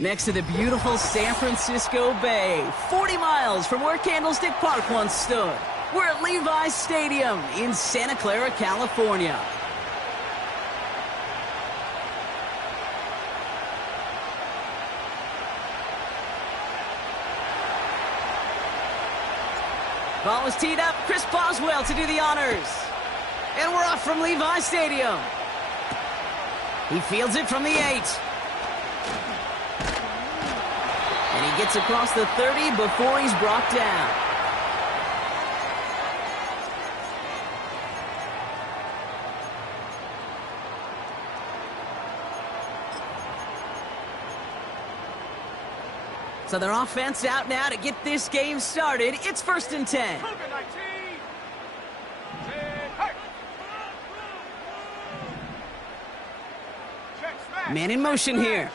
Next to the beautiful San Francisco Bay, 40 miles from where Candlestick Park once stood. We're at Levi's Stadium in Santa Clara, California. Ball was teed up. Chris Boswell to do the honors. And we're off from Levi's Stadium. He fields it from the 8. And he gets across the 30 before he's brought down. So their offense out now to get this game started. It's 1st and 10. Man in motion here.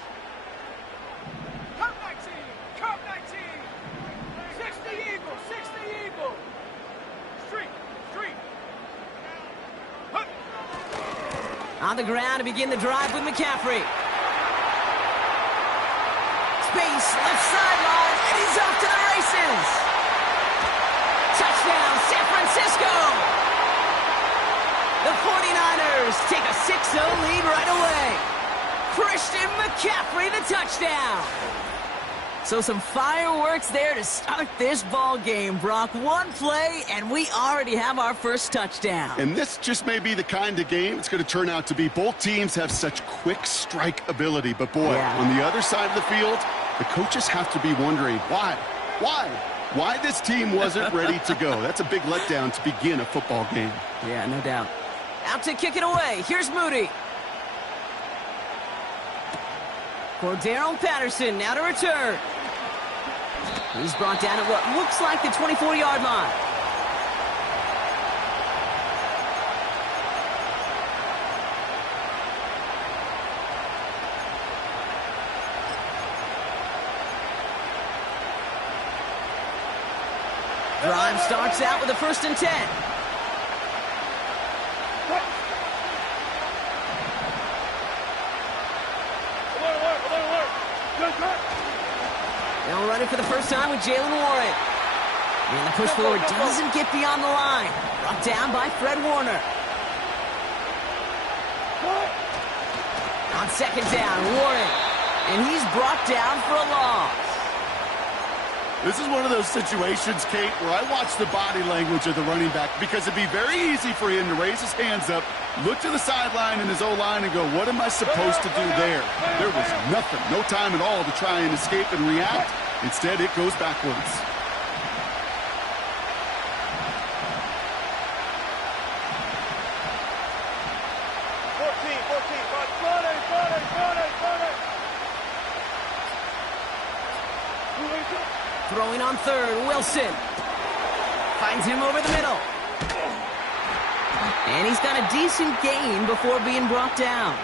On the ground to begin the drive with McCaffrey. Space, left sideline, and he's off to the races. Touchdown, San Francisco. The 49ers take a 6-0 lead right away. Christian McCaffrey, the touchdown. So some fireworks there to start this ball game, Brock. One play, and we already have our first touchdown. And this just may be the kind of game it's going to turn out to be. Both teams have such quick strike ability. But, boy, on the other side of the field, the coaches have to be wondering, why this team wasn't ready to go. That's a big letdown to begin a football game. Yeah, no doubt. Out to kick it away. Here's Moody. Cordero Patterson now to return. He's brought down at what looks like the 24-yard line. Drive starts out with a 1st and 10. They'll run it for the first time with Jalen Warren. And the push forward doesn't get beyond the line. Brought down by Fred Warner. On 2nd down, Warren. And he's brought down for a loss. This is one of those situations, Kate, where I watch the body language of the running back because it'd be very easy for him to raise his hands up, look to the sideline in his O-line and go, what am I supposed to do there? There was nothing, no time at all to try and escape and react. Instead, it goes backwards. Throwing on 3rd, Wilson. Finds him over the middle. And he's got a decent gain before being brought down.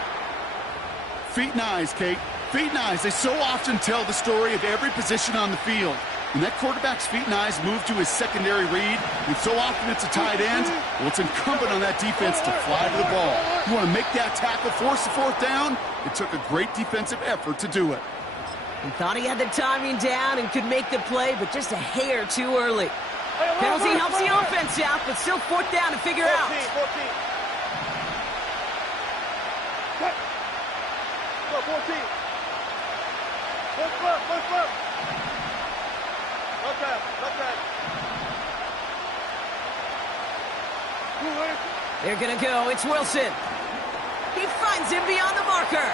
Feet and eyes, Kate. Feet and eyes. They so often tell the story of every position on the field. When that quarterback's feet and eyes move to his secondary read, and so often it's a tight end, well, it's incumbent on that defense to fly to the ball. You want to make that tackle, force the 4th down? It took a great defensive effort to do it. He thought he had the timing down and could make the play, but just a hair too early. Penalty helps the offense out, but still 4th down to figure out. 14. Go, 14. Push up. They're going to go. It's Wilson. He finds him beyond the marker.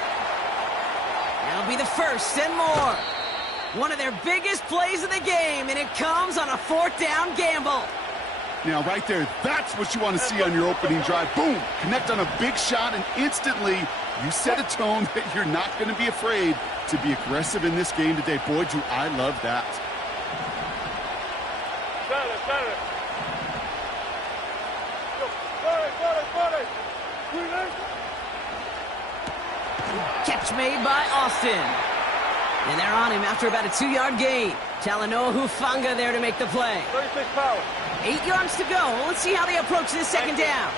That'll be the 1st and more. One of their biggest plays of the game, and it comes on a 4th down gamble. Now, right there, that's what you want to see on your opening drive. Boom! Connect on a big shot, and instantly you set a tone that you're not going to be afraid to be aggressive in this game today. Boy, do I love that. Catch made by Austin. And they're on him after about a 2-yard gain. Talanoa Hufanga there to make the play. 36 power. 8 yards to go. Let's see how they approach this 2nd down.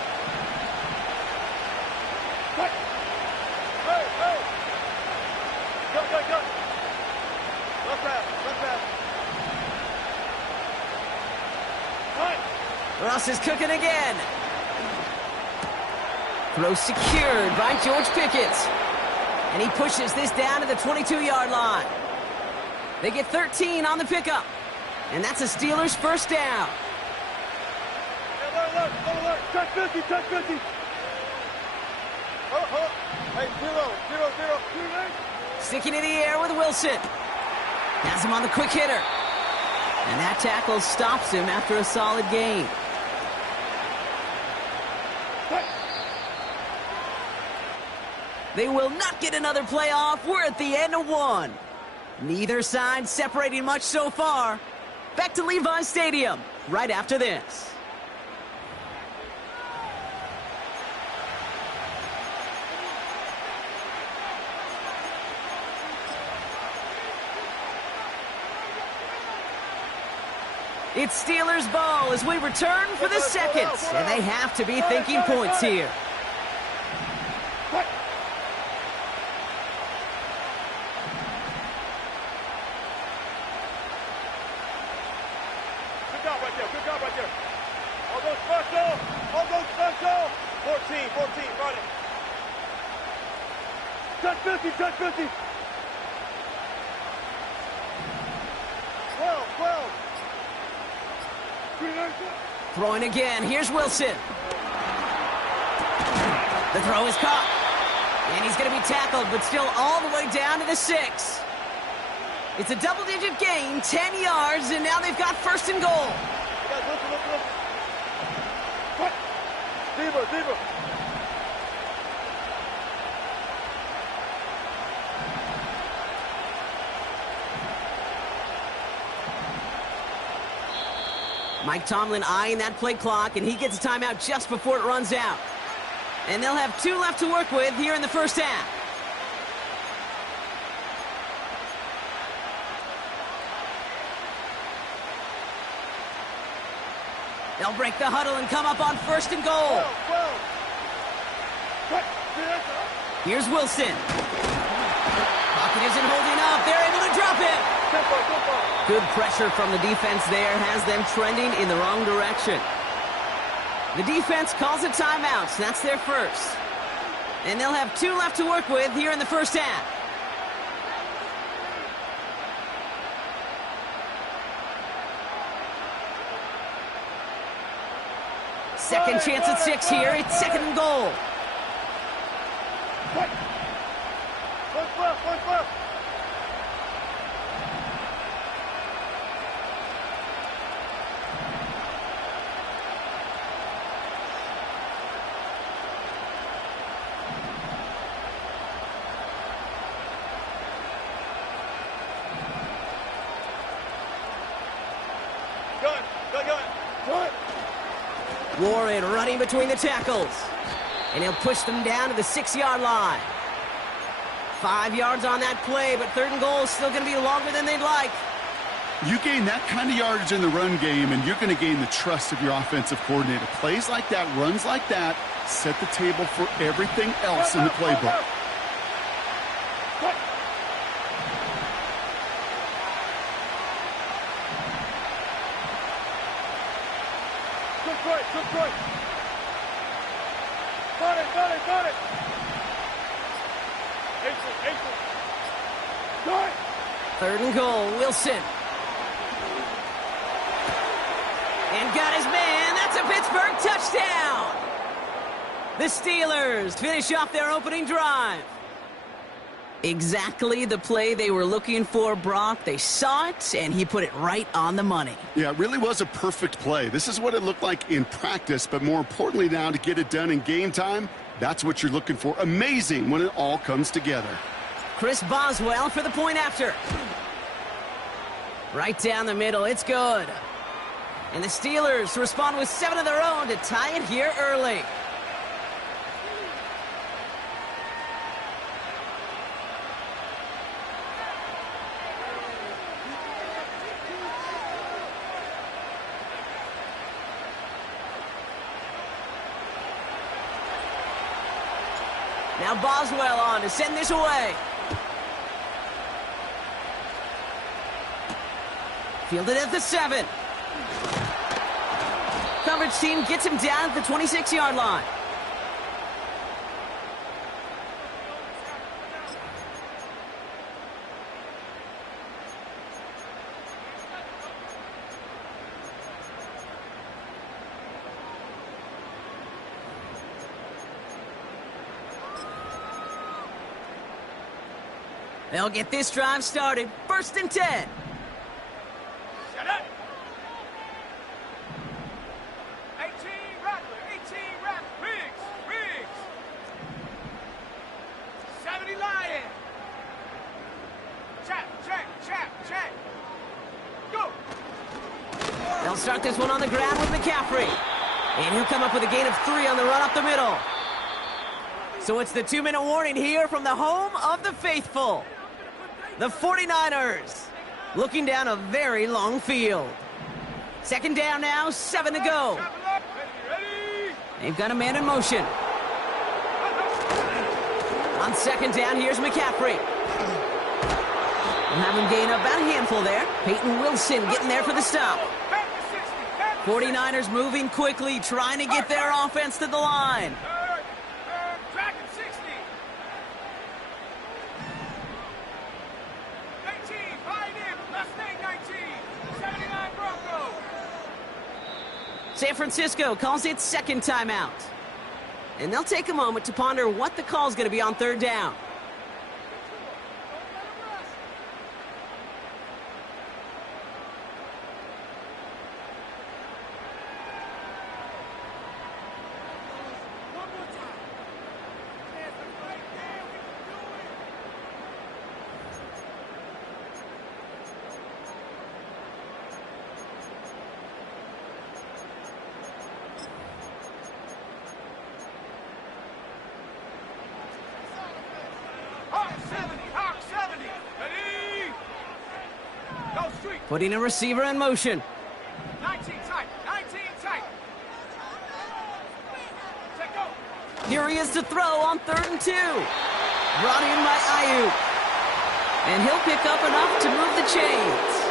Hey. Go. Run fast. Run fast. Ross is cooking again. Throw secured by George Pickett. And he pushes this down to the 22-yard line. They get 13 on the pickup. And that's a Steelers first down. Alert. Touch 50. Touch 50. Hold. Hey, 0. Sticking in the air with Wilson. Has him on the quick hitter. And that tackle stops him after a solid gain. They will not get another play off. We're at the end of one. Neither side separating much so far. Back to Levi's Stadium right after this. It's Steelers ball as we return for the second. And they have to be thinking points here. Good job right there. All those special. 14, run it. Touch 50. 12. Throwing again. Here's Wilson. The throw is caught. And he's going to be tackled, but still all the way down to the 6. It's a double-digit gain, 10 yards, and now they've got first and goal. Listen. Deeper. Mike Tomlin eyeing that play clock, and he gets a timeout just before it runs out. And they'll have 2 left to work with here in the first half. They'll break the huddle and come up on first and goal. Here's Wilson. Pocket isn't holding up. They're able to drop it. Good pressure from the defense there has them trending in the wrong direction. The defense calls a timeout. So that's their first. And they'll have 2 left to work with here in the first half. Second chance at 6 here. It's second and goal. One left. Gun. Warren running between the tackles. And he'll push them down to the 6-yard line. 5 yards on that play, but third and goal is still going to be longer than they'd like. You gain that kind of yardage in the run game, and you're going to gain the trust of your offensive coordinator. Plays like that, runs like that, set the table for everything else in the playbook. Good play. Got it. Ace. Third and goal, Wilson. And got his man. That's a Pittsburgh touchdown. The Steelers finish off their opening drive. Exactly the play they were looking for, Brock. They saw it, and he put it right on the money. Yeah, it really was a perfect play. This is what it looked like in practice, but more importantly now to get it done in game time, that's what you're looking for. Amazing when it all comes together. Chris Boswell for the point after. Right down the middle. It's good. And the Steelers respond with 7 of their own to tie it here early. Now Boswell on to send this away. Fielded at the 7. Coverage team gets him down at the 26-yard line. They'll get this drive started. 1st and 10. Shut up. 18 Rattler, 18 Rattler. Riggs. 70 Lion. Check. Go. They'll start this one on the ground with McCaffrey. And he'll come up with a gain of 3 on the run up the middle. So it's the 2-minute warning here from the home of the faithful. The 49ers looking down a very long field. 2nd down now, 7 to go. They've got a man in motion. On 2nd down, here's McCaffrey. We'll have him gain about a handful there. Peyton Wilson getting there for the stop. 49ers moving quickly, trying to get their offense to the line. San Francisco calls it 2nd timeout. And they'll take a moment to ponder what the call's going to be on 3rd down. Putting a receiver in motion. 19 tight. Check go. Here he is to throw on 3rd and 2. Brought in by Ayuk. And he'll pick up enough to move the chains.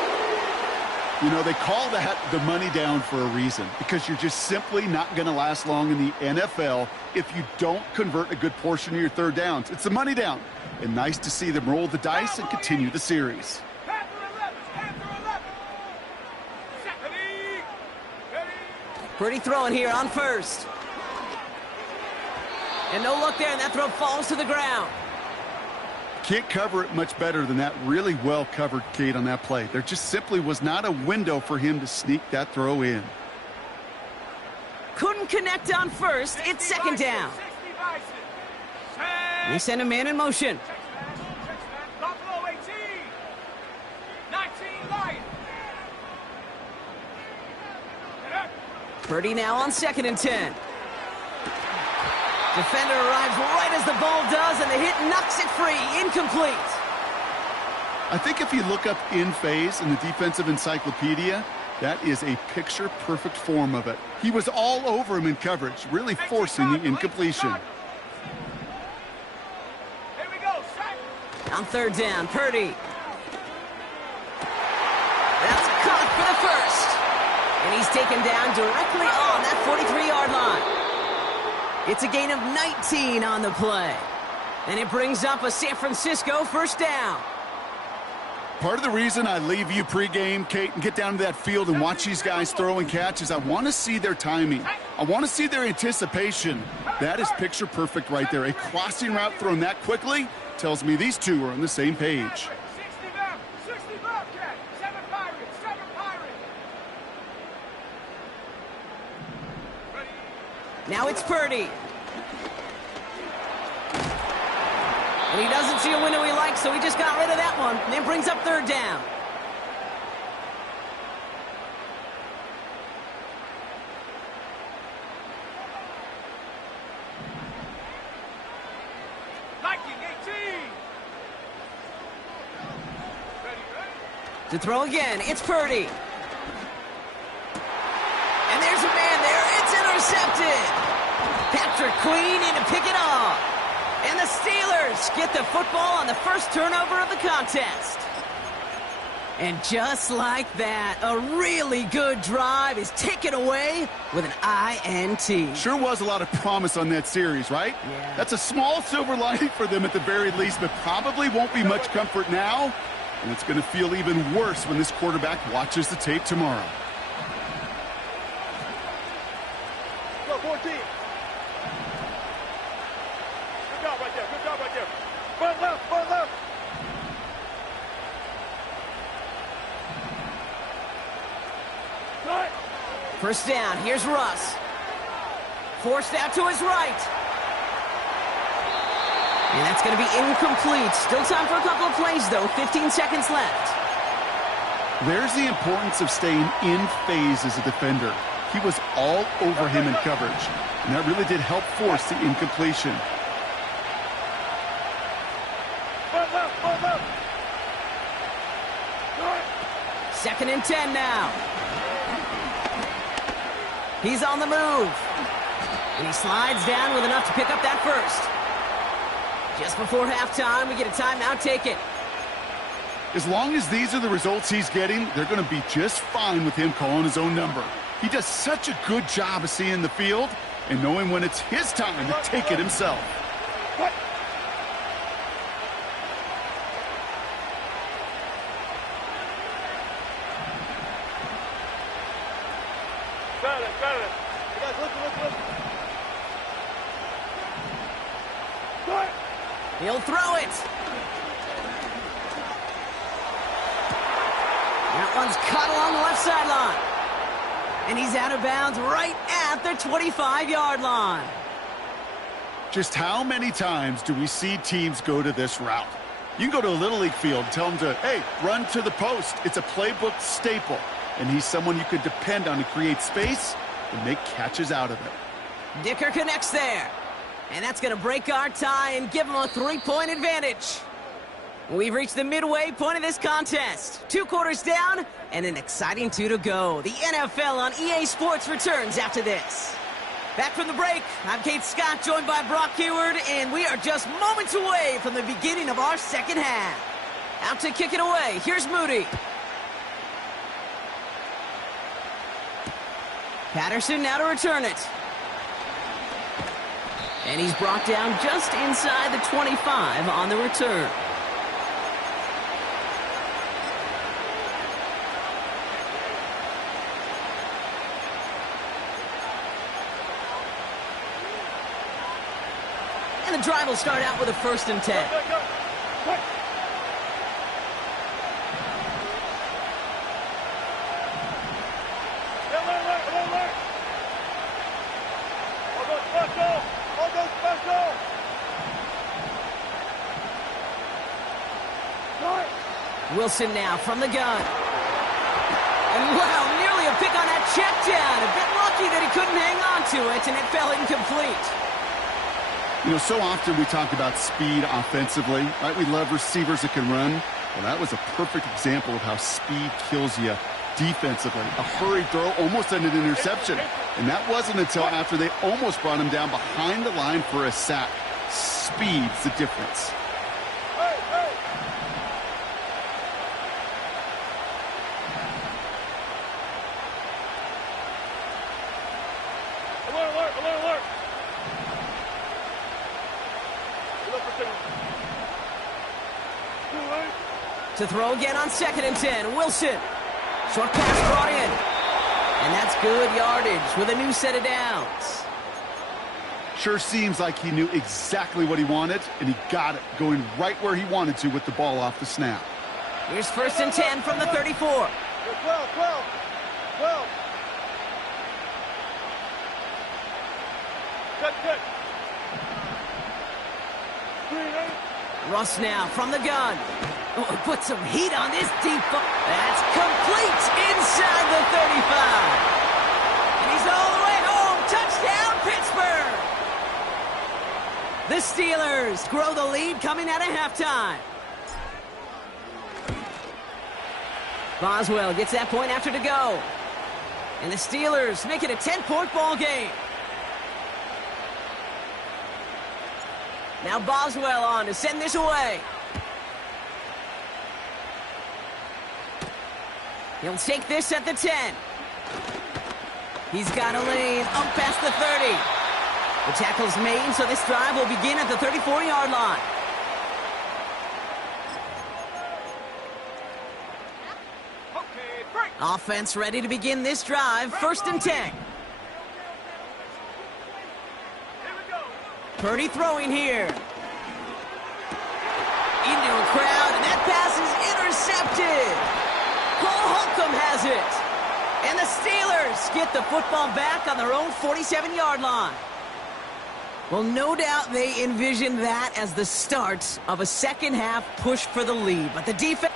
You know, they call that the money down for a reason, because you're just simply not going to last long in the NFL if you don't convert a good portion of your 3rd downs. It's the money down. And nice to see them roll the dice and continue the series. Pretty throwing here on 1st. And no luck there, and that throw falls to the ground. Can't cover it much better than that really well-covered Kate on that play. There just simply was not a window for him to sneak that throw in. Couldn't connect on 1st. It's 2nd down. They send a man in motion. Purdy now on 2nd and 10. Defender arrives right as the ball does, and the hit knocks it free. Incomplete. I think if you look up in phase in the defensive encyclopedia, that is a picture-perfect form of it. He was all over him in coverage, really forcing the incompletion. Here we go, sack. On 3rd down, Purdy. That's caught for the 1st. And he's taken down directly on that 43-yard line. It's a gain of 19 on the play. And it brings up a San Francisco 1st down. Part of the reason I leave you pregame, Kate, and get down to that field and watch these guys throw and catch is I want to see their timing. I want to see their anticipation. That is picture perfect right there. A crossing route thrown that quickly tells me these two are on the same page. 60 Bobcat, 7 Pirates. Now it's Purdy. And he doesn't see a window he likes, so he just got rid of that one. And then brings up 3rd down. Viking 18. To throw again, it's Purdy. And there's a man there. It's intercepted. Patrick Queen in to pick it off. And the Steelers get the football on the first turnover of the contest. And just like that, a really good drive is taken away with an INT. Sure was a lot of promise on that series, right? Yeah. That's a small silver lining for them at the very least, but probably won't be much comfort now. And it's going to feel even worse when this quarterback watches the tape tomorrow. Go, 14. Good job right there. Good job right there. Front left, front left. Right. First down, here's Russ. Forced out to his right. And that's going to be incomplete. Still time for a couple of plays, though. 15 seconds left. There's the importance of staying in phase as a defender. He was all over him in coverage, and that really did help force the incompletion. Front left, front left. Right. 2nd and 10 now. He's on the move. And he slides down with enough to pick up that first. Just before halftime, we get a timeout taken. As long as these are the results he's getting, they're going to be just fine with him calling his own number. He does such a good job of seeing the field and knowing when it's his time to take it himself. Right. Got it, got it. You guys, listen. Right. He'll throw it. That one's caught along the left sideline. And he's out of bounds right at the 25-yard line. Just how many times do we see teams go to this route? You can go to a Little League field and tell them to, hey, run to the post. It's a playbook staple. And he's someone you could depend on to create space and make catches out of it. Dicker connects there. And that's going to break our tie and give him a 3-point advantage. We've reached the midway point of this contest. 2 quarters down and an exciting 2 to go. The NFL on EA Sports returns after this. Back from the break, I'm Kate Scott, joined by Brock Hayward, and we are just moments away from the beginning of our second half. Out to kick it away, here's Moody. Patterson now to return it. And he's brought down just inside the 25 on the return. And the drive will start out with a 1st and 10. Go. Right. Alert. All go special. Right. Wilson now from the gun. And wow, nearly a pick on that check down. A bit lucky that he couldn't hang on to it, and it fell incomplete. You know, so often we talk about speed offensively, right? We love receivers that can run. Well, that was a perfect example of how speed kills you defensively. A hurried throw almost ended an interception. And that wasn't until after they almost brought him down behind the line for a sack. Speed's the difference. Hey. Alert. To throw again on 2nd and 10, Wilson. Short pass brought in. And that's good yardage with a new set of downs. Sure seems like he knew exactly what he wanted, and he got it going right where he wanted to with the ball off the snap. Here's 1st and 10 from the 34. 12. Good. 3, 8. Russ now from the gun. Oh, put some heat on this deep ball. That's complete inside the 35. And he's all the way home. Touchdown, Pittsburgh. The Steelers grow the lead coming out of halftime. Boswell gets that point after to go. And the Steelers make it a 10-point ball game. Now Boswell on to send this away. He'll take this at the 10. He's got a lane up past the 30. The tackle's made, so this drive will begin at the 34-yard line. Offense ready to begin this drive. 1st and 10. Purdy throwing here. Into a crowd, and that pass is intercepted. Cole Holcomb has it. And the Steelers get the football back on their own 47-yard line. Well, no doubt they envisioned that as the start of a second-half push for the lead. But the defense...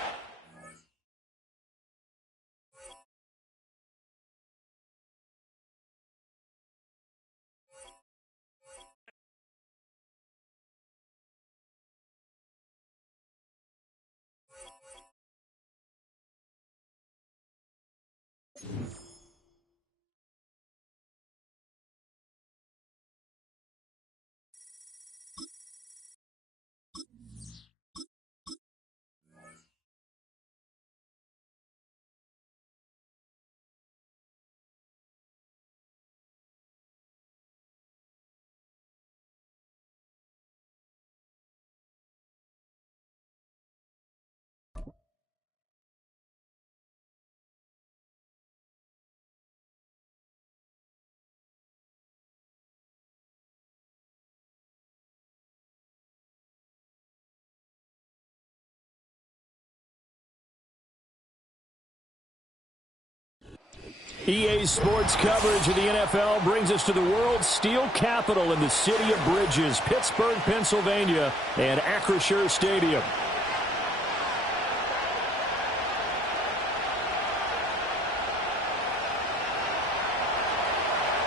EA Sports coverage of the NFL brings us to the world's steel capital in the city of Bridges, Pittsburgh, Pennsylvania, and Acrisure Stadium.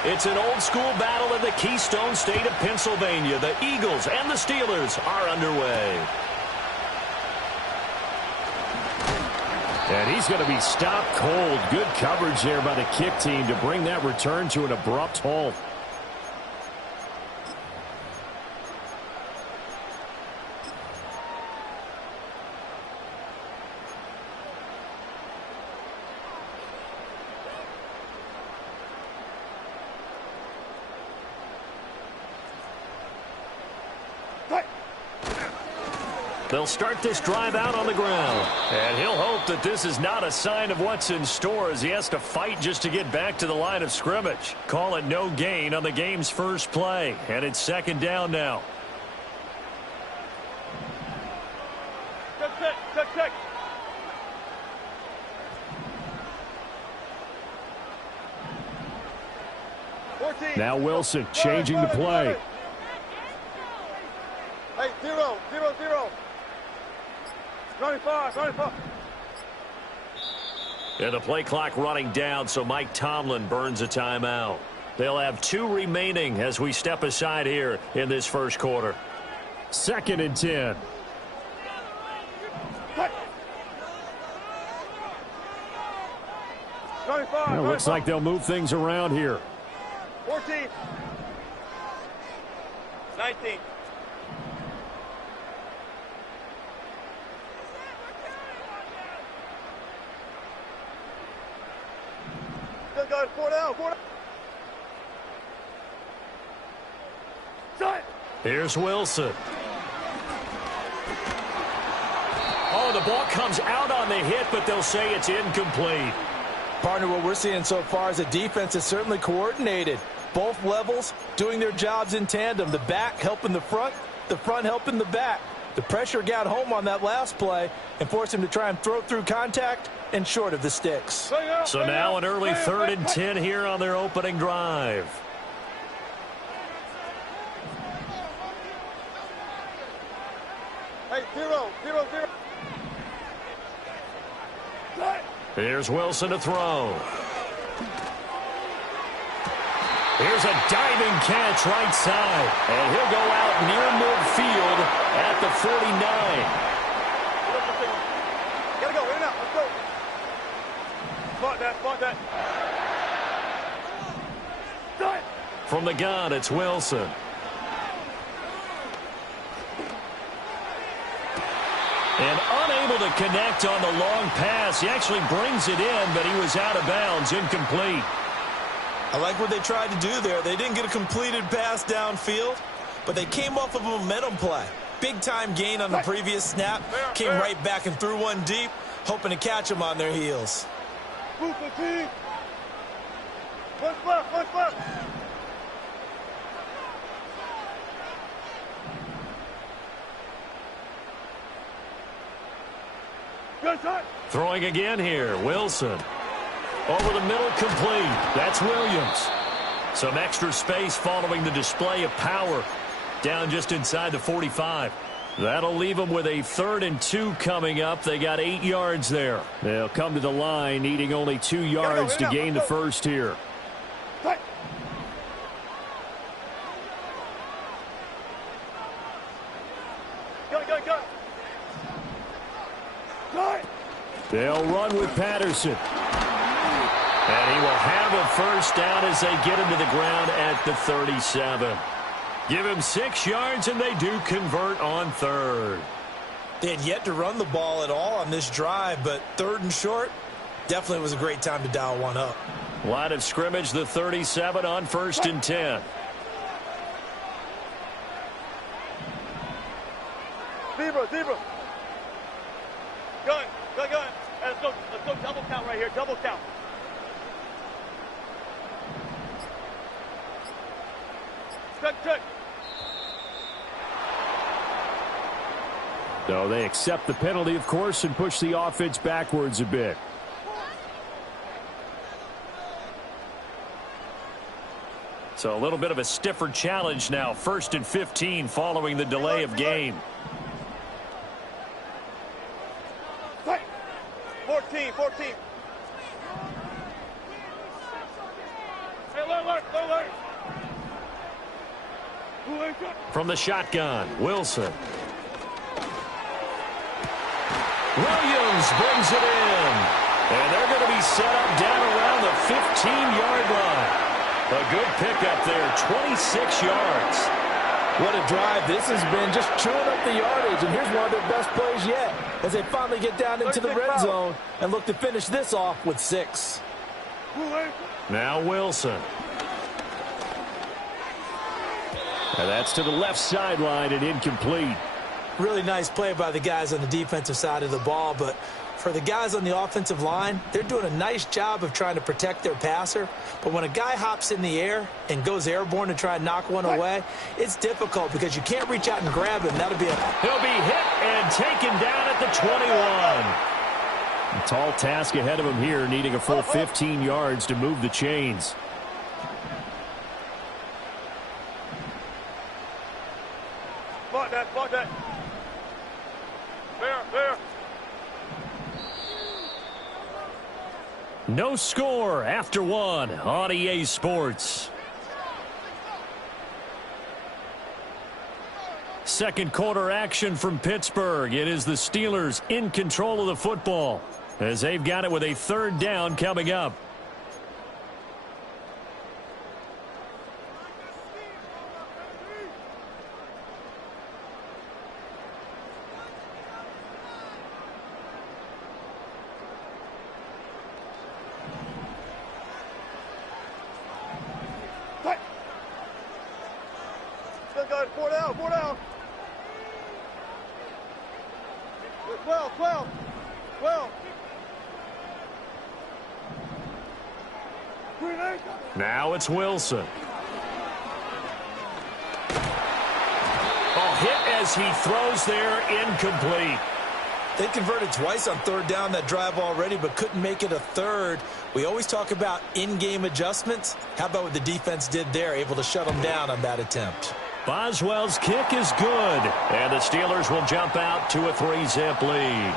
It's an old-school battle in the Keystone State of Pennsylvania. The Eagles and the Steelers are underway. And he's going to be stopped cold. Good coverage there by the kick team to bring that return to an abrupt halt. They'll start this drive out on the ground. And he'll hope that this is not a sign of what's in store as he has to fight just to get back to the line of scrimmage. Call it no gain on the game's first play. And it's 2nd down now. Check. Now Wilson changing the play. Hey, 0. 25. And the play clock running down, so Mike Tomlin burns a timeout. They'll have 2 remaining as we step aside here in this first quarter. 2nd and 10. It looks like they'll move things around here. 14. 19. Four down. Here's Wilson. Oh, the ball comes out on the hit, but they'll say it's incomplete. Partner, what we're seeing so far is a defense is certainly coordinated. Both levels doing their jobs in tandem. The back helping the front helping the back. The pressure got home on that last play and forced him to try and throw through contact and short of the sticks. So now an early 3rd and 10 here on their opening drive. Hey, 0. Here's Wilson to throw. Here's a diving catch right side. And he'll go out near midfield at the 49. Gotta go, in and out, let's go. Spot that. From the gun, it's Wilson. And unable able to connect on the long pass. He actually brings it in, but he was out of bounds, incomplete. I like what they tried to do there. They didn't get a completed pass downfield, but they came off of a momentum play. Big-time gain on the previous snap. Came right back and threw one deep, hoping to catch them on their heels. One left. Throwing again here, Wilson. Over the middle, complete. That's Williams. Some extra space following the display of power. Down just inside the 45. That'll leave them with a 3rd and 2 coming up. They got 8 yards there. They'll come to the line needing only 2 yards to gain the first here. They'll run with Patterson. And he will have a first down as they get him to the ground at the 37. Give him 6 yards, and they do convert on 3rd. They had yet to run the ball at all on this drive, but 3rd and short definitely was a great time to dial one up. Line of scrimmage, the 37 on 1st and 10. Zebra. Gun. Let's go double count right here. Double count. Check. So they accept the penalty, of course, and push the offense backwards a bit. So a little bit of a stiffer challenge now. 1st and 15 following the delay of game. 14. Hey, alert. From the shotgun, Wilson. Williams brings it in. And they're going to be set up down around the 15-yard line. A good pickup there, 26 yards. What a drive this has been, just chewing up the yardage. And here's one of their best plays yet as they finally get down into the red zone and look to finish this off with 6. Now Wilson. And that's to the left sideline and incomplete. Really nice play by the guys on the defensive side of the ball, but for the guys on the offensive line, they're doing a nice job of trying to protect their passer. But when a guy hops in the air and goes airborne to try and knock one away, it's difficult because you can't reach out and grab him. That'll be He'll be hit and taken down at the 21. A tall task ahead of him here, needing a full 15 yards to move the chains. Block that. There. No score after 1 on EA Sports. Second quarter action from Pittsburgh. It is the Steelers in control of the football as they've got it with a 3rd down coming up. Four down. 12. Now it's Wilson. Hit as he throws there, incomplete. They converted twice on 3rd down that drive already, but couldn't make it a 3rd. We always talk about in-game adjustments. How about what the defense did there, able to shut them down on that attempt? Boswell's kick is good, and the Steelers will jump out to a 3-zip lead.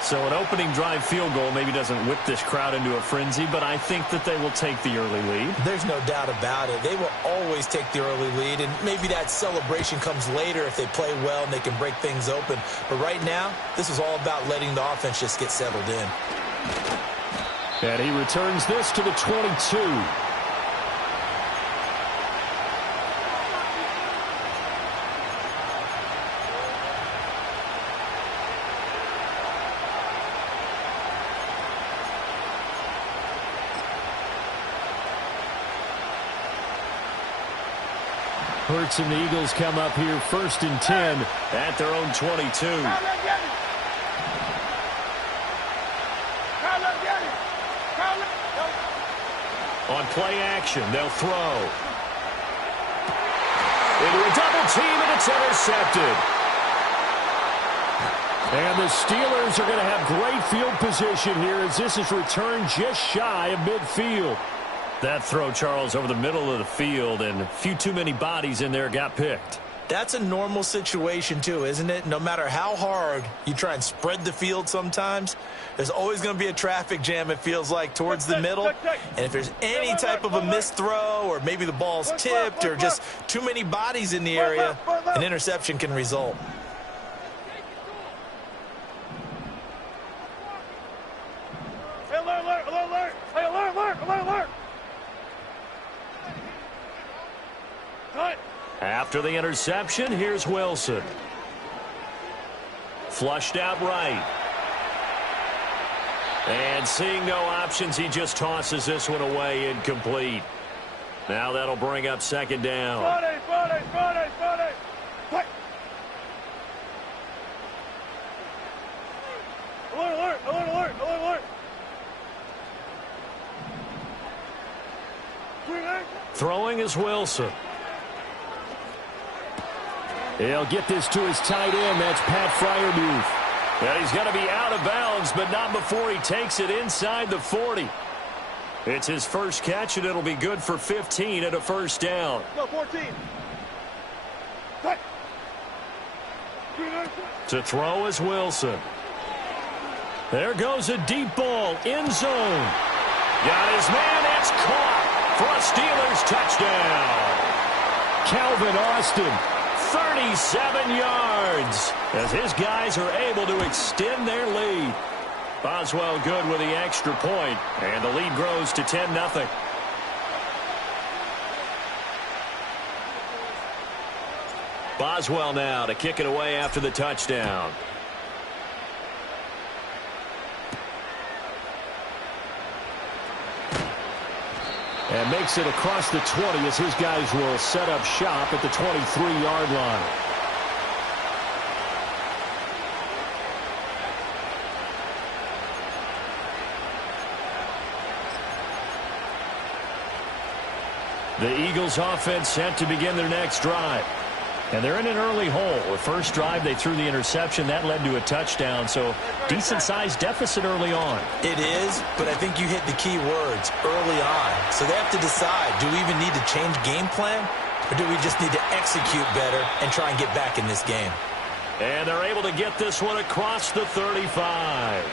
So an opening drive field goal maybe doesn't whip this crowd into a frenzy, but I think that they will take the early lead. There's no doubt about it. They will always take the early lead, and maybe that celebration comes later if they play well and they can break things open. But right now, this is all about letting the offense just get settled in. And he returns this to the 22. Hurts and the Eagles come up here 1st and 10 at their own 22. On play action, they'll throw. Into a double team, and it's intercepted. And the Steelers are going to have great field position here as this is returned just shy of midfield. That throw, Charles, over the middle of the field, and a few too many bodies in there got picked. That's a normal situation, too, isn't it? No matter how hard you try and spread the field sometimes, there's always going to be a traffic jam, it feels like, towards the middle. And if there's any type of a missed throw or maybe the ball's tipped or just too many bodies in the area, an interception can result. Hey, alert, alert, alert! Hey, alert, alert, alert, alert! Cut! After the interception, here's Wilson. Flushed out right. And seeing no options, he just tosses this one away, incomplete. Now that'll bring up 2nd down. Friday, Friday, Friday, Friday! Cut! Alert, alert, alert, alert, alert, alert! Throwing is Wilson. He'll get this to his tight end. That's Pat Freiermuth. And he's going to be out of bounds, but not before he takes it inside the 40. It's his first catch, and it'll be good for 15 at a 1st down. No, 14. Cut. To throw is Wilson. There goes a deep ball, end zone. Got his man, it's caught for a Steelers touchdown. Calvin Austin. 37 yards as his guys are able to extend their lead. Boswell good with the extra point, and the lead grows to 10-0. Boswell now to kick it away after the touchdown. And makes it across the 20 as his guys will set up shop at the 23-yard line. The Eagles offense set to begin their next drive. And they're in an early hole. The first drive, they threw the interception. That led to a touchdown, so decent-sized deficit early on. It is, but I think you hit the key words, early on. So they have to decide, do we even need to change game plan, or do we just need to execute better and try and get back in this game? And they're able to get this one across the 35.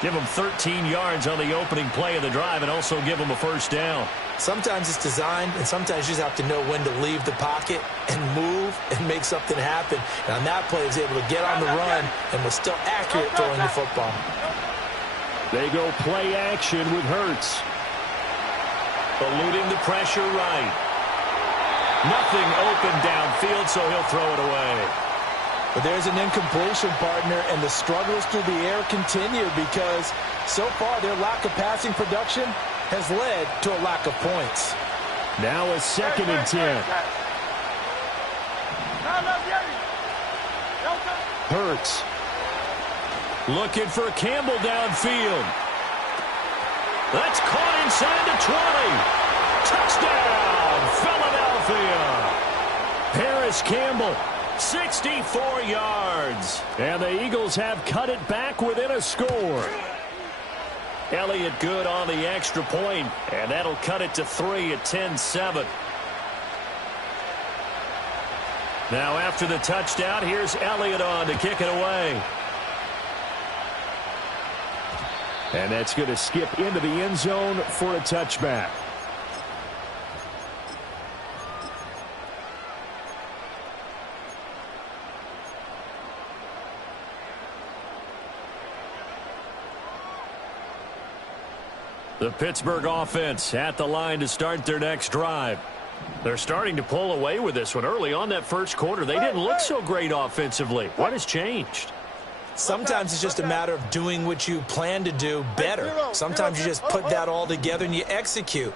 Give them 13 yards on the opening play of the drive and also give them a 1st down. Sometimes it's designed, and sometimes you just have to know when to leave the pocket and move and make something happen. And on that play, he was able to get on the run and was still accurate throwing the football. They go play action with Hurts. Eluding the pressure right. Nothing open downfield, so he'll throw it away. But there's an incompletion, partner, and the struggles through the air continue because so far their lack of passing production has led to a lack of points. Now a 2nd and 10. Hurts. Looking for Campbell downfield. That's caught inside the 20. Touchdown, Philadelphia. Paris Campbell. 64 yards. And the Eagles have cut it back within a score. Elliott good on the extra point, and that'll cut it to 3 at 10-7. Now after the touchdown, here's Elliott on to kick it away. And that's going to skip into the end zone for a touchback. The Pittsburgh offense at the line to start their next drive. They're starting to pull away with this one. Early on that first quarter, they didn't look so great offensively. What has changed? Sometimes it's just a matter of doing what you plan to do better. Sometimes you just put that all together and you execute.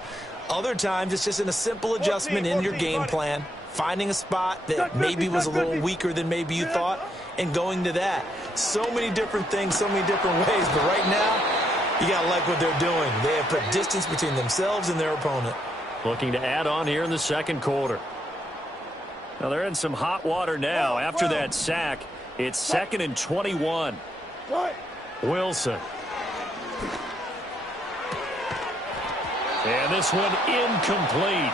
Other times it's just in a simple adjustment in your game plan. finding a spot that maybe was a little weaker than maybe you thought, and going to that. So many different things, so many different ways, but right now, you got to like what they're doing. They have put distance between themselves and their opponent. Looking to add on here in the second quarter. Now they're in some hot water now. After that sack, it's 2nd and 21. Wilson. And this one incomplete.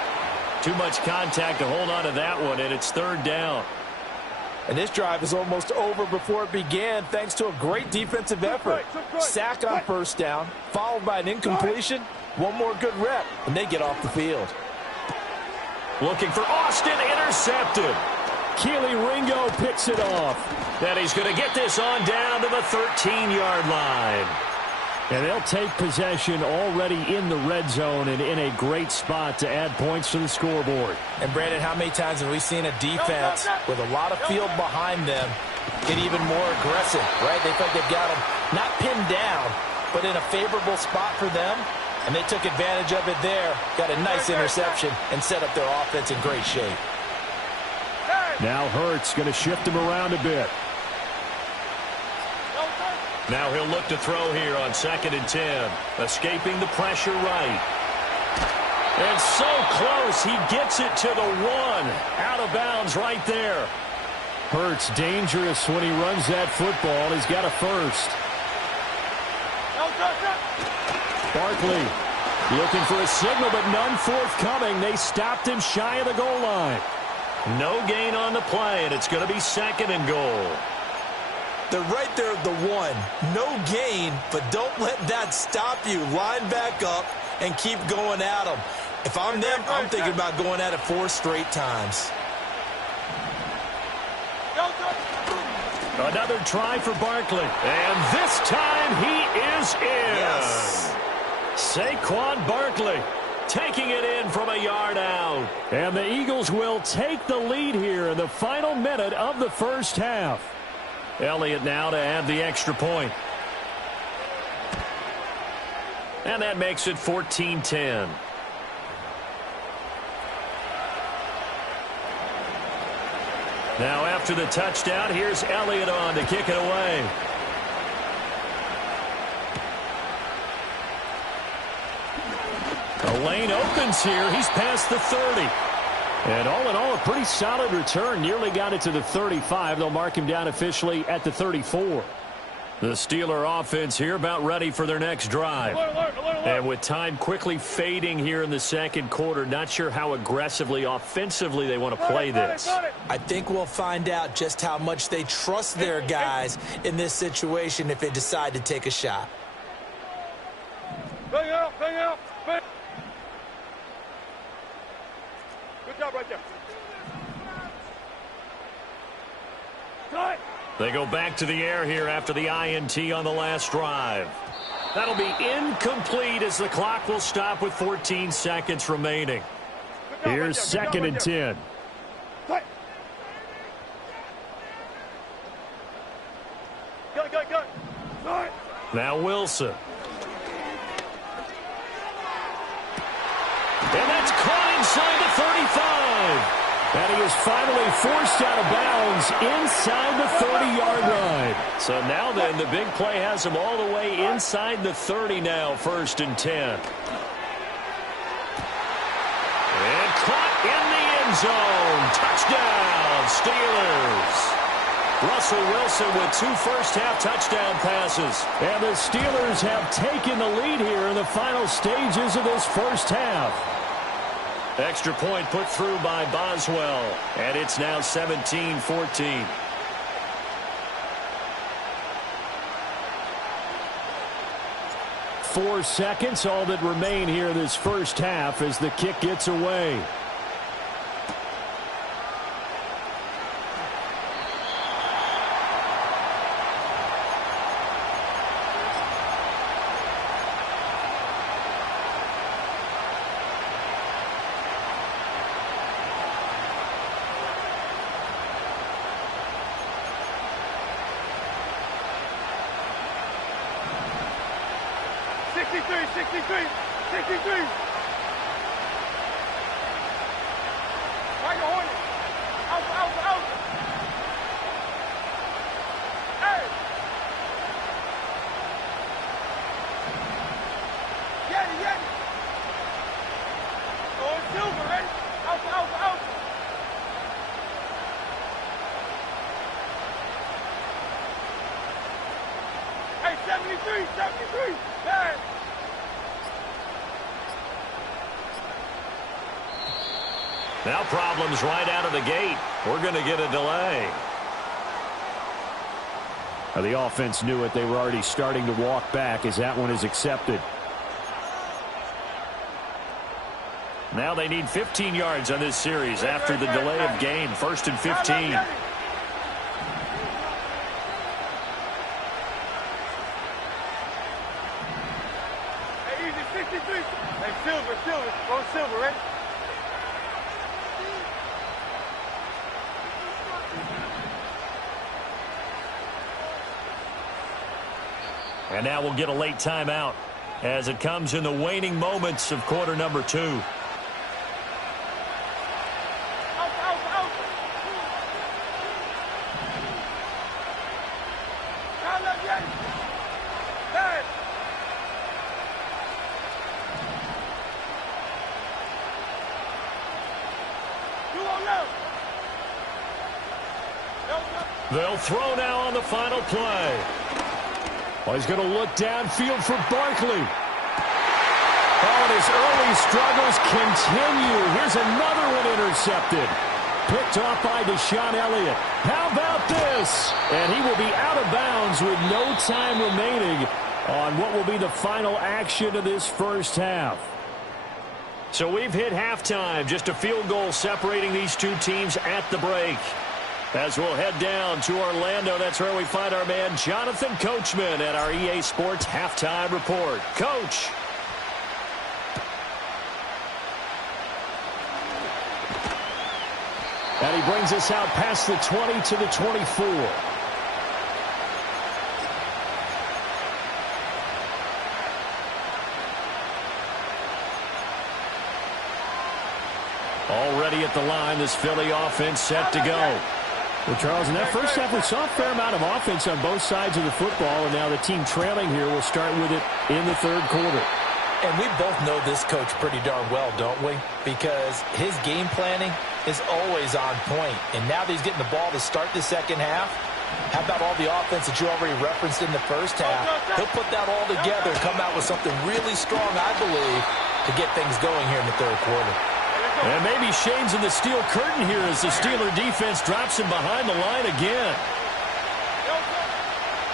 Too much contact to hold on to that one, and it's 3rd down. And this drive is almost over before it began thanks to a great defensive effort. Sack on 1st down, followed by an incompletion. One more good rep, and they get off the field. Looking for Austin, intercepted. Keely Ringo picks it off. And he's going to get this on down to the 13-yard line. And they'll take possession already in the red zone and in a great spot to add points to the scoreboard. And, Brandon, how many times have we seen a defense with a lot of field behind them get even more aggressive, right? They feel like they've got them not pinned down, but in a favorable spot for them. And they took advantage of it there, got a nice interception, and set up their offense in great shape. Now Hurts going to shift him around a bit. Now he'll look to throw here on 2nd and 10. Escaping the pressure right. And so close, he gets it to the 1. Out of bounds right there. Hurts dangerous when he runs that football. He's got a first. Barkley looking for a signal, but none forthcoming. They stopped him shy of the goal line. No gain on the play, and it's going to be 2nd and goal. They're right there at the 1. No gain, but don't let that stop you. Line back up and keep going at them. If I'm them, I'm thinking about going at it 4 straight times. Another try for Barkley. And this time he is in. Yes. Saquon Barkley taking it in from a yard out. And the Eagles will take the lead here in the final minute of the first half. Elliott now to add the extra point. And that makes it 14-10. Now after the touchdown, here's Elliott on to kick it away. The lane opens here. He's past the 30. And all in all, a pretty solid return. Nearly got it to the 35. They'll mark him down officially at the 34. The Steeler offense here about ready for their next drive. And with time quickly fading here in the second quarter, not sure how aggressively, offensively they want to play this. I think we'll find out just how much they trust their guys in this situation if they decide to take a shot. Bang out, bang out, bang. Good job right there. They go back to the air here after the INT on the last drive. That'll be incomplete as the clock will stop with 14 seconds remaining. Here's 2nd and 10. Now Wilson. And that's caught inside the 35. And he is finally forced out of bounds inside the 30-yard line. So now then, the big play has him all the way inside the 30 now, 1st and 10. And caught in the end zone. Touchdown, Steelers. Russell Wilson with 2 first-half touchdown passes. And the Steelers have taken the lead here in the final stages of this first half. Extra point put through by Boswell. And it's now 17-14. Four seconds, all that remain here this first half as the kick gets away. 73. Hey. Now problems right out of the gate. We're going to get a delay. The offense knew it. They were already starting to walk back as that one is accepted. Now they need 15 yards on this series after the delay of game. 1st and 15. Hey, easy, 63. Hey, Silver. Go Silver, right? And now we'll get a late timeout as it comes in the waning moments of quarter number 2. Out. Hey. You won't know. They'll throw now on the final play. Well, he's going to look downfield for Barkley. Oh, and his early struggles continue. Here's another one intercepted. Picked off by Deshaun Elliott. How about this? And he will be out of bounds with no time remaining on what will be the final action of this first half. So we've hit halftime. Just a field goal separating these two teams at the break. As we'll head down to Orlando, that's where we find our man Jonathan Coachman at our EA Sports Halftime Report. Coach. And he brings us out past the 20 to the 24. Already at the line, this Philly offense set to go. Well, Charles, in that first half, we saw a fair amount of offense on both sides of the football, and now the team trailing here will start with it in the third quarter. And we both know this coach pretty darn well, don't we? Because his game planning is always on point. And now that he's getting the ball to start the second half, how about all the offense that you already referenced in the first half? He'll put that all together and come out with something really strong, I believe, to get things going here in the third quarter. And maybe Shane's in the steel curtain here as the Steeler defense drops him behind the line again.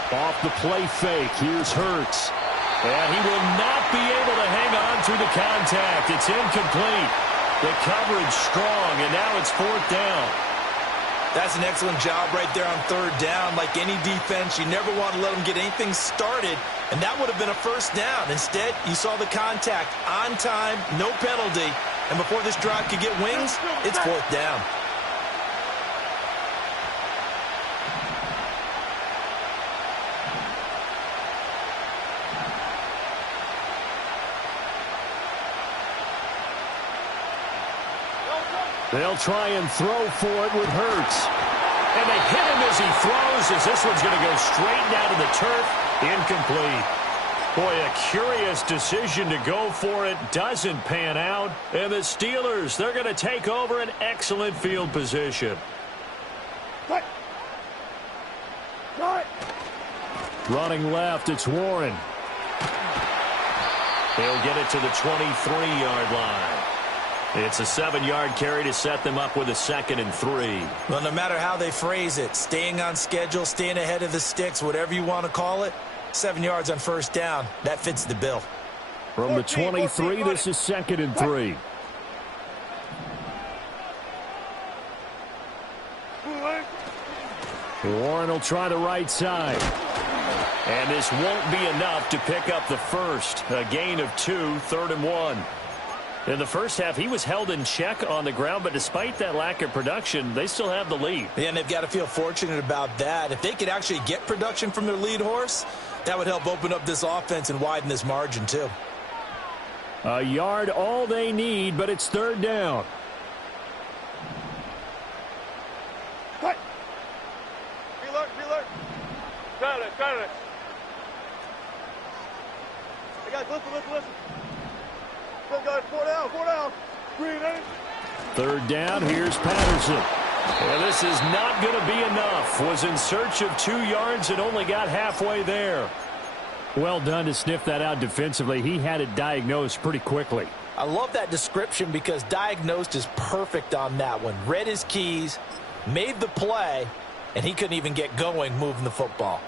Off the play fake, here's Hurts. And he will not be able to hang on through the contact. It's incomplete. The coverage strong, and now it's 4th down. That's an excellent job right there on 3rd down. Like any defense, you never want to let them get anything started, and that would have been a 1st down. Instead, you saw the contact on time, no penalty, and before this drive could get wings, it's 4th down. They'll try and throw for it with Hurts. And they hit him as he throws, as this one's going to go straight down to the turf. Incomplete. Boy, a curious decision to go for it. Doesn't pan out. And the Steelers, they're going to take over an excellent field position. Running left, it's Warren. They'll get it to the 23-yard line. It's a 7-yard carry to set them up with a 2nd and 3. Well, no matter how they phrase it, staying on schedule, staying ahead of the sticks, whatever you want to call it, 7 yards on 1st down, that fits the bill. From the 23, this is 2nd and 3. Warren will try the right side. And this won't be enough to pick up the first. A gain of 2, 3rd and 1. In the first half, he was held in check on the ground, but despite that lack of production, they still have the lead. And they've got to feel fortunate about that. If they could actually get production from their lead horse, that would help open up this offense and widen this margin, too. A yard all they need, but it's 3rd down. Reload. Try it. Hey, guys, listen. Good, guys, 4 down. Green, 3rd down, here's Patterson. And this is not going to be enough. Was in search of 2 yards and only got halfway there. Well done to sniff that out defensively. He had it diagnosed pretty quickly. I love that description because diagnosed is perfect on that one. Read his keys, made the play, and he couldn't even get going moving the football.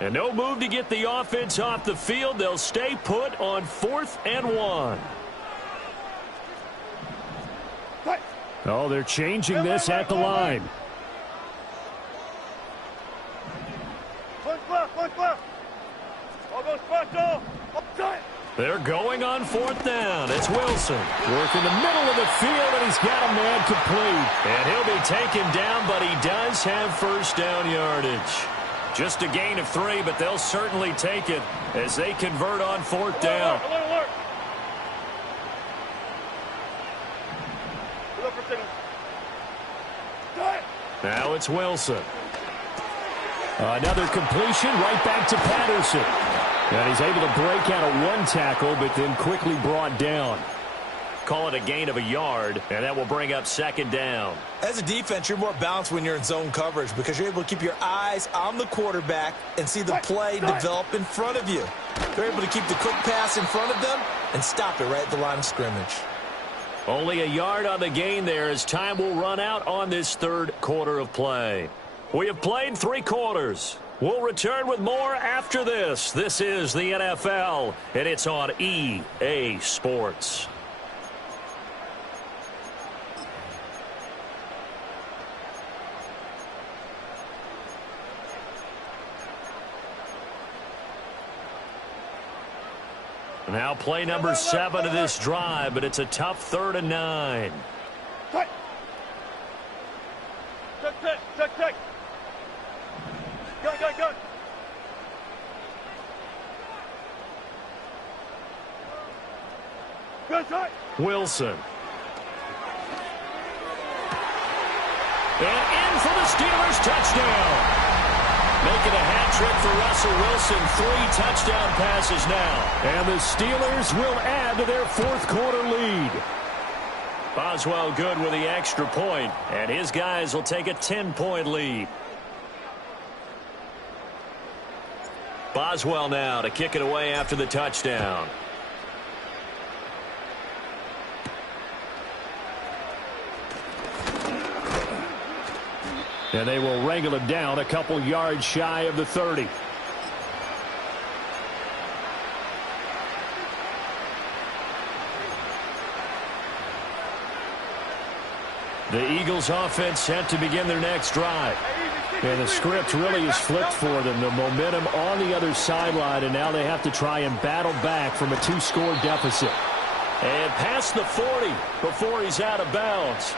And no move to get the offense off the field. They'll stay put on 4th and 1. Oh, they're changing this at the line. They're going on 4th down. It's Wilson. Work in the middle of the field, and he's got a man complete. And he'll be taken down, but he does have first down yardage. Just a gain of 3, but they'll certainly take it as they convert on 4th down. Now it's Wilson. Another completion right back to Patterson. And he's able to break out of 1 tackle, but then quickly brought down. Call it a gain of a yard, and that will bring up 2nd down. As a defense, you're more balanced when you're in zone coverage because you're able to keep your eyes on the quarterback and see the play develop in front of you. They're able to keep the quick pass in front of them and stop it right at the line of scrimmage. Only a yard on the gain there as time will run out on this 3rd quarter of play. We have played 3 quarters. We'll return with more after this. This is the NFL, and it's on EA Sports. Now play number 7 of this drive, but it's a tough 3rd and 9. Check. Go. Wilson. And in for the Steelers touchdown. Making a hat trick for Russell Wilson. 3 touchdown passes now. And the Steelers will add to their 4th quarter lead. Boswell good with the extra point, and his guys will take a 10-point lead. Boswell now to kick it away after the touchdown. And they will wrangle him down a couple yards shy of the 30. The Eagles offense set to begin their next drive. And the script really is flipped for them. The momentum on the other sideline, and now they have to try and battle back from a 2-score deficit. And past the 40 before he's out of bounds.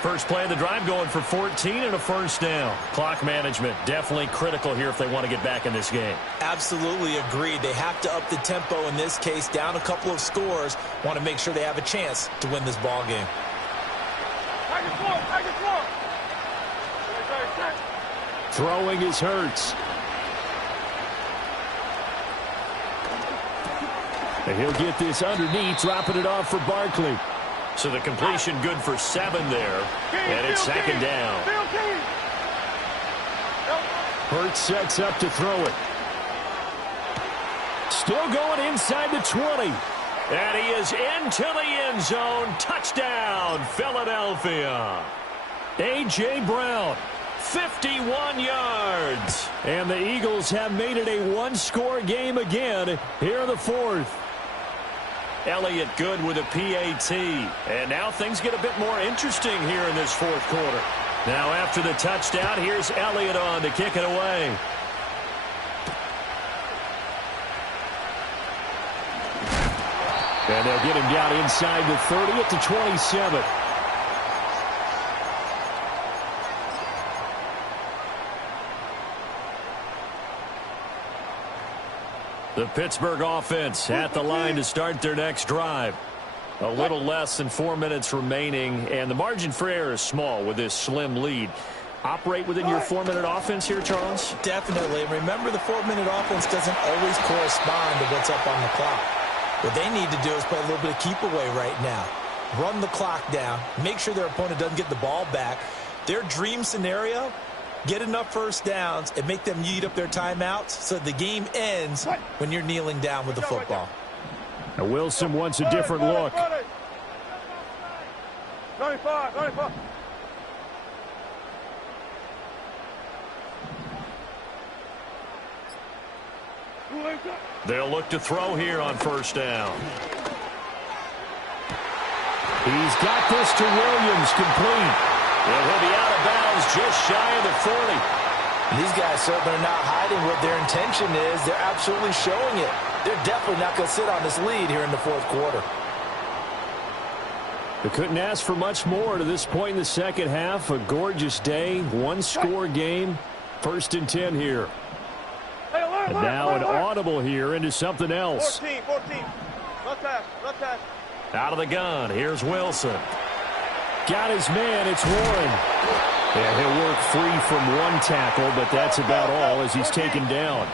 First play of the drive going for 14 and a first down. Clock management definitely critical here if they want to get back in this game. Absolutely agreed. They have to up the tempo in this case, down a couple of scores. Want to make sure they have a chance to win this ball game. Throwing is Hurts. And he'll get this underneath, dropping it off for Barkley. So the completion good for 7 there. And it's 2nd down. Hurts sets up to throw it. Still going inside the 20. And he is into the end zone. Touchdown, Philadelphia. A.J. Brown. 51 yards. And the Eagles have made it a 1-score game again here in the 4th. Elliott good with a PAT. And now things get a bit more interesting here in this 4th quarter. Now after the touchdown, here's Elliott on to kick it away. And they'll get him down inside the 30 at the 27. The Pittsburgh offense at the line to start their next drive. A little less than 4 minutes remaining, and the margin for error is small with this slim lead. Operate within your 4-minute offense here, Charles? Definitely. Remember, the 4-minute offense doesn't always correspond to what's up on the clock. What they need to do is play a little bit of keep away right now. Run the clock down. Make sure their opponent doesn't get the ball back. Their dream scenario, Get enough first downs and make them eat up their timeouts so the game ends when you're kneeling down with the football. Now Wilson wants a different look. 95, 95. They'll look to throw here on first down. He's got this to Williams, complete. And he'll be out of bounds just shy of the 40. These guys certainly are not hiding what their intention is. They're absolutely showing it. They're definitely not going to sit on this lead here in the fourth quarter. They couldn't ask for much more to this point in the second half. A gorgeous day, one-score game. 1st and 10 here. And now an audible here into something else. 14. Left hash. Out of the gun, here's Wilson. Got his man, it's Warren. And he'll work free from one tackle, but that's about all as he's taken down.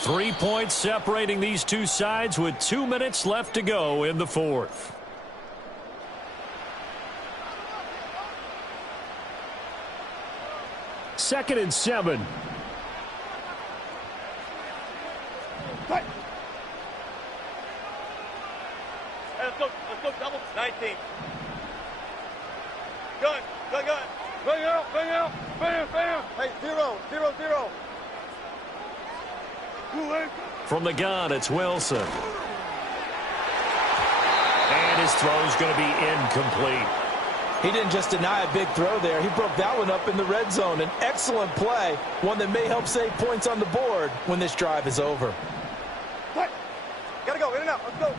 3 points separating these two sides with 2 minutes left to go in the fourth. Second and 7. Hey, let's go double. 19. Gun. Bring out. Bam. Hey, 0. From the gun, it's Wilson. And his throw's going to be incomplete. He didn't just deny a big throw there. He broke that one up in the red zone. An excellent play, one that may help save points on the board when this drive is over. Hey, gotta go, in and out, let's go.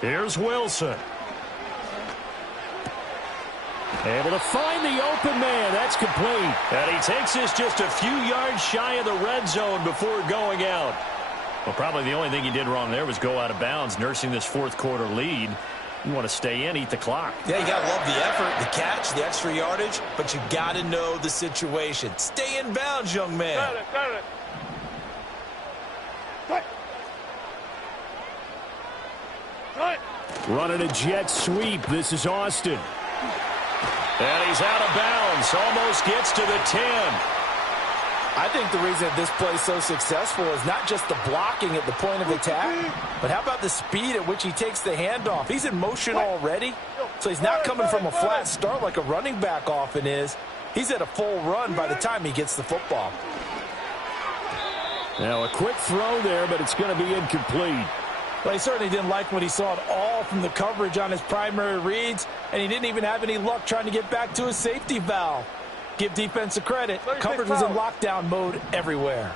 Here's Wilson. Able to find the open man. That's complete. And he takes this just a few yards shy of the red zone before going out. Well, probably the only thing he did wrong there was go out of bounds, nursing this fourth quarter lead. You want to stay in, eat the clock. Yeah, you got to love the effort, the catch, the extra yardage, but you got to know the situation. Stay in bounds, young man. Got it. Running a jet sweep. This is Austin. And he's out of bounds. Almost gets to the 10. I think the reason this play is so successful is not just the blocking at the point of attack, but how about the speed at which he takes the handoff? He's in motion already, so he's not coming from a flat start like a running back often is. He's at a full run by the time he gets the football. Now a quick throw there, but it's going to be incomplete. Well, he certainly didn't like what he saw at all from the coverage on his primary reads, and he didn't even have any luck trying to get back to his safety valve. Give defense a credit. Coverage was in lockdown mode everywhere.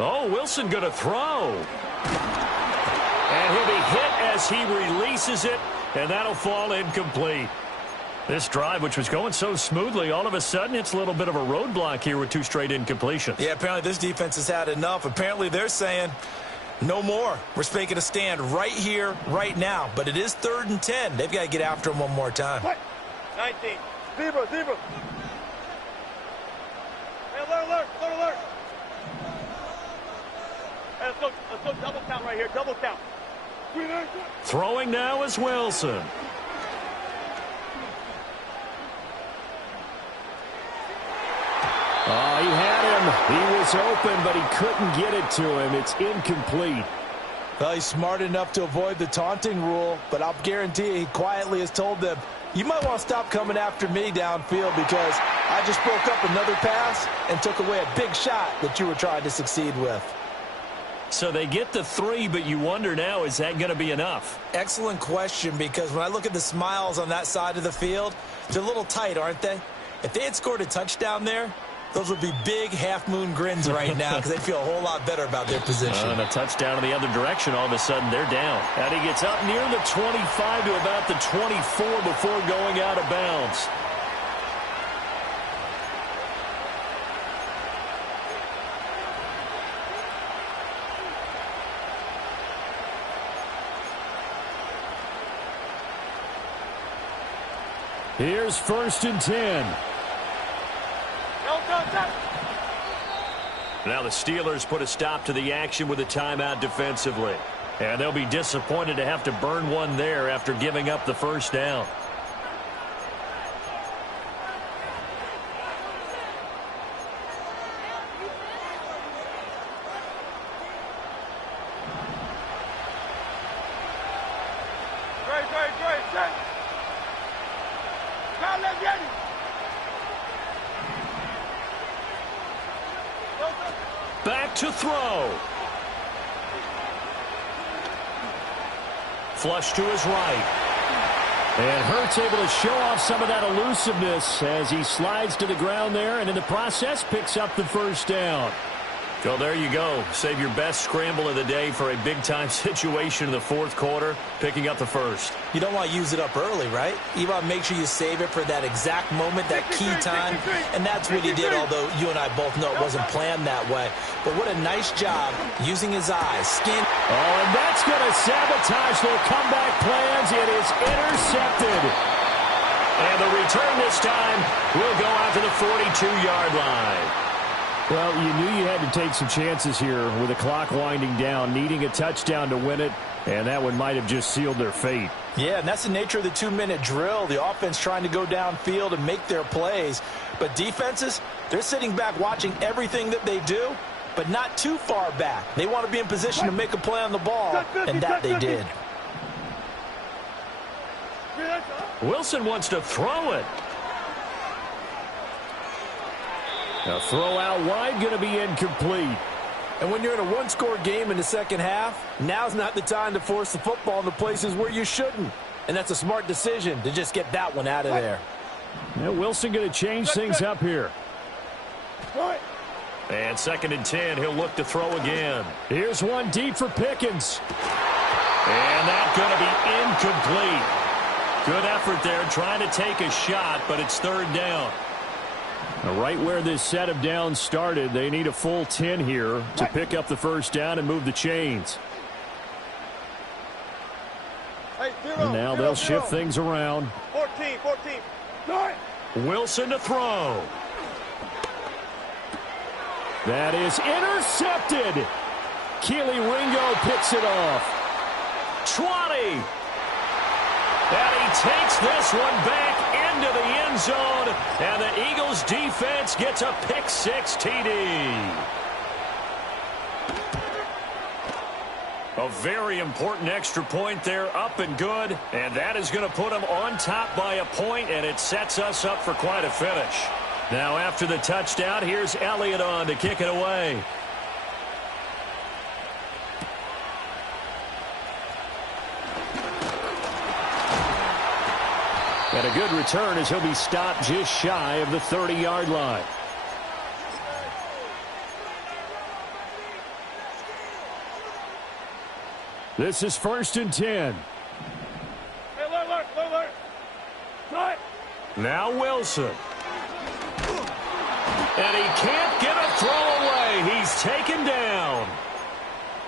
Oh, Wilson going to throw. And he'll be hit as he releases it, and that'll fall incomplete. This drive, which was going so smoothly, all of a sudden it's a little bit of a roadblock here with 2 straight incompletions. Yeah, apparently this defense has had enough. Apparently they're saying, no more. We're making a stand right here, right now. But it is 3rd and 10. They've got to get after him one more time. 19. Zebra. Hey, alert. Hey, let's go double count right here. Double count. Throwing now is Wilson. Oh, he had him. He was open, but he couldn't get it to him. It's incomplete. Well, he's smart enough to avoid the taunting rule, but I'll guarantee you he quietly has told them, you might want to stop coming after me downfield because I just broke up another pass and took away a big shot that you were trying to succeed with. So they get the 3, but you wonder now, is that going to be enough? Excellent question, because when I look at the smiles on that side of the field, they're a little tight, aren't they? If they had scored a touchdown there, those would be big half-moon grins right now because they feel a whole lot better about their position. And a touchdown in the other direction, all of a sudden they're down. And he gets up near the 25 to about the 24 before going out of bounds. Here's 1st and 10. Now the Steelers put a stop to the action with a timeout defensively. And they'll be disappointed to have to burn one there after giving up the first down. Back to throw. Flush to his right. And Hurts able to show off some of that elusiveness as he slides to the ground there and in the process picks up the first down. So there you go. Save your best scramble of the day for a big-time situation in the fourth quarter, picking up the first. You don't want to use it up early, right? You want to make sure you save it for that exact moment, that key time, and that's what he did, although you and I both know it wasn't planned that way. But what a nice job using his eyes, skin. Oh, and that's going to sabotage their comeback plans. It is intercepted. And the return this time will go out to the 42-yard line. Well, you knew you had to take some chances here with the clock winding down, needing a touchdown to win it, and that one might have just sealed their fate. Yeah, and that's the nature of the 2-minute drill. The offense trying to go downfield and make their plays. But defenses, they're sitting back watching everything that they do, but not too far back. They want to be in position to make a play on the ball, and that they did. Wilson wants to throw it. A throw out wide going to be incomplete. And when you're in a one-score game in the second half, now's not the time to force the football in the places where you shouldn't. And that's a smart decision to just get that one out of there. Yeah, Wilson going to change things up here. And 2nd and 10, he'll look to throw again. Here's one deep for Pickens. And that's going to be incomplete. Good effort there trying to take a shot, but it's 3rd down. Right where this set of downs started, they need a full 10 here to pick up the first down and move the chains. And now they'll shift things around. 14. Wilson to throw. That is intercepted. Keely Ringo picks it off. 20. And he takes this one back into the end zone, and the Eagles defense gets a pick-6 TD. A very important extra point there, up and good, and that is going to put them on top by a point, and it sets us up for quite a finish. Now after the touchdown, here's Elliott on to kick it away. And a good return as he'll be stopped just shy of the 30-yard line. This is 1st and 10. Now Wilson. And he can't get a throw away. He's taken down.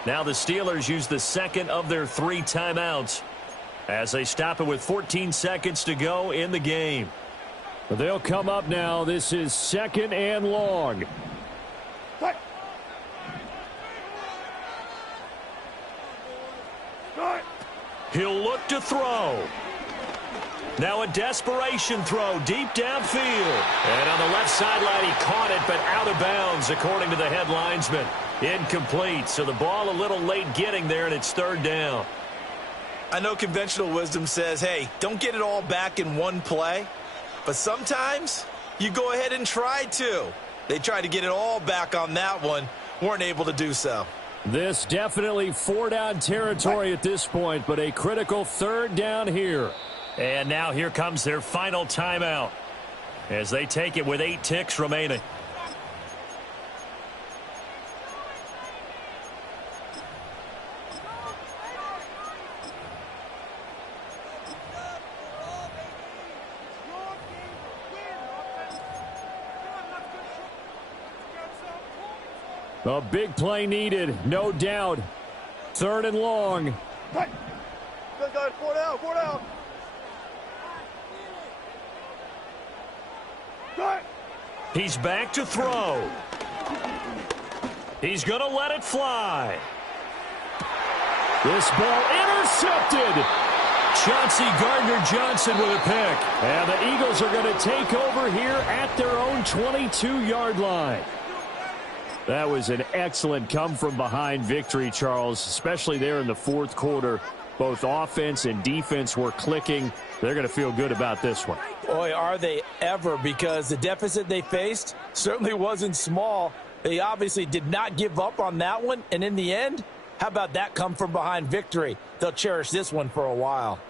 Now the Steelers use the 2nd of their 3 timeouts as they stop it with 14 seconds to go in the game. But they'll come up now. This is 2nd and long. He'll look to throw. Now a desperation throw deep downfield. And on the left sideline, he caught it, but out of bounds, according to the head linesman. Incomplete. So the ball a little late getting there, and it's 3rd down. I know conventional wisdom says, hey, don't get it all back in one play. But sometimes you go ahead and try to. They tried to get it all back on that one. Weren't able to do so. This definitely 4-down territory at this point, but a critical 3rd down here. And now here comes their final timeout as they take it with 8 ticks remaining. A big play needed, no doubt. 3rd and long. Good guys, 4 down, 4 down. He's back to throw. He's going to let it fly. This ball intercepted. Chauncey Gardner-Johnson with a pick. And the Eagles are going to take over here at their own 22-yard line. That was an excellent come-from-behind victory, Charles, especially there in the fourth quarter. Both offense and defense were clicking. They're going to feel good about this one. Boy, are they ever, because the deficit they faced certainly wasn't small. They obviously did not give up on that one, and in the end, how about that come-from-behind victory? They'll cherish this one for a while.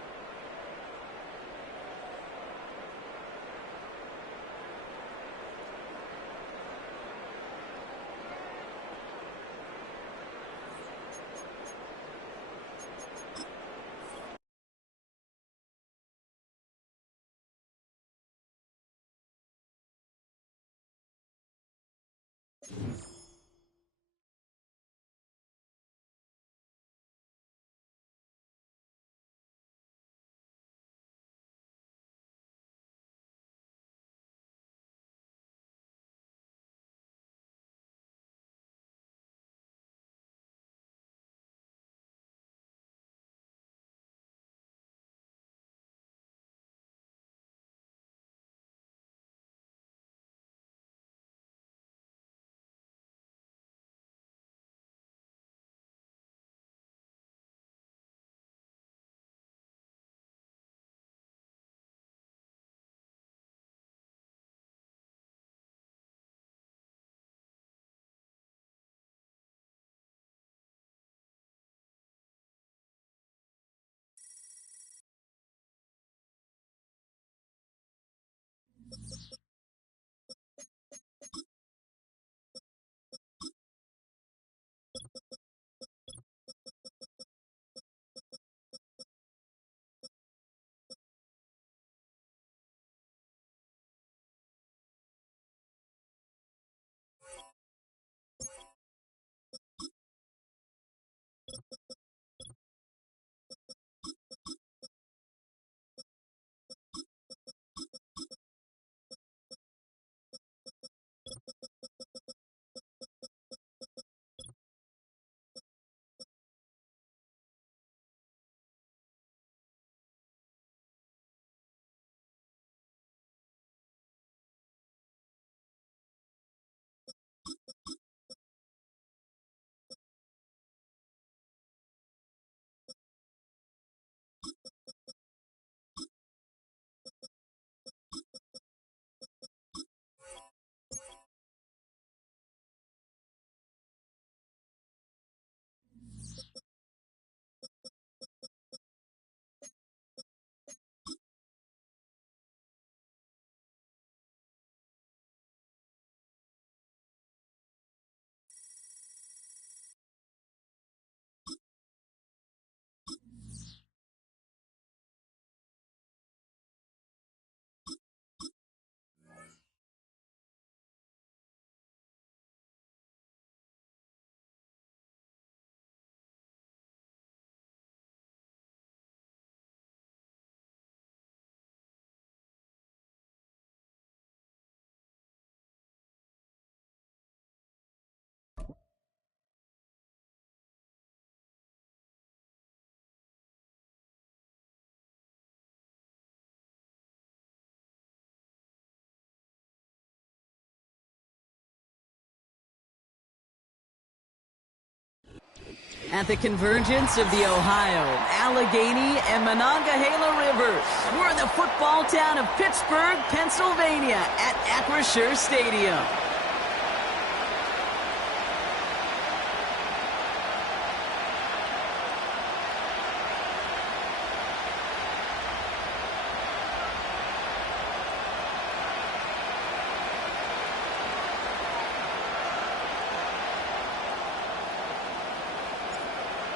At the convergence of the Ohio, Allegheny, and Monongahela Rivers, we're in the football town of Pittsburgh, Pennsylvania, at Acrisure Stadium.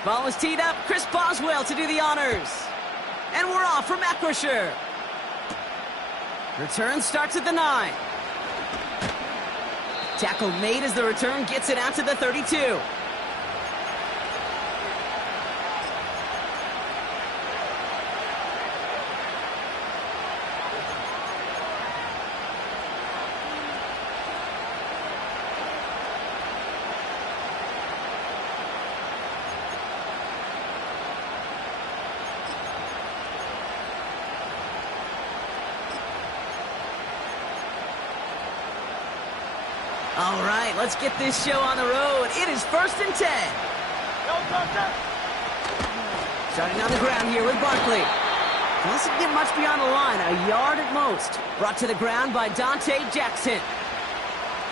Ball is teed up. Chris Boswell to do the honors. And we're off from Acrisure. Return starts at the 9. Tackle made as the return gets it out to the 32. All right, let's get this show on the road. It is 1st and 10. Starting on the ground here with Barkley. Doesn't get much beyond the line, a yard at most. Brought to the ground by Dante Jackson.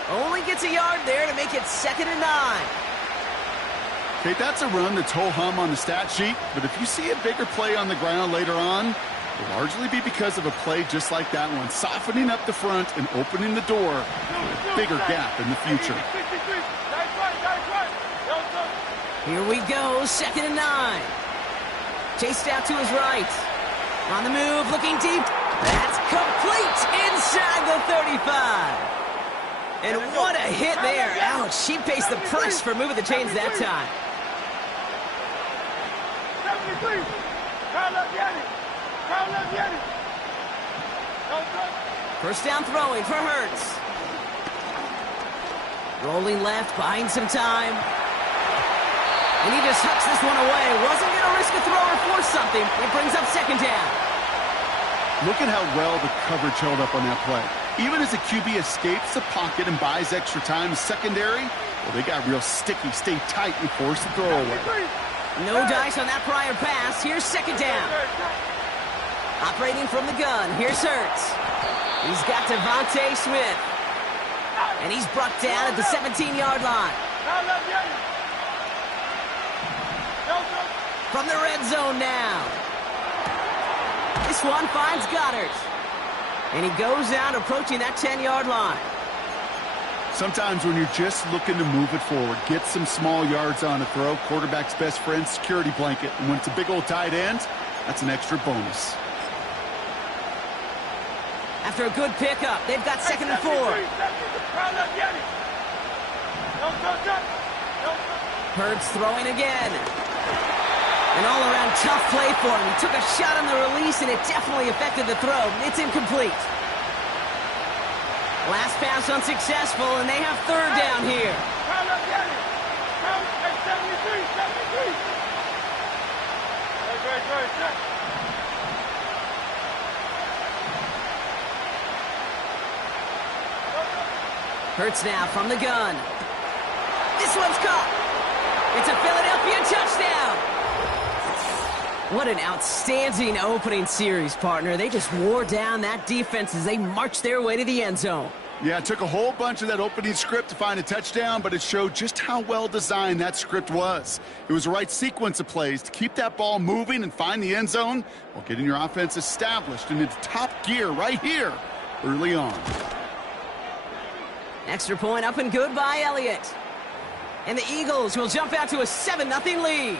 Only gets a yard there to make it 2nd and 9. Okay, that's a run that's ho-hum on the stat sheet, but if you see a bigger play on the ground later on, it'll largely be because of a play just like that one, softening up the front and opening the door for a bigger gap in the future. Here we go, 2nd and 9. Chased out to his right. On the move, looking deep. That's complete inside the 35. And what a hit there. Ouch, she pays the price for moving the chains that time. First down throwing for Hurts. Rolling left, buying some time. And he just hucks this one away. Wasn't going to risk a throw or force something. It brings up 2nd down. Look at how well the coverage held up on that play. Even as the QB escapes the pocket and buys extra time, secondary, well, they got real sticky. Stay tight and force the throw away. No dice on that prior pass. Here's 2nd down. Operating from the gun. Here's Hurts. He's got Devontae Smith. And he's brought down at the 17-yard line. From the red zone now. This one finds Goddard. And he goes out approaching that 10-yard line. Sometimes when you're just looking to move it forward, get some small yards on a throw, quarterback's best friend, security blanket. And when it's a big old tight end, that's an extra bonus. After a good pickup, they've got 2nd and 4. Hurts throwing again. An all-around tough play for him. He took a shot on the release, and it definitely affected the throw. It's incomplete. Last pass unsuccessful, and they have 3rd down here. Hurts now from the gun. This one's caught. It's a Philadelphia touchdown. What an outstanding opening series, partner. They just wore down that defense as they marched their way to the end zone. Yeah, it took a whole bunch of that opening script to find a touchdown, but it showed just how well designed that script was. It was the right sequence of plays to keep that ball moving and find the end zone while getting your offense established in its top gear right here early on. Extra point up and good by Elliott. And the Eagles will jump out to a 7-0 lead.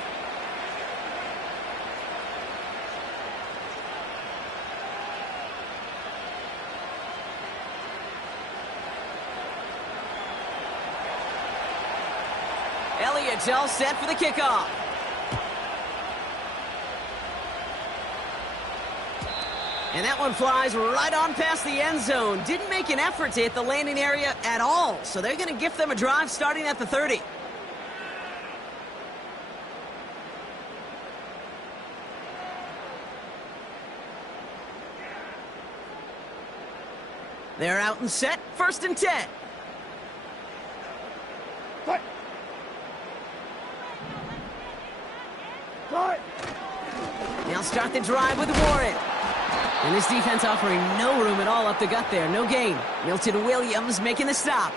Elliott's all set for the kickoff. And that one flies right on past the end zone. Didn't make an effort to hit the landing area at all. So they're going to gift them a drive starting at the 30. They're out and set. 1st and 10. They'll start the drive with Warren. And this defense offering no room at all up the gut there. No gain. Milton Williams making the stop.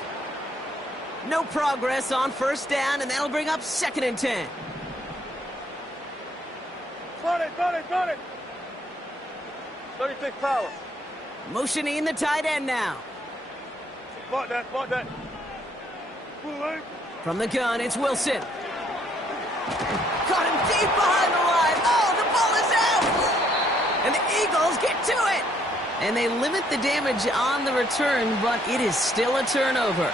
No progress on 1st down, and that'll bring up 2nd and 10. Got it. 36 power. Motioning the tight end now. Spot that. From the gun, it's Wilson. Caught him deep behind the line. Oh, the ball is out! And the Eagles get to it! And they limit the damage on the return, but it is still a turnover.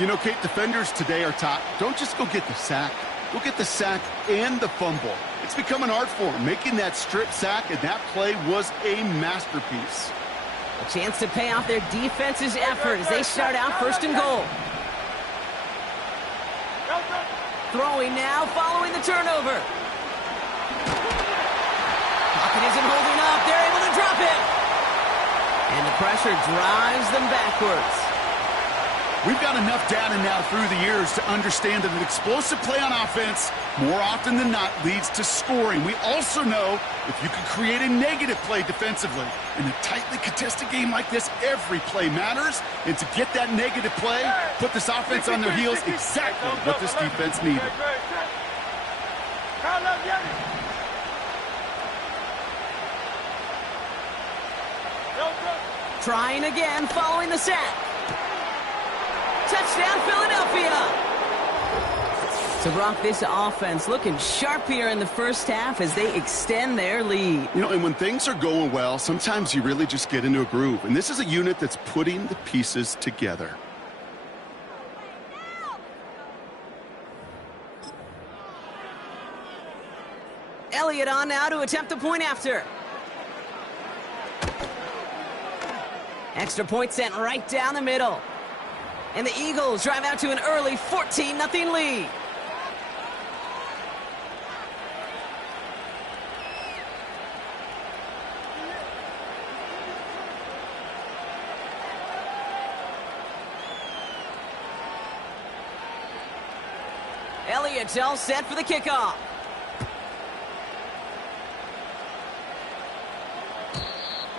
You know, Kate, defenders today are taught, don't just go get the sack. Go get the sack and the fumble. It's become an art form, making that strip sack, and that play was a masterpiece. A chance to pay off their defense's effort as they start out 1st and goal. Throwing now, following the turnover. Pocket isn't holding up. They're able to drop it. And the pressure drives them backwards. We've got enough data now through the years to understand that an explosive play on offense, more often than not, leads to scoring. We also know if you can create a negative play defensively. In a tightly contested game like this, every play matters. And to get that negative play, put this offense on their heels, exactly what this defense needed. Trying again following the sack. Touchdown, Philadelphia! So, Brock, this offense looking sharp here in the first half as they extend their lead. You know, and when things are going well, sometimes you really just get into a groove. And this is a unit that's putting the pieces together. Elliott on now to attempt the point after. Extra point sent right down the middle. And the Eagles drive out to an early 14-0 lead. Elliott's all set for the kickoff.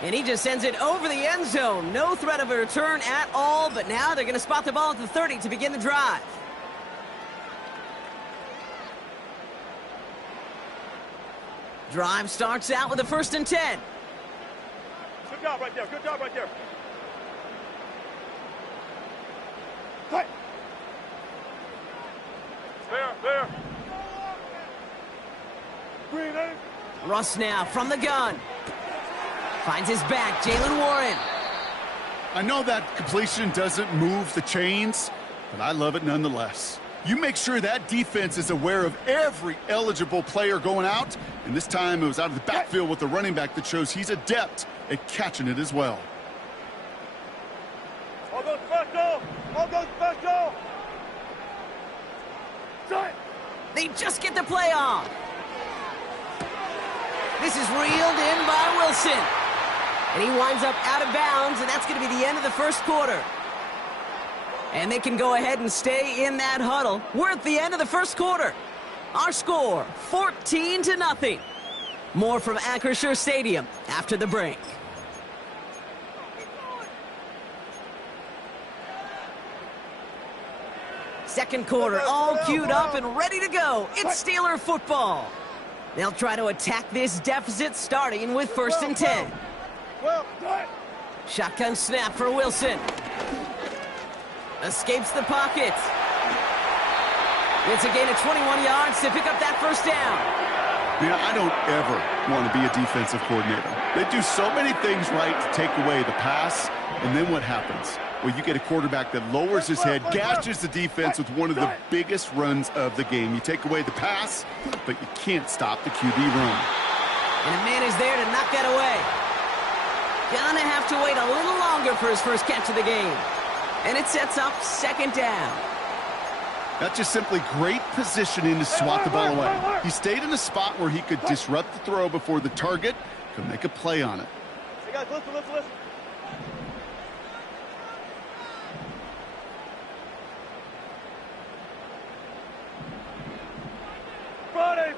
And he just sends it over the end zone. No threat of a return at all, but now they're going to spot the ball at the 30 to begin the drive. Drive starts out with a 1st and 10. Good job right there. Good job right there. Hey. There. Green, eh? Russ now from the gun. Finds his back, Jalen Warren. I know that completion doesn't move the chains, but I love it nonetheless. You make sure that defense is aware of every eligible player going out, and this time it was out of the backfield with the running back that shows he's adept at catching it as well. All goes special! All goes special! They just get the play off. This is reeled in by Wilson. And he winds up out of bounds, and that's going to be the end of the first quarter. And they can go ahead and stay in that huddle. We're at the end of the first quarter. Our score, 14-0. More from Acrisure Stadium after the break. Second quarter, all queued up and ready to go. It's Steeler football. They'll try to attack this deficit, starting with 1st and 10. Shotgun snap for Wilson. Escapes the pocket. It's a gain of 21 yards to pick up that 1st down. Man, I don't ever want to be a defensive coordinator. They do so many things right to take away the pass, and then what happens? Well, you get a quarterback that lowers his head, gashes the defense with one of the biggest runs of the game. You take away the pass, but you can't stop the QB run. And a man is there to knock that away. Gonna have to wait a little longer for his first catch of the game. And it sets up 2nd down. That's just simply great positioning to swat the ball away. He stayed in a spot where he could disrupt the throw before the target could make a play on it. Hey guys, listen. Friday.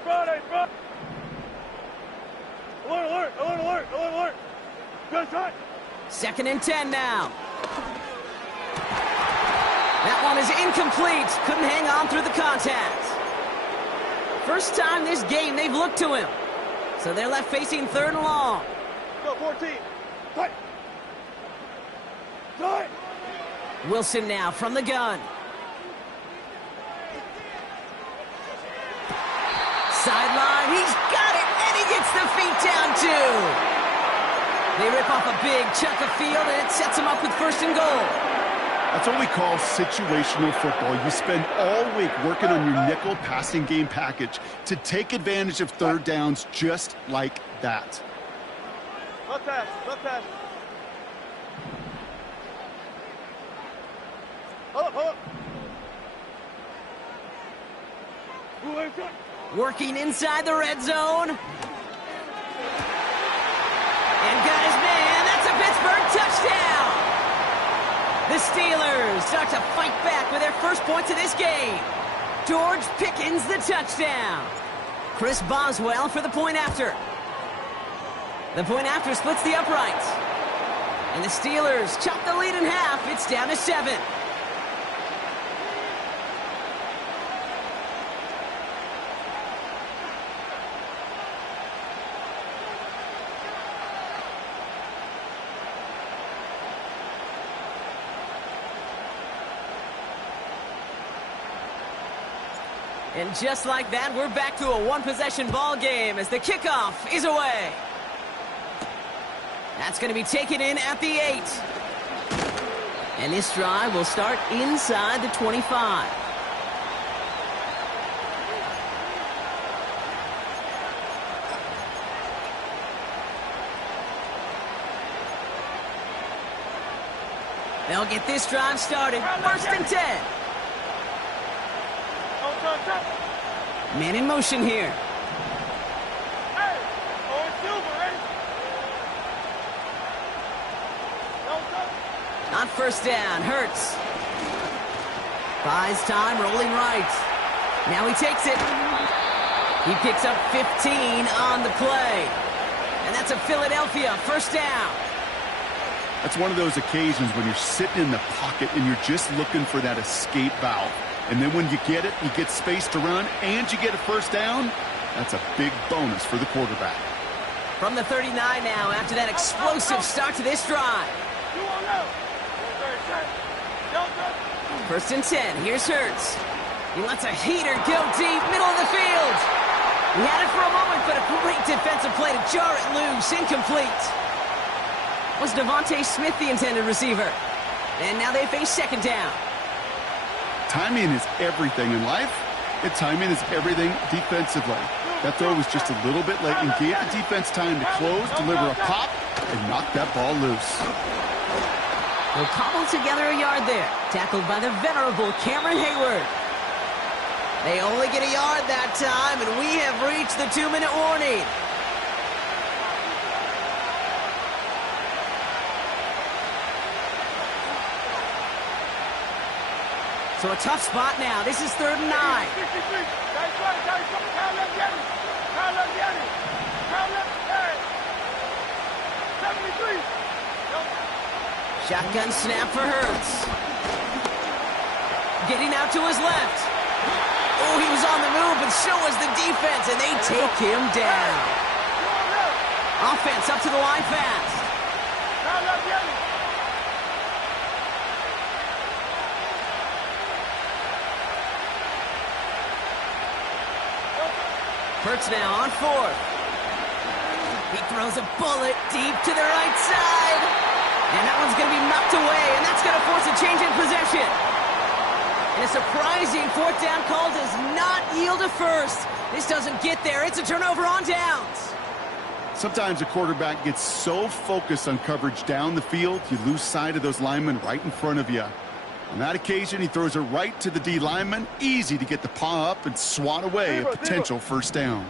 Alert. Good shot. 2nd and 10 now. That one is incomplete. Couldn't hang on through the contact. First time this game they've looked to him. So they're left facing 3rd and long. Go, 14. Tight. Wilson now from the gun. Sideline, he's got it, and he gets the feet down too. They rip off a big chunk of field, and it sets him up with 1st and goal. That's what we call situational football. You spend all week working on your nickel passing game package to take advantage of 3rd downs just like that. Left pass. Hold up. Working inside the red zone. And got his man. That's a Pittsburgh touchdown. The Steelers start to fight back with their first points of this game. George Pickens, the touchdown. Chris Boswell for the point after. The point after splits the uprights. And the Steelers chop the lead in half. It's down to 7. And just like that, we're back to a one-possession ball game as the kickoff is away. That's going to be taken in at the 8. And this drive will start inside the 25. They'll get this drive started. First and 10. Man in motion here. On first down, Hurts. Buys time, rolling right. Now he takes it. He picks up 15 on the play. And that's a Philadelphia first down. That's one of those occasions when you're sitting in the pocket and you're just looking for that escape valve. And then when you get it, you get space to run, and you get a first down. That's a big bonus for the quarterback. From the 39 now, after that explosive start to this drive. First and 10, here's Hurts. He lets a heater go deep, middle of the field. He had it for a moment, but a great defensive play to jar it loose, incomplete. Was Devontae Smith the intended receiver? And now they face second down. Timing is everything in life, and timing is everything defensively. That throw was just a little bit late and gave the defense time to close, deliver a pop, and knock that ball loose. They'll cobble together a yard there, tackled by the venerable Cameron Hayward. They only get a yard that time, and we have reached the 2-minute warning. So a tough spot now. This is 3rd and 9. Shotgun snap for Hurts. Getting out to his left. Oh, he was on the move, but so was the defense, and they take him down. Offense up to the line fast. Hurts now on 4th. He throws a bullet deep to the right side. And that one's going to be knocked away, and that's going to force a change in possession. And a surprising 4th down call does not yield a first. This doesn't get there. It's a turnover on downs. Sometimes a quarterback gets so focused on coverage down the field, you lose sight of those linemen right in front of you. On that occasion, he throws it right to the D lineman. Easy to get the paw up and swat away a potential first down.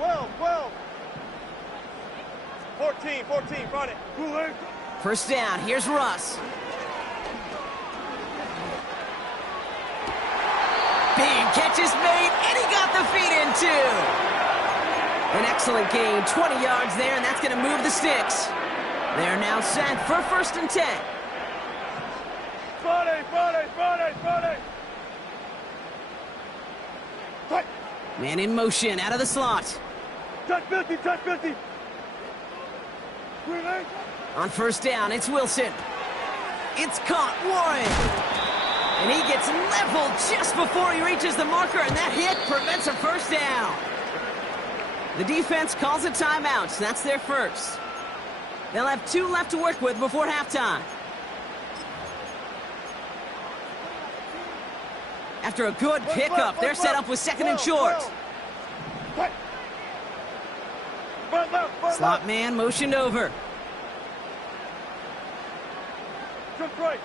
Well. 14, run it. First down, here's Russ. Big catch is made, and he got the feet in too. An excellent gain, 20 yards there, and that's going to move the sticks. They're now set for 1st and 10. Friday. Man in motion, out of the slot. Touch 50. On first down, it's Wilson. It's caught, Warren. And he gets leveled just before he reaches the marker, and that hit prevents a first down. The defense calls a timeout. That's their first. They'll have 2 left to work with before halftime. After a good pickup, they're set up with 2nd and short. Slot man motioned over. Took right.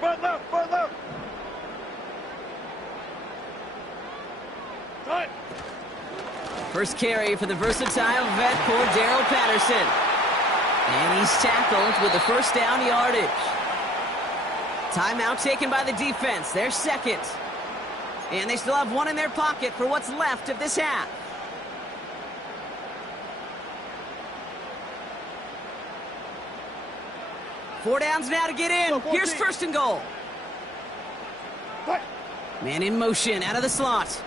Front left. First carry for the versatile vet Cordero Patterson. And he's tackled with the first down yardage. Timeout taken by the defense. Their second. And they still have one in their pocket for what's left of this half. Four downs now to get in. Here's first and goal. Man in motion out of the slot.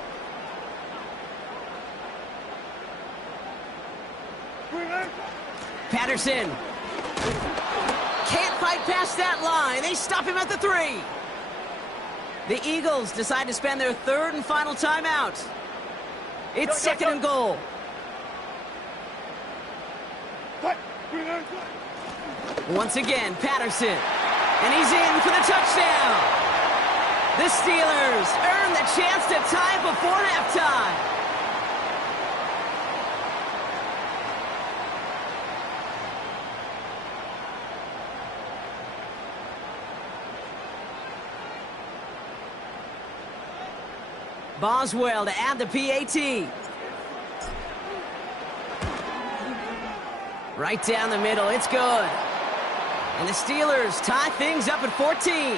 Patterson. Can't fight past that line. They stop him at the 3. The Eagles decide to spend their third and final timeout. It's second and goal. Once again, Patterson. And he's in for the touchdown. The Steelers earn the chance to tie before halftime. Boswell to add the PAT. Right down the middle, it's good. And the Steelers tie things up at 14.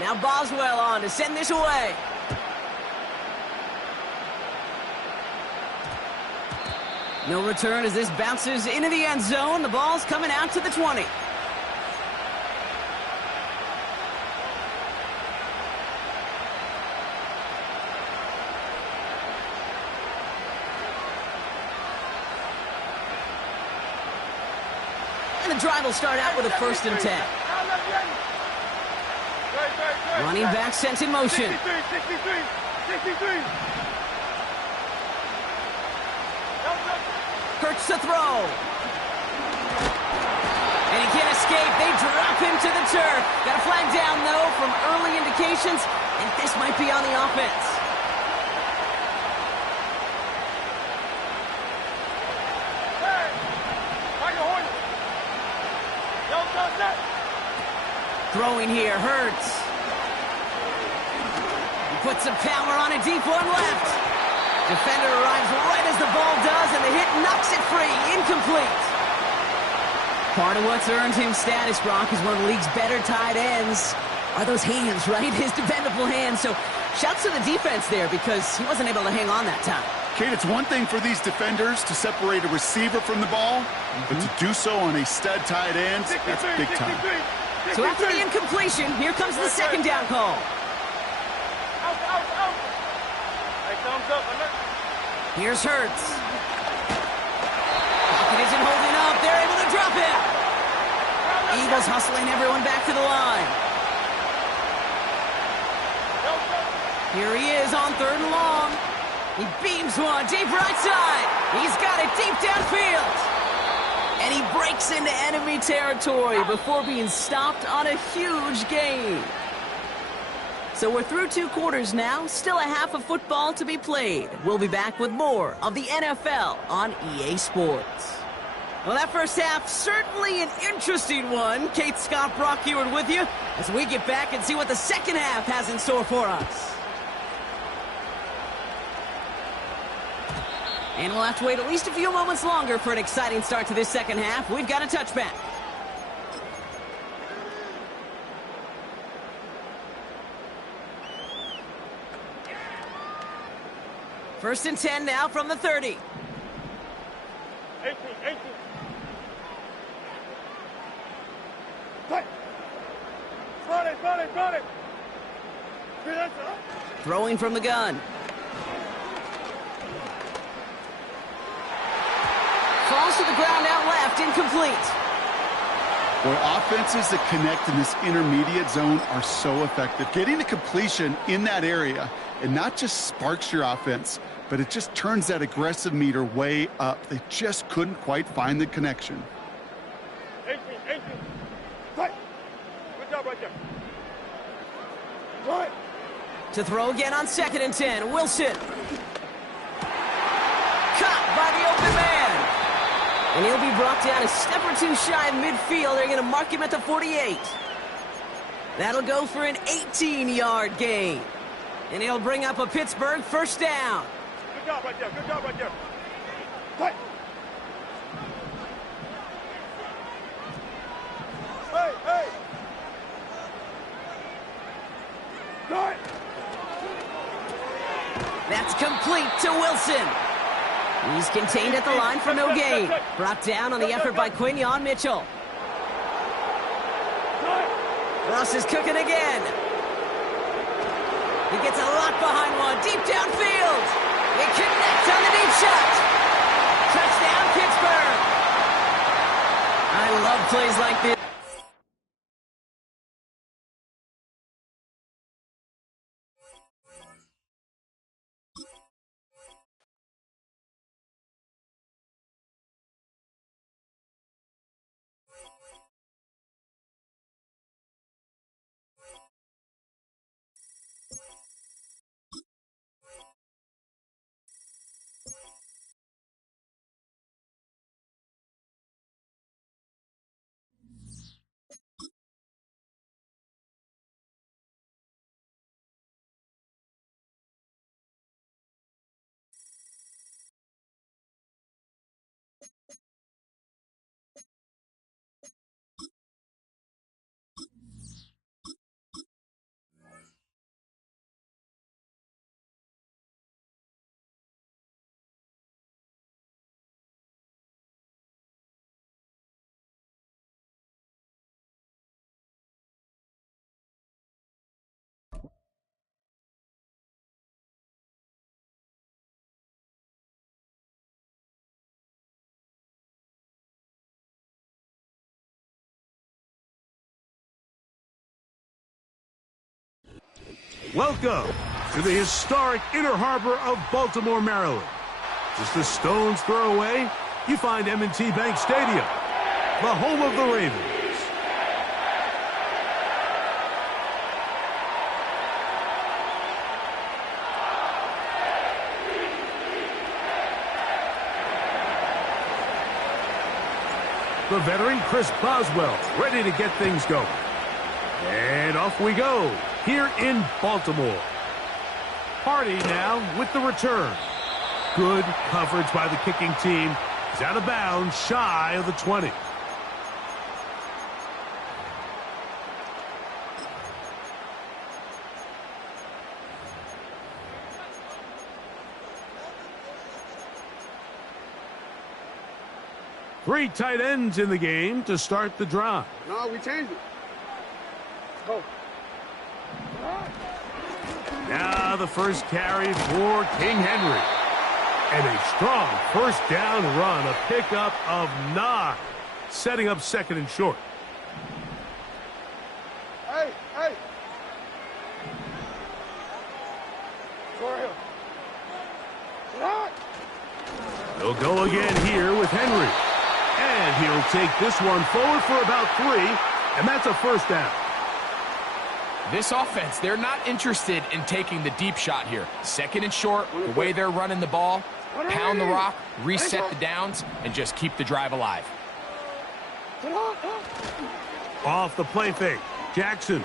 Now Boswell on to send this away. No return as this bounces into the end zone. The ball's coming out to the 20. And the drive will start out with a 1st and 10. Running back sent in motion. 63. Hurts to throw. And he can't escape. They drop him to the turf. Got a flag down, though, from early indications. And this might be on the offense. Throwing here, Hurts. He puts some power on a deep one left. Defender arrives right as the ball does, and the hit knocks it free. Incomplete. Part of what's earned him status, Brock, is one of the league's better tight ends. Are those hands, right? His dependable hands. So shouts to the defense there because he wasn't able to hang on that time. Kate, it's one thing for these defenders to separate a receiver from the ball, but to do so on a stud tight end, that's big time. So after the incompletion, here comes the second down call. Here's Hurts. Pocket isn't holding up. They're able to drop it. Eagles hustling everyone back to the line. Here he is on 3rd and long. He beams one deep right side. He's got it deep downfield. And he breaks into enemy territory before being stopped on a huge gain. So we're through 2 quarters now. Still a half of football to be played. We'll be back with more of the NFL on EA Sports. Well, that first half, certainly an interesting one. Kate, Scott, Brock Ewart with you as we get back and see what the second half has in store for us. And we'll have to wait at least a few moments longer for an exciting start to this second half. We've got a touchback. First and 10 now from the 30. 18. Run it. Throwing from the gun. Falls to the ground out left, incomplete. Boy, offenses that connect in this intermediate zone are so effective. Getting a completion in that area, it not just sparks your offense, but it just turns that aggressive meter way up. They just couldn't quite find the connection. 18. Good job right there. Right. To throw again on 2nd and 10. Wilson. Caught by the open man. And he'll be brought down a step or 2 shy of midfield. They're going to mark him at the 48. That'll go for an 18-yard gain. And he'll bring up a Pittsburgh first down. Good job right there. Good job right there. Cut. Hey, hey. Cut. That's complete to Wilson. He's contained at the line for no gain. Brought down on the effort by Quinyon Mitchell. Russ is cooking again. He gets a lot behind one, deep downfield. He connects on the deep shot. Touchdown, Pittsburgh. I love plays like this. Welcome to the historic Inner Harbor of Baltimore, Maryland. Just a stone's throw away, you find M&T Bank Stadium, the home of the Ravens. The veteran Chris Boswell ready to get things going. And off we go, here in Baltimore. Hardy now with the return. Good coverage by the kicking team. He's out of bounds, shy of the 20. Three tight ends in the game to start the drive. No, we changed it. Go. Now the first carry for King Henry. And a strong first down run, a pickup of 9, setting up second and short. Hey, hey. He'll go again here with Henry. And he'll take this one forward for about 3, and that's a first down. This offense, they're not interested in taking the deep shot here. Second and short, the way they're running the ball, pound the rock, reset the downs, and just keep the drive alive. Off the play fake, Jackson.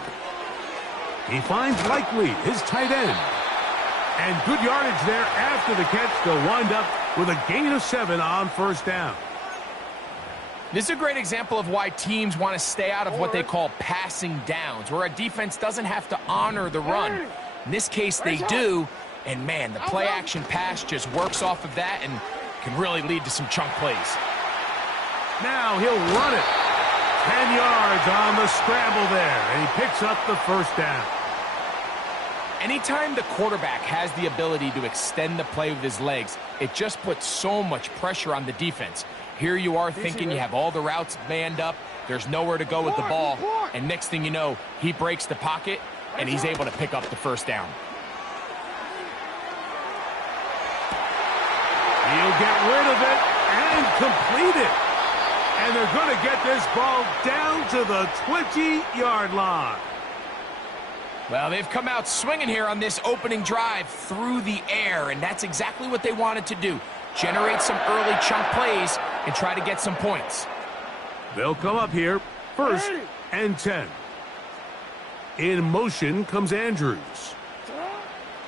He finds Likely, his tight end. And good yardage there after the catch to wind up with a gain of 7 on first down. This is a great example of why teams want to stay out of what they call passing downs, where a defense doesn't have to honor the run. In this case, they do, and man, the play-action pass just works off of that and can really lead to some chunk plays. Now he'll run it. 10 yards on the scramble there, and he picks up the first down. Anytime the quarterback has the ability to extend the play with his legs, it just puts so much pressure on the defense. Here you are thinking you have all the routes manned up, there's nowhere to go with the ball, and next thing you know, he breaks the pocket, and he's able to pick up the first down. He'll get rid of it and complete it. And they're going to get this ball down to the 20-yard line. Well, they've come out swinging here on this opening drive through the air, and that's exactly what they wanted to do. Generate some early chunk plays and try to get some points. They'll come up here, 1st and 10. In motion comes Andrews.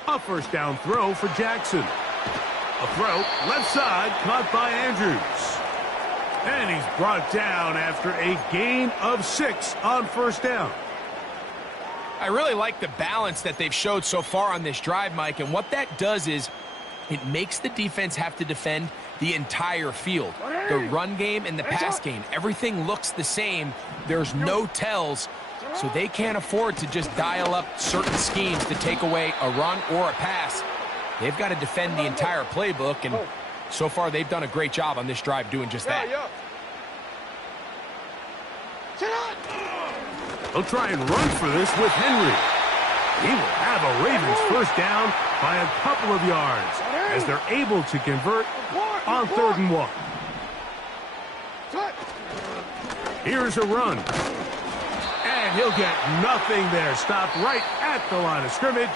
A first down throw for Jackson. A throw left side caught by Andrews. And he's brought down after a gain of 6 on first down. I really like the balance that they've showed so far on this drive, Mike, and what that does is it makes the defense have to defend the entire field. The run game and the pass game, everything looks the same. There's no tells, so they can't afford to just dial up certain schemes to take away a run or a pass. They've got to defend the entire playbook, and so far they've done a great job on this drive doing just that. They'll try and run for this with Henry. He will have a Ravens first down by a couple of yards as they're able to convert on 3rd and 1. Here's a run. And he'll get nothing there. Stopped right at the line of scrimmage.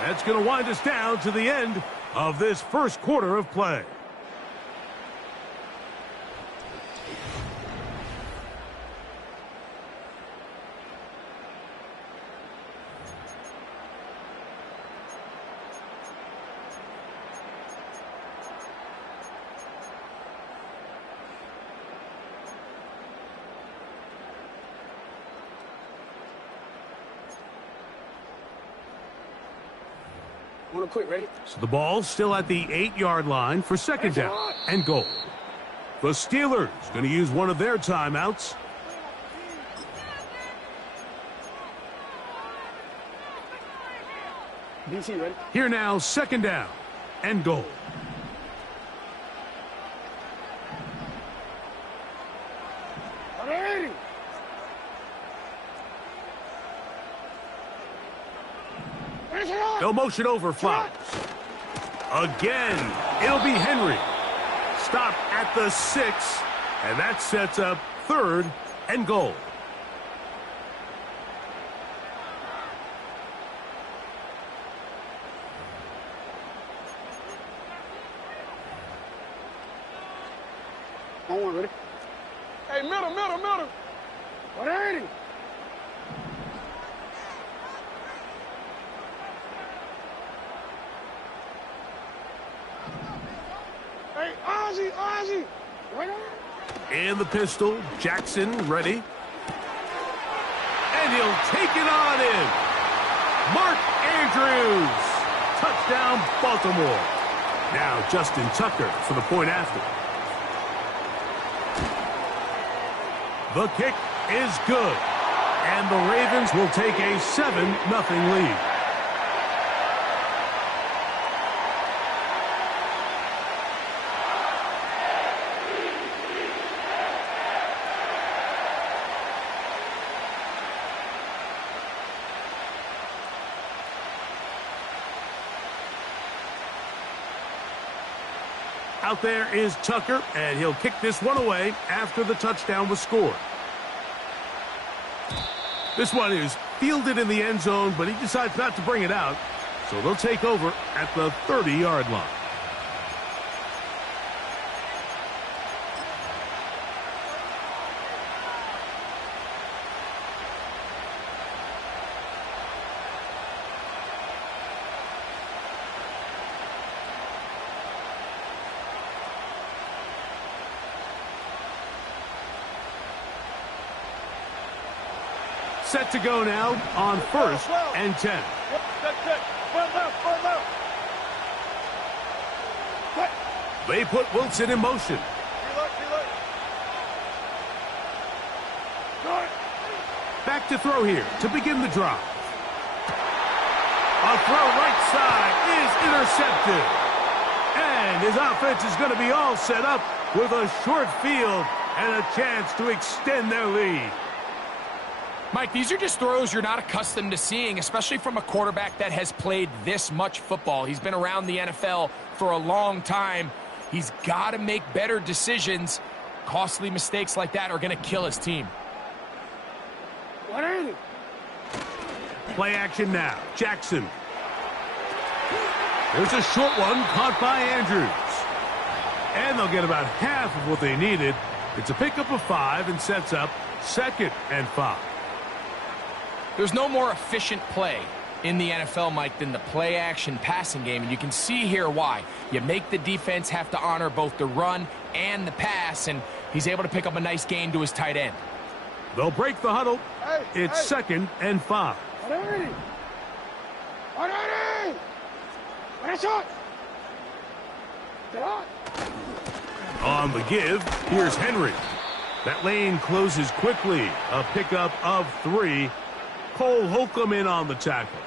That's going to wind us down to the end of this first quarter of play. Quick, ready? So the ball's still at the 8-yard line for second down and goal. The Steelers going to use one of their timeouts. DC, ready? Here now, second down and goal. Ready? They'll motion over Flowers. Again, it'll be Henry. Stop at the 6, and that sets up 3rd and goal. On one, ready? Hey, middle. 180. Hey, Ozzy. Right on. In the pistol, Jackson ready. And he'll take it on in. Mark Andrews. Touchdown, Baltimore. Now Justin Tucker for the point after. The kick is good. And the Ravens will take a 7-0 lead. Out there is Tucker, and he'll kick this one away after the touchdown was scored. This one is fielded in the end zone, but he decides not to bring it out, so they'll take over at the 30-yard line. Set to go now on 1st and 10. They put Wilson in motion. Back to throw here to begin the drive. A throw right side is intercepted. And his offense is going to be all set up with a short field and a chance to extend their lead. Mike, these are just throws you're not accustomed to seeing, especially from a quarterback that has played this much football. He's been around the NFL for a long time. He's got to make better decisions. Costly mistakes like that are going to kill his team. Play action now. Jackson. There's a short one caught by Andrews. And they'll get about half of what they needed. It's a pickup of 5 and sets up 2nd and 5. There's no more efficient play in the NFL, Mike, than the play-action passing game. And you can see here why. You make the defense have to honor both the run and the pass, and he's able to pick up a nice gain to his tight end. They'll break the huddle. It's 2nd and 5. On the give, here's Henry. That lane closes quickly. A pickup of 3. Cole Holcomb in on the tackle.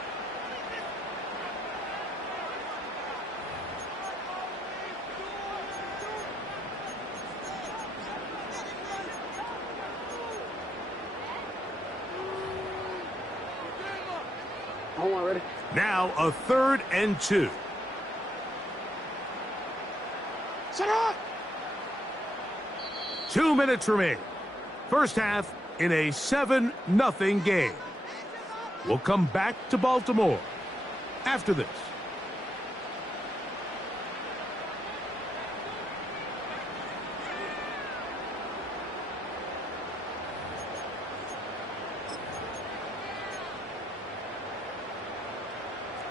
Now a 3rd and 2. Set up! 2 minutes remain. First half in a 7-0 game. We'll come back to Baltimore after this.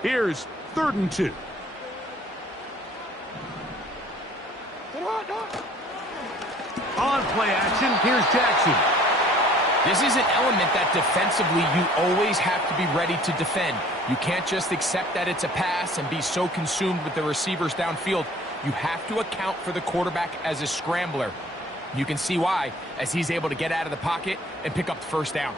Here's 3rd and 2. On play action, here's Jackson. This is an element that defensively you always have to be ready to defend. You can't just accept that it's a pass and be so consumed with the receivers downfield. You have to account for the quarterback as a scrambler. You can see why, as he's able to get out of the pocket and pick up the first down.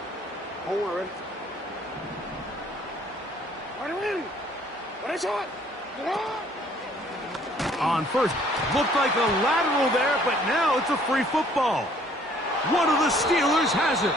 On first, looked like a lateral there, but now it's a free football. One of the Steelers has it.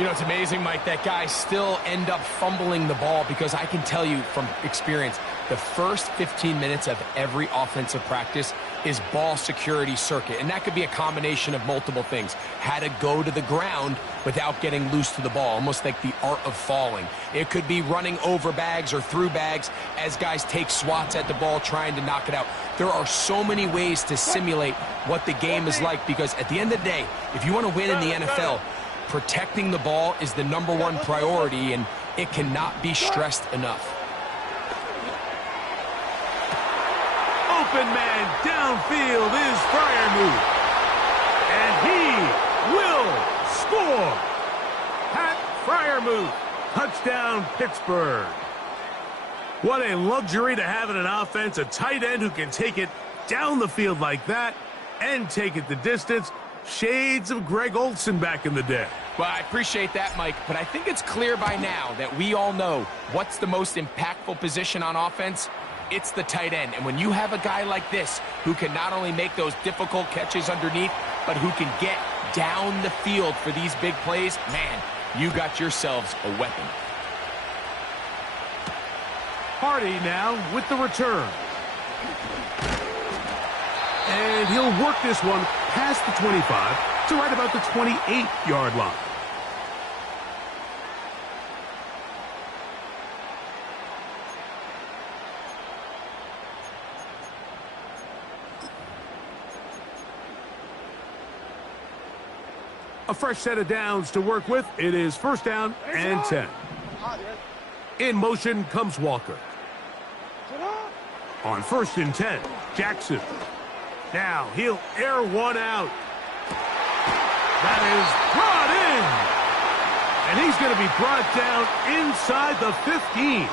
You know, it's amazing, Mike, that guys still end up fumbling the ball, because I can tell you from experience, the first 15 minutes of every offensive practice is ball security circuit, and that could be a combination of multiple things. How to go to the ground without getting loose to the ball, almost like the art of falling. It could be running over bags or through bags as guys take swats at the ball trying to knock it out. There are so many ways to simulate what the game is like, because at the end of the day, if you want to win in the NFL, protecting the ball is the #1 priority, and it cannot be stressed enough. Open man downfield is Freiermuth. And he will score. Pat Freiermuth. Touchdown, Pittsburgh. What a luxury to have in an offense, a tight end who can take it down the field like that and take it the distance. Shades of Greg Olsen back in the day. Well, I appreciate that, Mike, but I think it's clear by now that we all know what's the most impactful position on offense. It's the tight end. And when you have a guy like this who can not only make those difficult catches underneath, but who can get down the field for these big plays, man, you got yourselves a weapon. Hardy now with the return. And he'll work this one past the 25 to right about the 28-yard line. A fresh set of downs to work with. It is 1st down and 10. In motion comes Walker. On 1st and 10, Jackson. Now he'll air one out. That is brought in. And he's going to be brought down inside the 15.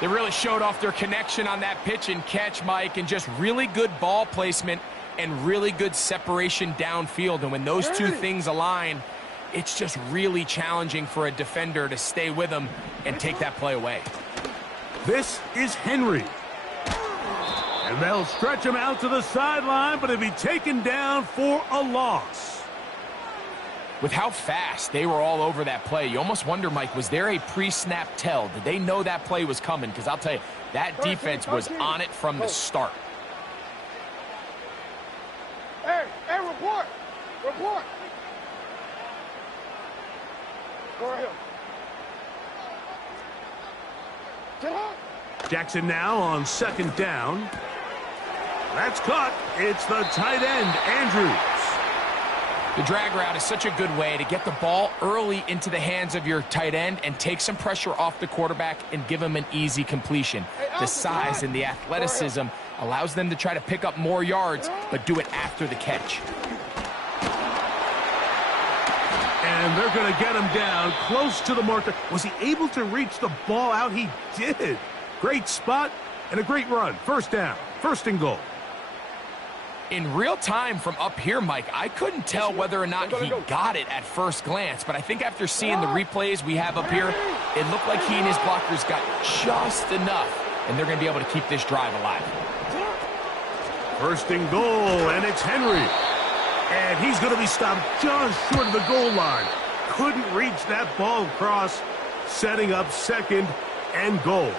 They really showed off their connection on that pitch and catch, Mike, and just really good ball placement and really good separation downfield. And when those two things align, it's just really challenging for a defender to stay with them and take that play away. This is Henry. And they'll stretch him out to the sideline, but he'll be taken down for a loss. With how fast they were all over that play, you almost wonder, Mike, was there a pre-snap tell? Did they know that play was coming? Because I'll tell you, that defense was on it from the start. Hey, report! Report! Go ahead. Get up! Jackson now on 2nd down. That's caught. It's the tight end, Andrews. The drag route is such a good way to get the ball early into the hands of your tight end and take some pressure off the quarterback and give him an easy completion. The size and the athleticism allows them to try to pick up more yards, but do it after the catch. And they're going to get him down close to the marker. Was he able to reach the ball out? He did. Great spot and a great run. First down, first and goal. In real time from up here, Mike, I couldn't tell whether or not he got it at first glance, but I think after seeing the replays we have up here, it looked like he and his blockers got just enough, and they're going to be able to keep this drive alive. First and goal, and it's Henry. And he's going to be stopped just short of the goal line. Couldn't reach that ball across, setting up second and goal.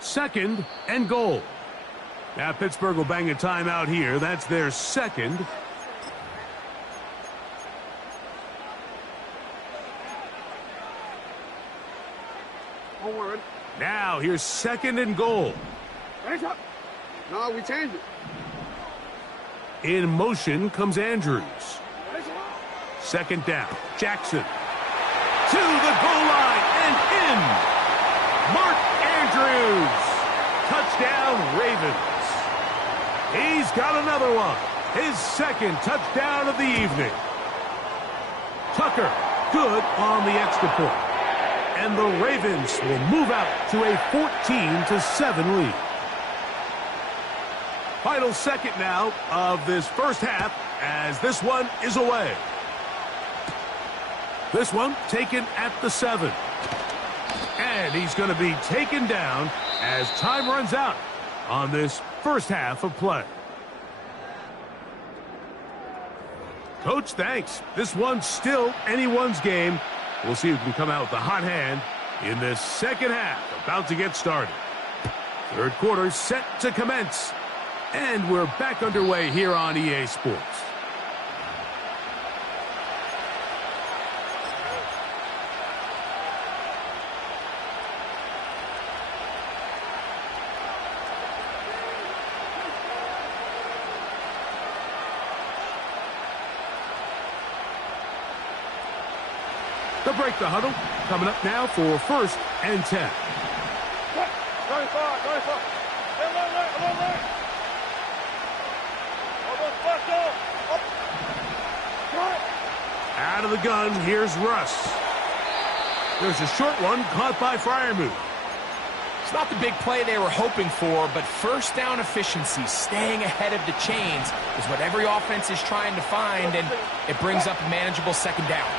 Second and goal. Now Pittsburgh will bang a timeout here. That's their second. Now here's second and goal. No, we changed it. In motion comes Andrews. Second down. Jackson. To the goal line and in. Mark Andrews. Touchdown, Ravens. He's got another one. His second touchdown of the evening. Tucker, good on the extra point. And the Ravens will move out to a 14-7 lead. Final second now of this first half as this one is away. This one taken at the 7. And he's going to be taken down as time runs out on this first half of play. Coach, thanks. This one's still anyone's game. We'll see who can come out with the hot hand in this second half, about to get started. Third quarter set to commence. And we're back underway here on EA Sports. They'll break the huddle. Coming up now for first and 10. Out of the gun, here's Russ. There's a short one caught by Freiermuth. It's not the big play they were hoping for, but first down efficiency, staying ahead of the chains, is what every offense is trying to find, and it brings up a manageable second down.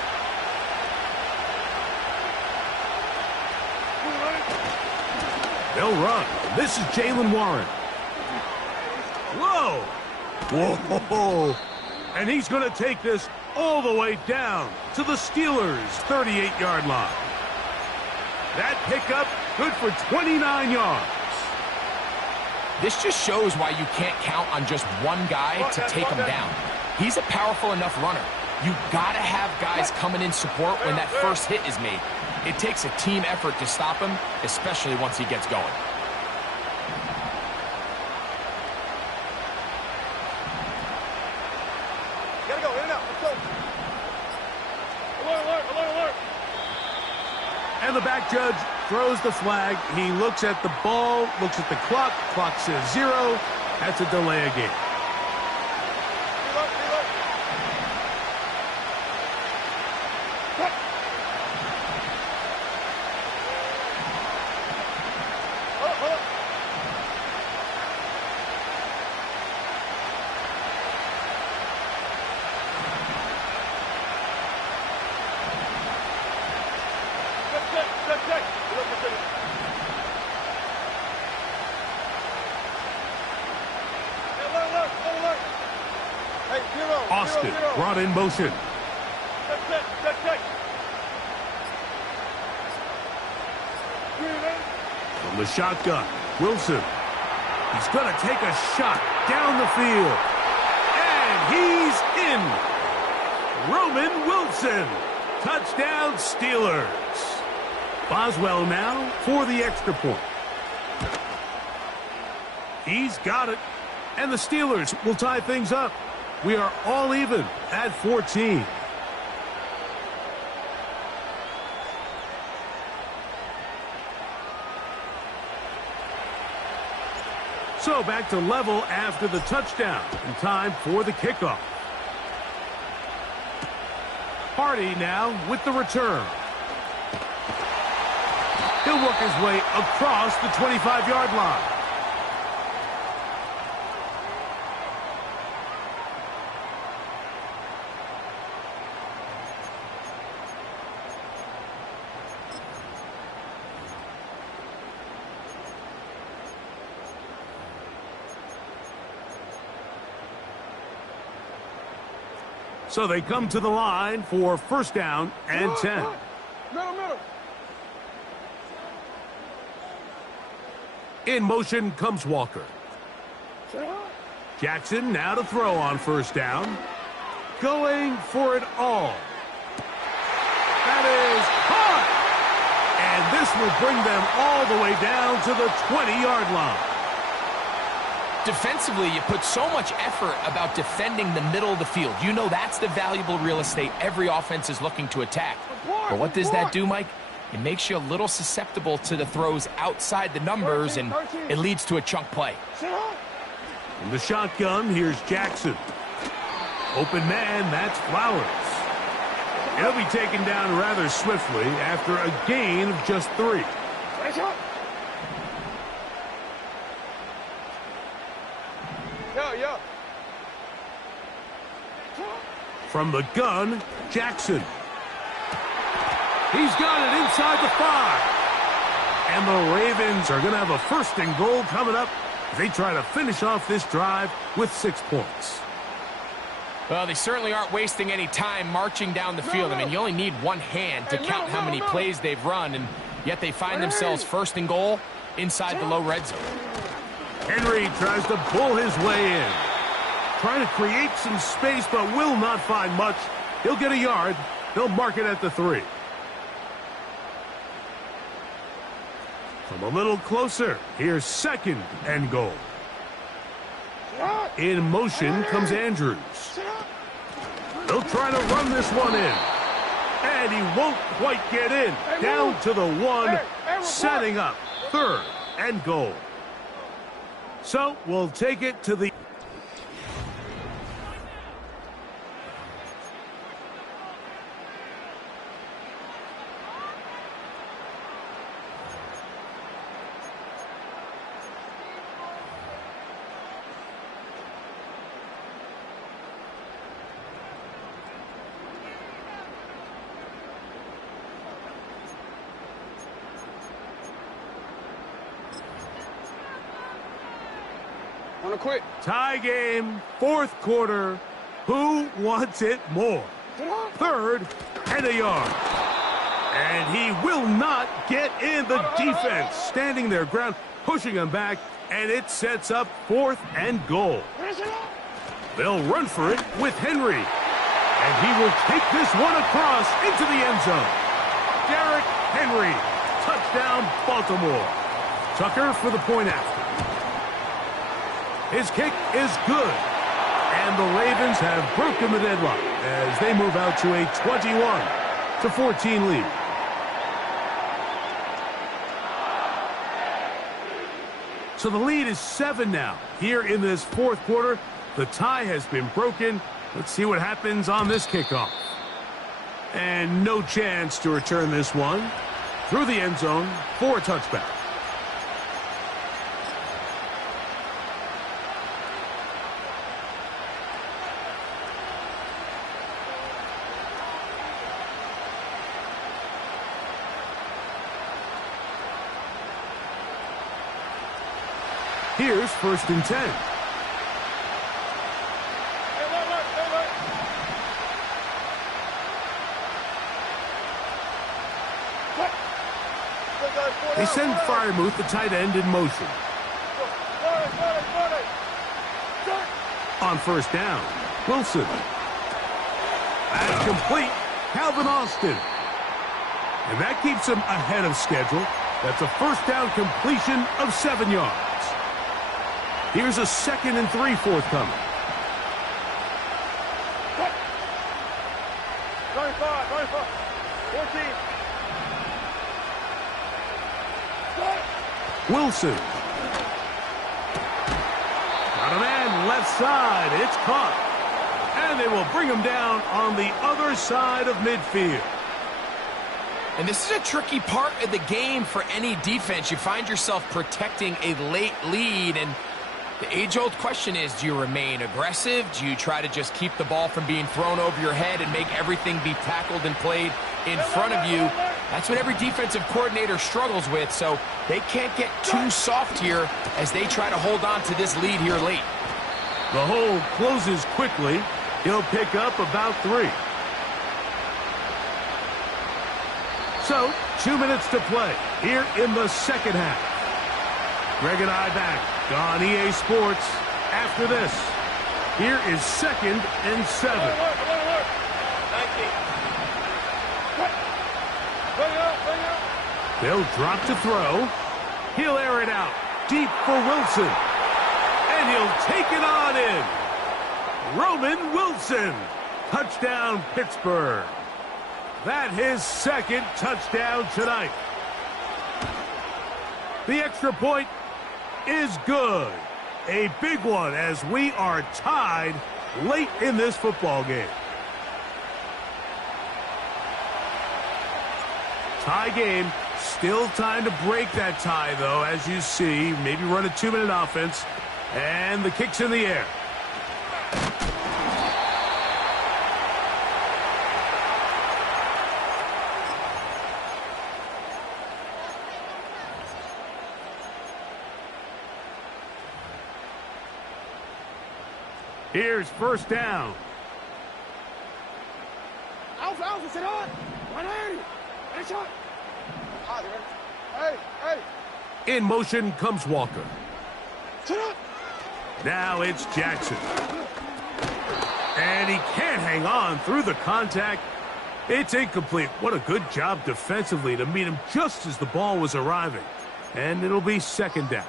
They'll run. This is Jalen Warren. Whoa! Whoa! And he's going to take this all the way down to the Steelers' 38-yard line. That pickup good for 29 yards. This just shows why you can't count on just one guy to take him down. He's a powerful enough runner. You got to have guys coming in support when that first hit is made. It takes a team effort to stop him, especially once he gets going. Gotta go, in and out, let's go. Alert, alert, alert, alert. And the back judge throws the flag. He looks at the ball, looks at the clock. Clock says 0. That's a delay of game. Austin brought in motion. From the shotgun, Wilson. He's going to take a shot down the field. And he's in. Roman Wilson. Touchdown, Steelers. Boswell now for the extra point. He's got it. And the Steelers will tie things up. We are all even at 14. So back to level after the touchdown. And time for the kickoff. Hardy now with the return. He'll work his way across the 25-yard line. So they come to the line for first down and 10. Middle. In motion comes Walker. Jackson now to throw on first down. Going for it all. That is hard. And this will bring them all the way down to the 20-yard line. Defensively, you put so much effort about defending the middle of the field. You know that's the valuable real estate every offense is looking to attack. But what does that do, Mike? It makes you a little susceptible to the throws outside the numbers, and it leads to a chunk play. In the shotgun, here's Jackson. Open man, that's Flowers. He'll be taken down rather swiftly after a gain of just 3. Yeah. From the gun, Jackson. He's got it inside the 5. And the Ravens are going to have a first and goal coming up. They try to finish off this drive with 6 points. Well, they certainly aren't wasting any time marching down the field. I mean, you only need one hand to count how many plays they've run, and yet they find themselves first and goal inside the low red zone. Henry tries to pull his way in. Trying to create some space, but will not find much. He'll get a yard. They'll mark it at the 3. From a little closer, here's second and goal. In motion comes Andrews. They'll try to run this one in. And he won't quite get in. Down to the 1, setting up third and goal. So we'll take it to the... Quick. Tie game, fourth quarter. Who wants it more? Third and a yard. And he will not get in. The defense standing their ground, pushing him back, and it sets up fourth and goal. They'll run for it with Henry. And he will take this one across into the end zone. Derrick Henry, touchdown Baltimore. Tucker for the point after. His kick is good. And the Ravens have broken the deadlock as they move out to a 21-14 lead. So the lead is 7 now. Here in this fourth quarter, the tie has been broken. Let's see what happens on this kickoff. And no chance to return this one. Through the end zone for a touchback. Here's first and 10. They send Freiermuth, the tight end, in motion. On first down, Wilson. That's complete. Calvin Austin. And that keeps him ahead of schedule. That's a first down completion of 7 yards. Here's a 2nd and 3 forthcoming. 25, 14. Wilson. Got a man left side. It's caught. And they will bring him down on the other side of midfield. And this is a tricky part of the game for any defense. You find yourself protecting a late lead, and the age-old question is, do you remain aggressive? Do you try to just keep the ball from being thrown over your head and make everything be tackled and played in front of you? That's what every defensive coordinator struggles with, so they can't get too soft here as they try to hold on to this lead here late. The hole closes quickly. He'll pick up about 3. So, 2 minutes to play here in the second half. Greg and I back on EA Sports after this. Here is 2nd and 7. They'll drop to throw. He'll air it out deep for Wilson. And he'll take it on in. Roman Wilson. Touchdown, Pittsburgh. That his 2nd touchdown tonight. The extra point is good. A big one as we are tied late in this football game. Tie game. Still time to break that tie, though, as you see. Maybe run a 2-minute offense. And the kick's in the air. Here's first down. In motion comes Walker. Now it's Jackson. And he can't hang on through the contact. It's incomplete. What a good job defensively to meet him just as the ball was arriving. And it'll be 2nd down.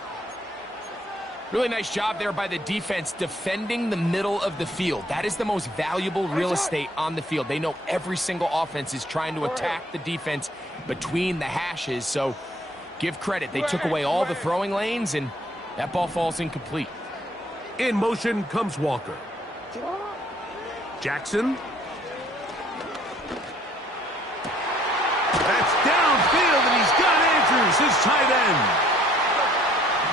Really nice job there by the defense defending the middle of the field. That is the most valuable real estate on the field. They know every single offense is trying to attack the defense between the hashes. So give credit. They took away all the throwing lanes, and that ball falls incomplete. In motion comes Walker. Jackson. That's downfield, and he's got Andrews, his tight end.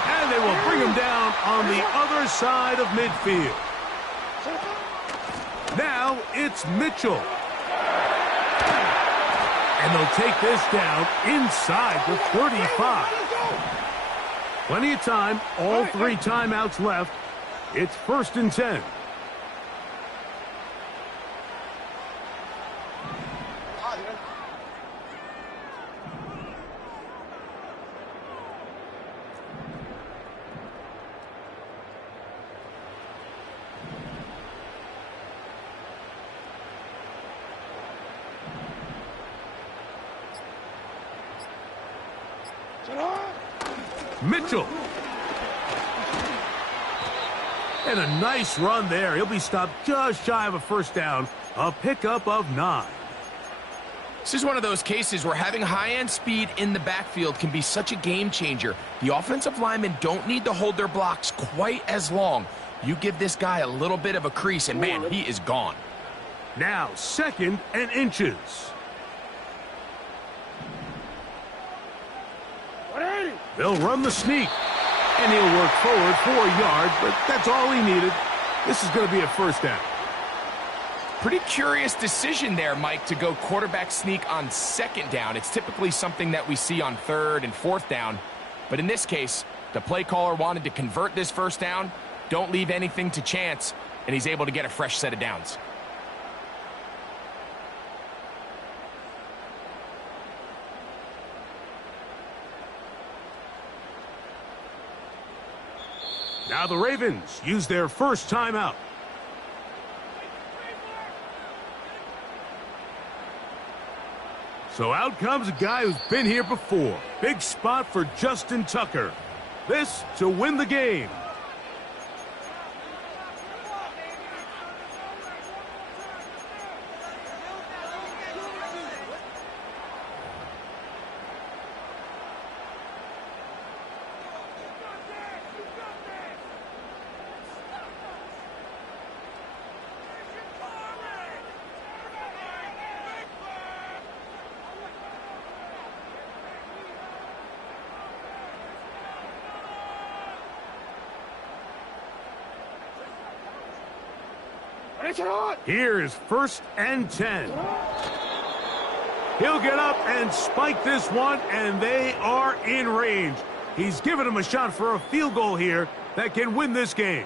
And they will bring him down on the other side of midfield. Now it's Mitchell. And they'll take this down inside the 35. Plenty of time, all 3 timeouts left. It's 1st and 10. Mitchell. And a nice run there. He'll be stopped just shy of a first down. A pickup of 9. This is one of those cases where having high-end speed in the backfield can be such a game changer. The offensive linemen don't need to hold their blocks quite as long. You give this guy a little bit of a crease, and man, he is gone. Now 2nd and inches. They'll run the sneak. And he'll work forward for a yard, but that's all he needed. This is going to be a first down. Pretty curious decision there, Mike, to go quarterback sneak on 2nd down. It's typically something that we see on 3rd and 4th down. But in this case, the play caller wanted to convert this first down, don't leave anything to chance, and he's able to get a fresh set of downs. Now the Ravens use their first timeout. So out comes a guy who's been here before. Big spot for Justin Tucker. This to win the game. Here is 1st and 10. He'll get up and spike this one, and they are in range. He's given him a shot for a field goal here that can win this game.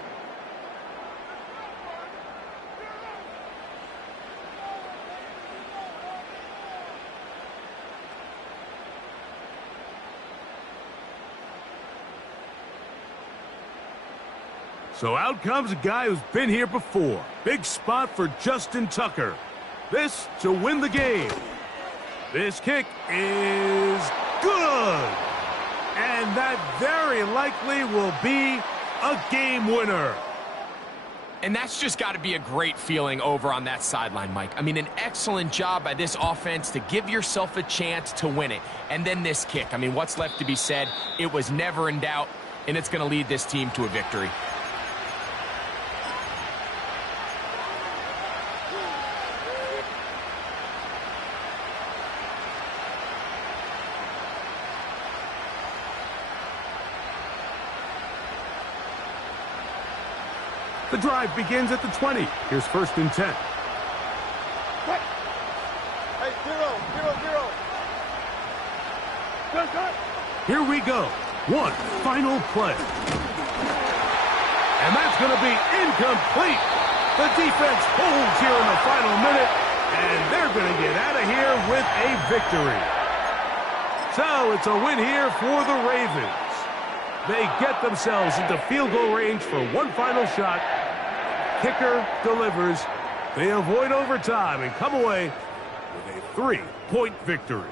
So out comes a guy who's been here before. Big spot for Justin Tucker. This to win the game. This kick is good. And that very likely will be a game winner. And that's just got to be a great feeling over on that sideline, Mike. I mean, an excellent job by this offense to give yourself a chance to win it. And then this kick. I mean, what's left to be said? It was never in doubt, and it's going to lead this team to a victory. The drive begins at the 20. Here's 1st and 10. Hey, 0-0-0. Cut. Here we go. One final play. And that's going to be incomplete. The defense holds here in the final minute, and they're going to get out of here with a victory. So it's a win here for the Ravens. They get themselves into field goal range for one final shot. Kicker delivers. They avoid overtime and come away with a 3-point victory.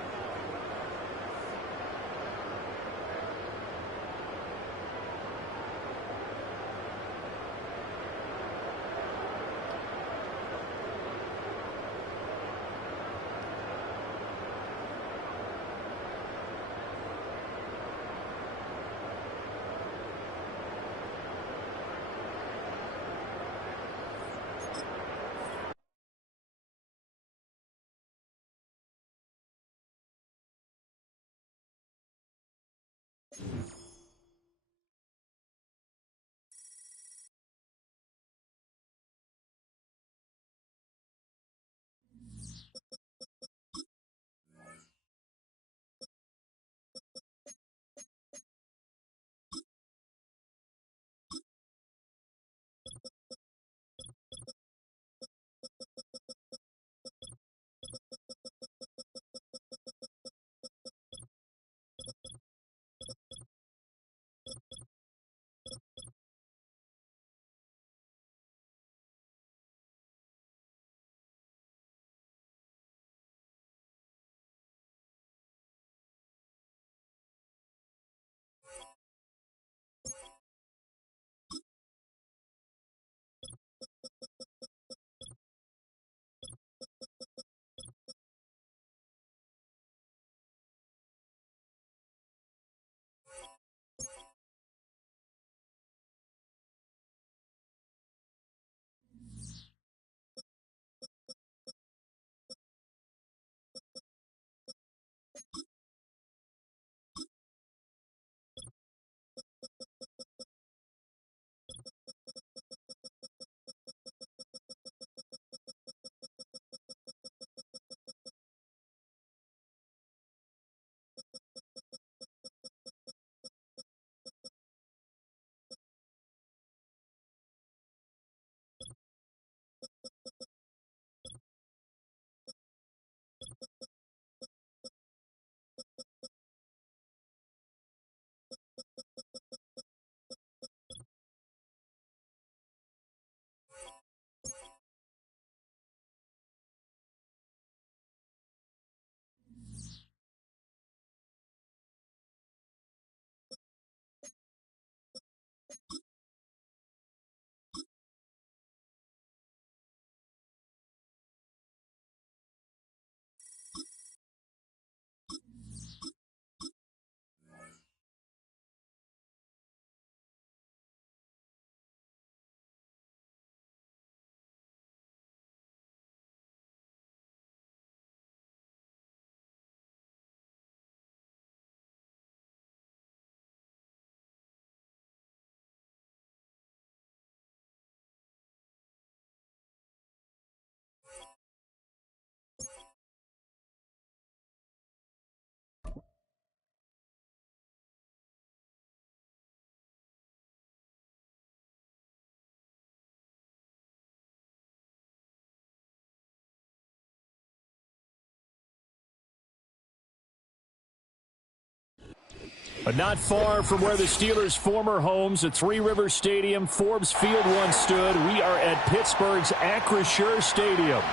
But not far from where the Steelers' former homes at Three Rivers Stadium, Forbes Field once stood, we are at Pittsburgh's Acrisure Stadium.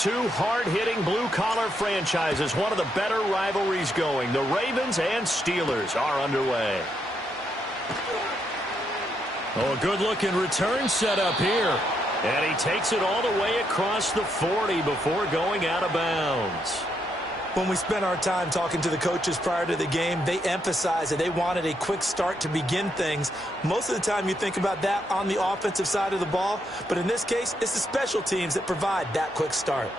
Two hard-hitting blue-collar franchises, one of the better rivalries going. The Ravens and Steelers are underway. Oh, a good-looking return setup here. And he takes it all the way across the 40 before going out of bounds. When we spent our time talking to the coaches prior to the game, they emphasized that they wanted a quick start to begin things. Most of the time you think about that on the offensive side of the ball, but in this case, it's the special teams that provide that quick start.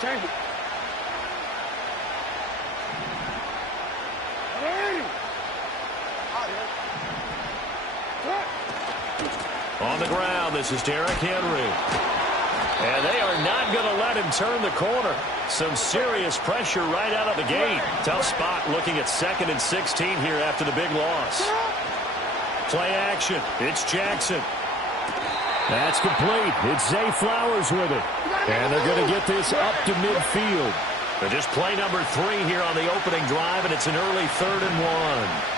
Change it. On the ground, this is Derrick Henry. And they are not going to let him turn the corner. Some serious pressure right out of the gate. Tough spot looking at 2nd and 16 here after the big loss. Play action. It's Jackson. That's complete. It's Zay Flowers with it. And they're going to get this up to midfield. But just play number 3 here on the opening drive, and it's an early 3rd and 1.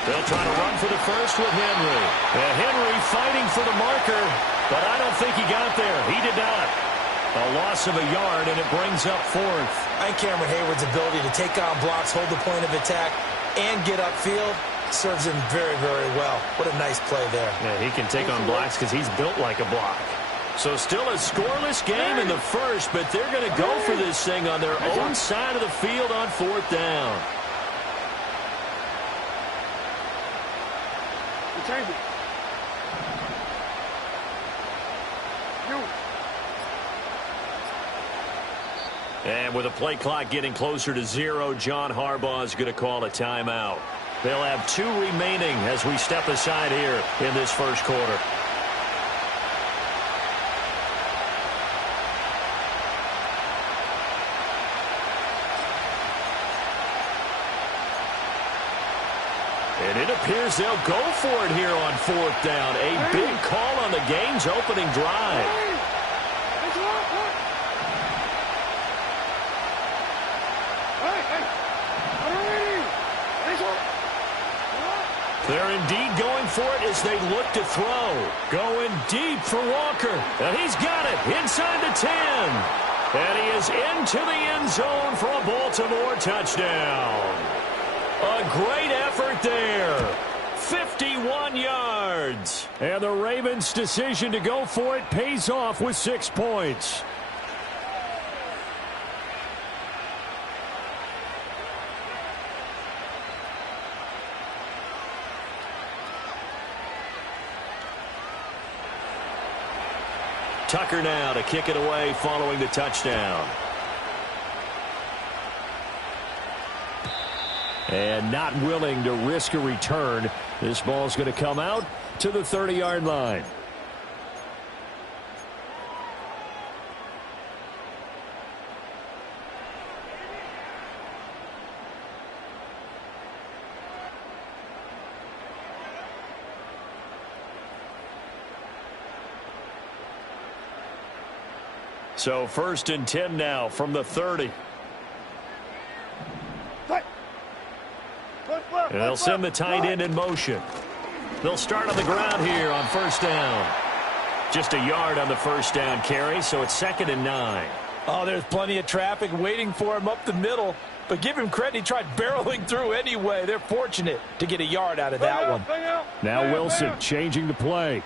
They'll try to run for the first with Henry. And Henry fighting for the marker, but I don't think he got there. He did not. A loss of a yard, and it brings up 4th. I think Cameron Hayward's ability to take on blocks, hold the point of attack, and get upfield serves him very, very well. What a nice play there. Yeah, he can take on blocks because he's built like a block. So still a scoreless game in the first, but they're going to go for this thing on their own side of the field on 4th down. Change it. And with the play clock getting closer to 0, John Harbaugh is going to call a timeout. They'll have 2 remaining as we step aside here in this first quarter. And it appears they'll go for it here on 4th down. A big call on the game's opening drive. They're indeed going for it as they look to throw. Going deep for Walker. And he's got it inside the 10. And he is into the end zone for a Baltimore touchdown. A great effort there. 51 yards. And the Ravens' decision to go for it pays off with 6 points. Tucker now to kick it away following the touchdown. And not willing to risk a return. This ball's going to come out to the 30-yard line. So 1st and 10 now from the 30. And they'll send the tight end in motion. They'll start on the ground here on 1st down. Just a yard on the 1st down carry, so it's 2nd and 9. Oh, there's plenty of traffic waiting for him up the middle. But give him credit, he tried barreling through anyway. They're fortunate to get a yard out of that one. Now Wilson changing the play.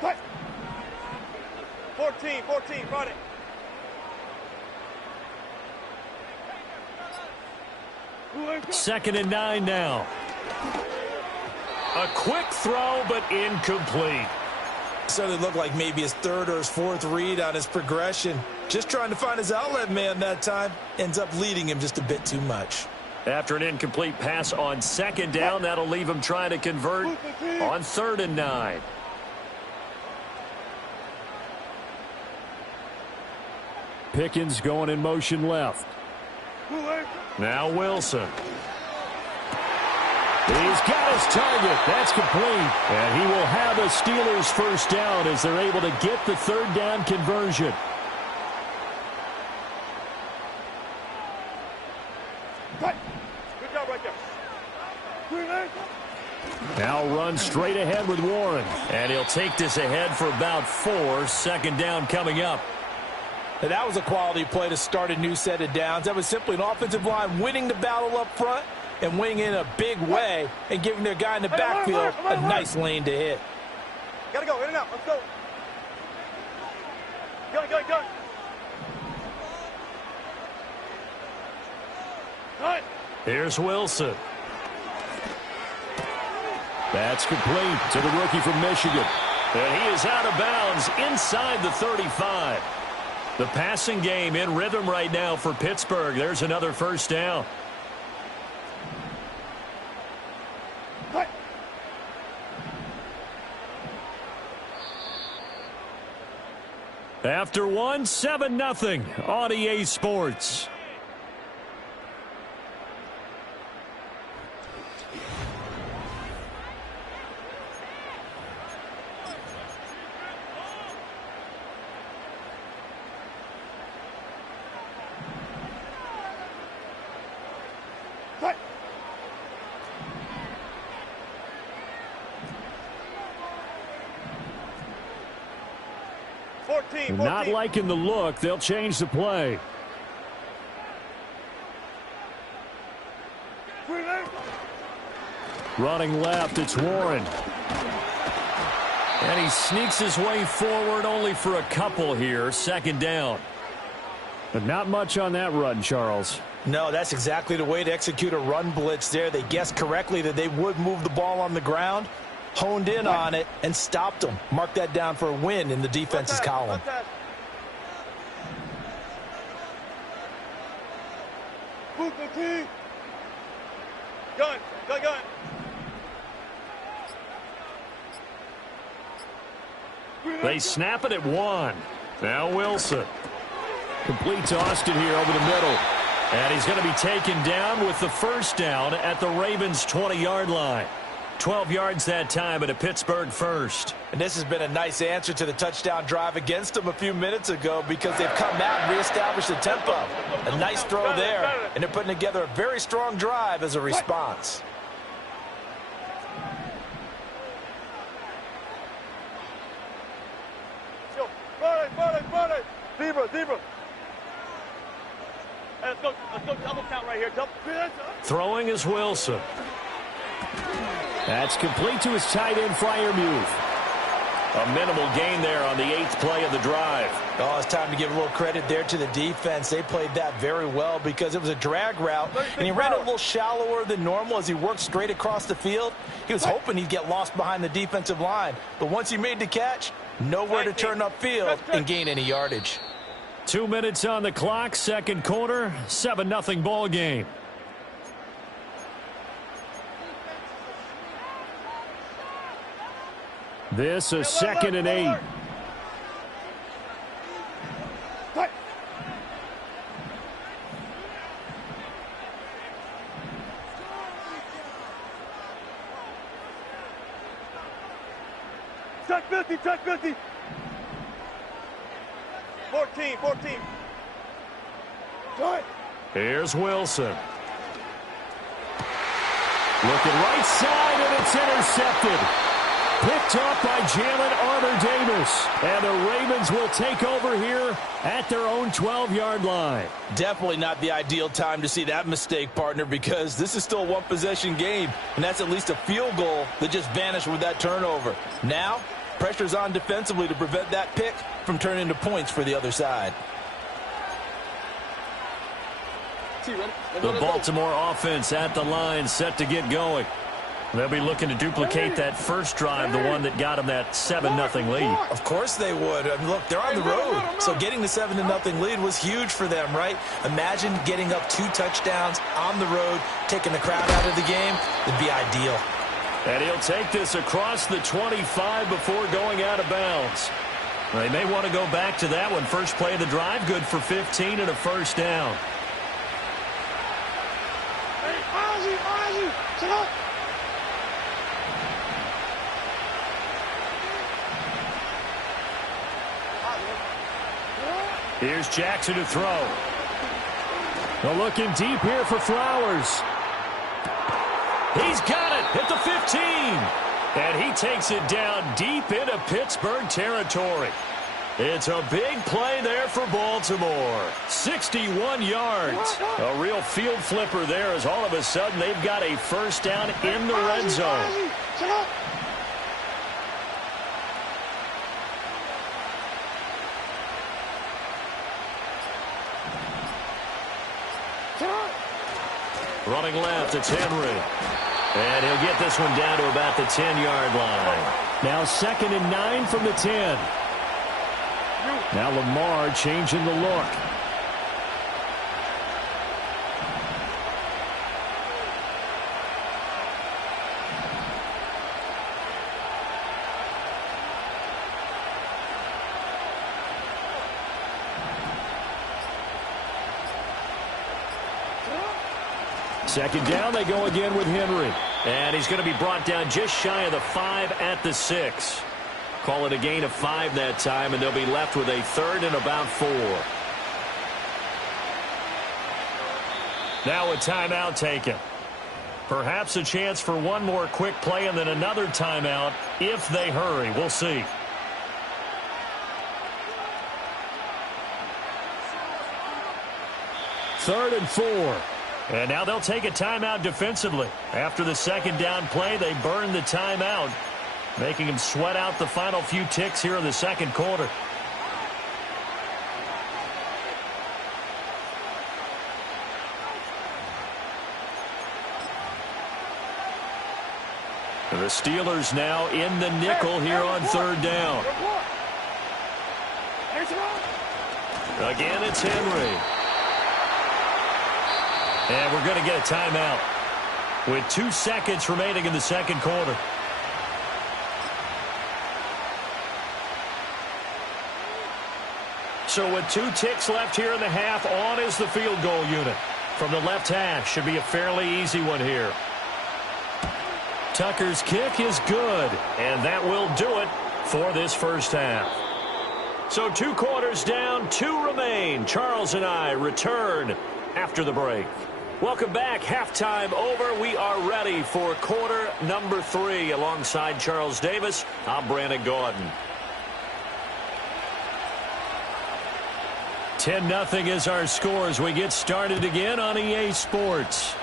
What? 14, run it. 2nd and 9 now. A quick throw, but incomplete. Certainly looked like maybe his 3rd or his 4th read on his progression. Just trying to find his outlet man that time. Ends up leading him just a bit too much. After an incomplete pass on 2nd down, that'll leave him trying to convert on 3rd and 9. Pickens going in motion left. Now Wilson. He's got his target. That's complete. And he will have a Steelers first down as they're able to get the 3rd down conversion. Good job right there. Now run straight ahead with Warren. And he'll take this ahead for about 4. 2nd down coming up. And that was a quality play to start a new set of downs. That was simply an offensive line winning the battle up front and winning in a big way and giving their guy in the backfield a nice lane to hit. Gotta go, in and out, let's go. Go. Cut. Here's Wilson. That's complete to the rookie from Michigan. And he is out of bounds inside the 35. The passing game in rhythm right now for Pittsburgh. There's another first down. Cut. After 1, 7-0 on EA Sports. Cut. 14. Not liking the look. They'll change the play. Running left, it's Warren. And he sneaks his way forward only for a couple here. 2nd down. But not much on that run, Charles. No, that's exactly the way to execute a run blitz there. They guessed correctly that they would move the ball on the ground, honed in on it, and stopped them. Mark that down for a win in the defense's column. Gun. They snap it at 1. Now Wilson. Complete to Austin here over the middle. And he's going to be taken down with the first down at the Ravens' 20-yard line. 12 yards that time, but a Pittsburgh first. And this has been a nice answer to the touchdown drive against them a few minutes ago because they've come out and reestablished the tempo. A nice throw there, and they're putting together a very strong drive as a response. Run it. Zebra. Let's go double count right here. Throwing is Wilson. That's complete to his tight end, Freiermuth. A minimal gain there on the 8th play of the drive. Oh, it's time to give a little credit there to the defense. They played that very well because it was a drag route, and he ran a little shallower than normal as he worked straight across the field. He was hoping he'd get lost behind the defensive line, but once he made the catch, nowhere to turn upfield and gain any yardage. 2 minutes on the clock, 2nd quarter, 7-0 ball game. This is 2nd and 8. Check 50. 14. Here's Wilson. Looking right side, and it's intercepted. Picked up by Jalen Armour-Davis. And the Ravens will take over here at their own 12-yard line. Definitely not the ideal time to see that mistake, partner, because this is still a one-possession game, and that's at least a field goal that just vanished with that turnover. Now, pressure's on defensively to prevent that pick from turning into points for the other side. The Baltimore offense at the line, set to get going. They'll be looking to duplicate that first drive, the one that got them that 7-0 lead. Of course they would. I mean, look, they're on the road, so getting the 7-0 lead was huge for them, right? Imagine getting up 2 touchdowns on the road, taking the crowd out of the game. It'd be ideal. And he'll take this across the 25 before going out of bounds. They may want to go back to that one. First play of the drive, good for 15 and a first down. Here's Jackson to throw. They're looking deep here for Flowers. He's got it at the 15. And he takes it down deep into Pittsburgh territory. It's a big play there for Baltimore. 61 yards. A real field flipper there as all of a sudden they've got a first down in the red zone. Running left, it's Henry. And he'll get this one down to about the 10-yard line. Now 2nd and 9 from the 10. Now Lamar changing the look. Second down, they go again with Henry. And he's going to be brought down just shy of the 5 at the 6. Call it a gain of 5 that time, and they'll be left with a 3rd and about 4. Now a timeout taken. Perhaps a chance for one more quick play and then another timeout if they hurry. We'll see. Third and 4. And now they'll take a timeout defensively. After the second down play, they burn the timeout, making them sweat out the final few ticks here in the second quarter. The Steelers now in the nickel here on third down. Again, it's Henry. And we're going to get a timeout with 2 seconds remaining in the second quarter. So with 2 ticks left here in the half, on is the field goal unit. From the left hash, should be a fairly easy one here. Tucker's kick is good, and that will do it for this first half. So 2 quarters down, 2 remain. Charles and I return after the break. Welcome back. Halftime over. We are ready for quarter number 3. Alongside Charles Davis, I'm Brandon Gordon. 10-0 is our score as we get started again on EA Sports.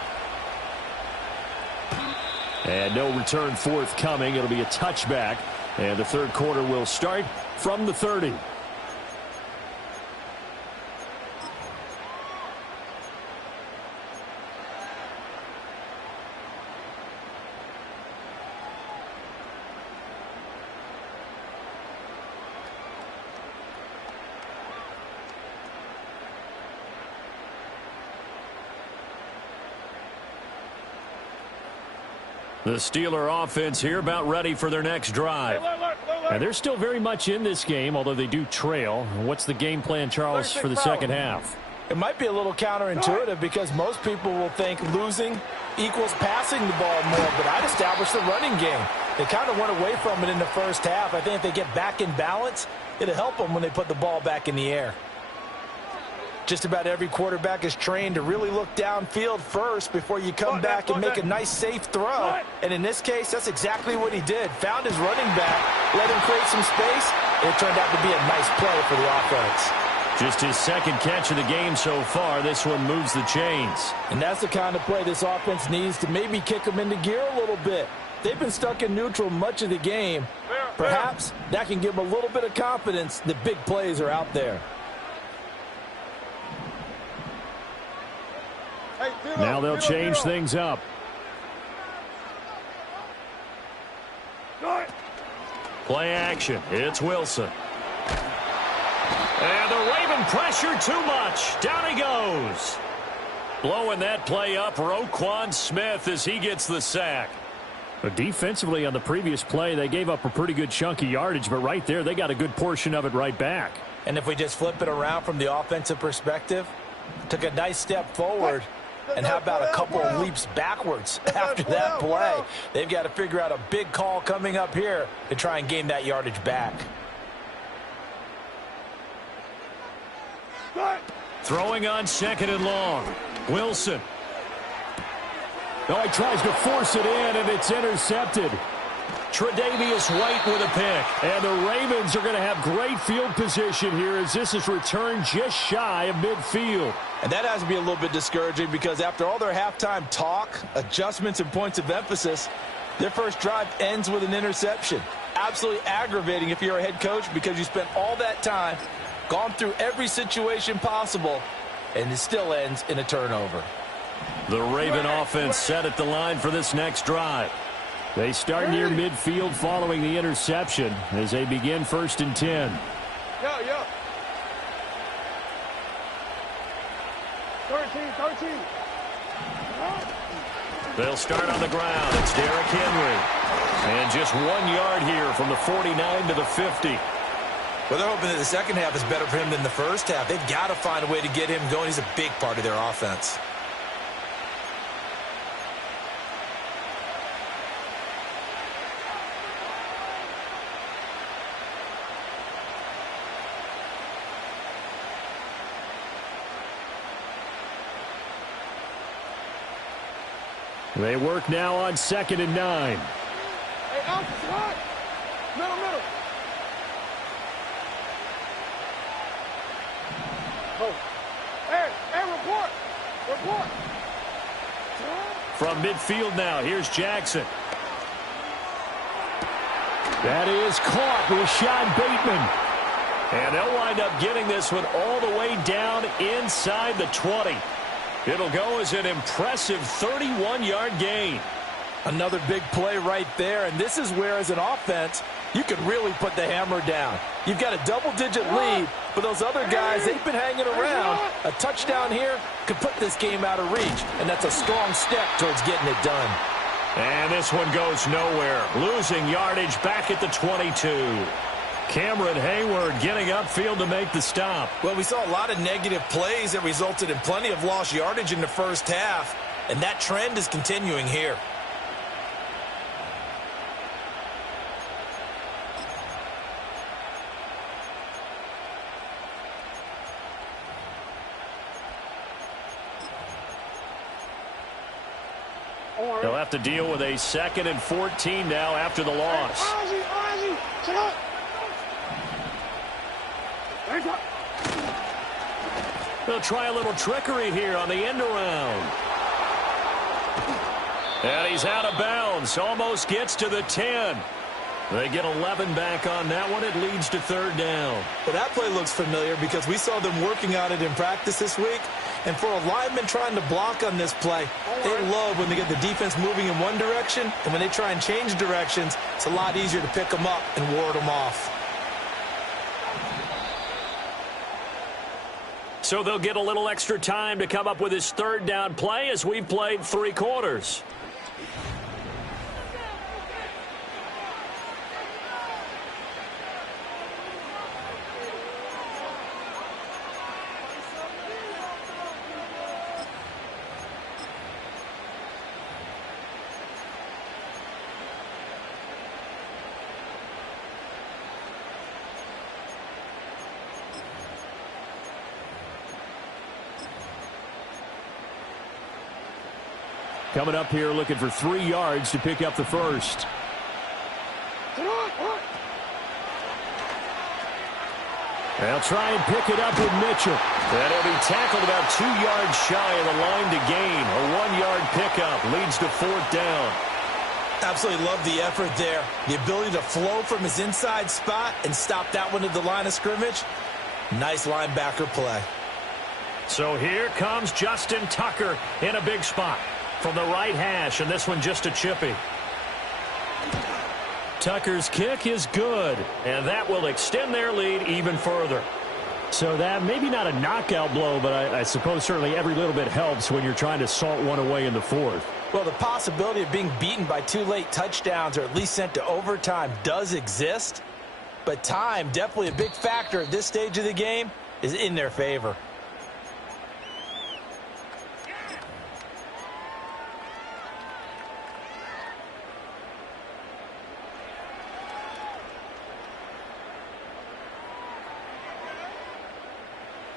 And no return forthcoming. It'll be a touchback. And the third quarter will start from the 30. The Steeler offense here about ready for their next drive. And they're still very much in this game, although they do trail. What's the game plan, Charles, for the second half? It might be a little counterintuitive because most people will think losing equals passing the ball more, but I'd establish the running game. They kind of went away from it in the first half. I think if they get back in balance, it'll help them when they put the ball back in the air. Just about every quarterback is trained to really look downfield first before you come back and make a nice, safe throw. And in this case, that's exactly what he did. Found his running back, let him create some space, and it turned out to be a nice play for the offense. Just his second catch of the game so far. This one moves the chains. And that's the kind of play this offense needs to maybe kick them into gear a little bit. They've been stuck in neutral much of the game. Perhaps that can give them a little bit of confidence that big plays are out there. Now they'll change things up. Play action. It's Wilson. And the Raven pressure too much. Down he goes. Blowing that play up, Roquan Smith as he gets the sack. But defensively on the previous play, they gave up a pretty good chunk of yardage, but right there, they got a good portion of it right back. And if we just flip it around from the offensive perspective, took a nice step forward, and how about a couple of leaps backwards after that play? They've got to figure out a big call coming up here to try and gain that yardage back. Throwing on 2nd and long. Wilson. No, he tries to force it in, and it's intercepted. Tre'Davious White with a pick. And the Ravens are going to have great field position here as this is returned just shy of midfield. And that has to be a little bit discouraging because after all their halftime talk, adjustments, and points of emphasis, their first drive ends with an interception. Absolutely aggravating if you're a head coach because you spent all that time, gone through every situation possible, and it still ends in a turnover. The Raven offense set at the line for this next drive. They start near midfield following the interception as they begin 1st and 10. Yeah. 13. They'll start on the ground. It's Derrick Henry. And just 1 yard here from the 49 to the 50. Well, they're hoping that the second half is better for him than the first half. They've got to find a way to get him going. He's a big part of their offense. They work now on 2nd and 9. Hey, Alpha, slide. Middle. Oh. Hey, report. From midfield now, here's Jackson. That is caught. Rashad Bateman. And they'll wind up getting this one all the way down inside the 20. It'll go as an impressive 31-yard gain. Another big play right there, and this is where, as an offense, you can really put the hammer down. You've got a double-digit lead, but those other guys, they've been hanging around. A touchdown here could put this game out of reach, and that's a strong step towards getting it done. And this one goes nowhere. Losing yardage back at the 22. Cameron Hayward getting upfield to make the stop. Well, we saw a lot of negative plays that resulted in plenty of lost yardage in the first half, and that trend is continuing here. They'll have to deal with a 2nd and 14 now after the loss. They'll try a little trickery here on the end around. And he's out of bounds. Almost gets to the 10. They get 11 back on that one. It leads to 3rd down. Well, that play looks familiar because we saw them working on it in practice this week. And for a lineman trying to block on this play, they love when they get the defense moving in one direction. And when they try and change directions, it's a lot easier to pick them up and ward them off. So they'll get a little extra time to come up with his 3rd down play as we've played 3 quarters. Coming up here looking for 3 yards to pick up the first. They'll try and pick it up with Mitchell. And he'll be tackled about 2 yards shy of the line to gain. A 1-yard pickup leads to 4th down. Absolutely love the effort there. The ability to flow from his inside spot and stop that one at the line of scrimmage. Nice linebacker play. So here comes Justin Tucker in a big spot from the right hash, and this one just a chippy. Tucker's kick is good, and that will extend their lead even further. So that maybe not a knockout blow, but I suppose certainly every little bit helps when you're trying to salt one away in the fourth. Well, the possibility of being beaten by 2 late touchdowns or at least sent to overtime does exist, but time, definitely a big factor at this stage of the game, is in their favor.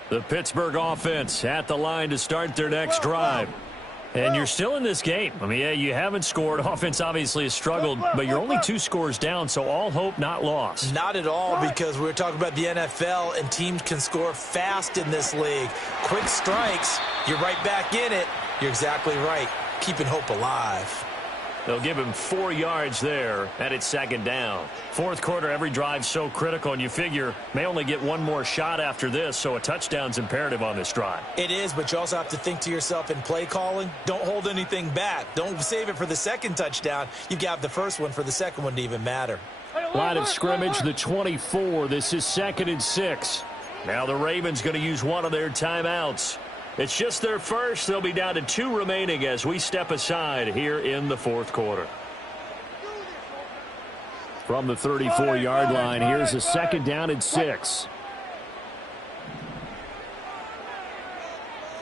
The Pittsburgh offense at the line to start their next drive. And you're still in this game. I mean, yeah, you haven't scored. Offense obviously has struggled, but you're only 2 scores down, so all hope not lost. Not at all, because we're talking about the NFL, and teams can score fast in this league. Quick strikes, you're right back in it. You're exactly right. Keeping hope alive. They'll give him 4 yards there, and it's 2nd down. Fourth quarter, every drive's so critical, and you figure may only get 1 more shot after this, so a touchdown's imperative on this drive. It is, but you also have to think to yourself in play calling, don't hold anything back. Don't save it for the second touchdown. You've got the first one for the second one to even matter. Line of scrimmage, the 24. This is 2nd and 6. Now the Ravens going to use one of their timeouts. It's just their first. They'll be down to 2 remaining as we step aside here in the fourth quarter. From the 34-yard line, here's a 2nd down and 6.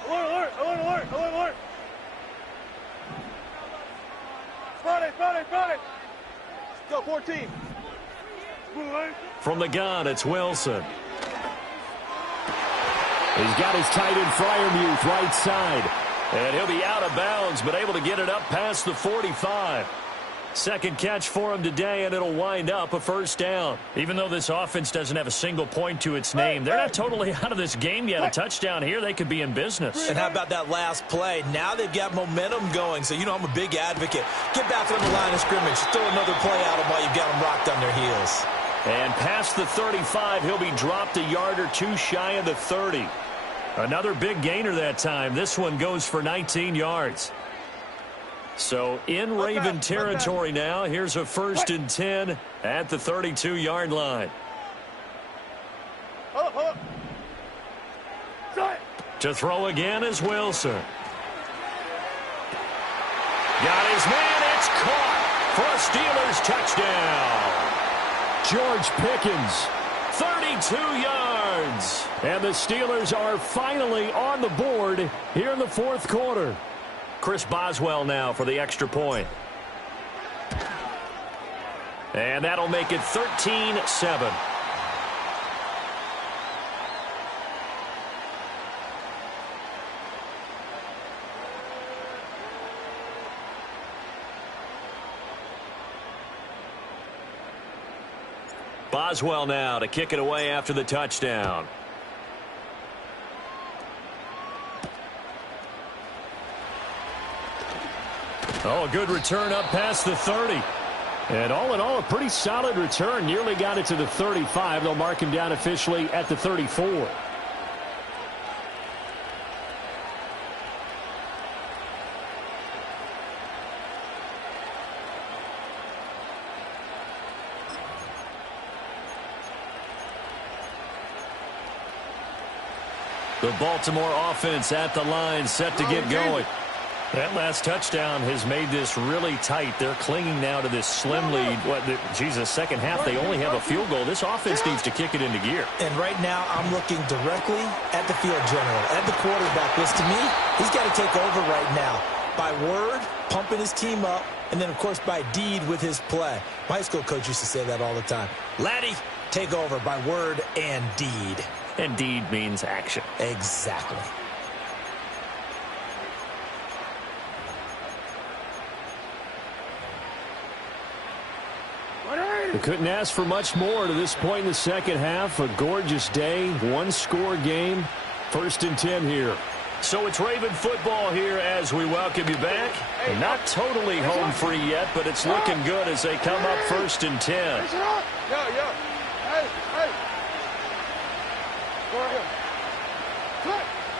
Alert, alert, alert, alert, alert. Friday. Go, 14. From the gun, it's Wilson. He's got his tight end Freiermuth right side. And he'll be out of bounds, but able to get it up past the 45. Second catch for him today, and it'll wind up a first down. Even though this offense doesn't have a single point to its name, they're not totally out of this game yet. A touchdown here, they could be in business. And how about that last play? Now they've got momentum going, so you know I'm a big advocate. Get back on the line of scrimmage. Throw another play at them while you've got them rocked on their heels. And past the 35, he'll be dropped a yard or 2 shy of the 30. Another big gainer that time. This one goes for 19 yards. So in Raven territory now. Here's a 1st and 10 at the 32-yard line. To throw again is Wilson. Got his man. It's caught for a Steelers touchdown. George Pickens. 32 yards. And the Steelers are finally on the board here in the fourth quarter. Chris Boswell now for the extra point. And that'll make it 13-7. Boswell now to kick it away after the touchdown. Oh, a good return up past the 30. And all in all, a pretty solid return. Nearly got it to the 35. They'll mark him down officially at the 34. The Baltimore offense at the line, set to get going. That last touchdown has made this really tight. They're clinging now to this slim lead. Jesus, second half, they only have a field goal. This offense needs to kick it into gear. And right now, I'm looking directly at the field general, at the quarterback, which to me, he's got to take over right now. By word, pumping his team up, and then, of course, by deed with his play. My high school coach used to say that all the time. Laddie, take over by word and deed. And deed means action. Exactly. They couldn't ask for much more to this point in the second half. A gorgeous day, 1-score game. 1st and 10 here. So it's Raven football here as we welcome you back. Not totally home free yet, but it's looking good as they come up 1st and 10.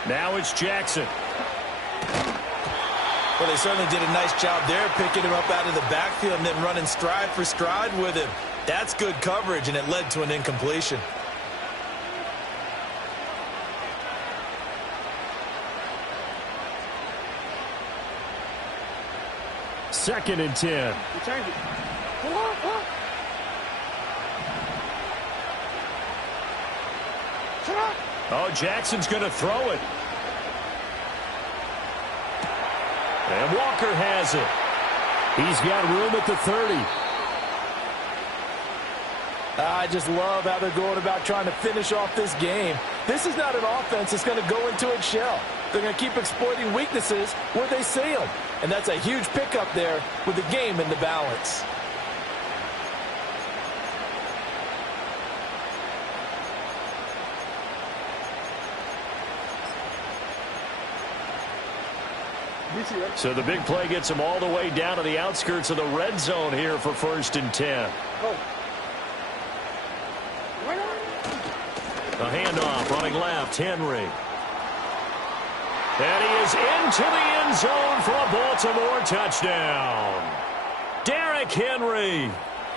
Now it's Jackson. Well, they certainly did a nice job there, picking him up out of the backfield and then running stride for stride with him. That's good coverage, and it led to an incompletion. Second and 10. Change it. Oh, Jackson's going to throw it. And Walker has it. He's got room at the 30. I just love how they're going about trying to finish off this game. This is not an offense that's going to go into its shell. They're going to keep exploiting weaknesses where they see them. And that's a huge pickup there with the game in the balance. So the big play gets him all the way down to the outskirts of the red zone here for 1st and 10. A handoff running left, Henry. And he is into the end zone for a Baltimore touchdown. Derrick Henry,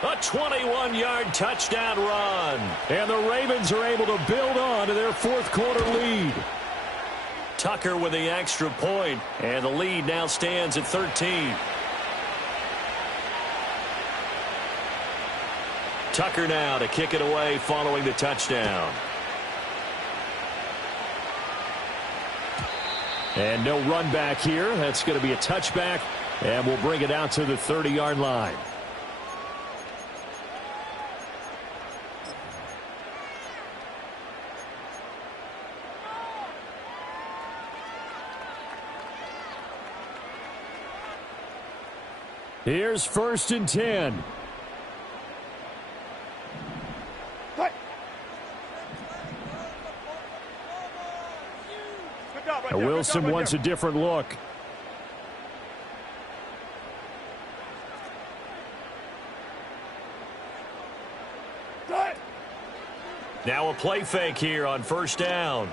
a 21-yard touchdown run. And the Ravens are able to build on to their fourth quarter lead. Tucker with the extra point, and the lead now stands at 13. Tucker now to kick it away following the touchdown. And no run back here. That's going to be a touchback, and we'll bring it out to the 30-yard line. Here's 1st and 10. Wilson wants a different look. Now a play fake here on 1st down.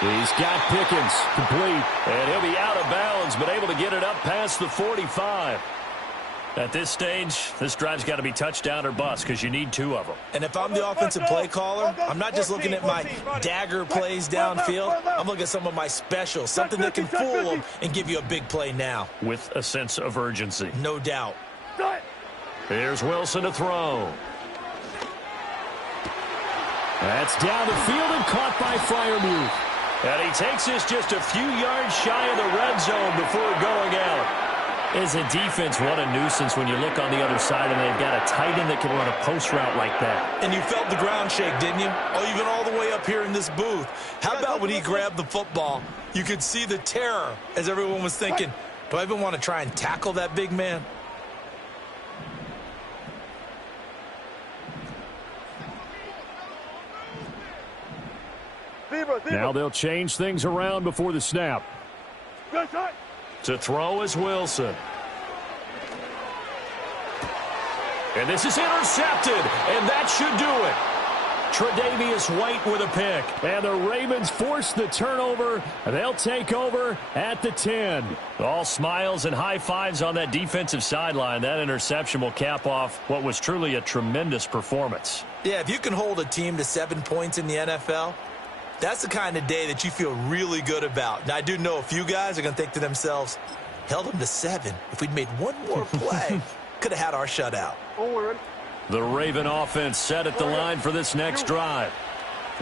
He's got Pickens complete. And he'll be out of bounds, but able to get it up past the 45. At this stage, this drive's got to be touchdown or bust because you need 2 of them. And if I'm the offensive play caller, I'm not just looking at my dagger plays downfield. I'm looking at some of my specials, something that can fool them and give you a big play now. With a sense of urgency. No doubt. Here's Wilson to throw. That's down the field and caught by Freiermuth. And he takes this just a few yards shy of the red zone before going out. As a defense, what a nuisance when you look on the other side and they've got a tight end that can run a post route like that. And you felt the ground shake, didn't you? Oh, even all the way up here in this booth. How about when he grabbed the football? You could see the terror as everyone was thinking, do I even want to try and tackle that big man? Now they'll change things around before the snap. To throw is Wilson. And this is intercepted, and that should do it. Tre'Davious White with a pick. And the Ravens force the turnover. They'll take over at the 10. All smiles and high fives on that defensive sideline. That interception will cap off what was truly a tremendous performance. Yeah, if you can hold a team to 7 points in the NFL, that's the kind of day that you feel really good about. Now, I do know a few guys are going to think to themselves, held them to 7. If we'd made one more play, could have had our shutout. The Raven offense set at the line for this next drive.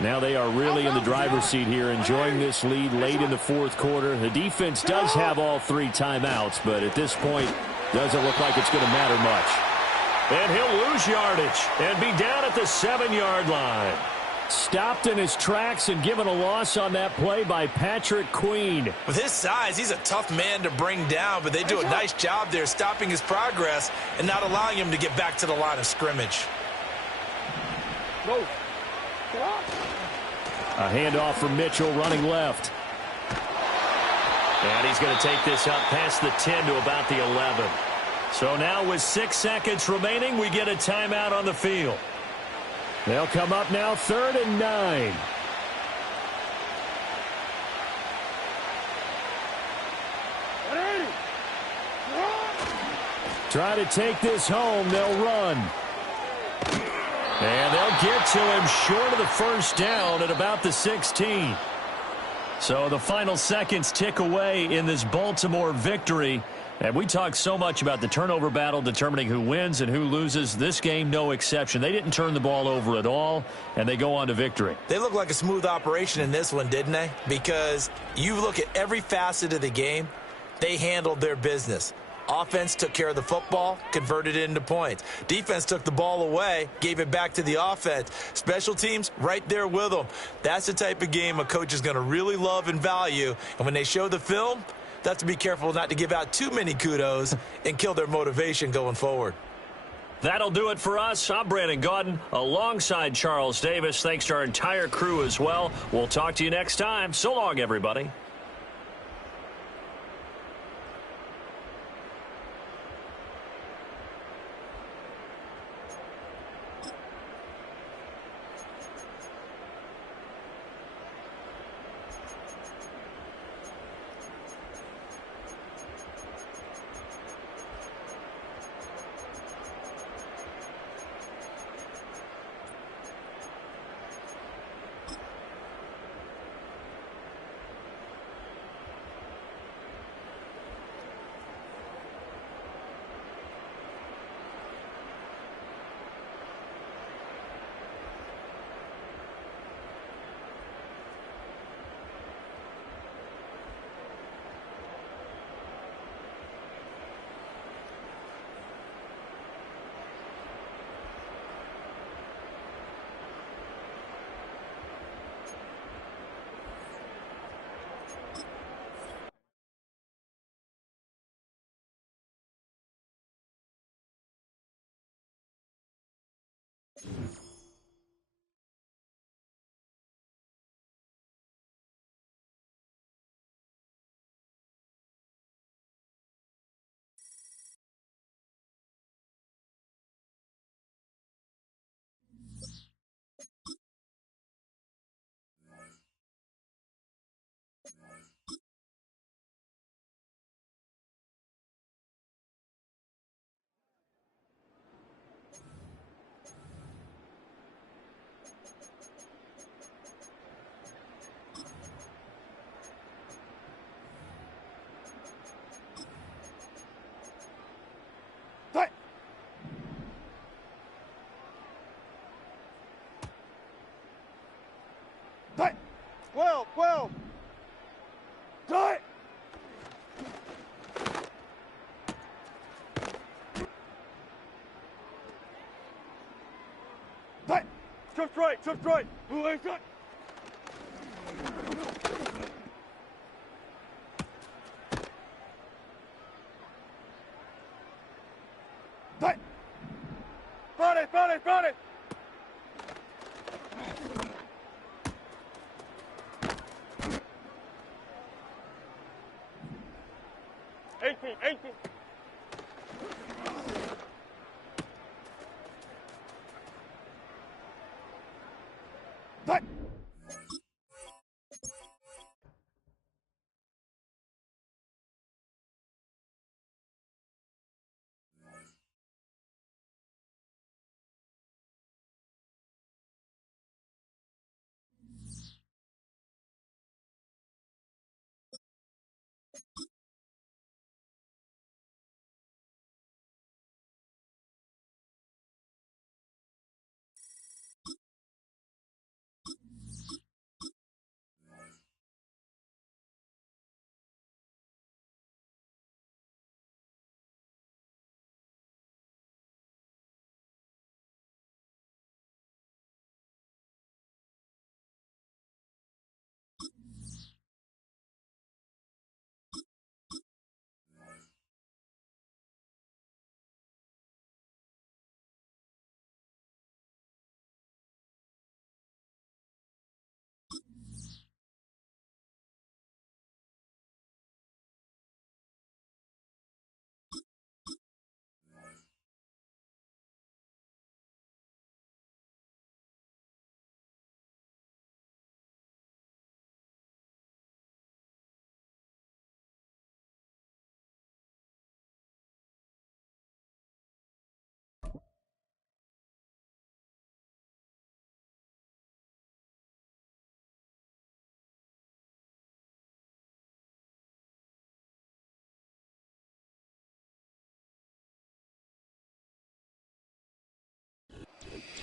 Now they are really in the driver's seat here, enjoying this lead late in the fourth quarter. The defense does have all 3 timeouts, but at this point, doesn't look like it's going to matter much. And he'll lose yardage and be down at the 7-yard line. Stopped in his tracks and given a loss on that play by Patrick Queen. With his size, he's a tough man to bring down, but they do a nice job there stopping his progress and not allowing him to get back to the line of scrimmage. A handoff from Mitchell running left. And he's going to take this up past the 10 to about the 11. So now with 6 seconds remaining, we get a timeout on the field. They'll come up now 3rd and 9. Try to take this home. They'll run. And they'll get to him short of the first down at about the 16. So the final seconds tick away in this Baltimore victory. And we talk so much about the turnover battle determining who wins and who loses. This game, no exception. They didn't turn the ball over at all, and they go on to victory. They look like a smooth operation in this one, didn't they? Because you look at every facet of the game, they handled their business. Offense took care of the football, converted it into points. Defense took the ball away, gave it back to the offense. Special teams, right there with them. That's the type of game a coach is going to really love and value. And when they show the film, they have to be careful not to give out too many kudos and kill their motivation going forward. That'll do it for us. I'm Brandon Gaudin alongside Charles Davis. Thanks to our entire crew as well. We'll talk to you next time. So long, everybody. Jump right. Who is it? Body. 18.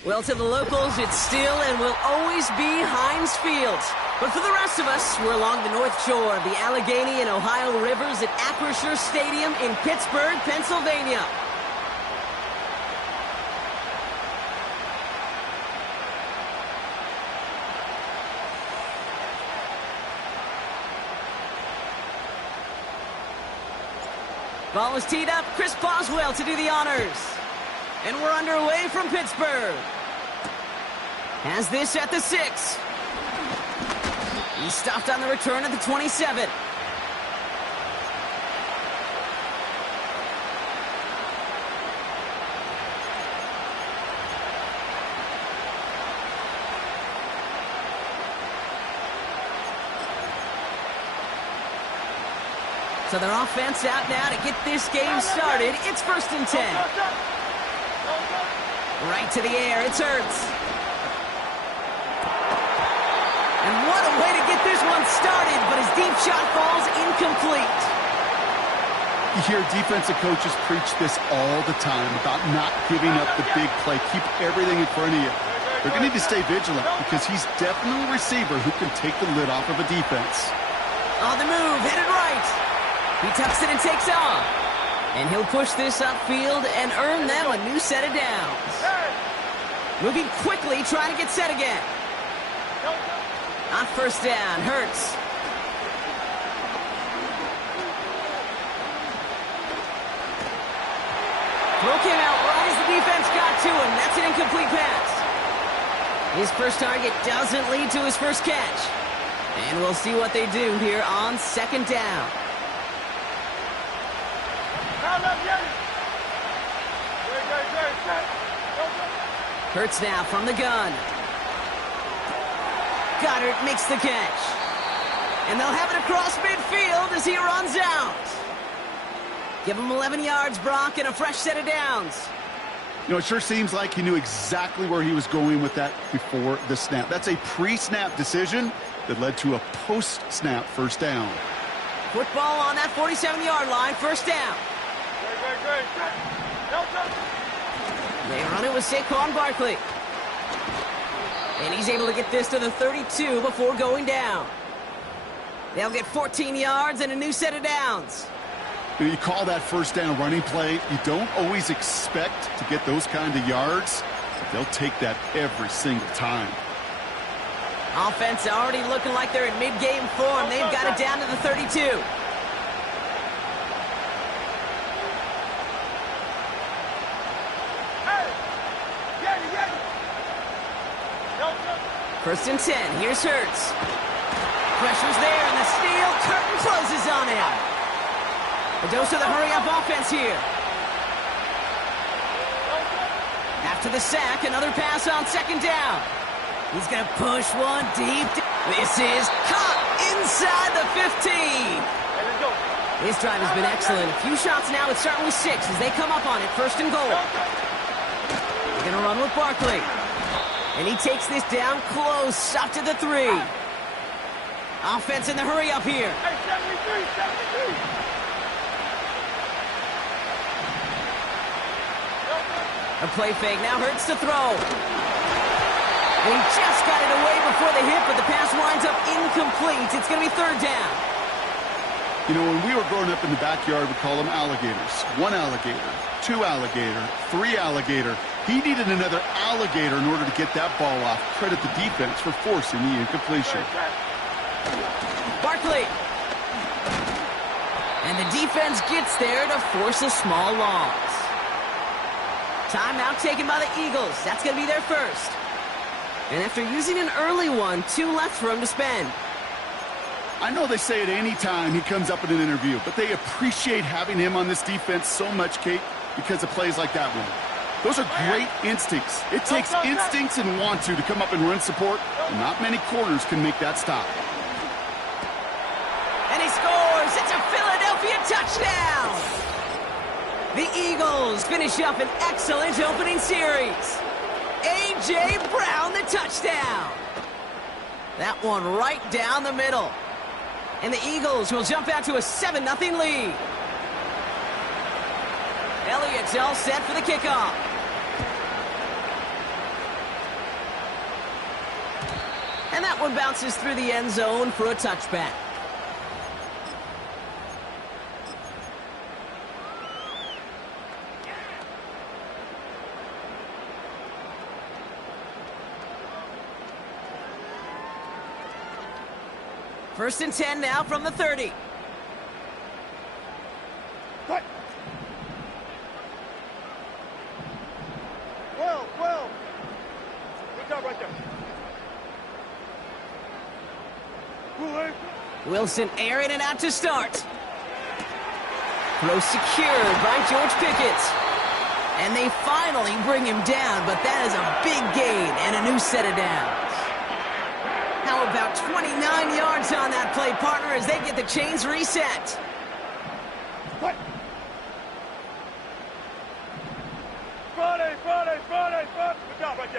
Well, to the locals, it's still and will always be Heinz Field. But for the rest of us, we're along the North Shore of the Allegheny and Ohio Rivers at Acrisure Stadium in Pittsburgh, Pennsylvania. Ball is teed up. Chris Boswell to do the honors. And we're underway from Pittsburgh. Has this at the 6. He's stopped on the return at the 27. So their offense out now to get this game started. It's 1st and 10. Right to the air. It's Hurts. And what a way to get this one started, but his deep shot falls incomplete. You hear defensive coaches preach this all the time about not giving up the big play. Keep everything in front of you. They're going to need to stay vigilant because he's definitely a receiver who can take the lid off of a defense. On the move, headed right. He tucks it and takes off. And he'll push this upfield and earn them a new set of downs. Moving quickly, trying to get set again. On 1st down, Hurts. Throw came out right as the defense got to him. That's an incomplete pass. His first target doesn't lead to his first catch. And we'll see what they do here on 2nd down. Hurts now from the gun. Goddard makes the catch. And they'll have it across midfield as he runs out. Give him 11 yards, Brock, and a fresh set of downs. You know, it sure seems like he knew exactly where he was going with that before the snap. That's a pre-snap decision that led to a post-snap 1st down. Football on that 47-yard line, 1st down. They run it with Saquon Barkley. And he's able to get this to the 32 before going down. They'll get 14 yards and a new set of downs. You call that 1st down running play. You don't always expect to get those kind of yards, but they'll take that every single time. Offense already looking like they're in mid-game form. They've got it down to the 32. First and 10. Here's Hurts. Pressure's there, and the steel curtain closes on him. A dose of the hurry-up offense here. After the sack, another pass on 2nd down. He's going to push one deep. This is caught inside the 15. His drive has been excellent. A few shots now. It's certainly 6 as they come up on it. 1st and goal. They're going to run with Barkley. And he takes this down close, up to the 3. Offense in the hurry up here. A play fake, now Hurts to throw. And he just got it away before the hit, but the pass winds up incomplete. It's going to be 3rd down. You know, when we were growing up in the backyard, we call them alligators. 1 alligator, 2 alligator, 3 alligator. He needed another alligator in order to get that ball off. Credit the defense for forcing the incompletion. Barkley. And the defense gets there to force a small loss. Timeout taken by the Eagles. That's going to be their first. And after using an early one, 2 left for him to spend. I know they say it any time he comes up in an interview, but they appreciate having him on this defense so much, Kate, because of plays like that one. Those are great instincts. It takes instincts and want to come up and run support, and not many corners can make that stop. And he scores! It's a Philadelphia touchdown! The Eagles finish up an excellent opening series. A.J. Brown, the touchdown. That one right down the middle. And the Eagles will jump out to a 7-0 lead. Elliott's all set for the kickoff. And that one bounces through the end zone for a touchback. First and 10 now from the 30. Cut. 12. Good job right there. Wilson airing it out to start. Throw secured by George Pickett. And they finally bring him down, but that is a big gain and a new set of downs. How about 29 yards on that play, partner, as they get the chains reset. What? Friday.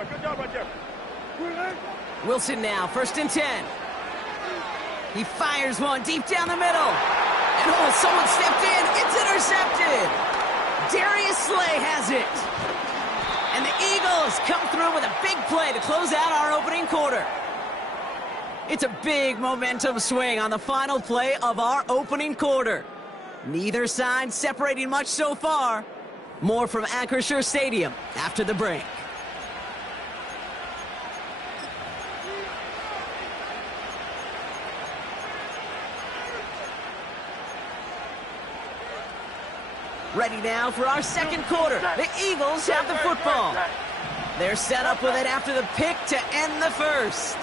Good job right there. Wilson now, first and 10. He fires one deep down the middle. And oh, someone stepped in. It's intercepted. Darius Slay has it. And the Eagles come through with a big play to close out our opening quarter. It's a big momentum swing on the final play of our opening quarter. Neither side separating much so far. More from Acrisure Stadium after the break. Ready now for our second quarter. The Eagles have the football. They're set up with it after the pick to end the first.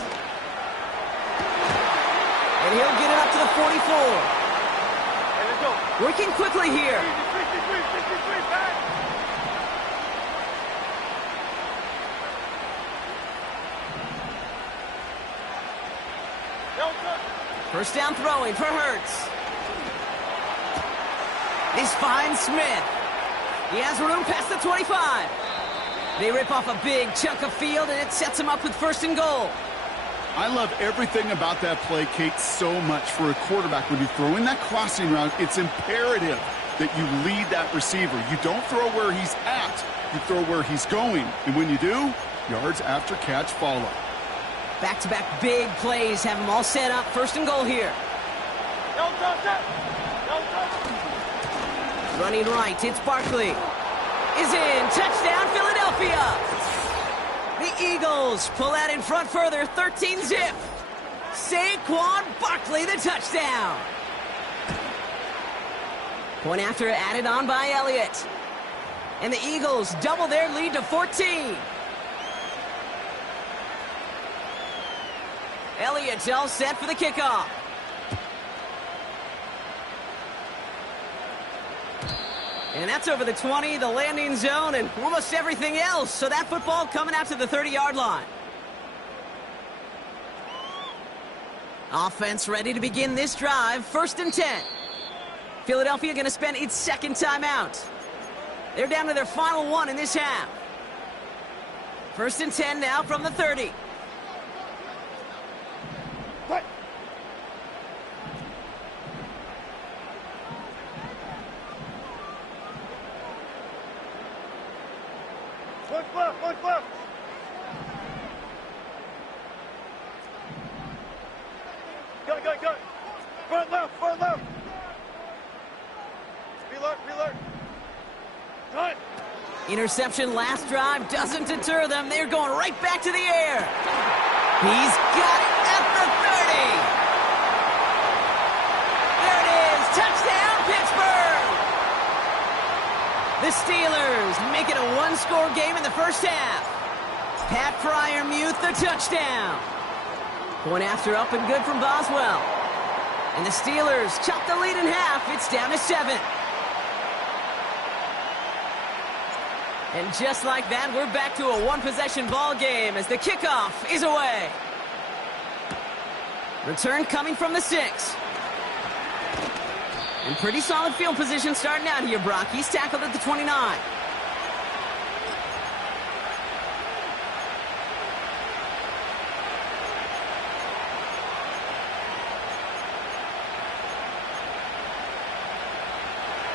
And he'll get it up to the 44. Working quickly here. First down throwing for Hurts. He's fine Smith. He has room past the 25. They rip off a big chunk of field, and it sets him up with first and goal. I love everything about that play, Kate, so much for a quarterback. When you throw in that crossing route, it's imperative that you lead that receiver. You don't throw where he's at. You throw where he's going. And when you do, yards after catch follow. Back-to-back big plays have them all set up. First and goal here. Running right, it's Barkley. Is in. Touchdown, Philadelphia. The Eagles pull out in front further, 13-zip. Saquon Barkley, the touchdown. Point after added on by Elliott. And the Eagles double their lead to 14. Elliott's all set for the kickoff. And that's over the 20, the landing zone, and almost everything else. So that football coming out to the 30-yard line. Offense ready to begin this drive. First and 10. Philadelphia going to spend its second timeout. They're down to their final one in this half. First and 10 now from the 30. What? One left. Go. Front left. Be alert. Cut. Interception last drive doesn't deter them. They're going right back to the air. He's got it at the 30. There it is. Touchdown, Pittsburgh. The Steelers make it a one-score game in the first half. Pat Fryermuth, the touchdown. Point after up and good from Boswell. And the Steelers chop the lead in half. It's down to 7. And just like that, we're back to a one-possession ball game as the kickoff is away. Return coming from the 6. And pretty solid field position starting out here, Brock. He's tackled at the 29.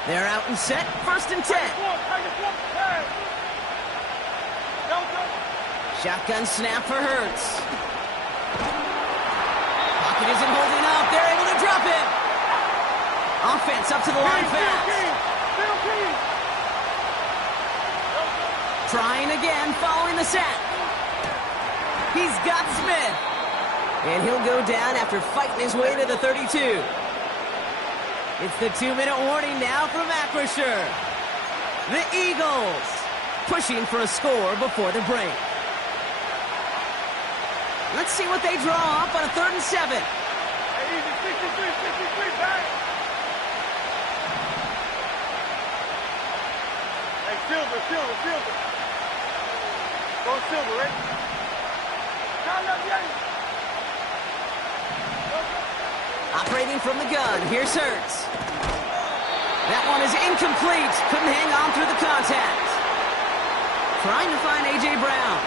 They're out and set. First and 10. Shotgun snap for Hurts. pocket isn't holding up. They're able to drop him. Offense up to the line fast. Trying again following the sack. He's got Smith. And he'll go down after fighting his way to the 32. It's the 2-minute warning now from Acrisure. The Eagles pushing for a score before the break. Let's see what they draw up on a 3rd and 7. Hey, easy, 63, back. Hey, Silver. Go Silver, right? Operating from the gun, here's Hurts. That one is incomplete. Couldn't hang on through the contact. Trying to find A.J. Brown.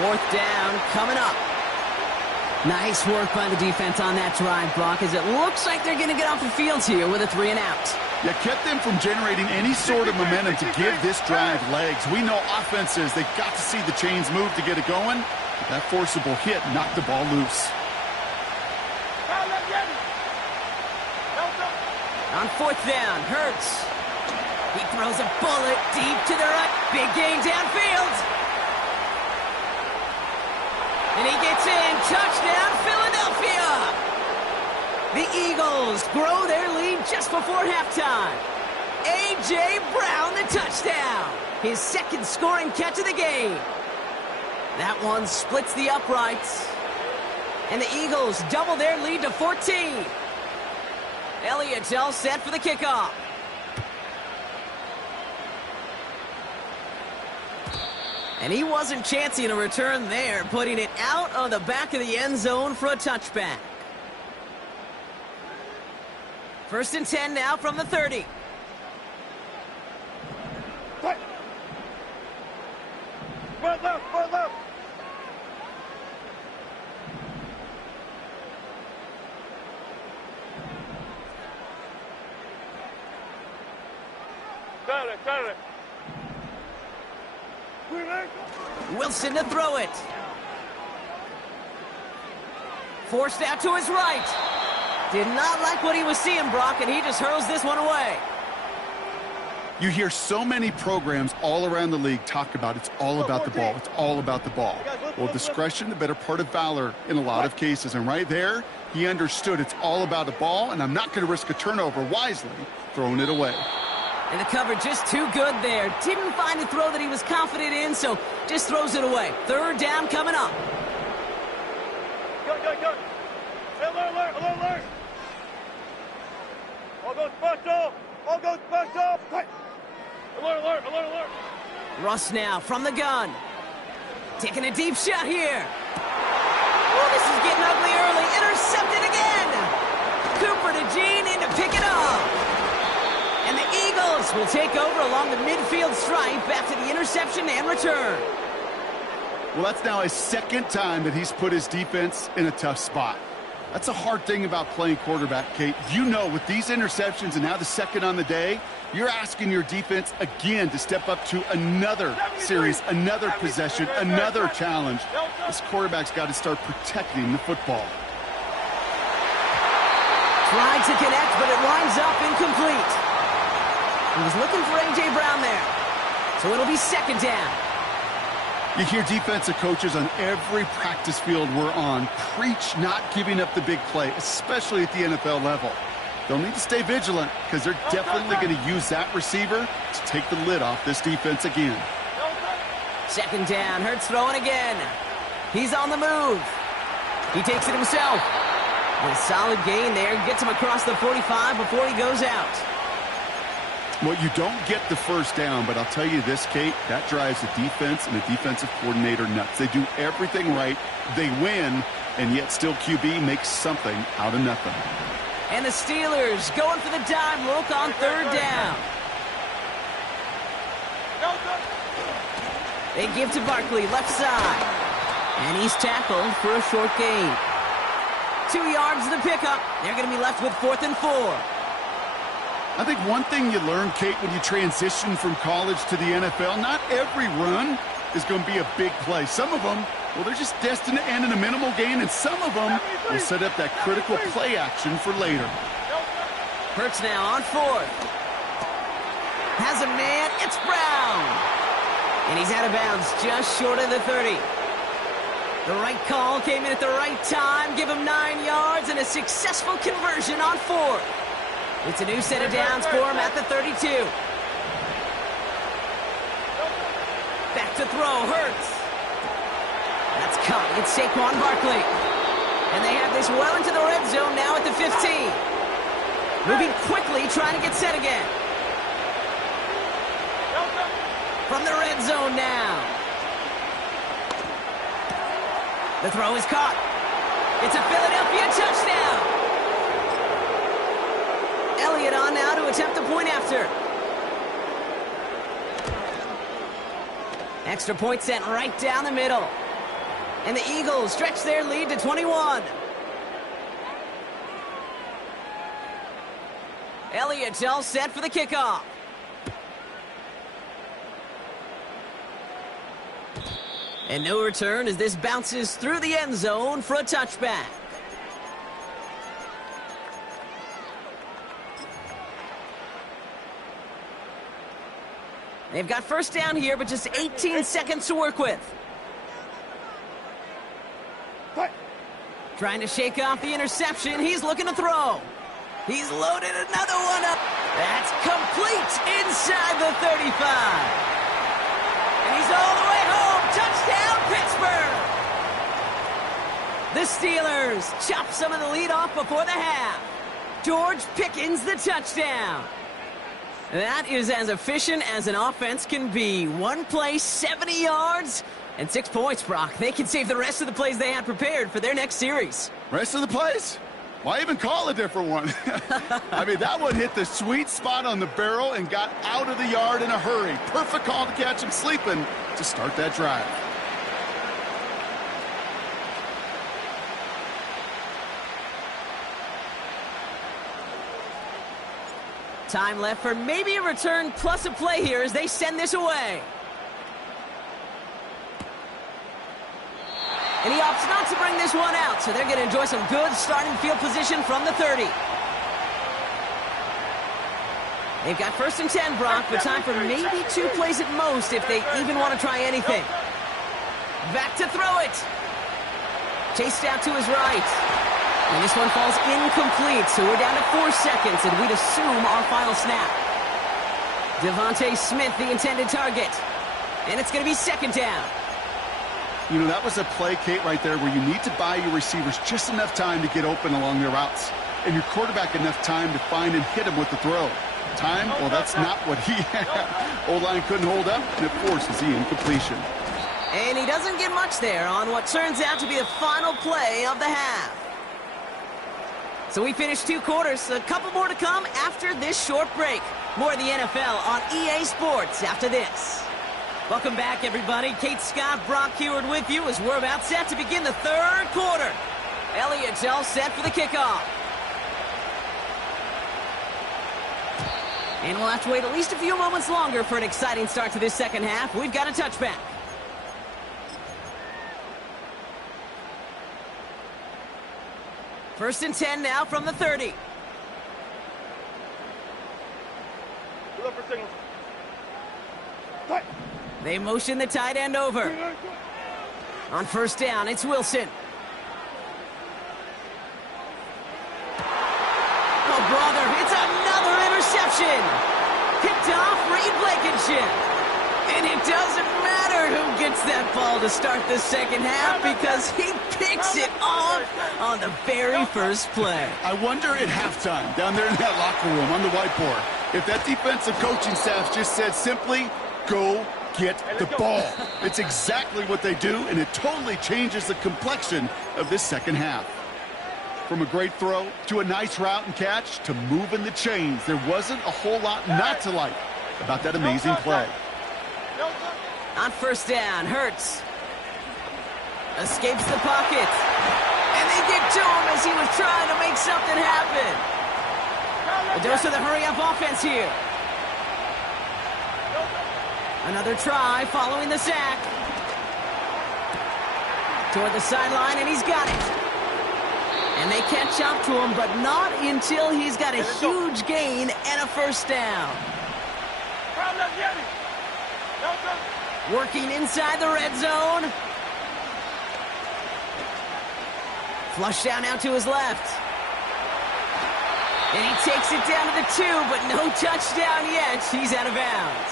4th down coming up. Nice work by the defense on that drive, Brock, as it looks like they're going to get off the field here with a 3 and out. You kept them from generating any sort of momentum to give this drive legs. We know offenses, they've got to see the chains move to get it going. That forcible hit knocked the ball loose. On 4th down, Hurts. He throws a bullet deep to the right. Big gain downfield. And he gets in. Touchdown, Philadelphia. The Eagles grow their lead just before halftime. A.J. Brown, the touchdown. His 2nd scoring catch of the game. That one splits the uprights. And the Eagles double their lead to 14. Elliott's all set for the kickoff. And he wasn't chancing a return there, putting it out on the back of the end zone for a touchback. 1st and 10 now from the 30. Front left. Got it. Wilson to throw it. Forced out to his right. Did not like what he was seeing, Brock, and he just hurls this one away. You hear so many programs all around the league talk about it's all about the ball. It's all about the ball. Well, discretion, the better part of valor in a lot of cases. And right there, he understood it's all about the ball, and I'm not going to risk a turnover, wisely throwing it away. And the cover just too good there. Didn't find a throw that he was confident in, so just throws it away. 3rd down coming up. Go. Alert. All go special. Alert. Russ now from the gun. Taking a deep shot here. Oh, this is getting ugly early. Intercepted again. Cooper to Jean in to pick it up. And the Eagles will take over along the midfield stripe after the interception and return. Well, that's now his 2nd time that he's put his defense in a tough spot. That's a hard thing about playing quarterback, Kate. You know, with these interceptions and now the 2nd on the day, you're asking your defense again to step up to another series, another possession, another challenge. This quarterback's got to start protecting the football. Tried to connect, but it winds up incomplete. He was looking for A.J. Brown there. So it'll be 2nd down. You hear defensive coaches on every practice field we're on preach not giving up the big play, especially at the NFL level. They'll need to stay vigilant because they're definitely going to use that receiver to take the lid off this defense again. 2nd down. Hurts throwing again. He's on the move. He takes it himself. And a solid gain there. Gets him across the 45 before he goes out. Well, you don't get the 1st down, but I'll tell you this, Kate, that drives the defense and the defensive coordinator nuts. They do everything right. They win, and yet still QB makes something out of nothing. And the Steelers going for the dime look on 3rd down. They give to Barkley, left side. And he's tackled for a short gain. 2 yards to the pickup. They're going to be left with 4th and 4. I think one thing you learn, Kate, when you transition from college to the NFL, not every run is going to be a big play. Some of them, well, they're just destined to end in a minimal gain, and some of them will set up that critical play action for later. Hurts now on fourth. Has a man. It's Brown. And he's out of bounds just short of the 30. The right call came in at the right time. Give him 9 yards and a successful conversion on fourth. It's a new set of downs for him at the 32. Back to throw. Hurts. That's caught. It's Saquon Barkley. And they have this well into the red zone now at the 15. Moving quickly, trying to get set again. From the red zone now. The throw is caught. It's a Philadelphia touchdown. Elliott on now to attempt the point after. Extra point sent right down the middle. And the Eagles stretch their lead to 21. Elliott's all set for the kickoff. And no return as this bounces through the end zone for a touchback. They've got first down here, but just 18 seconds to work with. Trying to shake off the interception. He's looking to throw. He's loaded another one up. That's complete inside the 35. And he's all the way home. Touchdown, Pittsburgh. The Steelers chop some of the lead off before the half. George Pickens the touchdown. That is as efficient as an offense can be. One play, 70 yards, and 6 points, Brock. They can save the rest of the plays they had prepared for their next series. Rest of the plays? Why even call a different one? I mean, that one hit the sweet spot on the barrel and got out of the yard in a hurry. Perfect call to catch him sleeping to start that drive. Time left for maybe a return plus a play here as they send this away. And he opts not to bring this one out, so they're going to enjoy some good starting field position from the 30. They've got first and 10, Brock, but time for maybe 2 plays at most if they even want to try anything. Back to throw it. Chased out to his right. And this one falls incomplete, so we're down to 4 seconds, and we'd assume our final snap. Devontae Smith, the intended target. And it's going to be second down. You know, that was a play, Kate, right there where you need to buy your receivers just enough time to get open along their routes. And your quarterback enough time to find and hit him with the throw. Time? Well, that's not what he had. O-line couldn't hold up, and it forces the incompletion. And he doesn't get much there on what turns out to be the final play of the half. So we finished 2 quarters, a couple more to come after this short break. More of the NFL on EA Sports after this. Welcome back, everybody. Kate Scott, Brock Heward with you as we're about set to begin the 3rd quarter. Elliott's all set for the kickoff. And we'll have to wait at least a few moments longer for an exciting start to this second half. We've got a touchback. First and 10 now from the 30. Look for signals. They motion the tight end over. On first down, it's Wilson. Oh, brother, it's another interception. Picked off Reed Blankenship. And it doesn't matter who gets that ball to start the second half because he picks it off on the very first play. I wonder at halftime, down there in that locker room on the whiteboard, if that defensive coaching staff just said simply, go get the ball. It's exactly what they do, and it totally changes the complexion of this second half. From a great throw to a nice route and catch to moving the chains, there wasn't a whole lot not to like about that amazing play. On first down, Hurts escapes the pocket. And they get to him as he was trying to make something happen. A dose of the hurry-up offense here. Another try following the sack. Toward the sideline, and he's got it. And they catch up to him, but not until he's got a huge gain and a first down. Working inside the red zone. Flush down now to his left. And he takes it down to the 2, but no touchdown yet. He's out of bounds.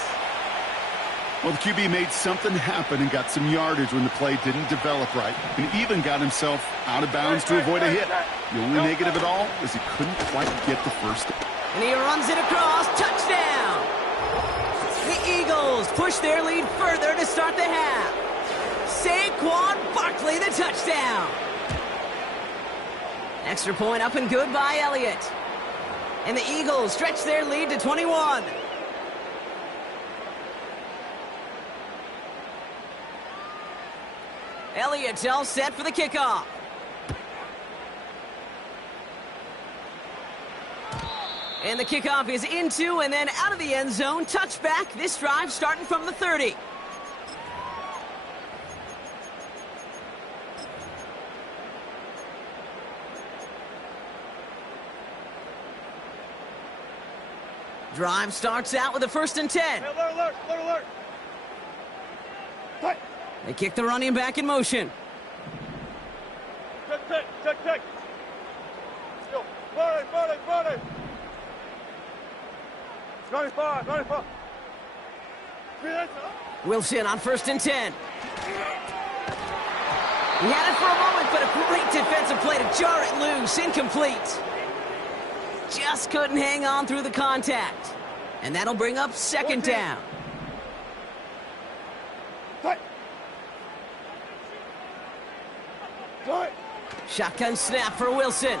Well, the QB made something happen and got some yardage when the play didn't develop right, and even got himself out of bounds to avoid a hit. The only negative at all is he couldn't quite get the first. And he runs it across. Touchdown! The Eagles push their lead further to start the half. Saquon Barkley, the touchdown. Extra point up and good by Elliott. And the Eagles stretch their lead to 21. Elliott's all set for the kickoff. And the kickoff is into and then out of the end zone. Touchback. This drive starting from the 30. Drive starts out with a 1st and 10. Alert. They kick the running back in motion. Check. Go. Buddy. 95. Wilson on 1st and 10. He had it for a moment, but a great defensive play to jar it loose. Incomplete. Just couldn't hang on through the contact. And that'll bring up 2nd down. Shotgun snap for Wilson.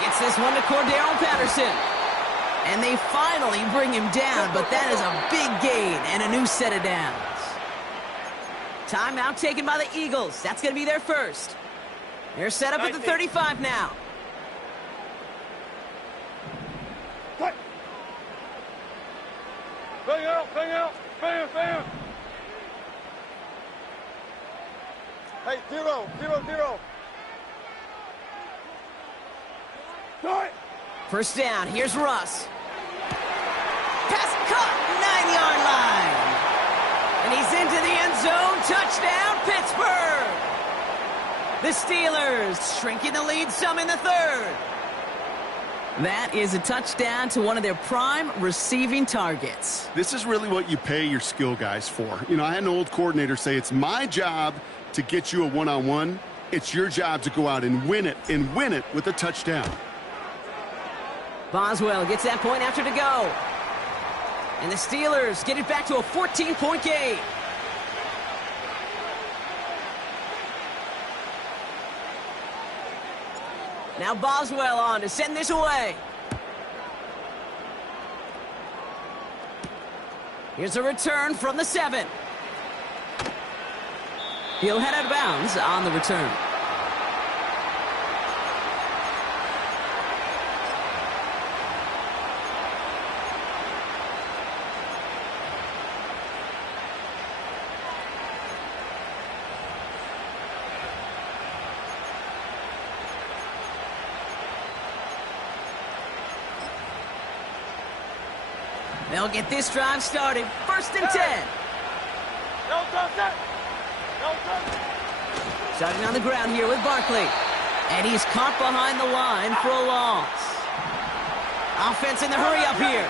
Gets this one to Cordero Patterson. And they finally bring him down, but that is a big gain and a new set of downs. Timeout taken by the Eagles. That's going to be their first. They're set up at the 35 now. Bang out. Hey, 0. First down, here's Russ. Pass caught, 9-yard line. And he's into the end zone. Touchdown, Pittsburgh. The Steelers shrinking the lead some in the 3rd. That is a touchdown to one of their prime receiving targets. This is really what you pay your skill guys for. You know, I had an old coordinator say it's my job to get you a one-on-one. It's your job to go out and win it with a touchdown. Boswell gets that point after to go. And the Steelers get it back to a 14-point game. Now Boswell on to send this away. Here's a return from the 7. He'll head out of bounds on the return. They'll get this drive started. 1st and 10. Starting on the ground here with Barkley. And he's caught behind the line for a loss. Offense in the hurry up here.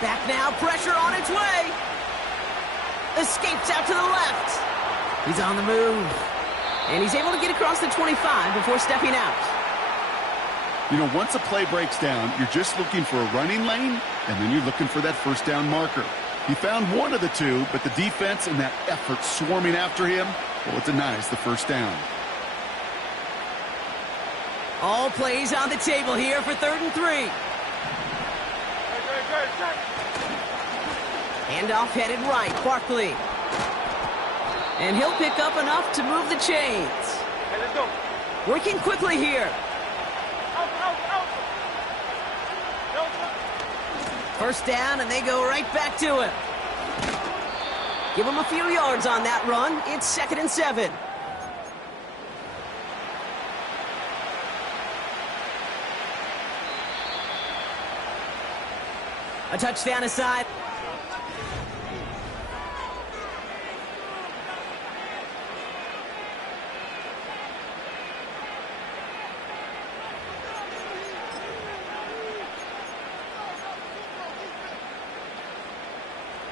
Back now, pressure on its way. Escapes out to the left. He's on the move. And he's able to get across the 25 before stepping out. You know, once a play breaks down, you're just looking for a running lane, and then you're looking for that 1st down marker. He found one of the two, but the defense and that effort swarming after him, well, it denies the 1st down. All plays on the table here for 3rd and 3. Handoff headed right, Barkley. And he'll pick up enough to move the chains. Hey, let's go. Working quickly here. First down, and they go right back to him. Give him a few yards on that run. It's 2nd and 7. A touchdown aside.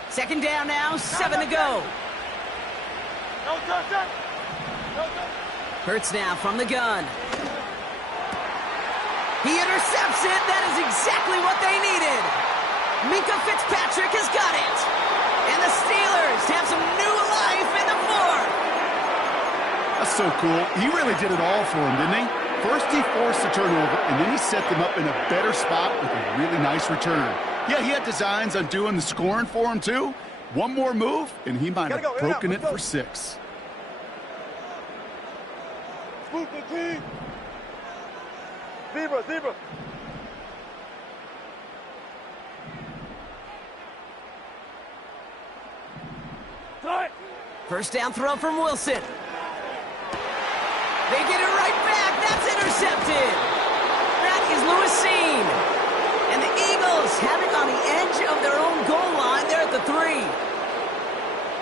Second down now, 7 to go. Hurts now from the gun. He intercepts it. That is exactly what they needed. Minka Fitzpatrick has got it. And the Steelers have some new life in the fourth. That's so cool. He really did it all for him, didn't he? First, he forced the turnover, and then he set them up in a better spot with a really nice return. Yeah, he had designs on doing the scoring for him, too. One more move, and he might have broken it for 6. Zebra. First down throw from Wilson. They get it right back. That's intercepted. That is Lewisine. And the Eagles have it on the edge of their own goal line. They're at the 3.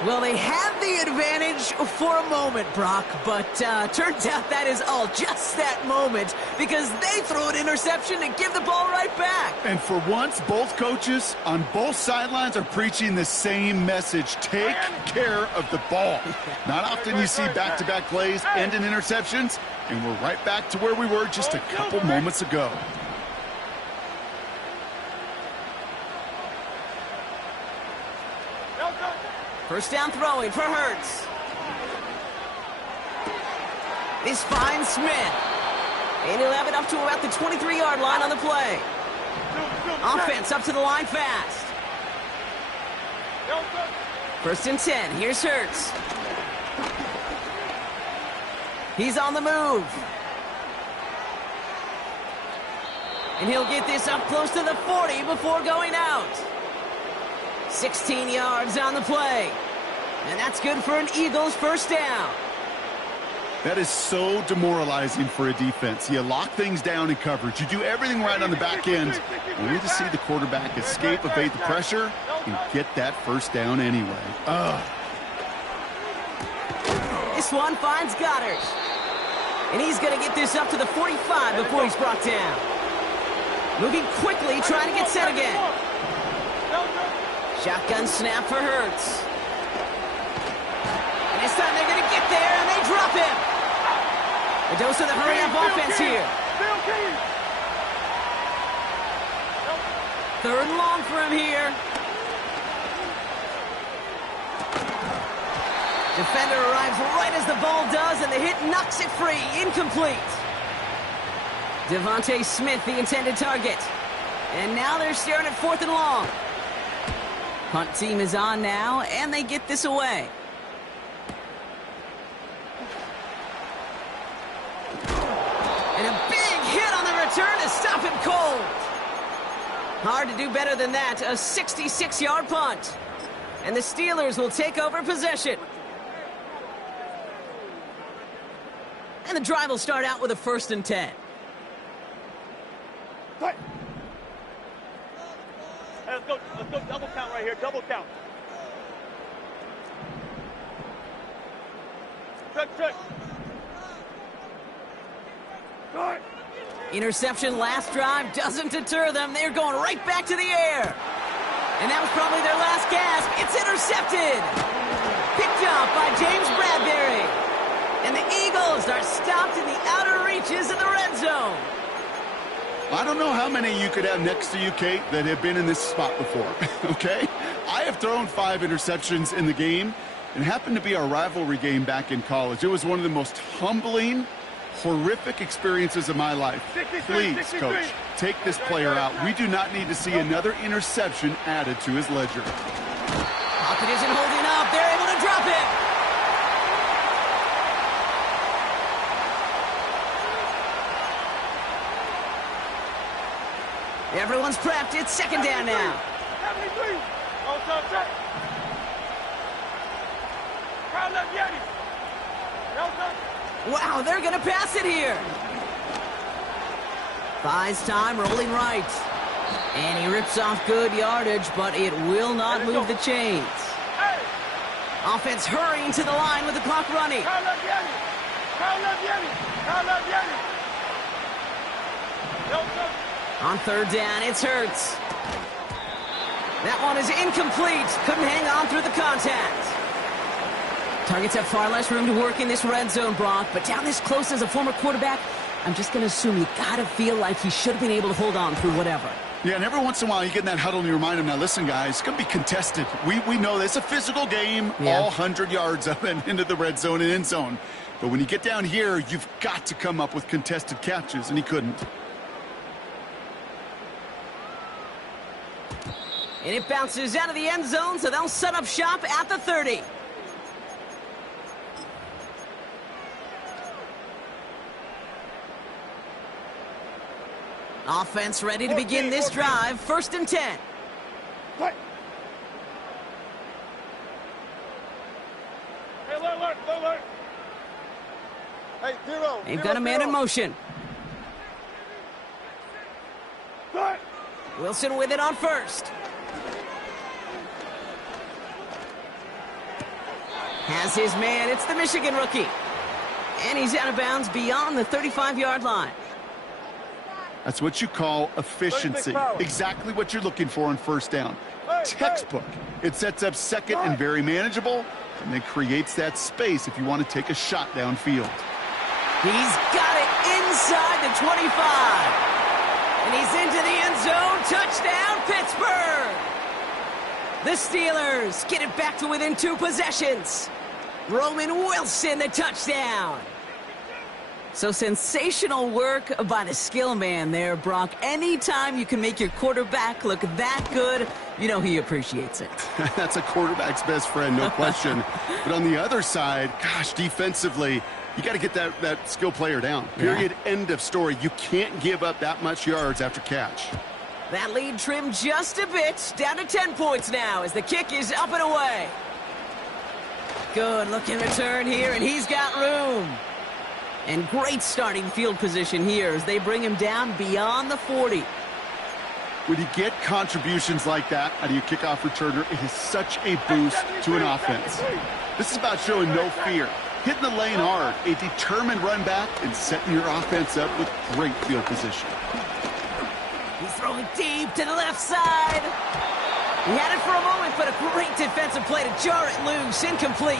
Well, they have the advantage for a moment, Brock, but turns out that is all just that moment because they threw an interception to give the ball right back. And for once, both coaches on both sidelines are preaching the same message. Take care of the ball. Not often you see back-to-back plays end in interceptions, and we're right back to where we were just a couple moments ago. First down throwing for Hurts. This finds Smith. And he'll have it up to about the 23-yard line on the play. Offense up to the line fast. First and 10. Here's Hurts. He's on the move. And he'll get this up close to the 40 before going out. 16 yards on the play. And that's good for an Eagles first down. That is so demoralizing for a defense. You lock things down in coverage. You do everything right on the back end. Only to see the quarterback escape, evade the pressure, and get that first down anyway. This one finds Goddard. And he's going to get this up to the 45 before he's brought down. Moving quickly, trying to get set again. Shotgun snap for Hurts. And this time they're going to get there, and they drop him. A dose of the hurry-up offense here. 3rd and long for him here. Defender arrives right as the ball does, and the hit knocks it free. Incomplete. Devontae Smith, the intended target. And now they're staring at 4th and long. Punt team is on now, and they get this away. And a big hit on the return to stop him cold. Hard to do better than that. A 66-yard punt. And the Steelers will take over possession. And the drive will start out with a 1st and 10. Hey, let's go double count right here, double count. Check. Interception last drive doesn't deter them. They're going right back to the air. And that was probably their last gasp. It's intercepted. Picked up by James Bradbury. And the Eagles are stopped in the outer reaches of the red zone. I don't know how many you could have next to you, Kate, that have been in this spot before, okay? I have thrown 5 interceptions in the game. It happened to be our rivalry game back in college. It was one of the most humbling, horrific experiences of my life. Please, Coach, take this player out. We do not need to see another interception added to his ledger. Pocket isn't holding up. They're able to drop it. Everyone's prepped. It's 2nd down now. Wow, they're going to pass it here. Buys time, rolling right. And he rips off good yardage, but it will not move the chains. Offense hurrying to the line with the clock running. On third down, it's Hurts. That one is incomplete. Couldn't hang on through the contact. Targets have far less room to work in this red zone, Brock, but down this close as a former quarterback, I'm just going to assume you got to feel like he should have been able to hold on through whatever. Yeah, and every once in a while you get in that huddle and you remind him, now listen, guys, it's going to be contested. We know this. It's a physical game, all 100 yards up and into the red zone and end zone. But when you get down here, you've got to come up with contested catches, and he couldn't. And it bounces out of the end zone, so they'll set up shop at the 30. Offense ready to begin this drive. 1st and 10. Hey, alert. Hey, zero. They've got a man in motion. Wilson with it on first. Has his man. It's the Michigan rookie. And he's out of bounds beyond the 35-yard line. That's what you call efficiency. Exactly what you're looking for on first down. Textbook. It sets up second and very manageable, and then creates that space if you want to take a shot downfield. He's got it inside the 25. And he's into the end zone. Touchdown, Pittsburgh! The Steelers get it back to within 2 possessions. Roman Wilson, the touchdown. So sensational work by the skill man there, Brock. Anytime you can make your quarterback look that good, you know he appreciates it. That's a quarterback's best friend, no question. But on the other side, gosh, defensively, you got to get that skill player down. Period. End of story. You can't give up that much yards after catch. That lead trimmed just a bit, down to 10 points now as the kick is up and away. Good looking return here, and he's got room. And great starting field position here as they bring him down beyond the 40. When you get contributions like that out of your kickoff returner, it is such a boost to an offense. This is about showing no fear, hitting the lane hard, a determined run back, and setting your offense up with great field position. He's throwing deep to the left side. He had it for a moment, but a great defensive play to jar it loose. Incomplete.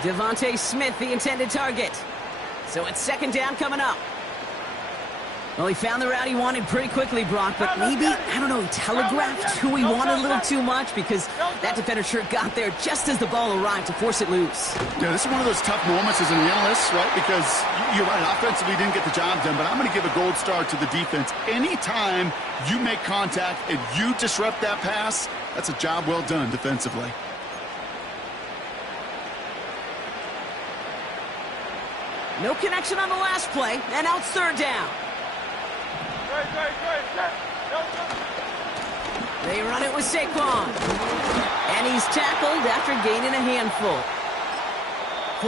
Devontae Smith, the intended target. So it's 2nd down coming up. Well, he found the route he wanted pretty quickly, Brock, but maybe, I don't know, he telegraphed who he wanted a little too much because that defender sure got there just as the ball arrived to force it loose. Yeah, this is one of those tough moments as an analyst, right? Because you're right, offensively didn't get the job done, but I'm going to give a gold star to the defense. Anytime you make contact and you disrupt that pass, that's a job well done defensively. No connection on the last play, and now it's 3rd down. They run it with Saquon. And he's tackled after gaining a handful.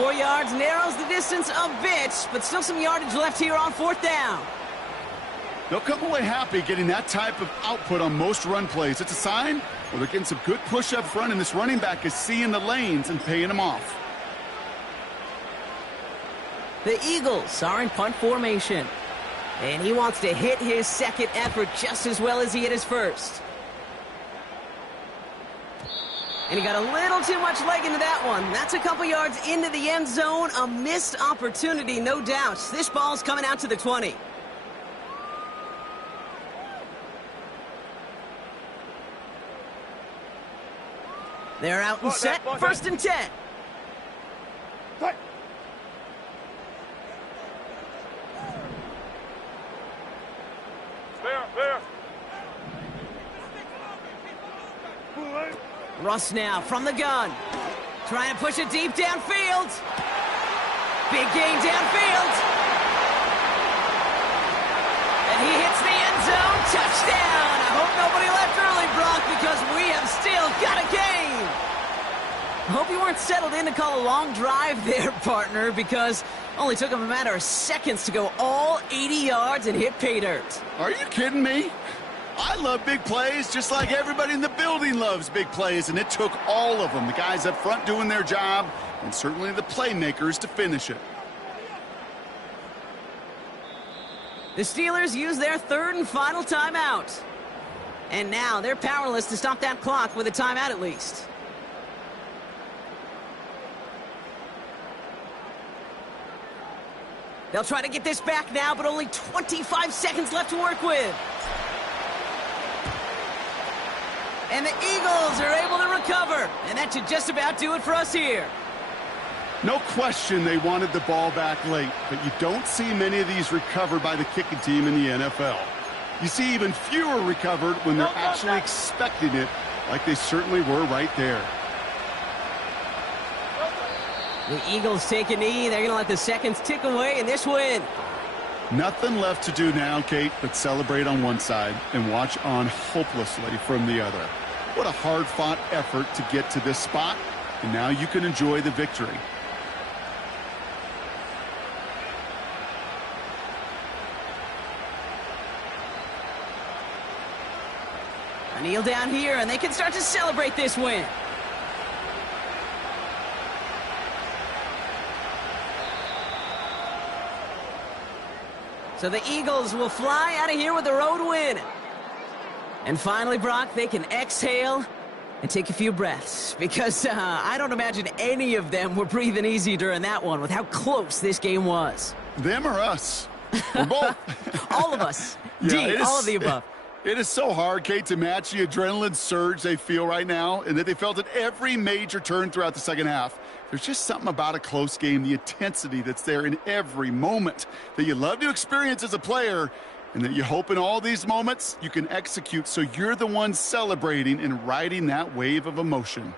4 yards narrows the distance a bit, but still some yardage left here on 4th down. They'll come away happy getting that type of output on most run plays. It's a sign, well, they're getting some good push up front, and this running back is seeing the lanes and paying them off. The Eagles are in punt formation. And he wants to hit his 2nd effort just as well as he hit his 1st. And he got a little too much leg into that one. That's a couple yards into the end zone. A missed opportunity, no doubt. This ball's coming out to the 20. They're out and set. 1st and 10. Russ now from the gun. Trying to push it deep downfield. Big gain downfield. And he hits the end zone. Touchdown. I hope nobody left early, Brock, because we have still got a game. Hope you weren't settled in to call a long drive there, partner, because only took him a matter of seconds to go all 80 yards and hit pay dirt. Are you kidding me? I love big plays just like everybody in the building loves big plays, and it took all of them, the guys up front doing their job, and certainly the playmakers to finish it. The Steelers use their third and final timeout. And now they're powerless to stop that clock with a timeout at least. They'll try to get this back now, but only 25 seconds left to work with. And the Eagles are able to recover. And that should just about do it for us here. No question they wanted the ball back late, but you don't see many of these recovered by the kicking team in the NFL. You see even fewer recovered when they're actually expecting it, like they certainly were right there. The Eagles take a knee. They're going to let the seconds tick away in this win. Nothing left to do now, Kate, but celebrate on one side and watch on hopelessly from the other. What a hard-fought effort to get to this spot, and now you can enjoy the victory. A kneel down here, and they can start to celebrate this win. So the Eagles will fly out of here with a road win. And finally, Brock, they can exhale and take a few breaths. Because I don't imagine any of them were breathing easy during that one with how close this game was. Them or us? Or both? All of us. Yeah, all of the above. It is so hard, Kate, to match the adrenaline surge they feel right now and that they felt at every major turn throughout the second half. There's just something about a close game, the intensity that's there in every moment that you love to experience as a player, and that you hope in all these moments you can execute so you're the one celebrating and riding that wave of emotion.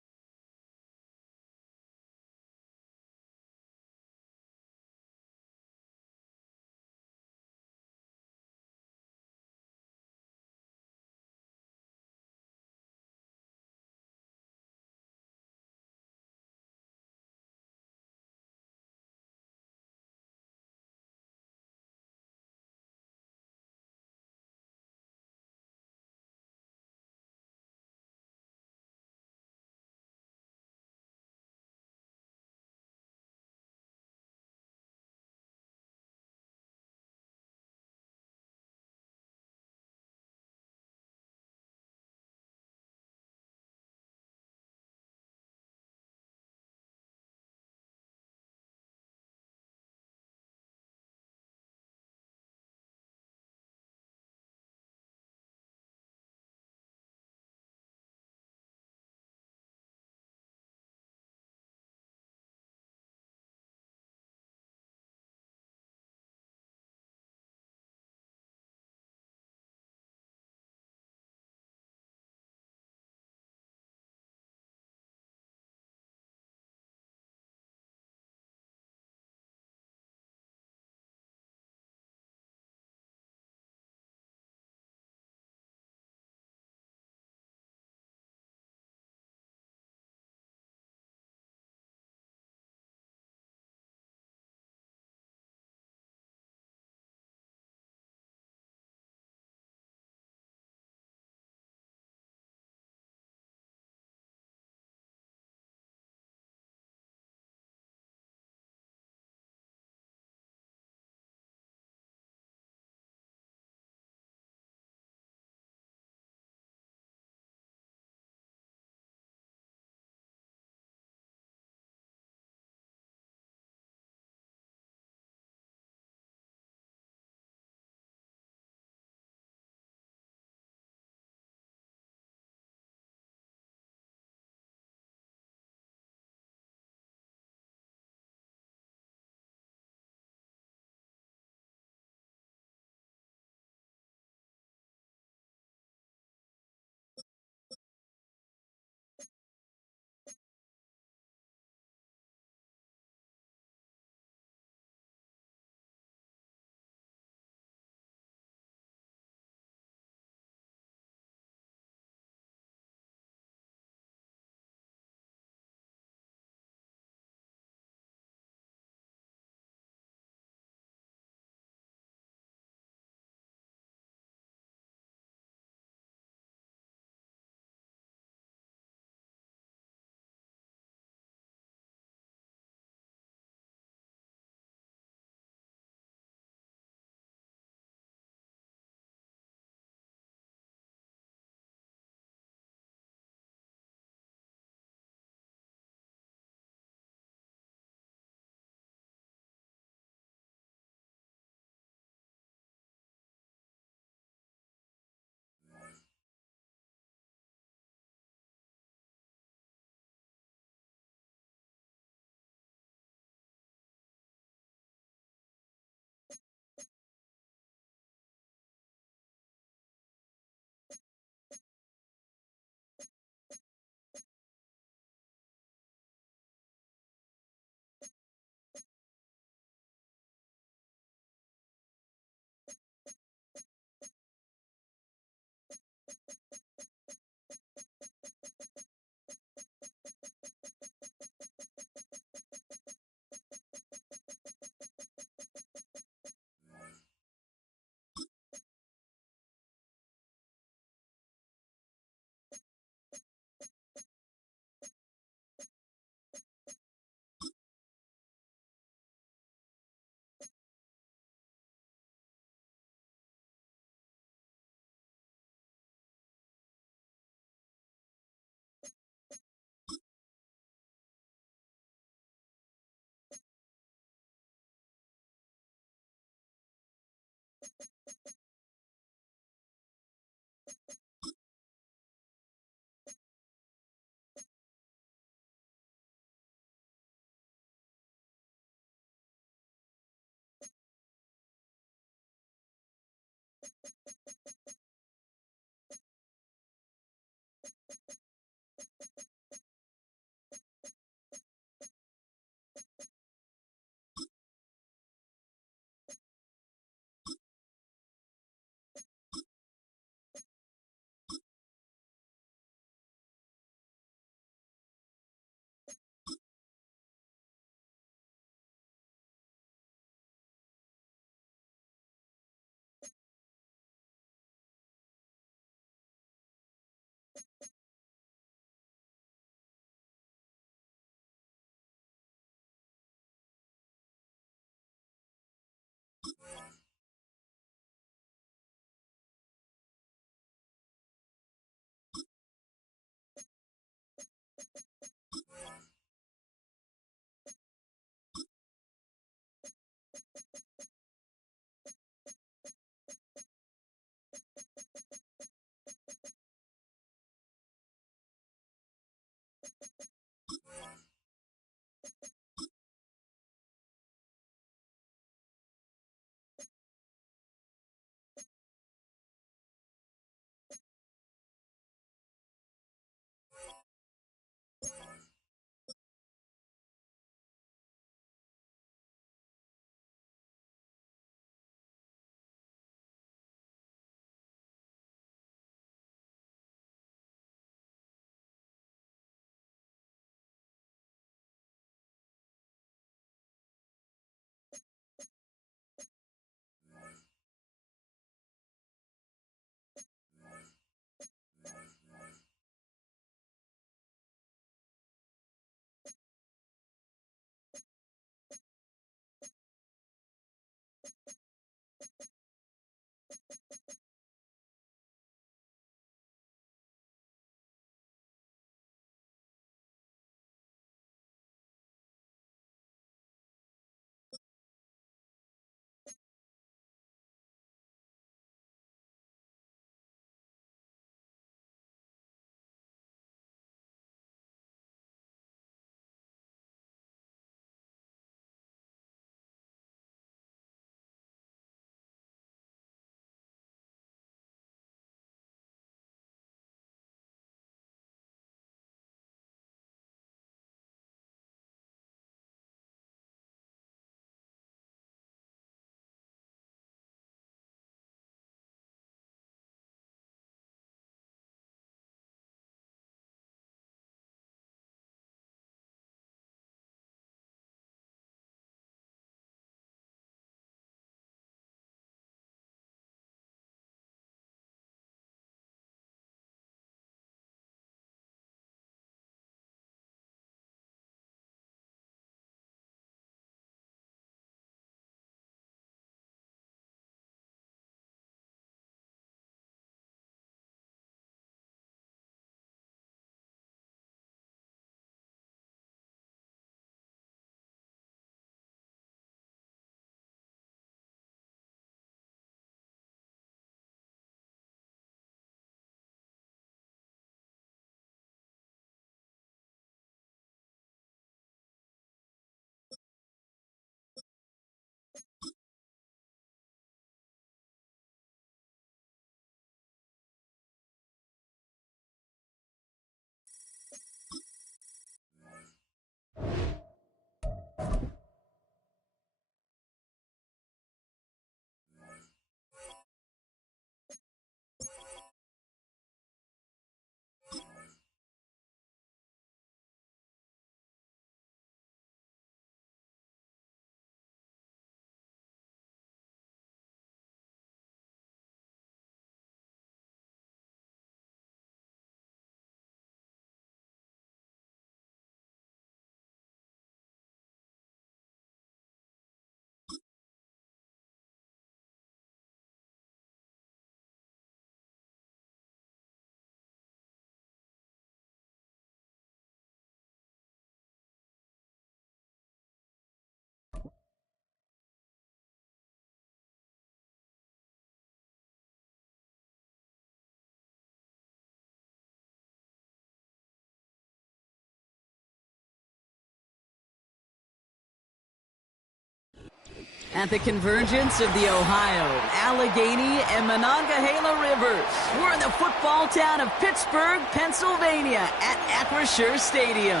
At the convergence of the Ohio, Allegheny, and Monongahela Rivers, we're in the football town of Pittsburgh, Pennsylvania at Acrisure Stadium.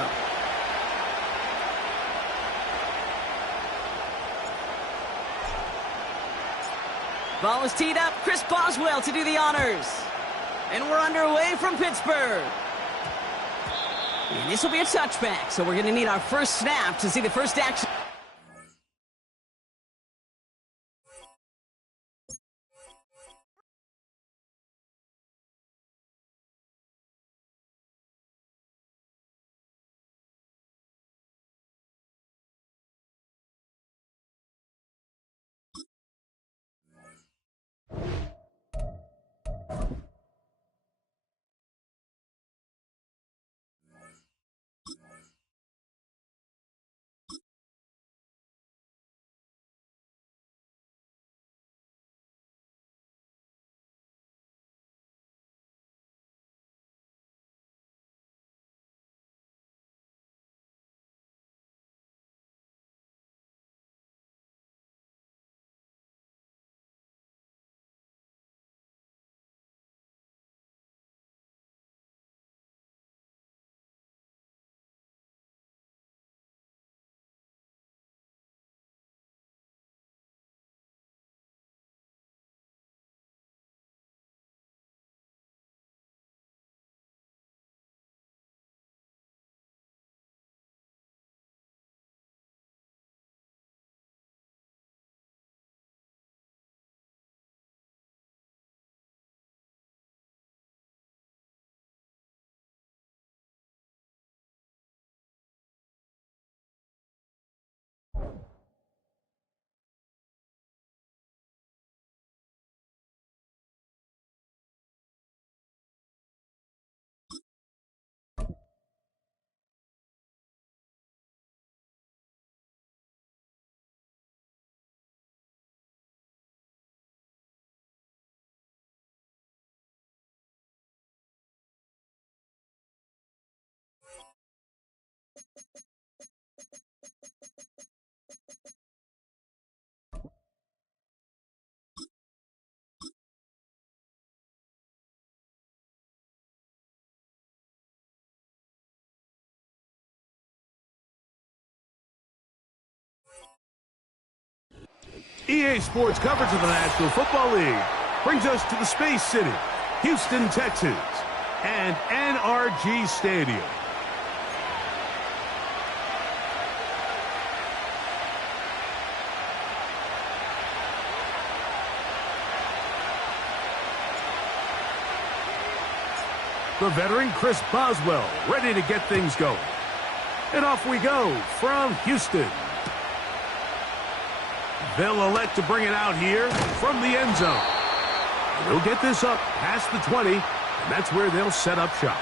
Ball is teed up. Chris Boswell to do the honors. And we're underway from Pittsburgh. And this will be a touchback, so we're going to need our first snap to see the first action. EA Sports coverage of the National Football League brings us to the Space City, Houston, Texas, and NRG Stadium. The veteran Chris Boswell ready to get things going. And off we go from Houston. They'll elect to bring it out here from the end zone. They'll get this up past the 20, and that's where they'll set up shop.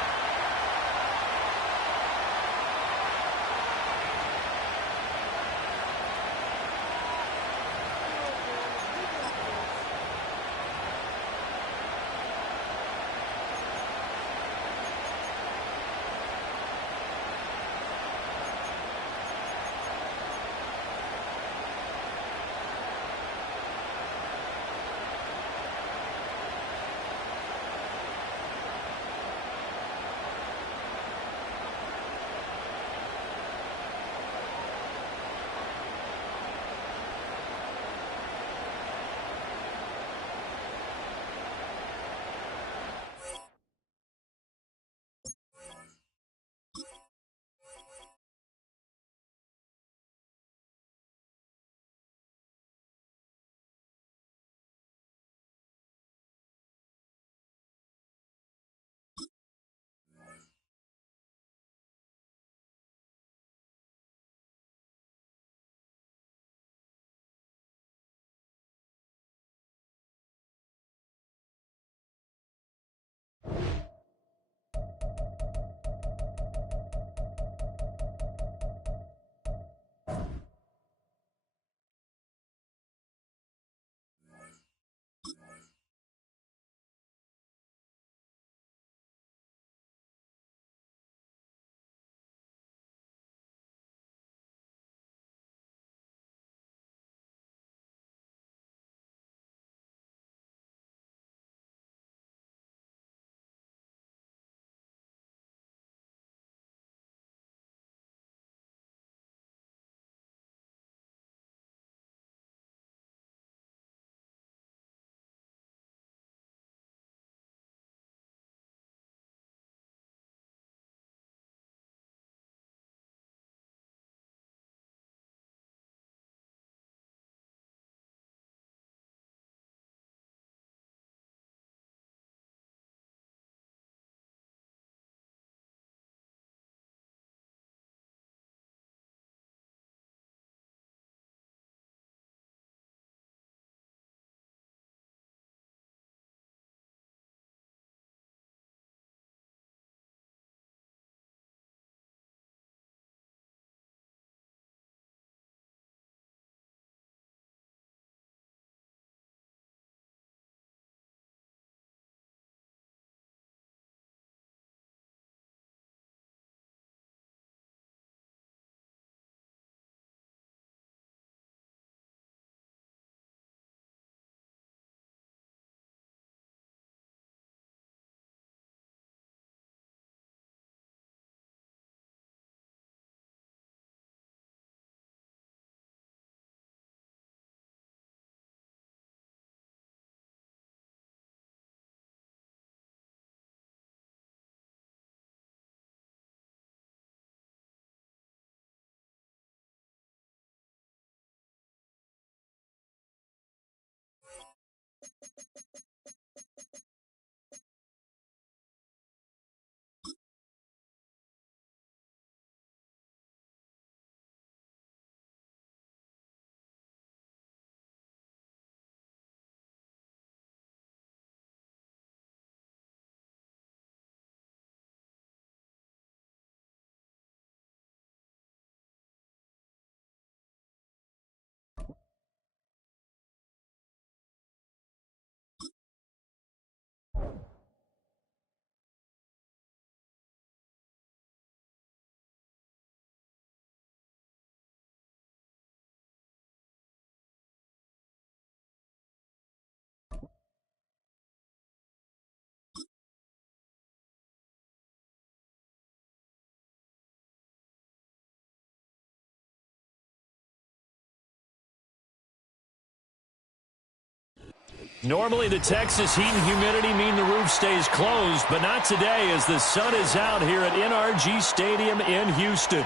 Normally the Texas heat and humidity mean the roof stays closed, but not today as the sun is out here at NRG Stadium in Houston.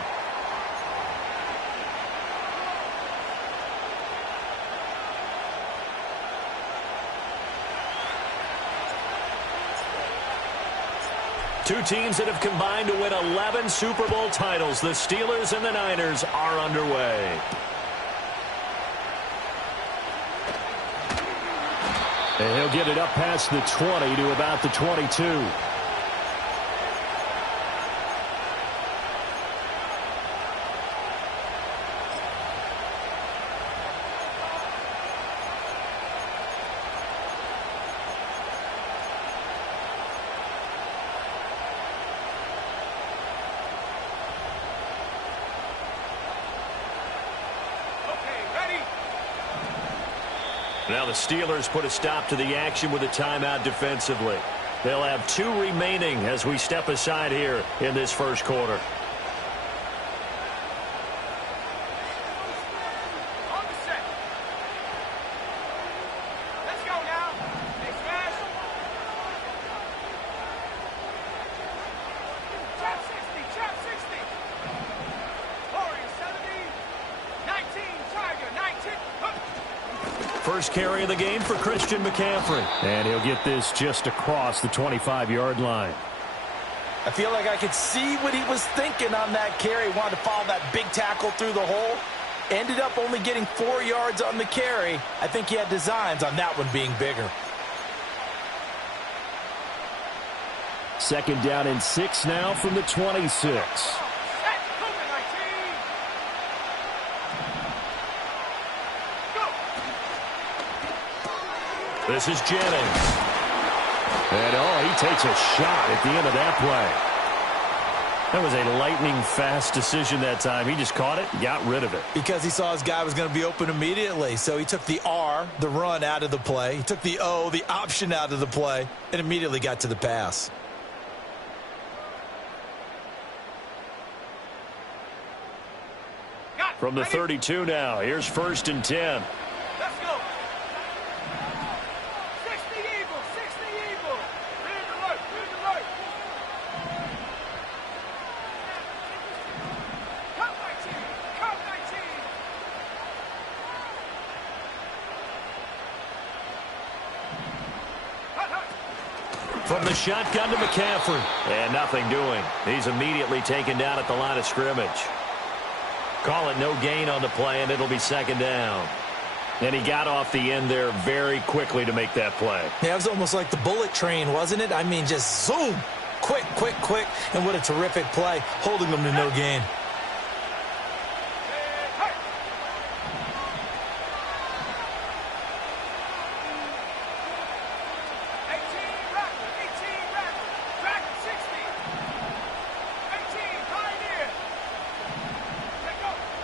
Two teams that have combined to win 11 Super Bowl titles. The Steelers and the Niners are underway. And he'll get it up past the 20 to about the 22. Now the Steelers put a stop to the action with a timeout defensively. They'll have 2 remaining as we step aside here in this first quarter. First carry of the game for Christian McCaffrey. And he'll get this just across the 25-yard line. I feel like I could see what he was thinking on that carry. Wanted to follow that big tackle through the hole. Ended up only getting 4 yards on the carry. I think he had designs on that one being bigger. Second down and 6 now from the 26. This is Jennings. And, he takes a shot at the end of that play. That was a lightning-fast decision that time. He just caught it and got rid of it. Because he saw his guy was going to be open immediately. So he took the R, the run, out of the play. He took the O, the option, out of the play, and immediately got to the pass. From the 32 now, here's 1st and 10. Let's go. 60 Eagles, 60 Eagles. Read alert, read alert. Come 19, come 19. From the shotgun to McCaffrey. And nothing doing. He's immediately taken down at the line of scrimmage. Call it no gain on the play, and it'll be 2nd down. And he got off the end there very quickly to make that play. Yeah, it was almost like the bullet train, wasn't it? I mean, just zoom. Quick, quick, quick. And what a terrific play, holding them to no gain.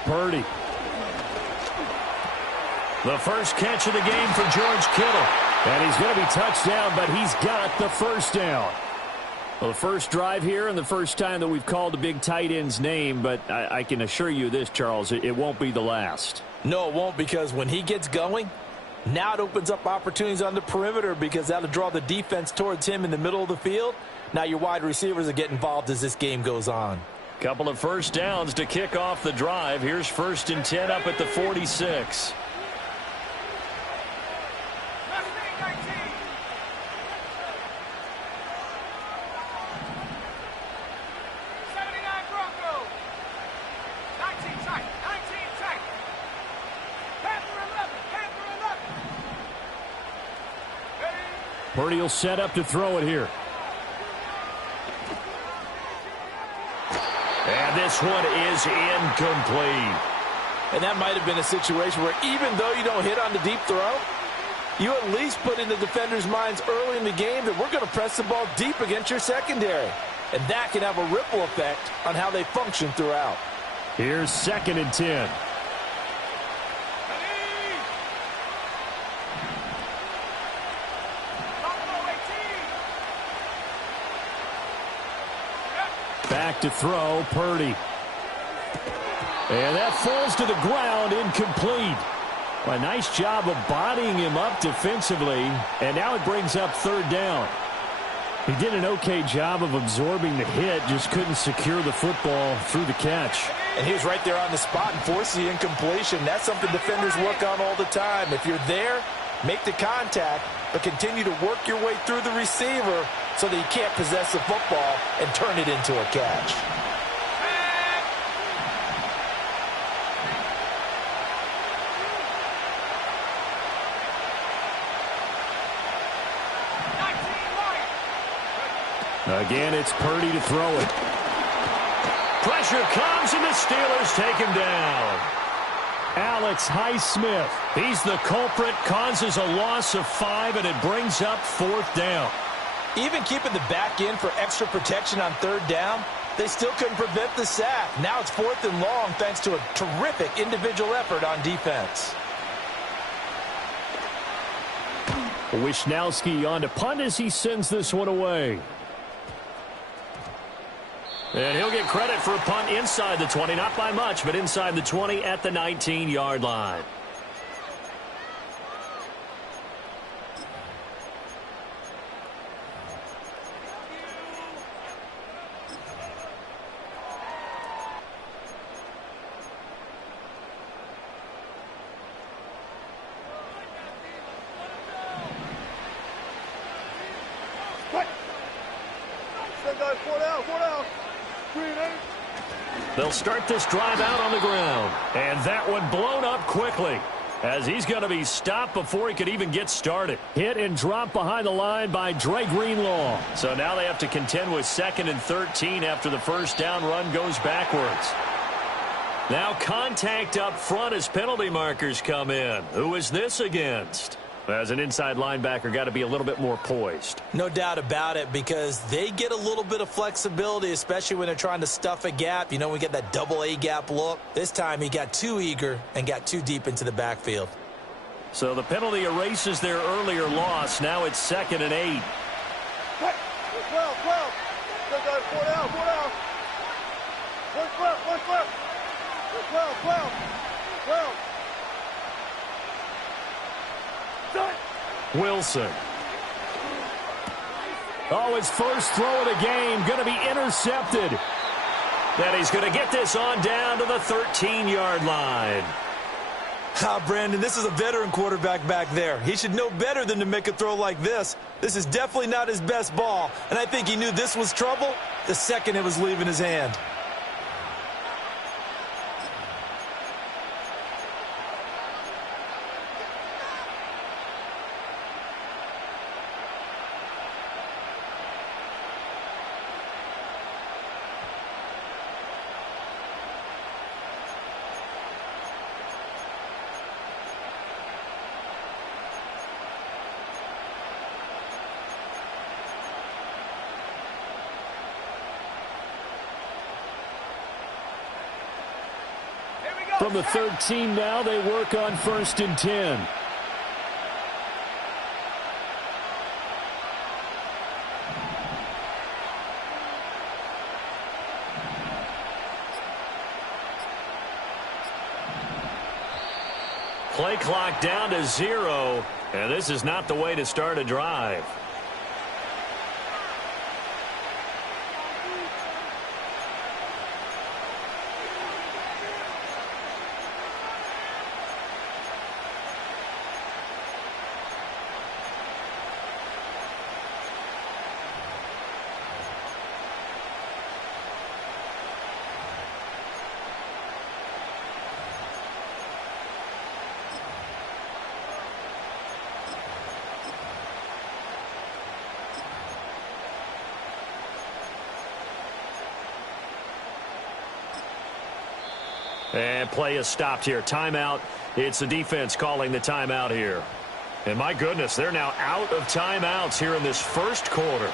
Purdy. The first catch of the game for George Kittle. And he's going to be touched down, but he's got the first down. Well, the first drive here and the first time that we've called the big tight end's name, but I can assure you this, Charles, it won't be the last. No, it won't, because when he gets going, now it opens up opportunities on the perimeter because that'll draw the defense towards him in the middle of the field. Now your wide receivers will get involved as this game goes on. Couple of first downs to kick off the drive. Here's 1st and 10 up at the 46. Purdy will set up to throw it here. And this one is incomplete. And that might have been a situation where even though you don't hit on the deep throw, you at least put in the defenders' minds early in the game that we're going to press the ball deep against your secondary. And that can have a ripple effect on how they function throughout. Here's 2nd and 10. Back to throw, Purdy. And that falls to the ground, incomplete. A nice job of bodying him up defensively, and now it brings up third down. He did an okay job of absorbing the hit, just couldn't secure the football through the catch. And he was right there on the spot and forced the incompletion. That's something defenders work on all the time. If you're there, make the contact, but continue to work your way through the receiver so that you can't possess the football and turn it into a catch. Again, it's Purdy to throw it. Pressure comes, and the Steelers take him down. Alex Highsmith. He's the culprit, causes a loss of 5, and it brings up fourth down. Even keeping the back in for extra protection on third down, they still couldn't prevent the sack. Now it's 4th and long thanks to a terrific individual effort on defense. Wisnowski on to punt as he sends this one away. And he'll get credit for a punt inside the 20, not by much, but inside the 20 at the 19-yard line. They'll start this drive out on the ground. And that one blown up quickly, as he's going to be stopped before he could even get started. Hit and drop behind the line by Dre Greenlaw. So now they have to contend with 2nd and 13 after the first down run goes backwards. Now contact up front as penalty markers come in. Who is this against? As an inside linebacker, got to be a little bit more poised. No doubt about it, because they get a little bit of flexibility, especially when they're trying to stuff a gap. You know, we get that double A gap look. This time he got too eager and got too deep into the backfield. So the penalty erases their earlier loss. Now it's 2nd and 8. 12. 4 down. 12. Wilson. Oh, his first throw of the game, going to be intercepted. Then he's going to get this on down to the 13-yard line. Brandon, this is a veteran quarterback back there. He should know better than to make a throw like this. This is definitely not his best ball, and I think he knew this was trouble the second it was leaving his hand. From the 13 now, they work on 1st and 10. Play clock down to 0, and this is not the way to start a drive. And play is stopped here. Timeout. It's the defense calling the timeout here. And my goodness, they're now out of timeouts here in this first quarter.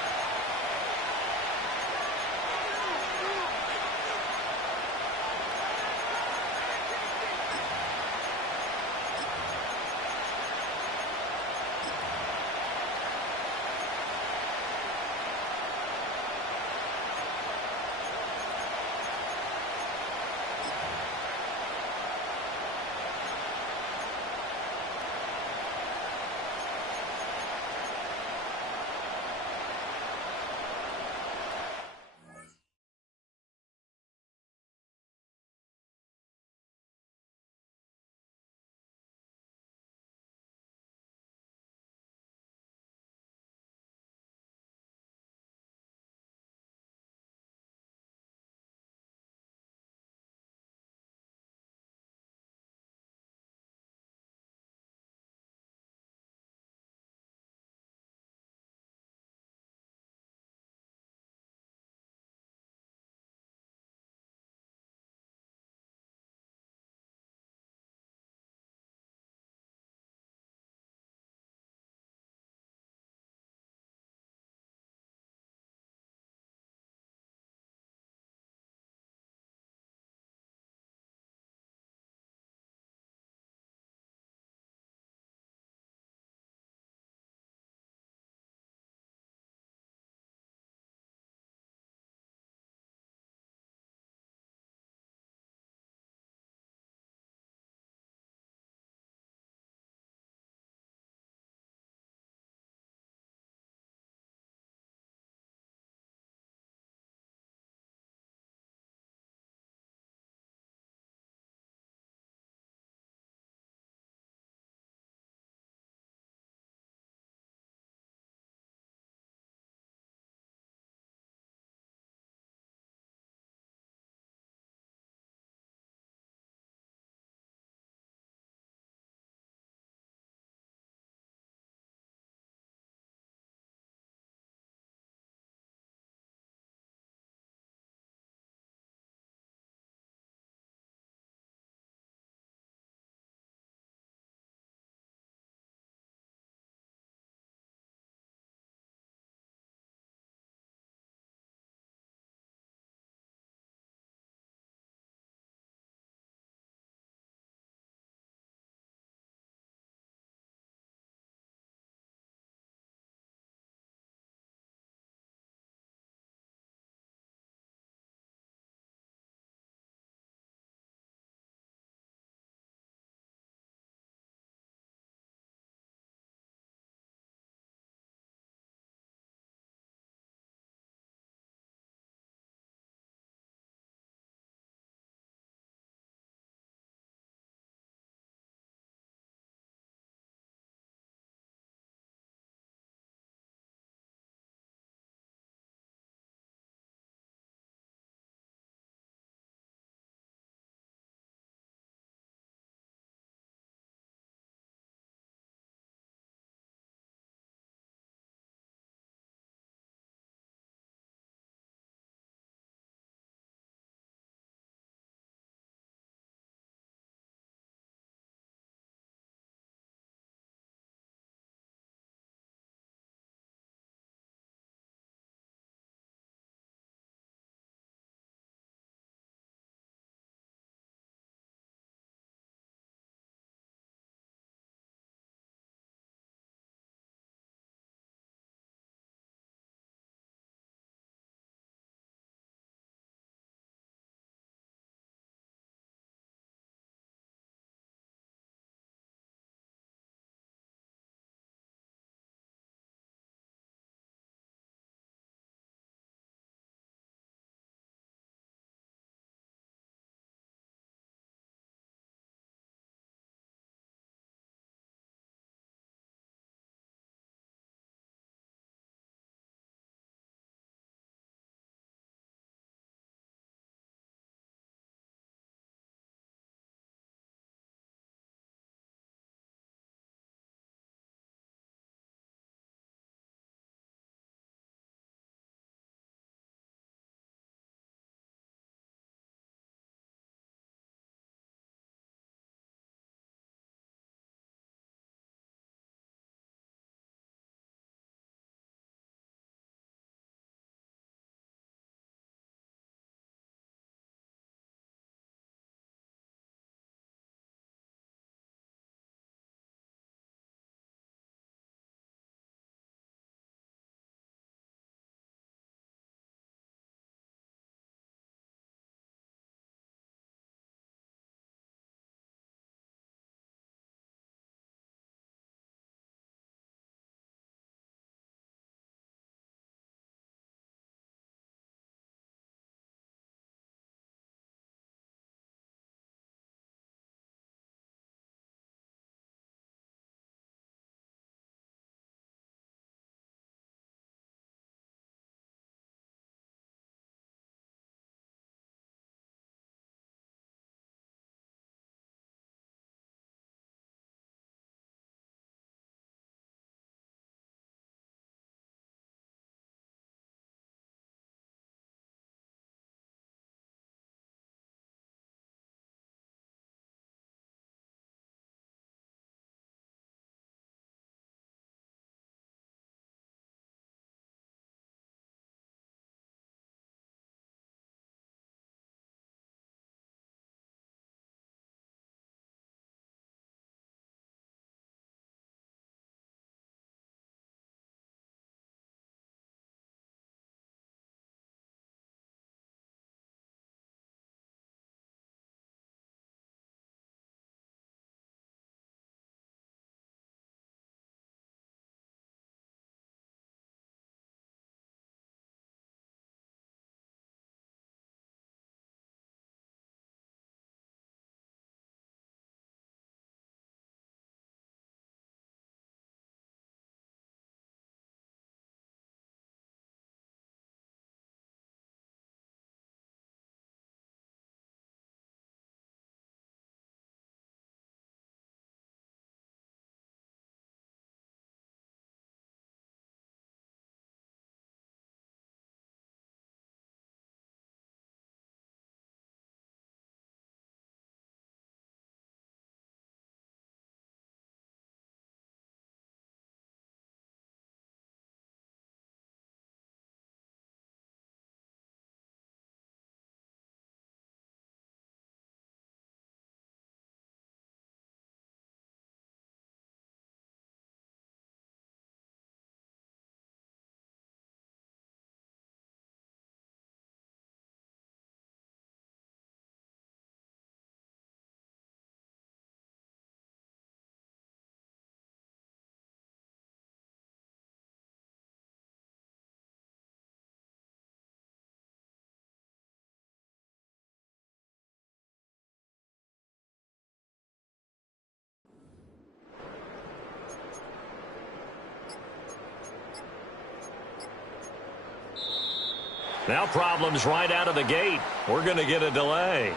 Now problems right out of the gate. We're going to get a delay.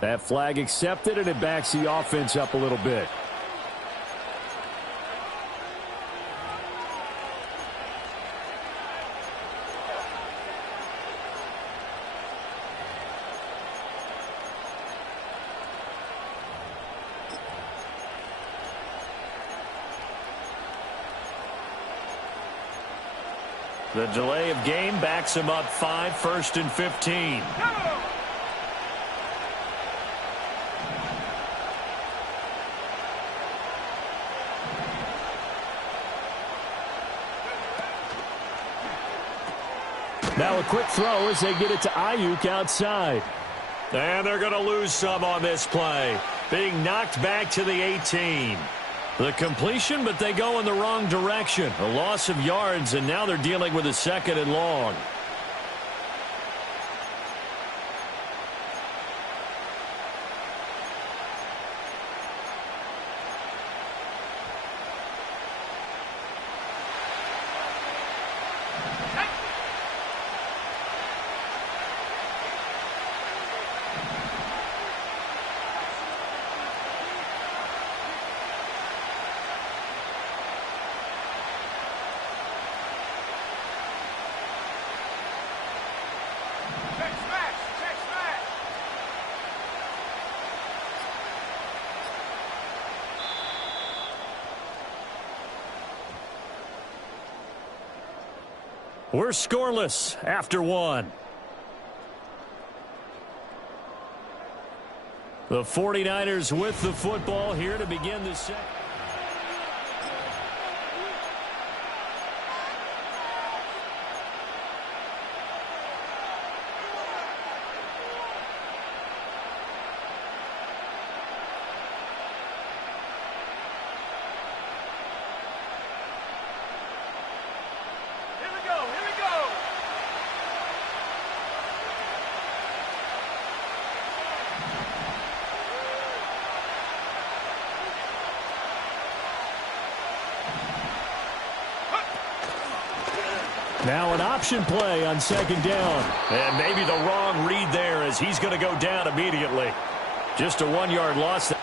That flag accepted, and it backs the offense up a little bit. The delay of game backs him up 5, 1st and 15. Now a quick throw as they get it to Ayuk outside. And they're going to lose some on this play. Being knocked back to the 18. The completion, but they go in the wrong direction. A loss of yards, and now they're dealing with a 2nd and long. We're scoreless after 1. The 49ers with the football here to begin the second. Now an option play on 2nd down. And maybe the wrong read there as he's going to go down immediately. Just a 1-yard loss.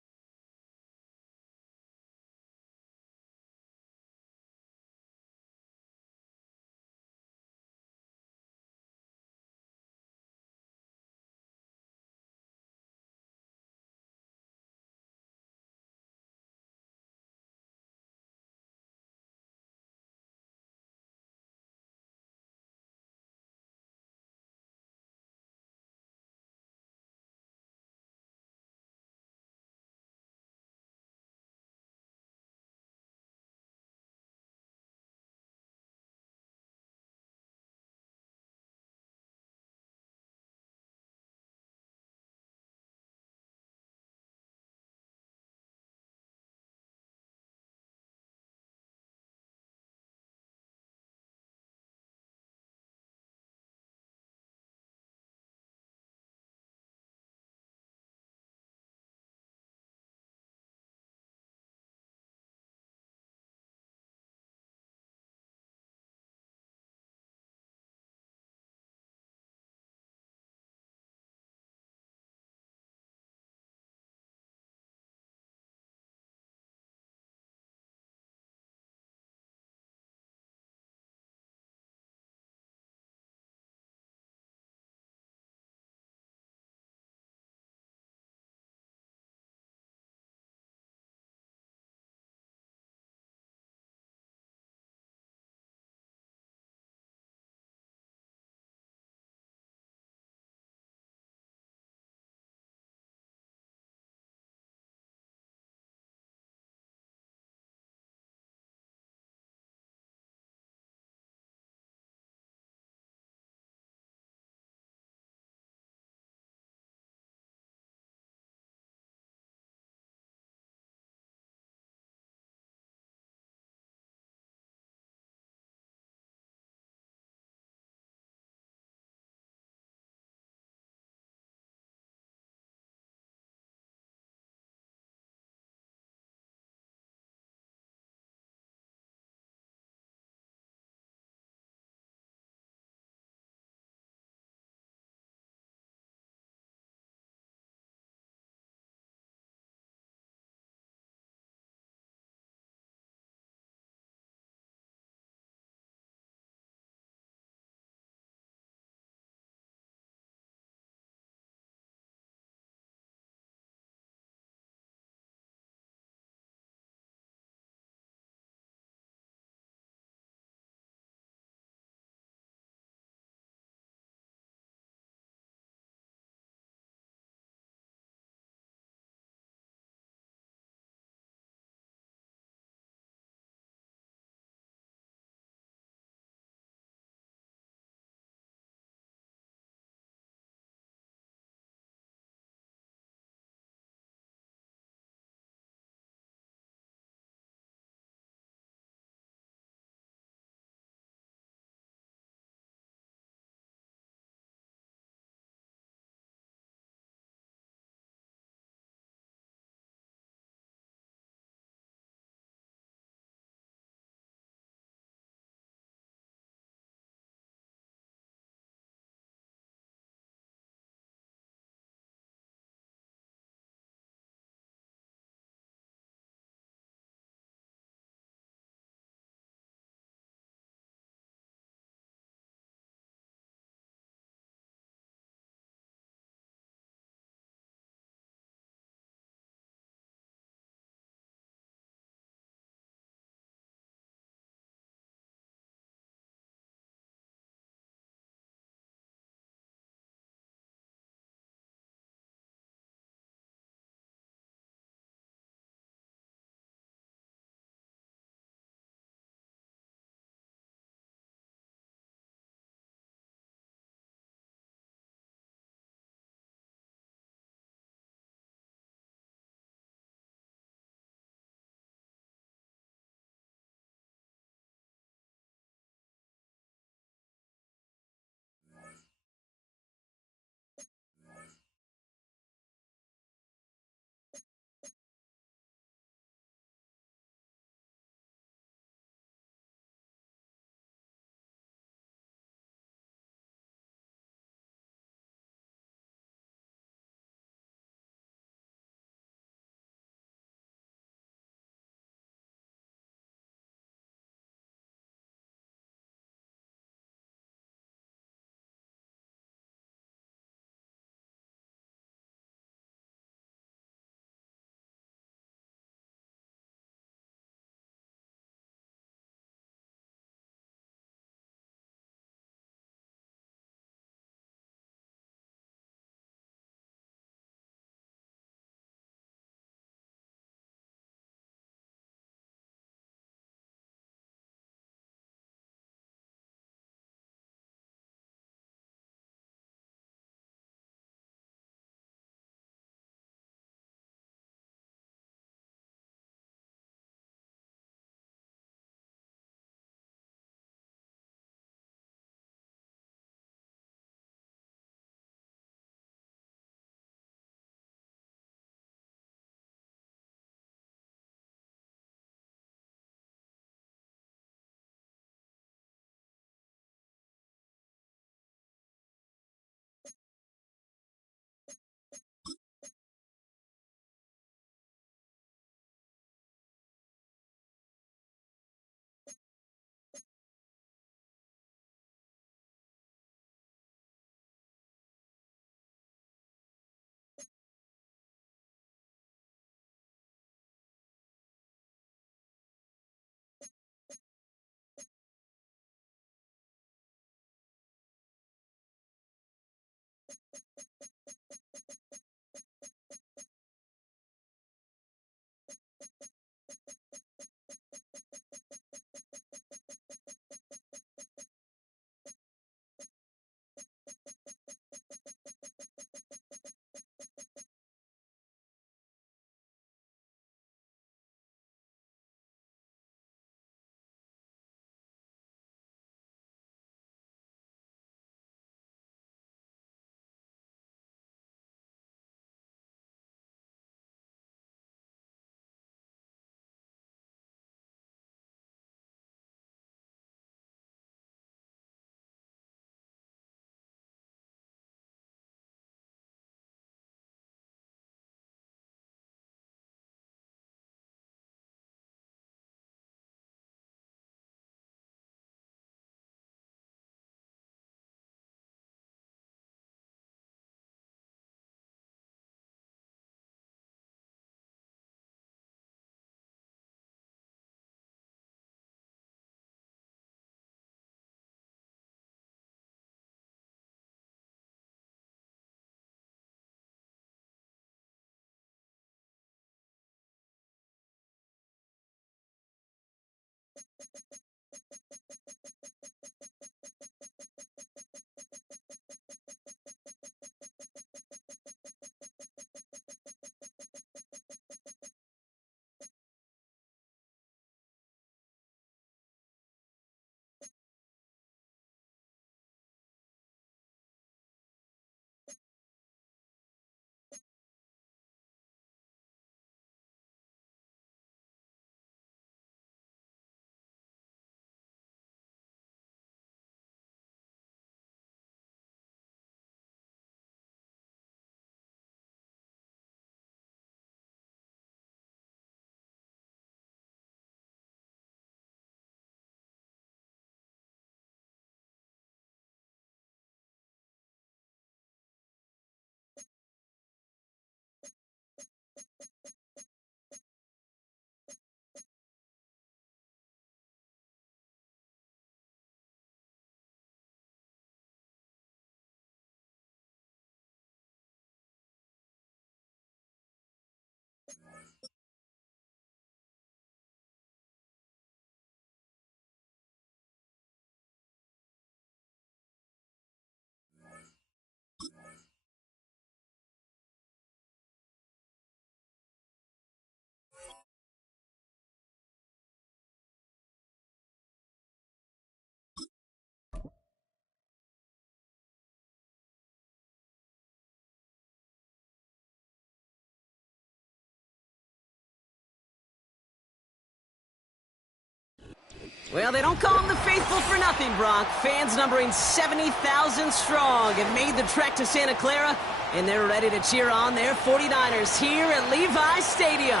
Well, they don't call them the faithful for nothing, Brock. Fans numbering 70,000 strong have made the trek to Santa Clara, and they're ready to cheer on their 49ers here at Levi's Stadium.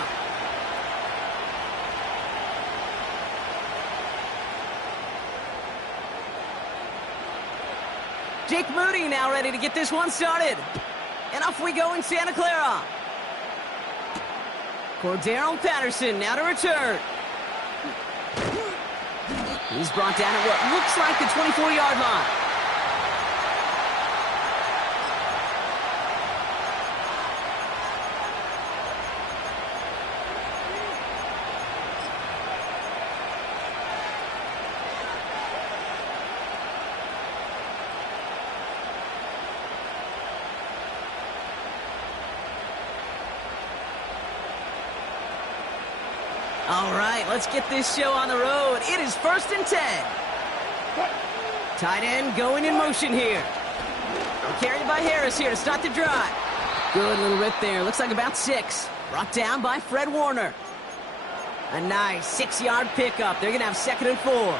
Jake Moody now ready to get this one started. And off we go in Santa Clara. Cordero Patterson now to return. He's brought down at what looks like the 24-yard line. All right, let's get this show on the road. It is 1st and 10. Tight end going in motion here. Carried by Harris here to start the drive. Good little rip there. Looks like about 6. Brought down by Fred Warner. A nice 6-yard pickup. They're going to have 2nd and 4.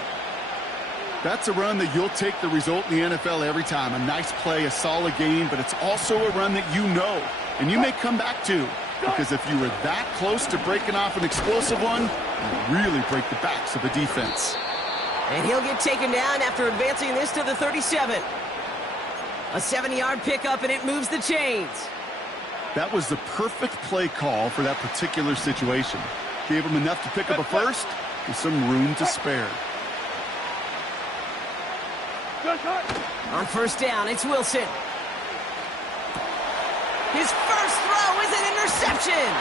That's a run that you'll take the result in the NFL every time. A nice play, a solid gain, but it's also a run that you know and you may come back to. Because if you were that close to breaking off an explosive one, you really break the backs of the defense. And he'll get taken down after advancing this to the 37. A 7-yard pickup, and it moves the chains. That was the perfect play call for that particular situation. Gave him enough to pick up a first with some room to spare. On 1st down, it's Wilson. His first throw is an interception.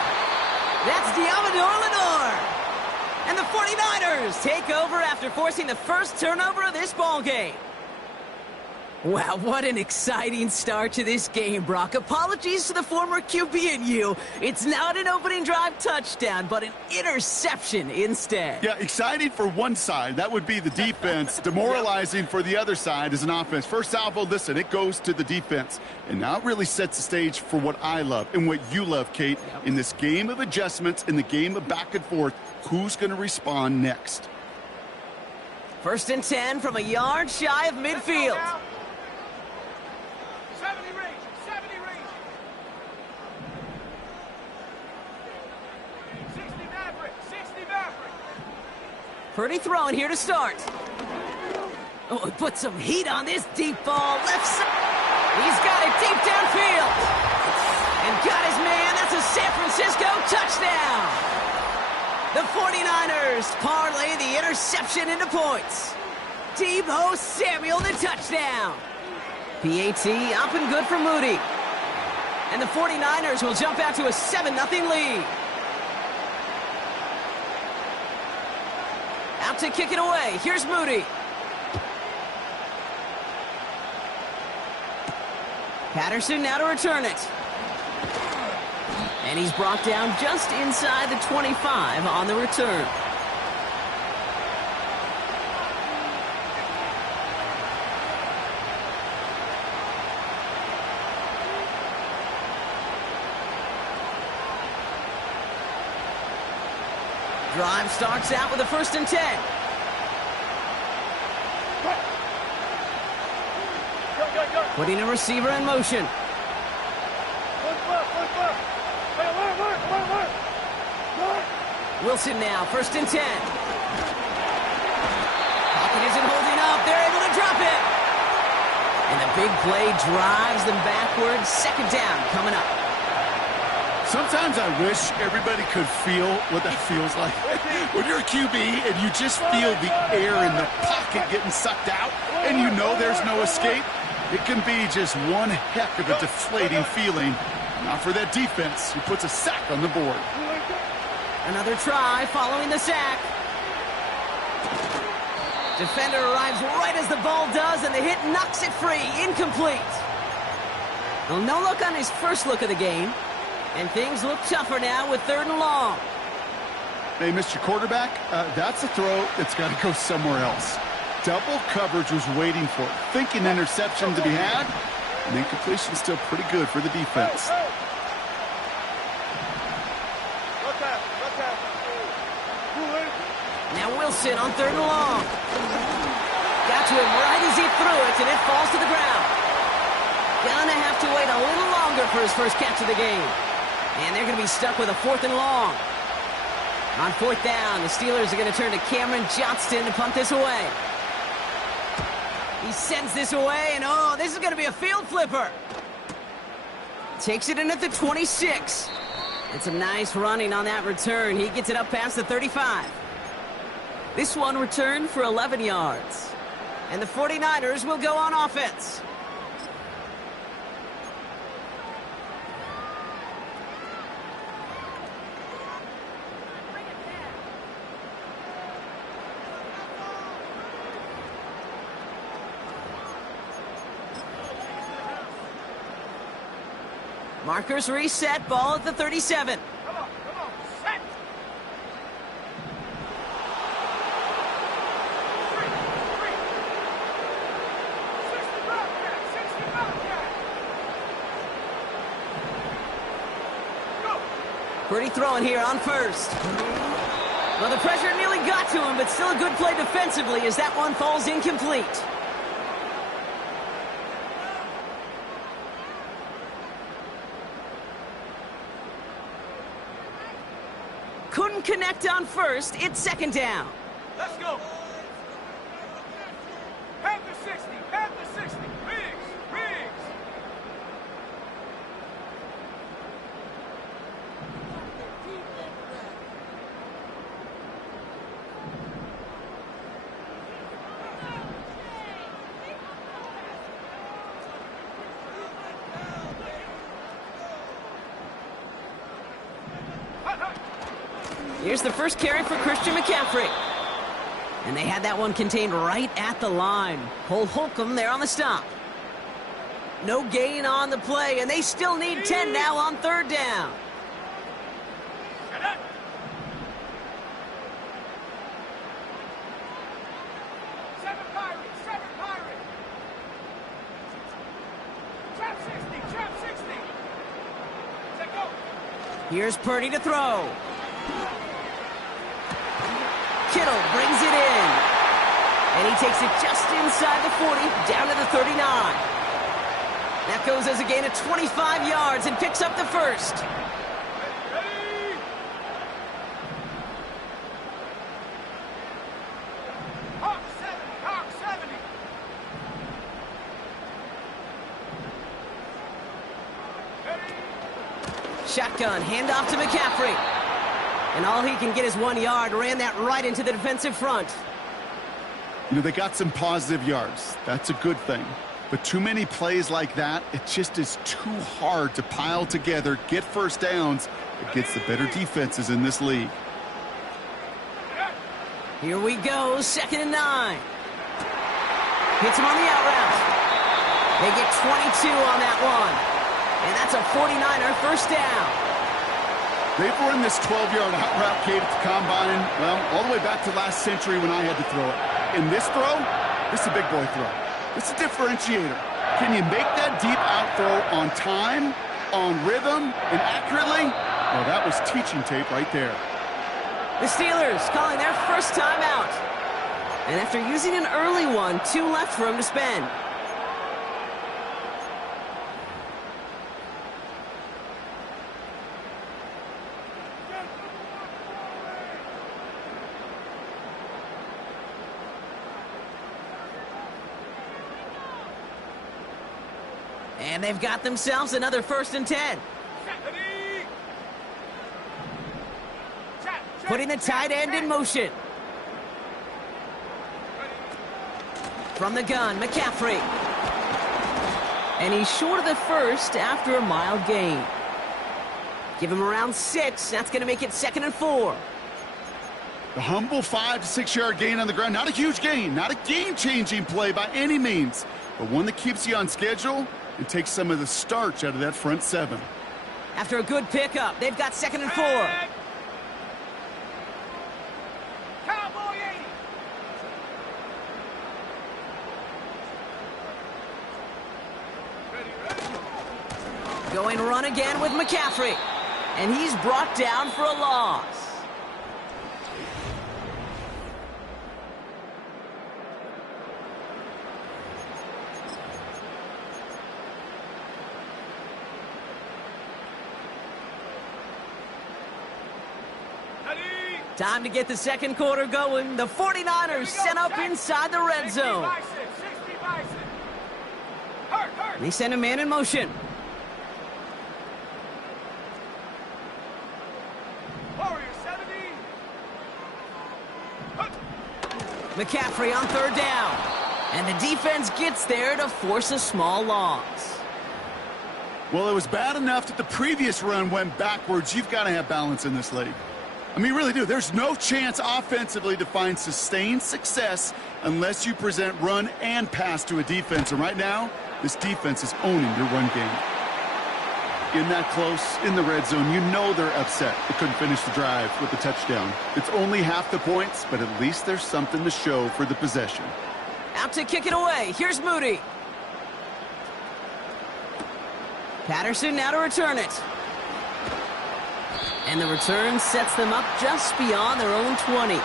That's Diamador Lenore. And the 49ers take over after forcing the first turnover of this ball game. Wow, what an exciting start to this game, Brock. Apologies to the former QB and you. It's not an opening drive touchdown, but an interception instead. Yeah, exciting for one side. That would be the defense. Demoralizing for the other side as an offense. First salvo, listen, it goes to the defense. And now it really sets the stage for what I love and what you love, Kate. In this game of adjustments, in the game of back and forth, who's going to respond next? 1st and 10 from a yard shy of midfield. 70 range, 70 range. 60 Maverick, 60 Maverick. Purdy throwing here to start. Oh, he put some heat on this deep ball. Left side. He's got it deep downfield. And got his man. That's a San Francisco touchdown. The 49ers parlay the interception into points. Deebo Samuel the touchdown. PAT up and good for Moody. And the 49ers will jump out to a 7-0 lead. Out to kick it away. Here's Moody. Patterson now to return it. And he's brought down just inside the 25 on the return. Drive starts out with a 1st and 10. Putting a receiver in motion. Wilson now, 1st and 10. Pocket isn't holding up. They're able to drop it. And the big play drives them backwards. 2nd down coming up. Sometimes I wish everybody could feel what that feels like. When you're a QB and you just feel the air in the pocket getting sucked out and you know there's no escape, it can be just one heck of a deflating feeling. Not for that defense who puts a sack on the board. Another try following the sack. Defender arrives right as the ball does, and the hit knocks it free. Incomplete. Well, no look on his first look of the game. And things look tougher now with 3rd and long. Hey, Mr. Quarterback, that's a throw that's got to go somewhere else. Double coverage was waiting for it. Thinking interception to be had, and incompletion still pretty good for the defense. Now Wilson on 3rd and long. Got to him right as he threw it, and it falls to the ground. Gonna have to wait a little longer for his first catch of the game. And they're going to be stuck with a 4th and long. On 4th down, the Steelers are going to turn to Cameron Johnston to punt this away. He sends this away, and oh, this is going to be a field flipper. Takes it in at the 26. And some nice running on that return. He gets it up past the 35. This one returned for 11 yards. And the 49ers will go on offense. Markers reset, ball at the 37. Come on, set. 60 Bobcat. Go. Pretty throwing here on 1st. Well, the pressure nearly got to him, but still a good play defensively as that one falls incomplete. Couldn't connect on 1st. It's 2nd down. Let's go. Head to 60. Head to 60. Riggs. Here's the first carry for Christian McCaffrey. And they had that one contained right at the line. Cole Holcomb there on the stop. No gain on the play, and they still need 10 now on 3rd down. Seven Pirate. Trap 60. Set go. Here's Purdy to throw. Kittle brings it in. And he takes it just inside the 40, down to the 39. That goes as a gain of 25 yards and picks up the 1st. Ready. Hawk 70. Ready. Shotgun, handoff to McCaffrey. And all he can get is 1 yard. Ran that right into the defensive front. You know, they got some positive yards. That's a good thing. But too many plays like that, it just is too hard to pile together, get first downs against the better defenses in this league. Here we go, 2nd and 9. Hits him on the out route. They get 22 on that one. And that's a 49er first down. They've run this 12-yard out route, Kate, at the combine, well, all the way back to last century when I had to throw it. In this throw, this is a big boy throw. It's a differentiator. Can you make that deep out throw on time, on rhythm, and accurately? Well, that was teaching tape right there. The Steelers calling their first time out. And after using an early one, 2 left for him to spend. And they've got themselves another 1st and 10. Putting the tight end in motion. From the gun, McCaffrey. And he's short of the 1st after a mild gain. Give him around 6. That's going to make it 2nd and 4. The humble 5 to 6 yard gain on the ground. Not a huge gain. Not a game-changing play by any means. But one that keeps you on schedule and takes some of the starch out of that front 7. After a good pickup, they've got 2nd and 4. Cowboy 80. Going run again with McCaffrey. And he's brought down for a loss. Time to get the second quarter going. The 49ers set up inside the red zone. They send a man in motion. McCaffrey on third down. And the defense gets there to force a small loss. Well, it was bad enough that the previous run went backwards. You've got to have balance in this league. I mean, you really do. There's no chance offensively to find sustained success unless you present run and pass to a defense. And right now, this defense is owning your run game. In that close, in the red zone, you know they're upset they couldn't finish the drive with the touchdown. It's only half the points, but at least there's something to show for the possession. Out to kick it away. Here's Moody. Patterson now to return it. And the return sets them up just beyond their own 20.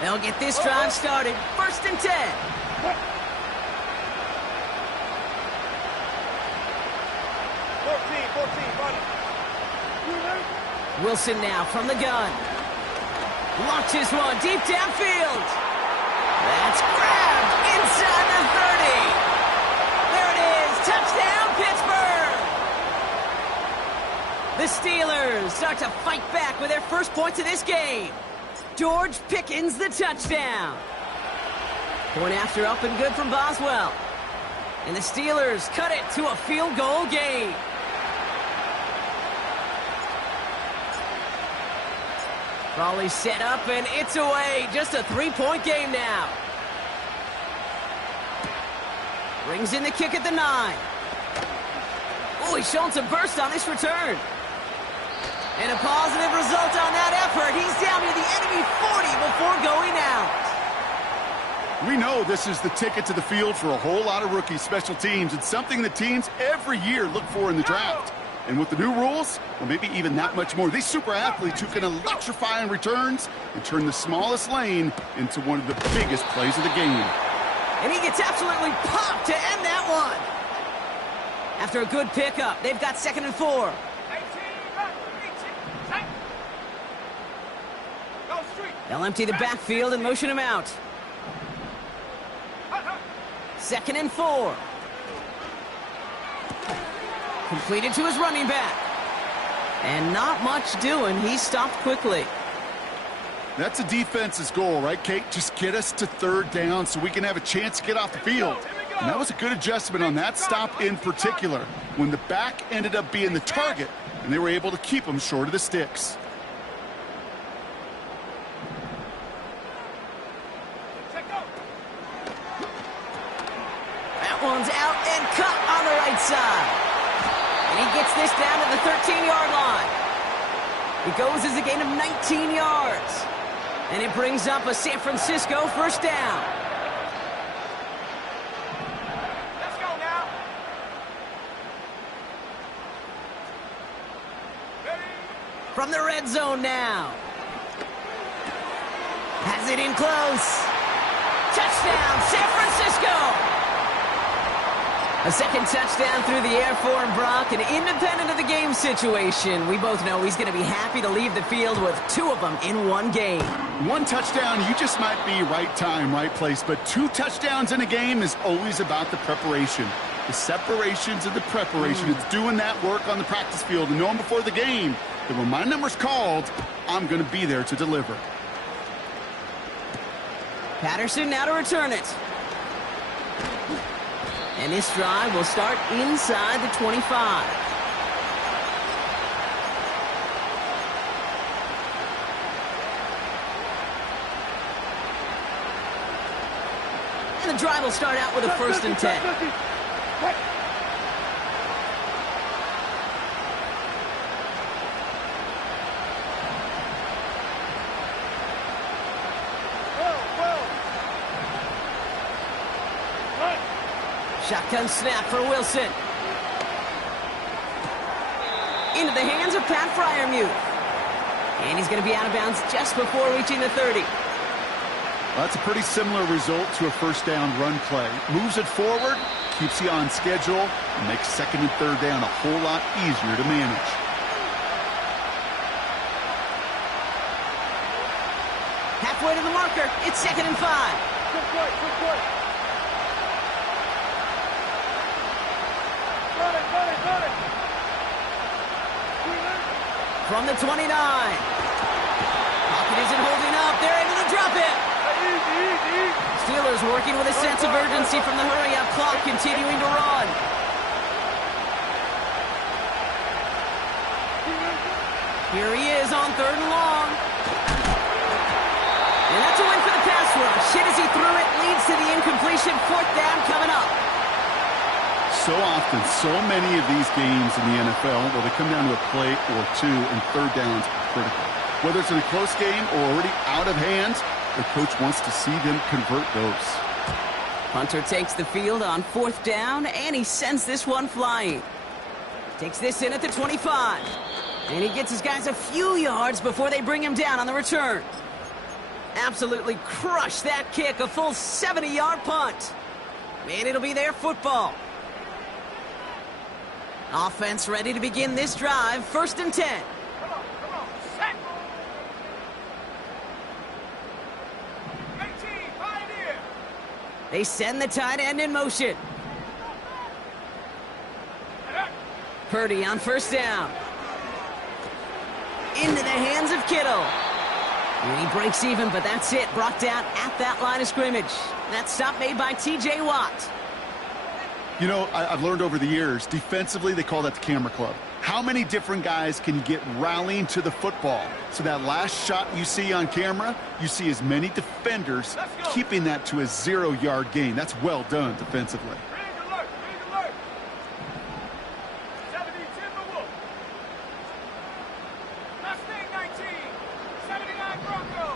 They'll get this drive started. 1st and 10. Wilson now from the gun. Launches one deep downfield. That's grabbed inside the 30. There it is. Touchdown, Pittsburgh. The Steelers start to fight back with their first points of this game. George Pickens the touchdown. Point after up and good from Boswell. And the Steelers cut it to a field goal game. Raleigh set up and it's away. Just a 3-point game now. Brings in the kick at the 9. Oh, he's showing some burst on this return. And a positive result on that effort. He's down near the enemy 40 before going out. We know this is the ticket to the field for a whole lot of rookie special teams. It's something that teams every year look for in the draft. And with the new rules, well, maybe even that much more. These super athletes who can electrify on returns and turn the smallest lane into one of the biggest plays of the game. And he gets absolutely popped to end that one. After a good pickup, they've got 2nd and 4. They'll empty the backfield and motion him out. 2nd and 4. Completed to his running back. And not much doing. He stopped quickly. That's a defense's goal, right, Kate? Just get us to 3rd down so we can have a chance to get off the field. And that was a good adjustment on that stop in particular, when the back ended up being the target, and they were able to keep him short of the sticks. That one's out and cut on the right side. And he gets this down to the 13-yard line. It goes as a gain of 19 yards. And it brings up a San Francisco 1st down. Let's go now. From the red zone now. Has it in close. Touchdown, San Francisco! A second touchdown through the air for him, Brock, and independent of the game situation, we both know he's going to be happy to leave the field with 2 of them in one game. 1 touchdown, you just might be right time, right place, but 2 touchdowns in a game is always about the preparation. The separations of the preparation. It's doing that work on the practice field and knowing before the game that when my number's called, I'm going to be there to deliver. Patterson now to return it. And this drive will start inside the 25. And the drive will start out with a 1st and 10. Shotgun snap for Wilson. Into the hands of Pat Fryermuth. And he's going to be out of bounds just before reaching the 30. Well, that's a pretty similar result to a first down run play. Moves it forward, keeps you on schedule, and makes second and third down a whole lot easier to manage. Halfway to the marker, it's 2nd and 5. Good play, good play. Got it, got it, got it. From the 29. Pocket isn't holding up. They're able to drop it. Steelers working with a sense of urgency from the hurry-up clock, continuing to run. Here he is on 3rd and long. And that's a win for the pass rush. Hit as he threw it, leads to the incompletion. 4th down coming up. So often, so many of these games in the NFL, well, they come down to a play or two, and third downs are critical. Whether it's in a close game or already out of hand, the coach wants to see them convert those. Hunter takes the field on 4th down, and he sends this one flying. Takes this in at the 25. And he gets his guys a few yards before they bring him down on the return. Absolutely crushed that kick, a full 70-yard punt. And it'll be their football. Offense ready to begin this drive. 1st and 10. Come on, set. 18, pioneer. They send the tight end in motion. Purdy on 1st down. Into the hands of Kittle. And he breaks even, but that's it. Brought down at that line of scrimmage. That stop made by T.J. Watt. You know, I've learned over the years, defensively, they call that the camera club. How many different guys can you get rallying to the football? So that last shot you see on camera, you see as many defenders keeping that to a 0-yard gain. That's well done defensively. Ring alert, ring alert. 70 Timberwolves. Mustang 19. 79 Bronco.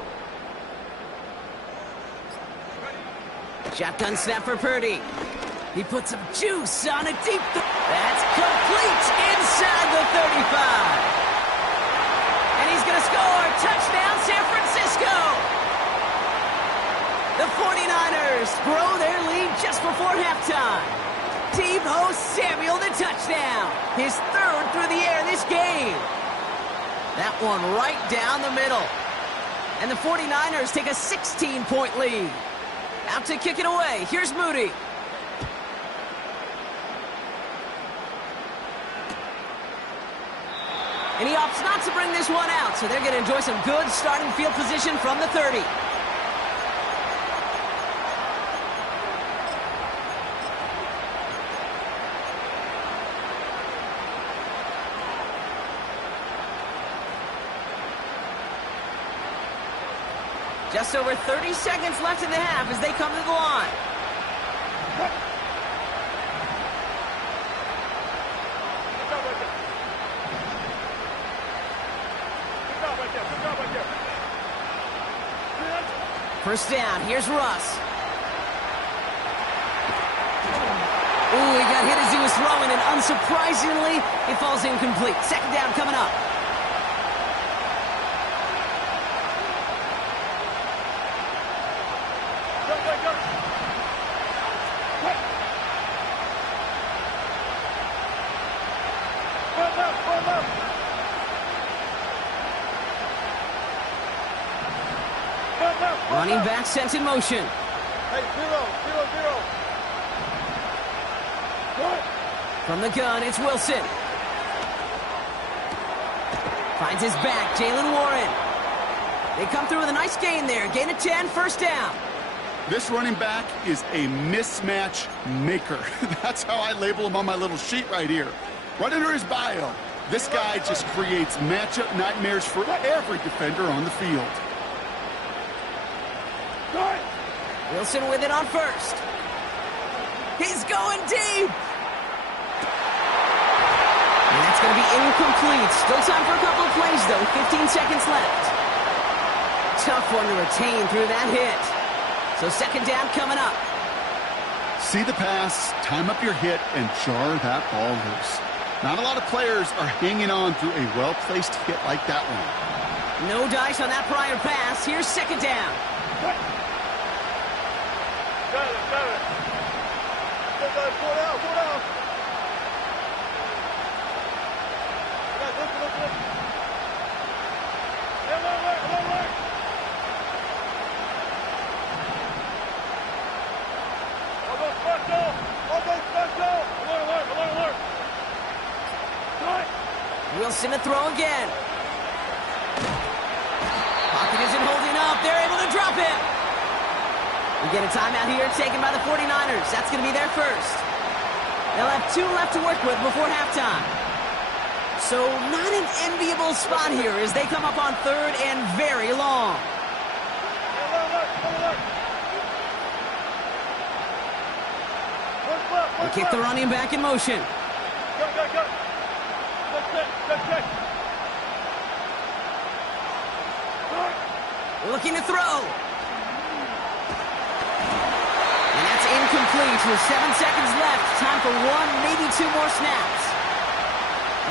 Shotgun snap for Purdy. He puts some juice on a deep... That's complete inside the 35. And he's going to score. Touchdown, San Francisco. The 49ers grow their lead just before halftime. Deebo Samuel, the touchdown. His 3rd through the air this game. That one right down the middle. And the 49ers take a 16-point lead. Out to kick it away. Here's Moody. And he opts not to bring this one out, so they're going to enjoy some good starting field position from the 30. Just over 30 seconds left in the half as they come to the line. First down, here's Russ. Ooh, he got hit as he was throwing, and unsurprisingly, it falls incomplete. 2nd down coming up. Running back sent in motion. Hey, 0-0-0. From the gun, it's Wilson. Finds his back, Jalen Warren. They come through with a nice gain there. Gain of 10, 1st down. This running back is a mismatch maker. That's how I label him on my little sheet right here. Right under his bio, this guy just creates matchup nightmares for every defender on the field. Wilson with it on 1st. He's going deep. And that's going to be incomplete. Still time for a couple of plays, though. 15 seconds left. Tough one to retain through that hit. So 2nd down coming up. See the pass, time up your hit, and jar that ball loose. Not a lot of players are hanging on through a well-placed hit like that one. No dice on that prior pass. Here's second down. Got it. Go down. Look. Hey, alert. All go special. Alert. Wilson to throw again. Pocket isn't holding up. They're able to drop him. We get a timeout here taken by the 49ers. That's going to be their first. They'll have 2 left to work with before halftime. So not an enviable spot here as they come up on 3rd and very long. They kick the running back in motion. Go. Check. Looking to throw. And that's incomplete with 7 seconds left. Time for 1, maybe 2 more snaps.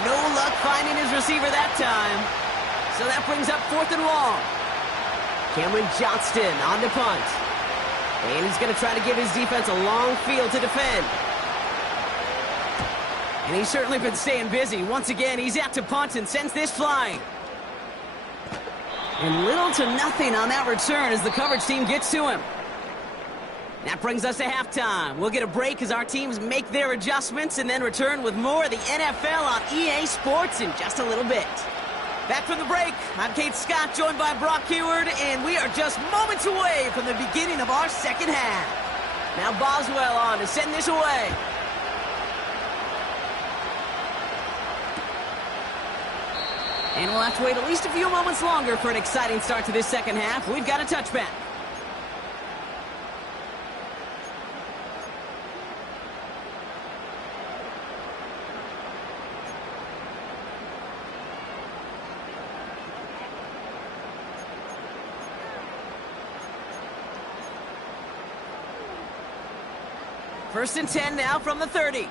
No luck finding his receiver that time. So that brings up 4th and long. Cameron Johnston on the punt. And he's going to try to give his defense a long field to defend. And he's certainly been staying busy. Once again, he's out to punt and sends this flying. And little to nothing on that return as the coverage team gets to him. That brings us to halftime. We'll get a break as our teams make their adjustments and then return with more of the NFL on EA Sports in just a little bit. Back from the break, I'm Kate Scott, joined by Brock Heward, and we are just moments away from the beginning of our second half. Now Boswell on to send this away. And we'll have to wait at least a few moments longer for an exciting start to this second half. We've got a touchback. First and 10 now from the 30.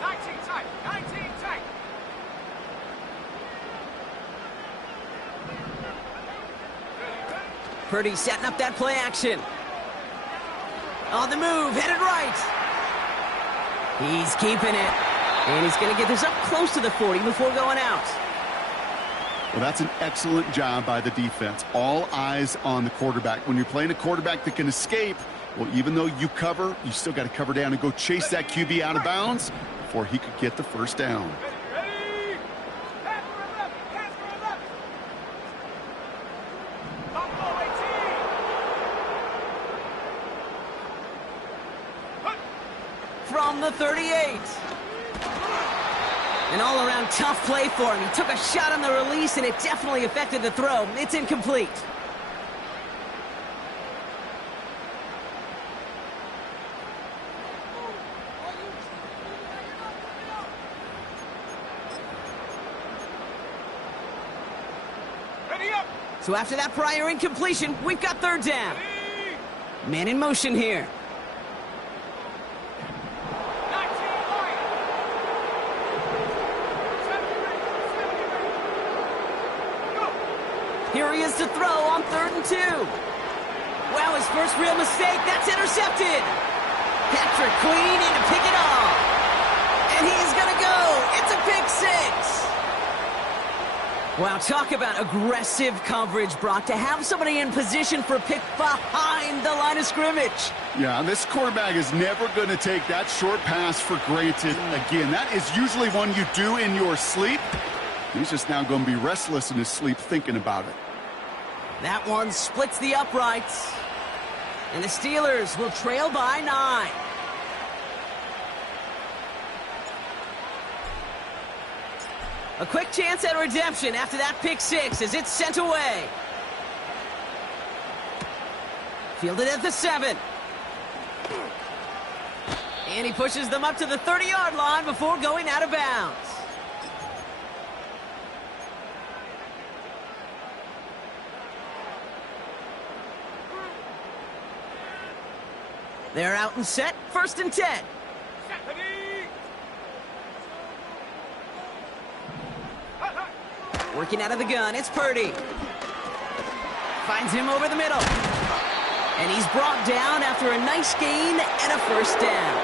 19 tight. Purdy setting up that play action. On the move, headed right. He's keeping it. And he's going to get this up close to the 40 before going out. Well, that's an excellent job by the defense. All eyes on the quarterback. When you're playing a quarterback that can escape, well, even though you cover, you still got to cover down and go chase that QB out of bounds before he could get the first down. Ready? Pass for 11. Top ball 18. From the 38. An all-around tough play for him. He took a shot on the release, and it definitely affected the throw. It's incomplete. Ready up. So after that prior incompletion, we've got third down. Man in motion here. Here he is to throw on 3rd and 2. Wow, his first real mistake. That's intercepted. Patrick Queen in to pick it off. And he's going to go. It's a pick 6. Wow, talk about aggressive coverage, Brock. To have somebody in position for a pick behind the line of scrimmage. Yeah, this quarterback is never going to take that short pass for granted again. That is usually one you do in your sleep. He's just now going to be restless in his sleep thinking about it. That one splits the uprights. And the Steelers will trail by 9. A quick chance at redemption after that pick 6 as it's sent away. Fielded at the 7. And he pushes them up to the 30-yard line before going out of bounds. They're out and set. First and 10. Set. Working out of the gun, it's Purdy. Finds him over the middle. And he's brought down after a nice gain and a first down.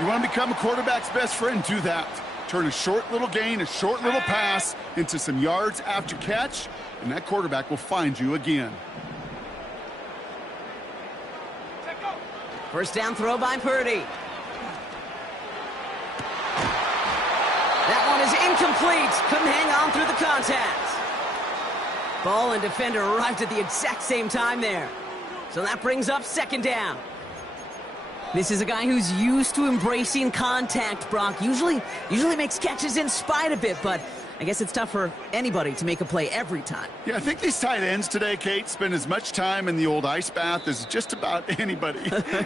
You want to become a quarterback's best friend, do that. Turn a short little gain, a short little pass into some yards after catch, and that quarterback will find you again. First down throw by Purdy. That one is incomplete. Couldn't hang on through the contact. Ball and defender arrived at the exact same time there. So that brings up second down. This is a guy who's used to embracing contact, Brock. Usually makes catches in spite of it, but I guess it's tough for anybody to make a play every time. Yeah, I think these tight ends today, Kate, spend as much time in the old ice bath as just about anybody.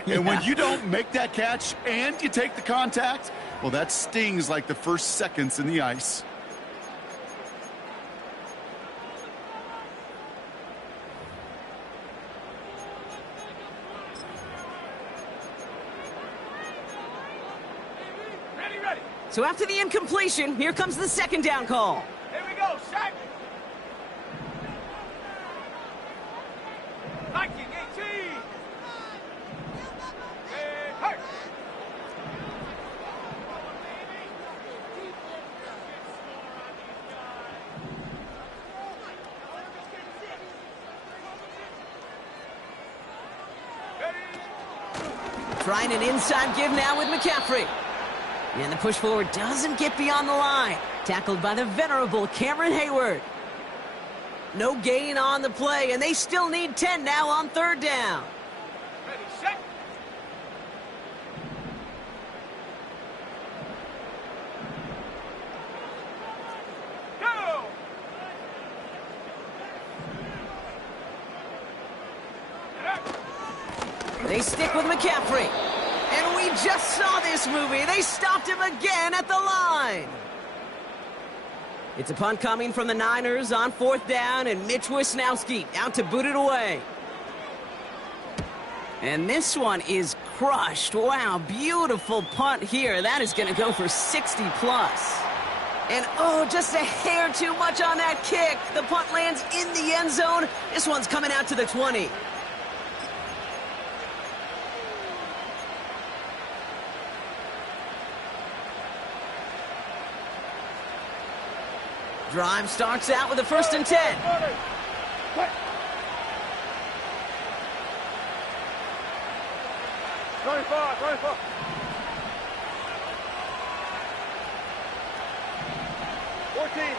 Yeah. And when you don't make that catch and you take the contact, well, that stings like the first seconds in the ice. So after the incompletion, here comes the second down call. Here we go, sack. Viking 18. And hurt. Trying an inside give now with McCaffrey. And the push forward doesn't get beyond the line. Tackled by the venerable Cameron Hayward. No gain on the play, and they still need 10 now on third down. Ready, set. Go. They stick with McCaffrey. And we just saw this movie. They stopped him again at the line. It's a punt coming from the Niners on fourth down, and Mitch Wisnowski out to boot it away. And this one is crushed. Wow, beautiful punt here. That is going to go for 60+. And, oh, just a hair too much on that kick. The punt lands in the end zone. This one's coming out to the 20. Drive starts out with a 1st and 10. 25. 14.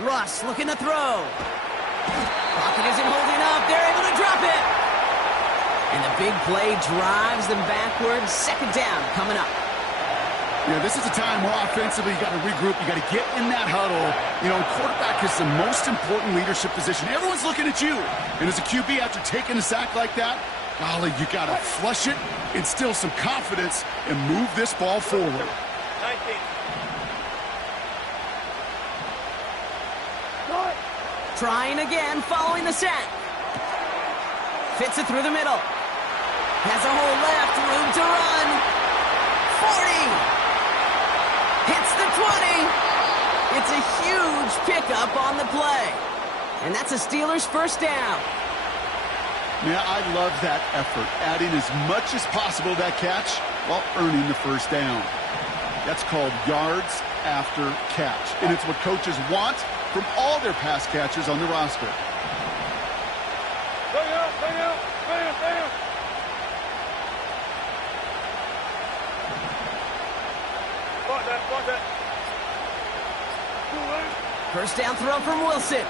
Russ looking to throw. Pocket isn't holding up. They're able to drop it. And the big play drives them backwards. Second down coming up. Yeah, this is a time where offensively you got to regroup. You got to get in that huddle. You know, quarterback is the most important leadership position. Everyone's looking at you. And as a QB, after taking a sack like that, golly, you got to flush it, instill some confidence, and move this ball forward. 19. Trying again, following the sack. Fits it through the middle. Has a hole left, room to run. 40. Hits the 20. It's a huge pickup on the play. And that's a Steelers first down. Yeah, I love that effort, adding as much as possible to that catch while earning the first down. That's called yards after catch. And it's what coaches want from all their pass catchers on the roster. Stay out. Spot that. First down throw from Wilson.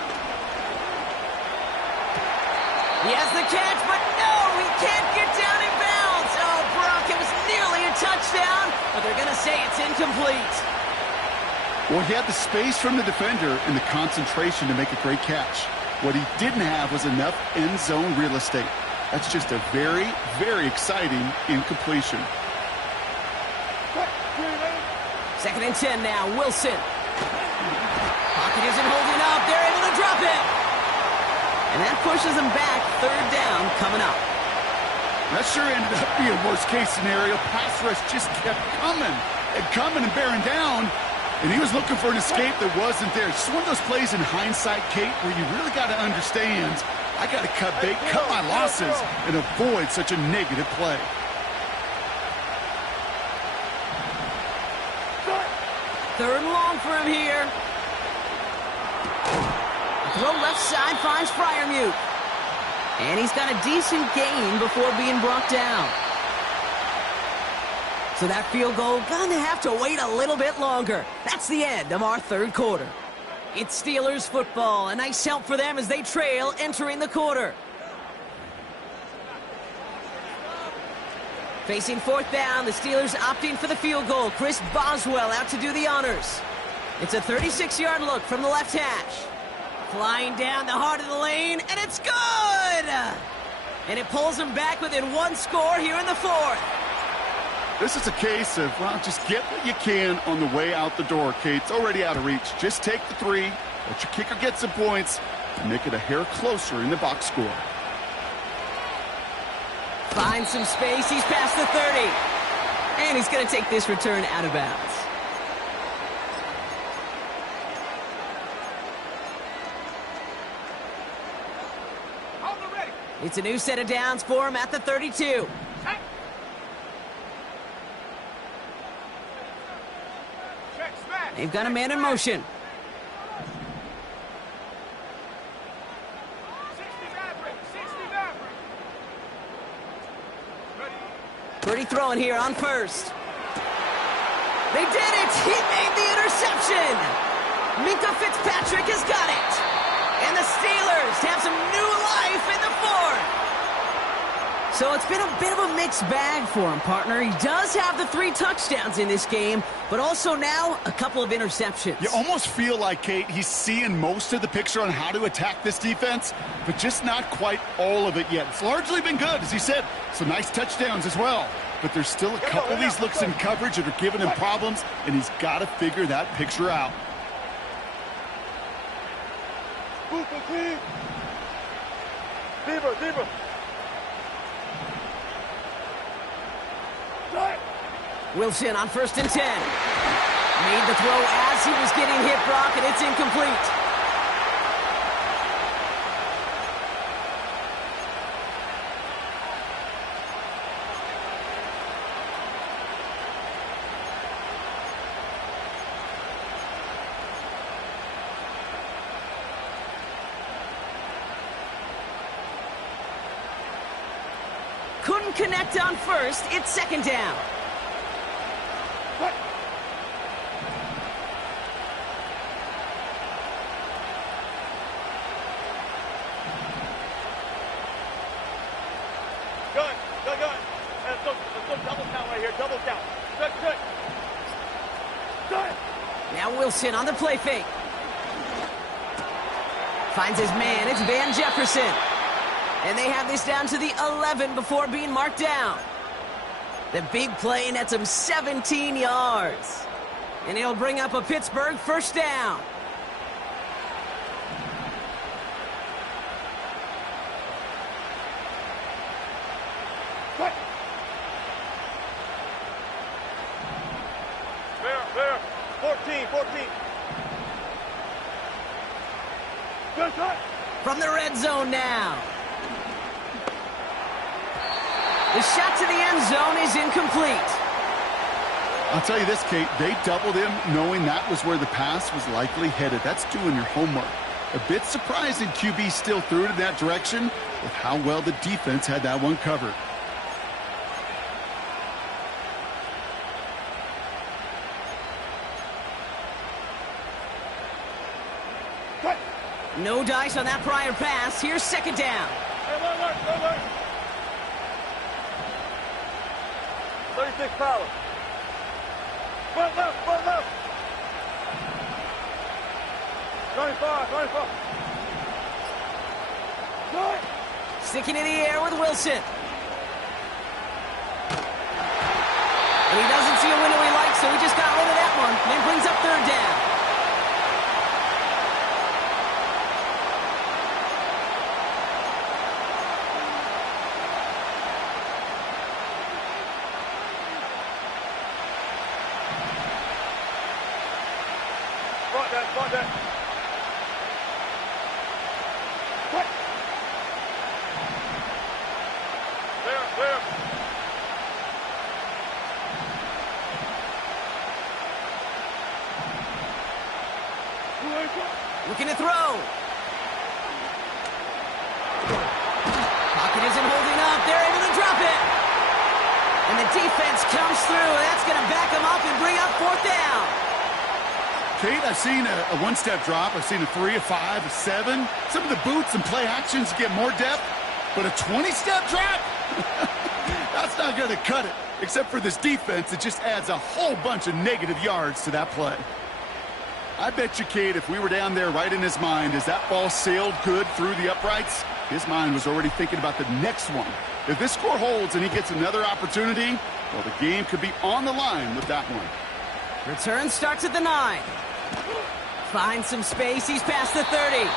He has the catch, but no, he can't get down in bounds. Oh, Brock, it was nearly a touchdown, but they're going to say it's incomplete. Well, he had the space from the defender and the concentration to make a great catch. What he didn't have was enough end zone real estate. That's just a very, very exciting incompletion. 2nd and 10 now, Wilson. Pocket isn't holding up. They're able to drop it. And that pushes them back. Third down coming up. That sure ended up being a worst-case scenario. Pass rush just kept coming and bearing down. And he was looking for an escape that wasn't there. Just one of those plays in hindsight, Kate, where you really got to understand, I got to cut bait, cut my losses, and avoid such a negative play. Third and long for him here. Throw left side finds Freiermuth. And he's got a decent gain before being brought down. So that field goal gonna have to wait a little bit longer. That's the end of our third quarter. It's Steelers football. A nice help for them as they trail entering the quarter. Facing fourth down, the Steelers opting for the field goal. Chris Boswell out to do the honors. It's a 36-yard look from the left hash. Flying down the heart of the lane, and it's good! And it pulls them back within one score here in the fourth. This is a case of, well, just get what you can on the way out the door, Kate. It's already out of reach. Just take the three, let your kicker get some points, and make it a hair closer in the box score. Finds some space. He's past the 30. And he's going to take this return out of bounds. It's a new set of downs for him at the 32. They've got a man in motion. 30 throwing here on first. They did it! He made the interception! Minka Fitzpatrick has got it! And the Steelers have some new life in the fourth! So it's been a bit of a mixed bag for him, partner. He does have the 3 touchdowns in this game, but also now a couple of interceptions. You almost feel like, Kate, he's seeing most of the picture on how to attack this defense, but just not quite all of it yet. It's largely been good, as he said. Some nice touchdowns as well. But there's still a couple of these looks in coverage that are giving him problems, and he's got to figure that picture out. Deeper. Wilson on 1st and 10. Made the throw as he was getting hit, Brock, and it's incomplete. Couldn't connect on first. It's 2nd down. Gun. And let's go double count right here. Double count. Check. Now Wilson on the play fake. Finds his man. It's Van Jefferson. And they have this down to the 11 before being marked down. The big play nets him 17 yards. And he'll bring up a Pittsburgh first down. Fair. 14. Good cut. From the red zone now. The shot to the end zone is incomplete. I'll tell you this, Kate, they doubled him knowing that was where the pass was likely headed. That's doing your homework. A bit surprising QB still threw it in that direction with how well the defense had that one covered. No dice on that prior pass. Here's 2nd down. Hey, alert. 36 power. Front left. 25. Good. Sticking in the air with Wilson. And he doesn't see a window he likes, so he just got rid of that one. And brings up 3rd down. Spot that. What? Clear. Looking to throw. Pocket isn't holding up. They're able to drop it. And the defense comes through. That's going to back them up and bring up 4th down. Kate, I've seen a one-step drop. I've seen a 3, a 5, a 7. Some of the boots and play actions get more depth. But a 20-step drop? That's not going to cut it. Except for this defense, it just adds a whole bunch of negative yards to that play. I bet you, Kate, if we were down there right in his mind as that ball sailed good through the uprights, his mind was already thinking about the next one. If this score holds and he gets another opportunity, well, the game could be on the line with that one. Return starts at the 9. Finds some space. He's past the 30.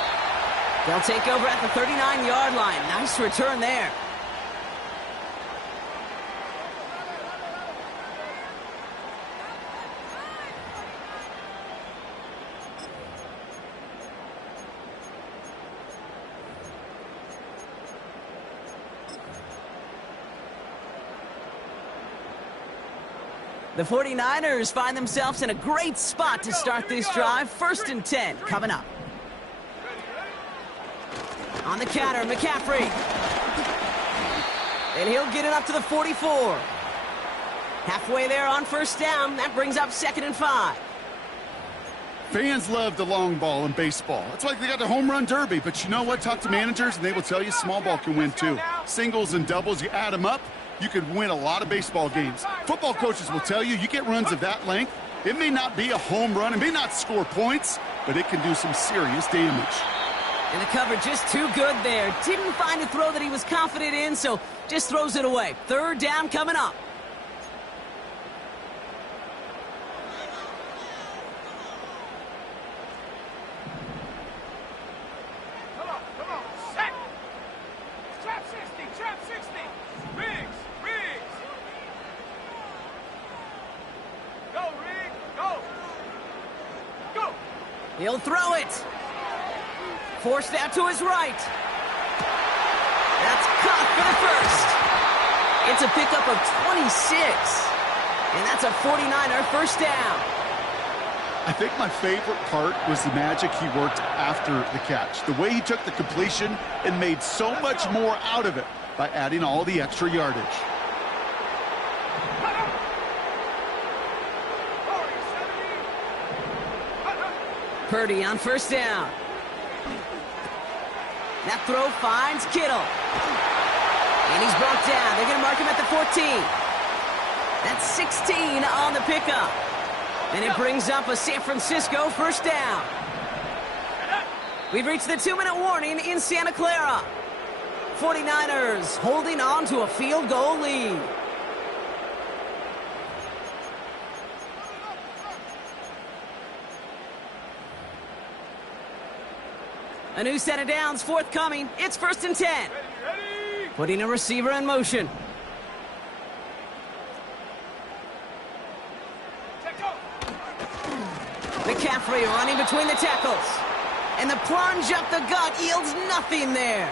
They'll take over at the 39-yard line. Nice return there. The 49ers find themselves in a great spot to start this drive. 1st and 10 coming up. On the counter, McCaffrey. And he'll get it up to the 44. Halfway there on 1st down. That brings up 2nd and 5. Fans love the long ball in baseball. It's like they got the home run derby. But you know what? Talk to managers, and they will tell you small ball can win too. Singles and doubles, you add them up, you could win a lot of baseball games. Football coaches will tell you get runs of that length. It may not be a home run. It may not score points, but it can do some serious damage. And the coverage just too good there. Didn't find a throw that he was confident in, so just throws it away. 3rd down coming up. Come on. Set. Trap 60. Riggs. Go, Riggs. Go. He'll throw it. Forced out to his right. That's caught for the 1st. It's a pickup of 26. And that's a 49er 1st down. I think my favorite part was the magic he worked after the catch. The way he took the completion and made so much more out of it by adding all the extra yardage. Purdy on 1st down. That throw finds Kittle. And he's brought down. They're going to mark him at the 14. That's 16 on the pickup. And it brings up a San Francisco 1st down. We've reached the 2-minute warning in Santa Clara. 49ers holding on to a field goal lead. A new set of downs forthcoming. It's 1st and 10. Putting a receiver in motion. McCaffrey running between the tackles. And the plunge up the gut yields nothing there.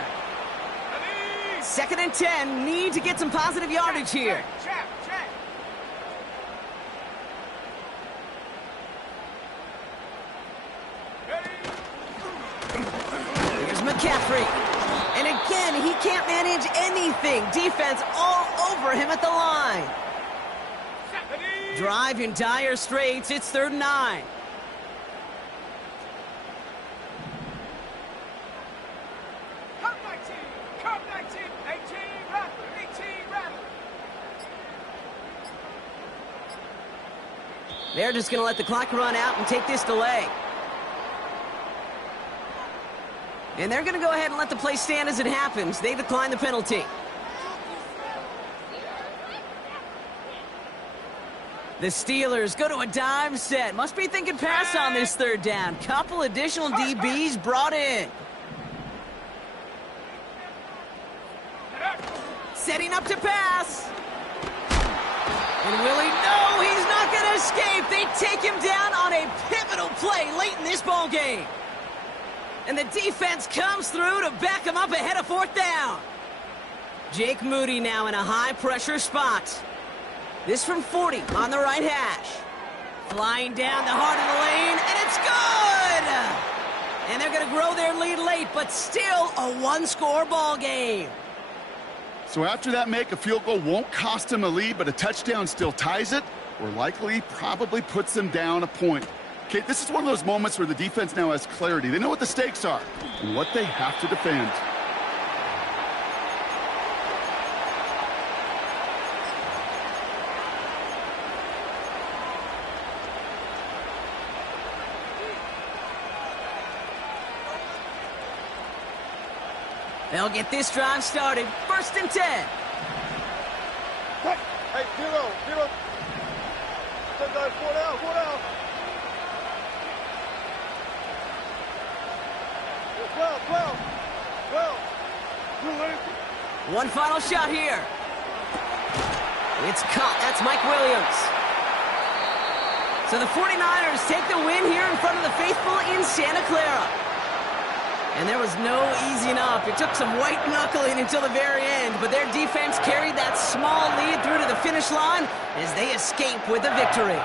2nd and 10. Need to get some positive yardage here. McCaffrey. And again, he can't manage anything. Defense all over him at the line. Drive in dire straits. It's 3rd and 9. Come 19. 18 Rattler. They're just going to let the clock run out and take this delay. And they're going to go ahead and let the play stand as it happens. They decline the penalty. The Steelers go to a dime set. Must be thinking pass on this 3rd down. Couple additional DBs brought in. Setting up to pass. And will he? No, he's not going to escape. They take him down on a pivotal play late in ball game. And the defense comes through to back them up ahead of 4th down. Jake Moody now in a high-pressure spot. This from 40 on the right hash. Flying down the heart of the lane, and it's good! And they're going to grow their lead late, but still a one-score ball game. So after that make, a field goal won't cost them a lead, but a touchdown still ties it, or likely probably puts them down a point. Okay, this is one of those moments where the defense now has clarity. They know what the stakes are and what they have to defend. They'll get this drive started. 1st and 10. Hey, 0. 4 down. 12. One final shot here. It's caught. That's Mike Williams. So the 49ers take the win here in front of the faithful in Santa Clara. And there was no easing up. It took some white knuckling until the very end, but their defense carried that small lead through to the finish line as they escape with the victory.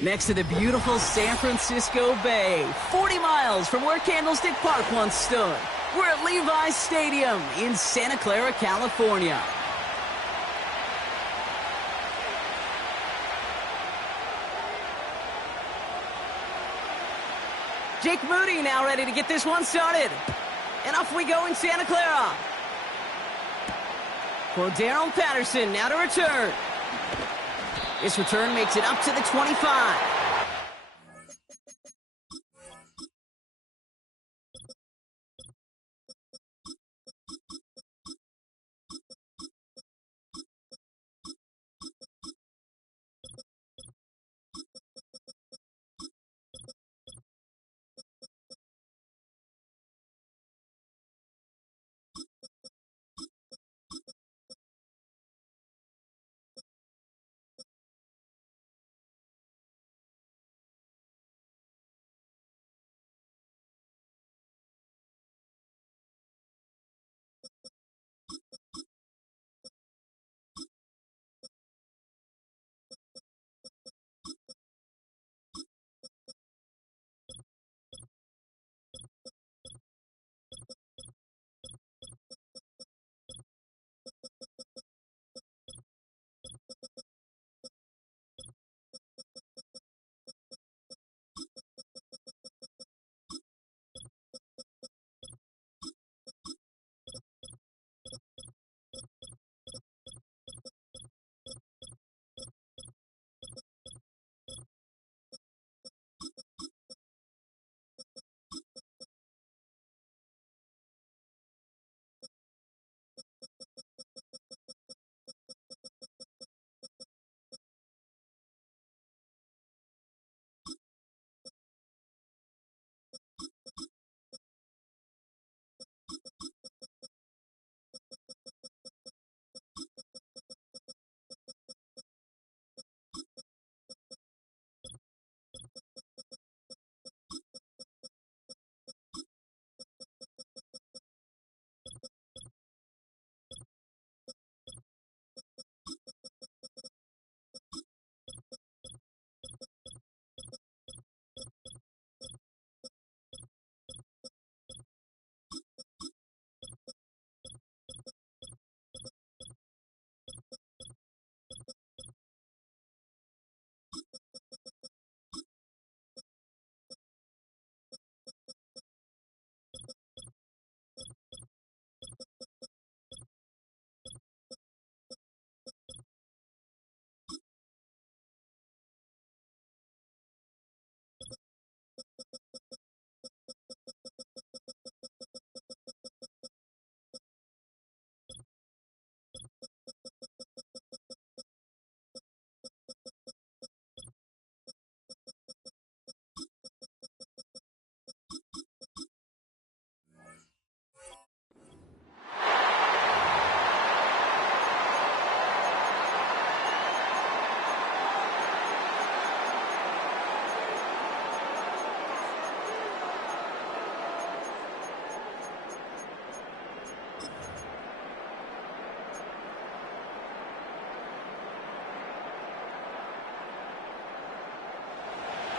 Next to the beautiful San Francisco Bay, 40 miles from where Candlestick Park once stood. We're at Levi's Stadium in Santa Clara, California. Jake Moody now ready to get this one started. And off we go in Santa Clara. Darrell Patterson now to return. This return makes it up to the 25.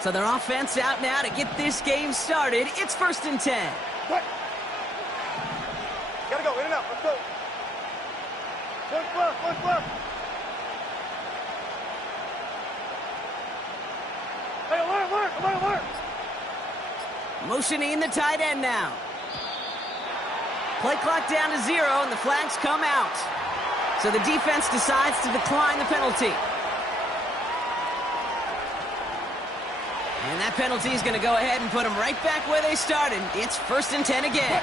So their offense out now to get this game started. It's 1st and 10. Quick. Gotta go, in and out, let's go. One left. Hey, alert. Motioning the tight end now. Play clock down to 0, and the flags come out. So the defense decides to decline the penalty. And that penalty is going to go ahead and put them right back where they started. It's 1st and 10 again.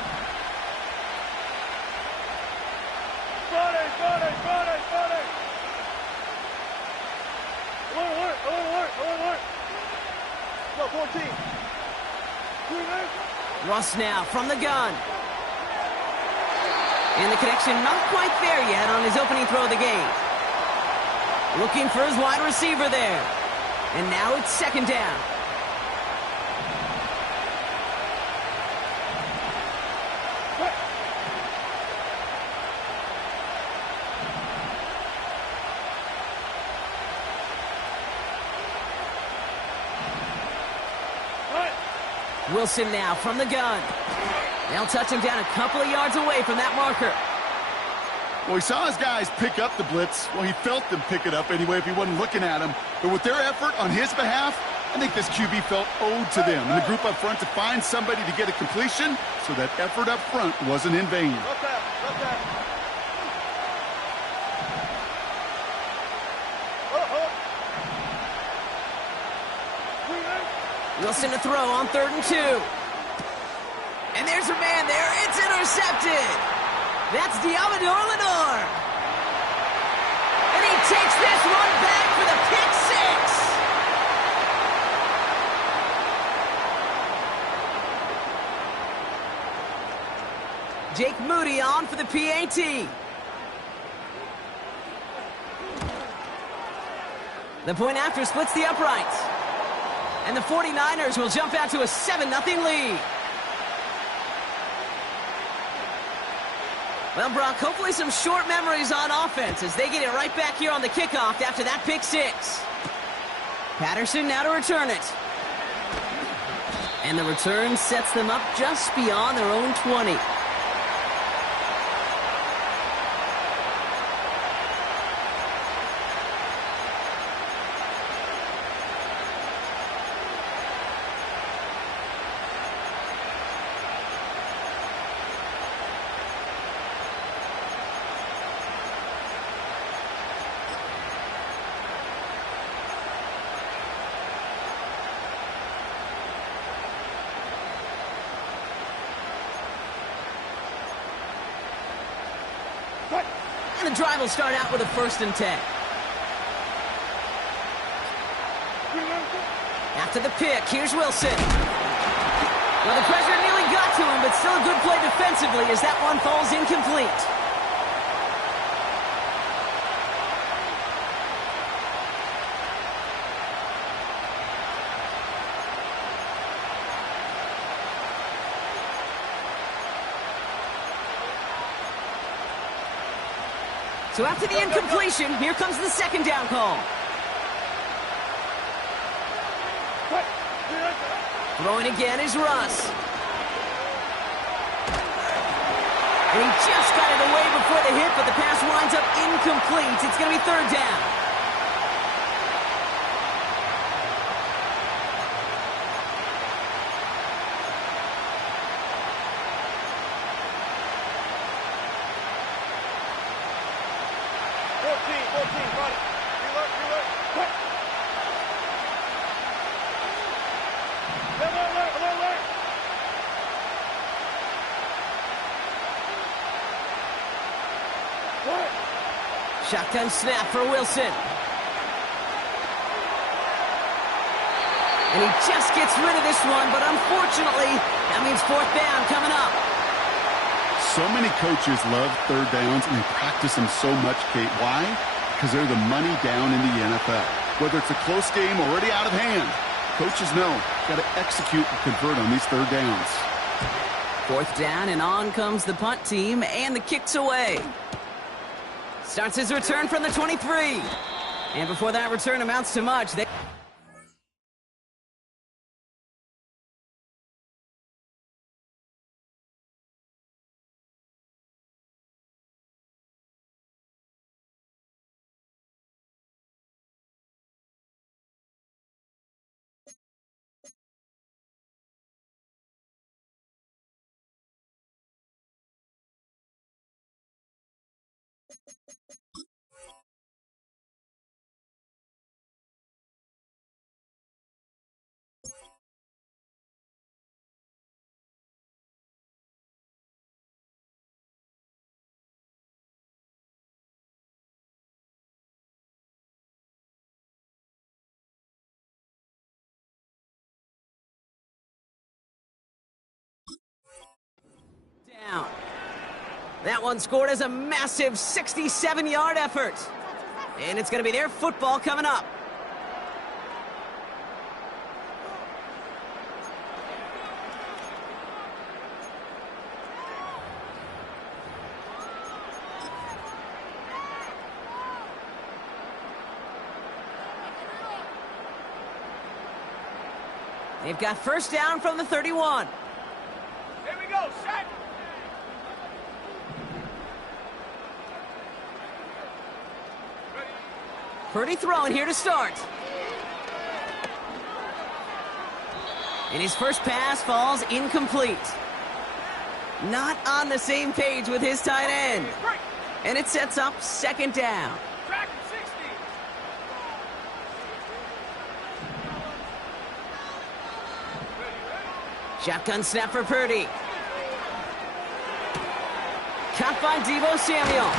Alert. Go, 14. Russ now from the gun. And the connection not quite there yet on his opening throw of the game. Looking for his wide receiver there. And now it's 2nd down. Wilson now from the gun. They'll touch him down a couple of yards away from that marker. Well, he saw his guys pick up the blitz. Well, he felt them pick it up anyway if he wasn't looking at him. But with their effort on his behalf, I think this QB felt owed to them and the group up front to find somebody to get a completion, so that effort up front wasn't in vain. Wilson to throw on 3rd and 2. And there's a man there. It's intercepted. That's Diamador Lenore. And he takes this one back for the pick 6. Jake Moody on for the PAT. The point after splits the uprights. And the 49ers will jump out to a 7-0 lead. Well, Brock, hopefully some short memories on offense as they get it right back here on the kickoff after that pick 6. Patterson now to return it. And the return sets them up just beyond their own 20. And the drive will start out with a 1st and 10. After the pick, here's Wilson. Well, the pressure nearly got to him, but still a good play defensively as that one falls incomplete. So after the incompletion, here comes the 2nd down call. Throwing again is Russ. And he just got it away before the hit, but the pass winds up incomplete. It's going to be 3rd down. Shotgun snap for Wilson. And he just gets rid of this one, but unfortunately, that means 4th down coming up. So many coaches love 3rd downs, and they practice them so much, Kate. Why? Because they're the money down in the NFL. Whether it's a close game already out of hand, coaches know, got to execute and convert on these 3rd downs. 4th down, and on comes the punt team, and the kick's away. Starts his return from the 23. And before that return amounts to much, they... down. That one scored as a massive 67-yard effort. And it's going to be their football coming up. They've got first down from the 31. Here we go, set. Purdy throwing here to start. And his first pass falls incomplete. Not on the same page with his tight end. And it sets up second down. Track 60. Shotgun snap for Purdy. Caught by Deebo Samuel.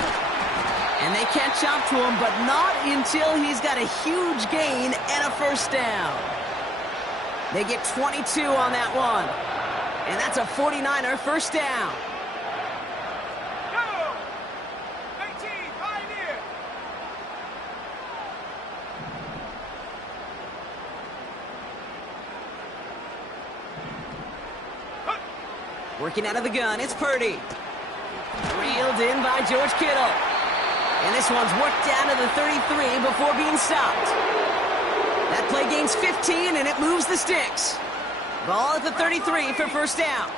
And they catch up to him, but not until he's got a huge gain and a first down. They get 22 on that one. And that's a 49er first down. Go! 19, Pioneer. Working out of the gun, it's Purdy. Reeled in by George Kittle. And this one's worked down to the 33 before being stopped. That play gains 15, and it moves the sticks. Ball at the 33 for first down.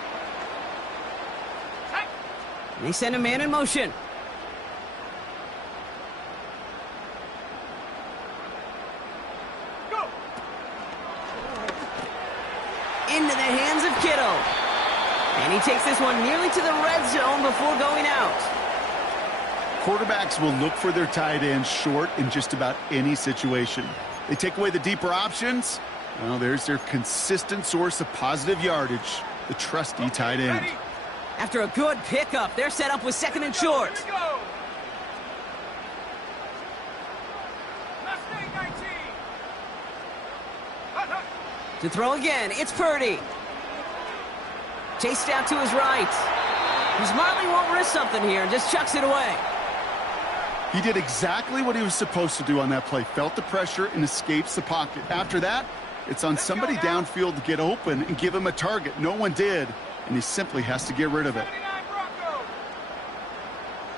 And they send a man in motion. Go! Into the hands of Kittle. And he takes this one nearly to the red zone before going out. Quarterbacks will look for their tight ends short in just about any situation. They take away the deeper options. Well, there's their consistent source of positive yardage, the trusty tight end. After a good pickup, they're set up with second and short. Here we go. Mustang 19. Hut, hut. To throw again, it's Purdy. Chased out to his right. He smartly won't risk something here and just chucks it away. He did exactly what he was supposed to do on that play. Felt the pressure and escapes the pocket. After that, it's on somebody downfield to get open and give him a target. No one did, and he simply has to get rid of it. 79 Broncos.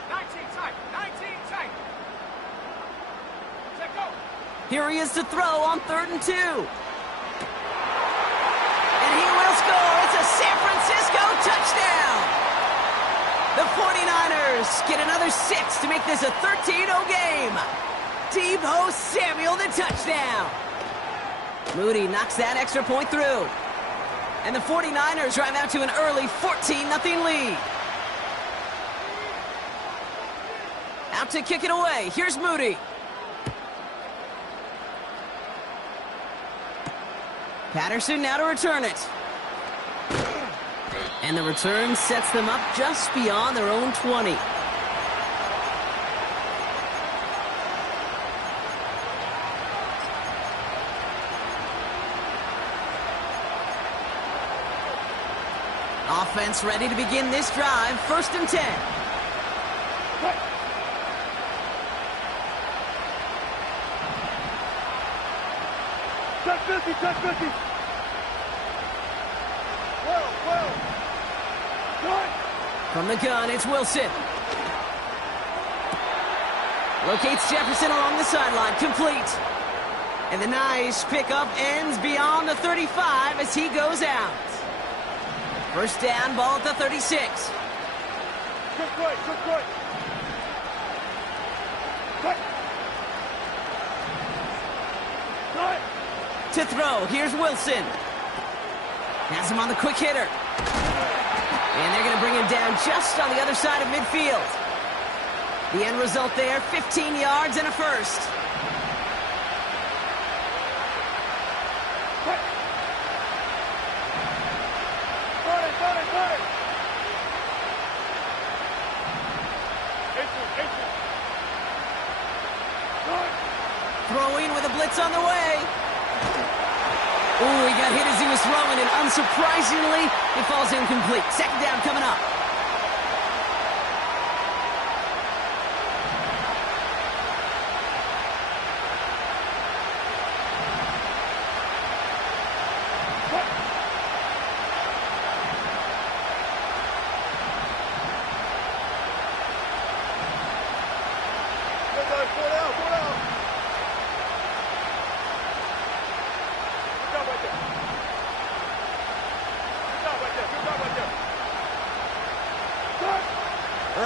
19 tight. 19 tight. Set go. Here he is to throw on 3rd and 2. And he will score. It's a San Francisco touchdown. The 49ers get another 6 to make this a 13-0 game. Deebo Samuel, the touchdown. Moody knocks that extra point through. And the 49ers drive out to an early 14-0 lead. Out to kick it away. Here's Moody. Patterson now to return it. And the return sets them up just beyond their own 20. Offense ready to begin this drive. 1st and 10. Touch 50, touch 50. Well. Good. From the gun, it's Wilson. Locates Jefferson along the sideline. Complete. And the nice pickup ends beyond the 35 as he goes out. First down, ball at the 36. Good play, good play. Quick. Good. To throw, here's Wilson. Has him on the quick hitter. And they're going to bring him down just on the other side of midfield. The end result there, 15 yards and a first. Got it. Throwing with a blitz on the way. Ooh, he got hit as he was throwing, and unsurprisingly, it falls incomplete. Second down coming up.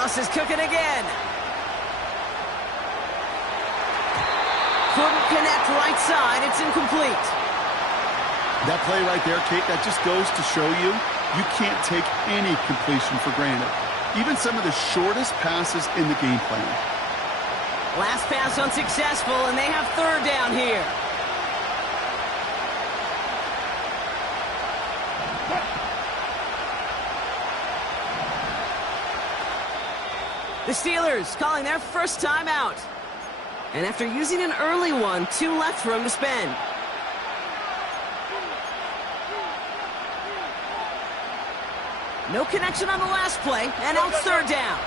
sauce is cooking again. Couldn't connect right side. It's incomplete. That play right there, Kate, that just goes to show you can't take any completion for granted. Even some of the shortest passes in the game plan. Last pass unsuccessful, and they have third down here. The Steelers calling their first time out. And after using an early one, 2 left for him to spend. No connection on the last play, and now it's third down.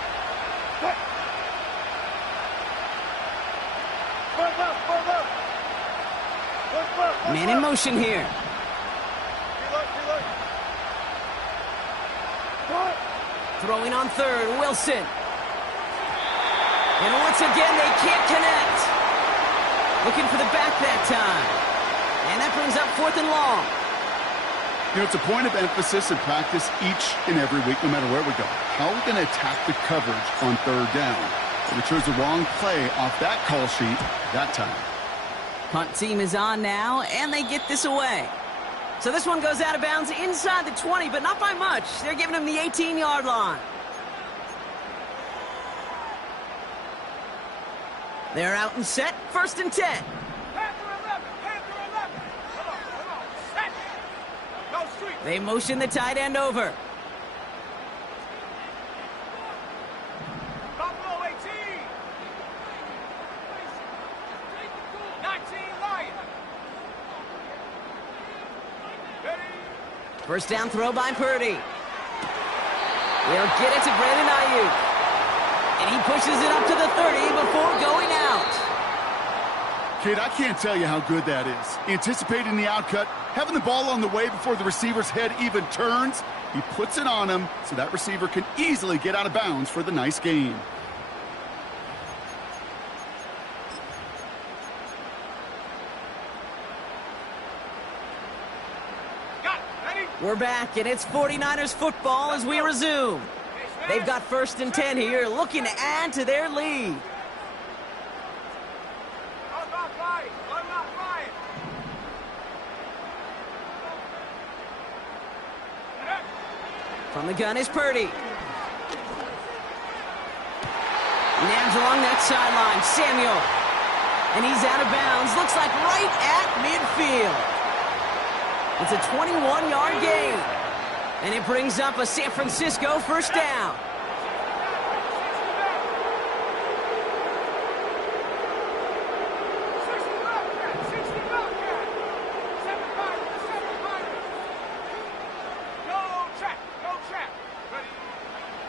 Man in motion here. Throwing on third, Wilson. And once again, they can't connect. Looking for the back that time. And that brings up 4th and long. You know, it's a point of emphasis in practice each and every week, no matter where we go. How are we going to attack the coverage on third down? We chose the wrong play off that call sheet that time. Punt team is on now, and they get this away. So this one goes out of bounds inside the 20, but not by much. They're giving him the 18-yard line. They're out and set, 1st and 10. They motion the tight end over. Buffalo 18. 19 Lions. Ready. First down throw by Purdy. They'll get it to Brandon Ayuk. And he pushes it up to the 30 before going out. Kid, I can't tell you how good that is. Anticipating the outcut, having the ball on the way before the receiver's head even turns. He puts it on him so that receiver can easily get out of bounds for the nice gain. We're back, and it's 49ers football as we resume. They've got 1st and 10 here, looking to add to their lead. From the gun is Purdy. Nabs along that sideline, Samuel. And he's out of bounds, looks like right at midfield. It's a 21-yard gain. And it brings up a San Francisco first down.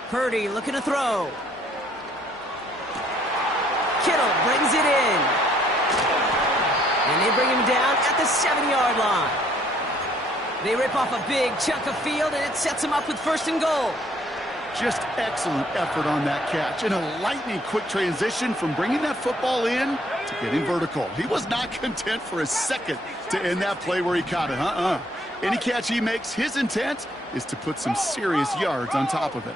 Purdy looking to throw. Kittle brings it in. And they bring him down at the 7-yard line. They rip off a big chunk of field, and it sets him up with 1st and goal. Just excellent effort on that catch. And a lightning quick transition from bringing that football in to getting vertical. He was not content for a second to end that play where he caught it. Any catch he makes, his intent is to put some serious yards on top of it.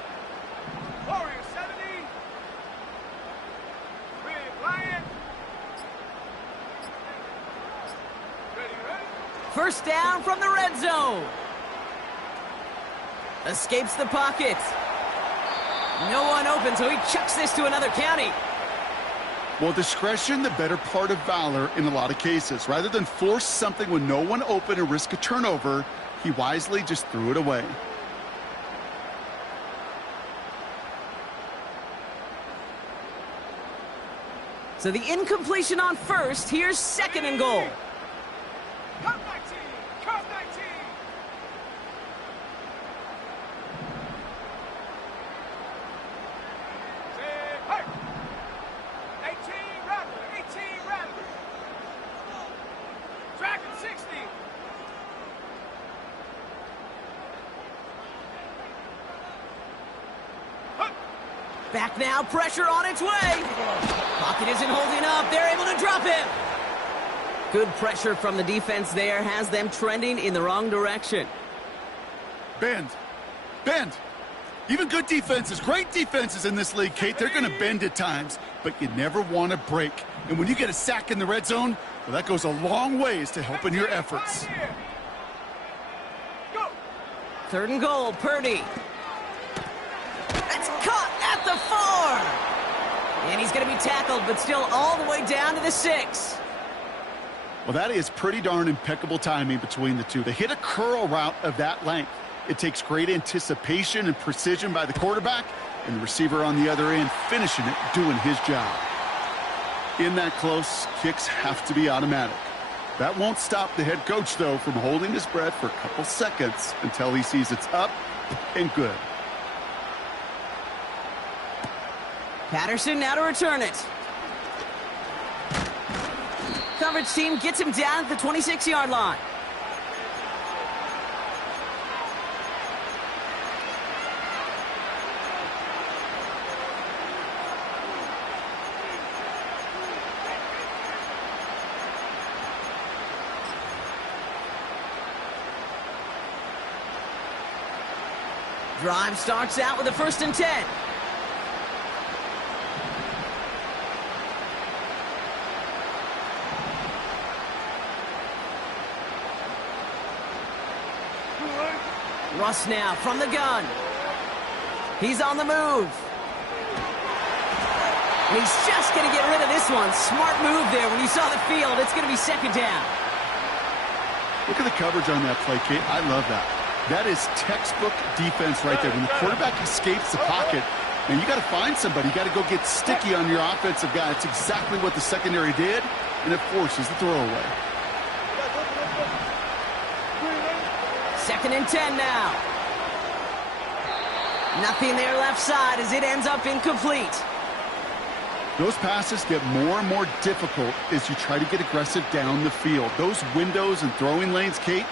First down from the red zone. Escapes the pocket. No one open, so he chucks this to another county. Well, discretion, the better part of valor in a lot of cases. Rather than force something when no one open and risk a turnover, he wisely just threw it away. So the incompletion on first. Here's 2nd and goal. Cut 19! Cut 19! Hey! 18 Rattler! 18 Rattler! Dragon 60! Back now, pressure on its way. Pocket isn't holding up. They're able to drop him. Good pressure from the defense there has them trending in the wrong direction. Bend. Bend. Even good defenses, great defenses in this league, Kate, they're going to bend at times, but you never want to break. And when you get a sack in the red zone, well, that goes a long ways to helping your efforts. 3rd and goal, Purdy. It's caught at the 4. And he's going to be tackled, but still all the way down to the 6. Well, that is pretty darn impeccable timing between the two. They hit a curl route of that length. It takes great anticipation and precision by the quarterback, and the receiver on the other end finishing it, doing his job. In that close, kicks have to be automatic. That won't stop the head coach, though, from holding his breath for a couple seconds until he sees it's up and good. Patterson now to return it. Coverage team gets him down at the 26-yard line. Drive starts out with a 1st and 10. Russ now from the gun. He's on the move. And he's just going to get rid of this one. Smart move there. When you saw the field, it's going to be 2nd down. Look at the coverage on that play, Kate. I love that. That is textbook defense right there. When the quarterback escapes the pocket, and you got to find somebody. You got to go get sticky on your offensive guy. That's exactly what the secondary did, and it forces the throwaway. 2nd and 10 now. Nothing there left side as it ends up incomplete. Those passes get more and more difficult as you try to get aggressive down the field. Those windows and throwing lanes, Kate,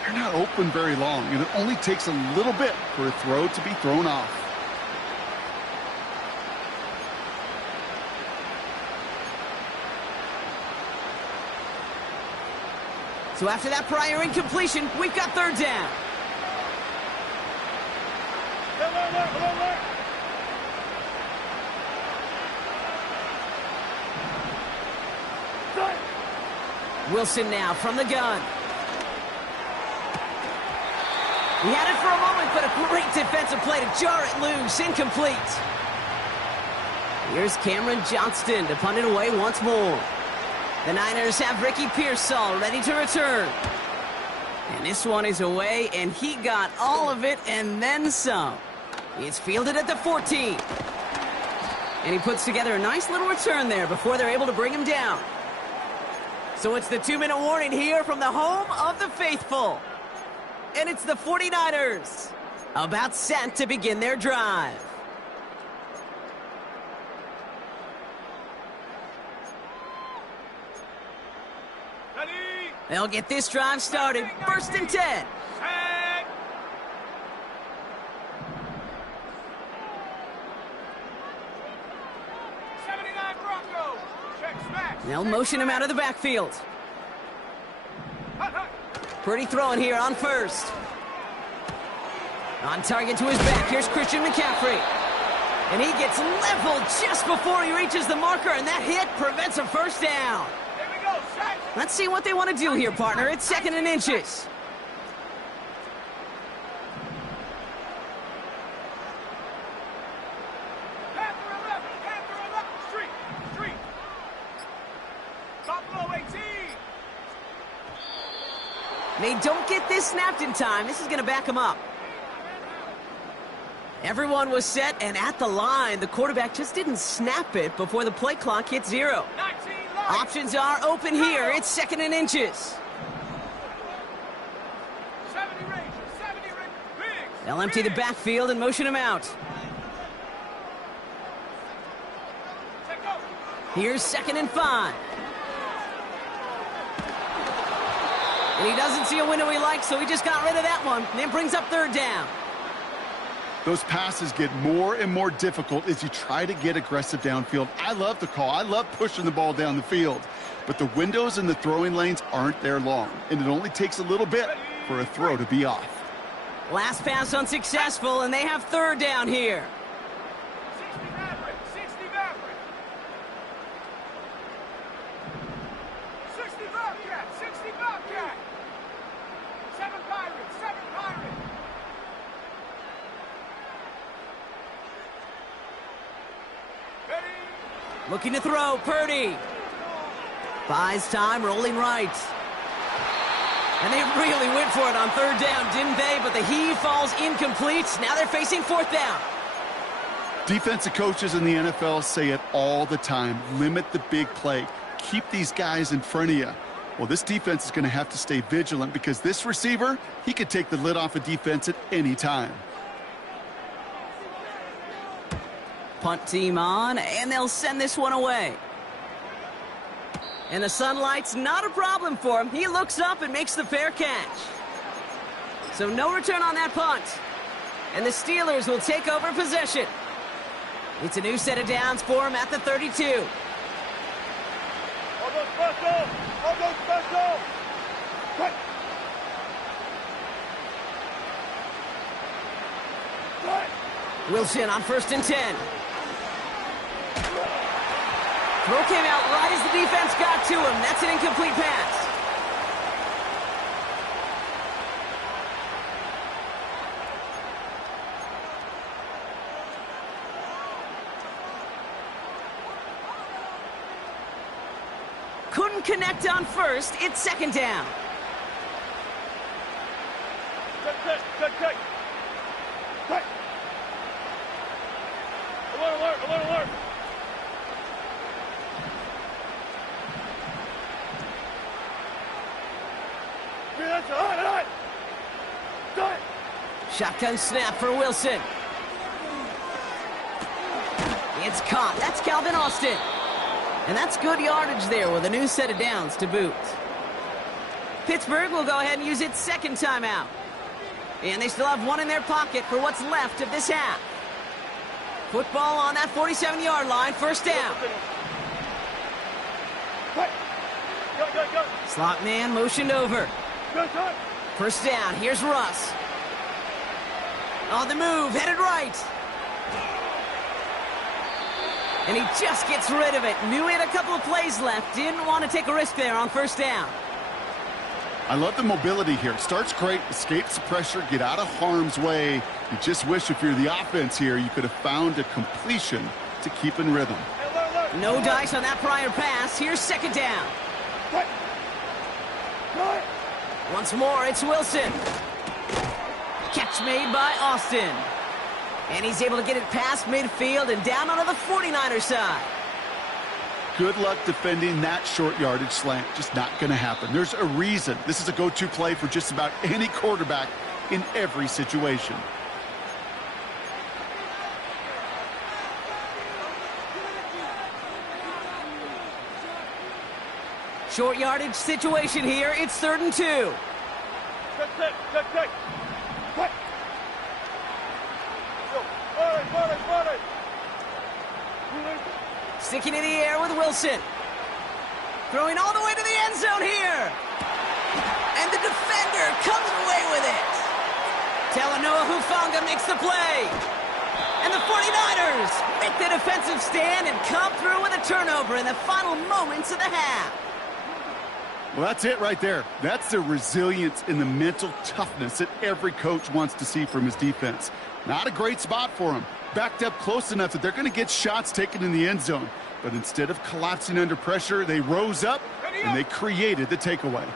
they're not open very long, and it only takes a little bit for a throw to be thrown off. So after that prior incompletion, we've got 3rd down. Wilson now from the gun. He had it for a moment, but a great defensive play to jar it loose. Incomplete. Here's Cameron Johnston to punt it away once more. The Niners have Ricky Pearsall ready to return. And this one is away, and he got all of it and then some. It's fielded at the 14. And he puts together a nice little return there before they're able to bring him down. So it's the 2-minute warning here from the home of the faithful. And it's the 49ers about set to begin their drive. Ready? They'll get this drive started. 1st and 10. Set. 79 Broncos. Check smash. They'll motion him out of the backfield. Pretty throwing here on 1st. On target to his back. Here's Christian McCaffrey. And he gets leveled just before he reaches the marker, and that hit prevents a 1st down. Here we go. Set. Let's see what they want to do here, partner. It's 2nd and inches. Panther 11. Street. Buffalo 18. They don't get this snapped in time. This is going to back him up. Everyone was set and at the line. The quarterback just didn't snap it before the play clock hit 0. 19 Options are open here. It's 2nd and inches. 70 Rangers. Biggs. They'll empty the backfield and motion him out. Check go. Here's 2nd and 5. And he doesn't see a window he likes, so he just got rid of that one. And then brings up 3rd down. Those passes get more and more difficult as you try to get aggressive downfield. I love the call. I love pushing the ball down the field. But the windows and the throwing lanes aren't there long, and it only takes a little bit for a throw to be off. Last pass unsuccessful, and they have third down here. 60 Maverick, 60 Maverick. 60 Bobcat, 60 Bobcat. 7 Pirates, 7 Pirates. Ready? Looking to throw, Purdy. Buys time, rolling right. And they really went for it on third down, didn't they? But the heave falls incomplete. Now they're facing fourth down. Defensive coaches in the NFL say it all the time. Limit the big play. Keep these guys in front of you. Well, this defense is going to have to stay vigilant because this receiver, he could take the lid off a defense at any time. Punt team on, and they'll send this one away. And the sunlight's not a problem for him. He looks up and makes the fair catch. So no return on that punt. And the Steelers will take over possession. It's a new set of downs for him at the 32. All go special! All go special! Quick! Wilson on 1st and 10. Throw came out right as the defense got to him. That's an incomplete pass. Couldn't connect on first. It's second down. Check. Quick! Alert! Shotgun snap for Wilson. It's caught. That's Calvin Austin. And that's good yardage there with a new set of downs to boot. Pittsburgh will go ahead and use its second timeout. And they still have one in their pocket for what's left of this half. Football on that 47-yard line, first down. Go. Slot man motioned over. Go. First down, here's Russ. On the move, headed right. And he just gets rid of it. Knew he had a couple of plays left. Didn't want to take a risk there on first down. I love the mobility here. Starts great, escapes the pressure, get out of harm's way. You just wish if you're the offense here, you could have found a completion to keep in rhythm. No dice on that prior pass. Here's second down. Once more, it's Wilson. Catch made by Austin. And he's able to get it past midfield and down onto the 49er side. Good luck defending that short yardage slant. Just not going to happen. There's a reason. This is a go-to play for just about any quarterback in every situation. Short yardage situation here. It's 3rd and 2. Check. Quick! Volley! Sticking in the air with Wilson. Throwing all the way to the end zone here. And the defender comes away with it. Talanoa Hufanga makes the play. And the 49ers make the defensive stand and come through with a turnover in the final moments of the half. Well, that's it right there. That's the resilience and the mental toughness that every coach wants to see from his defense. Not a great spot for him. Backed up close enough that they're going to get shots taken in the end zone. But instead of collapsing under pressure, they rose up and they created the takeaway.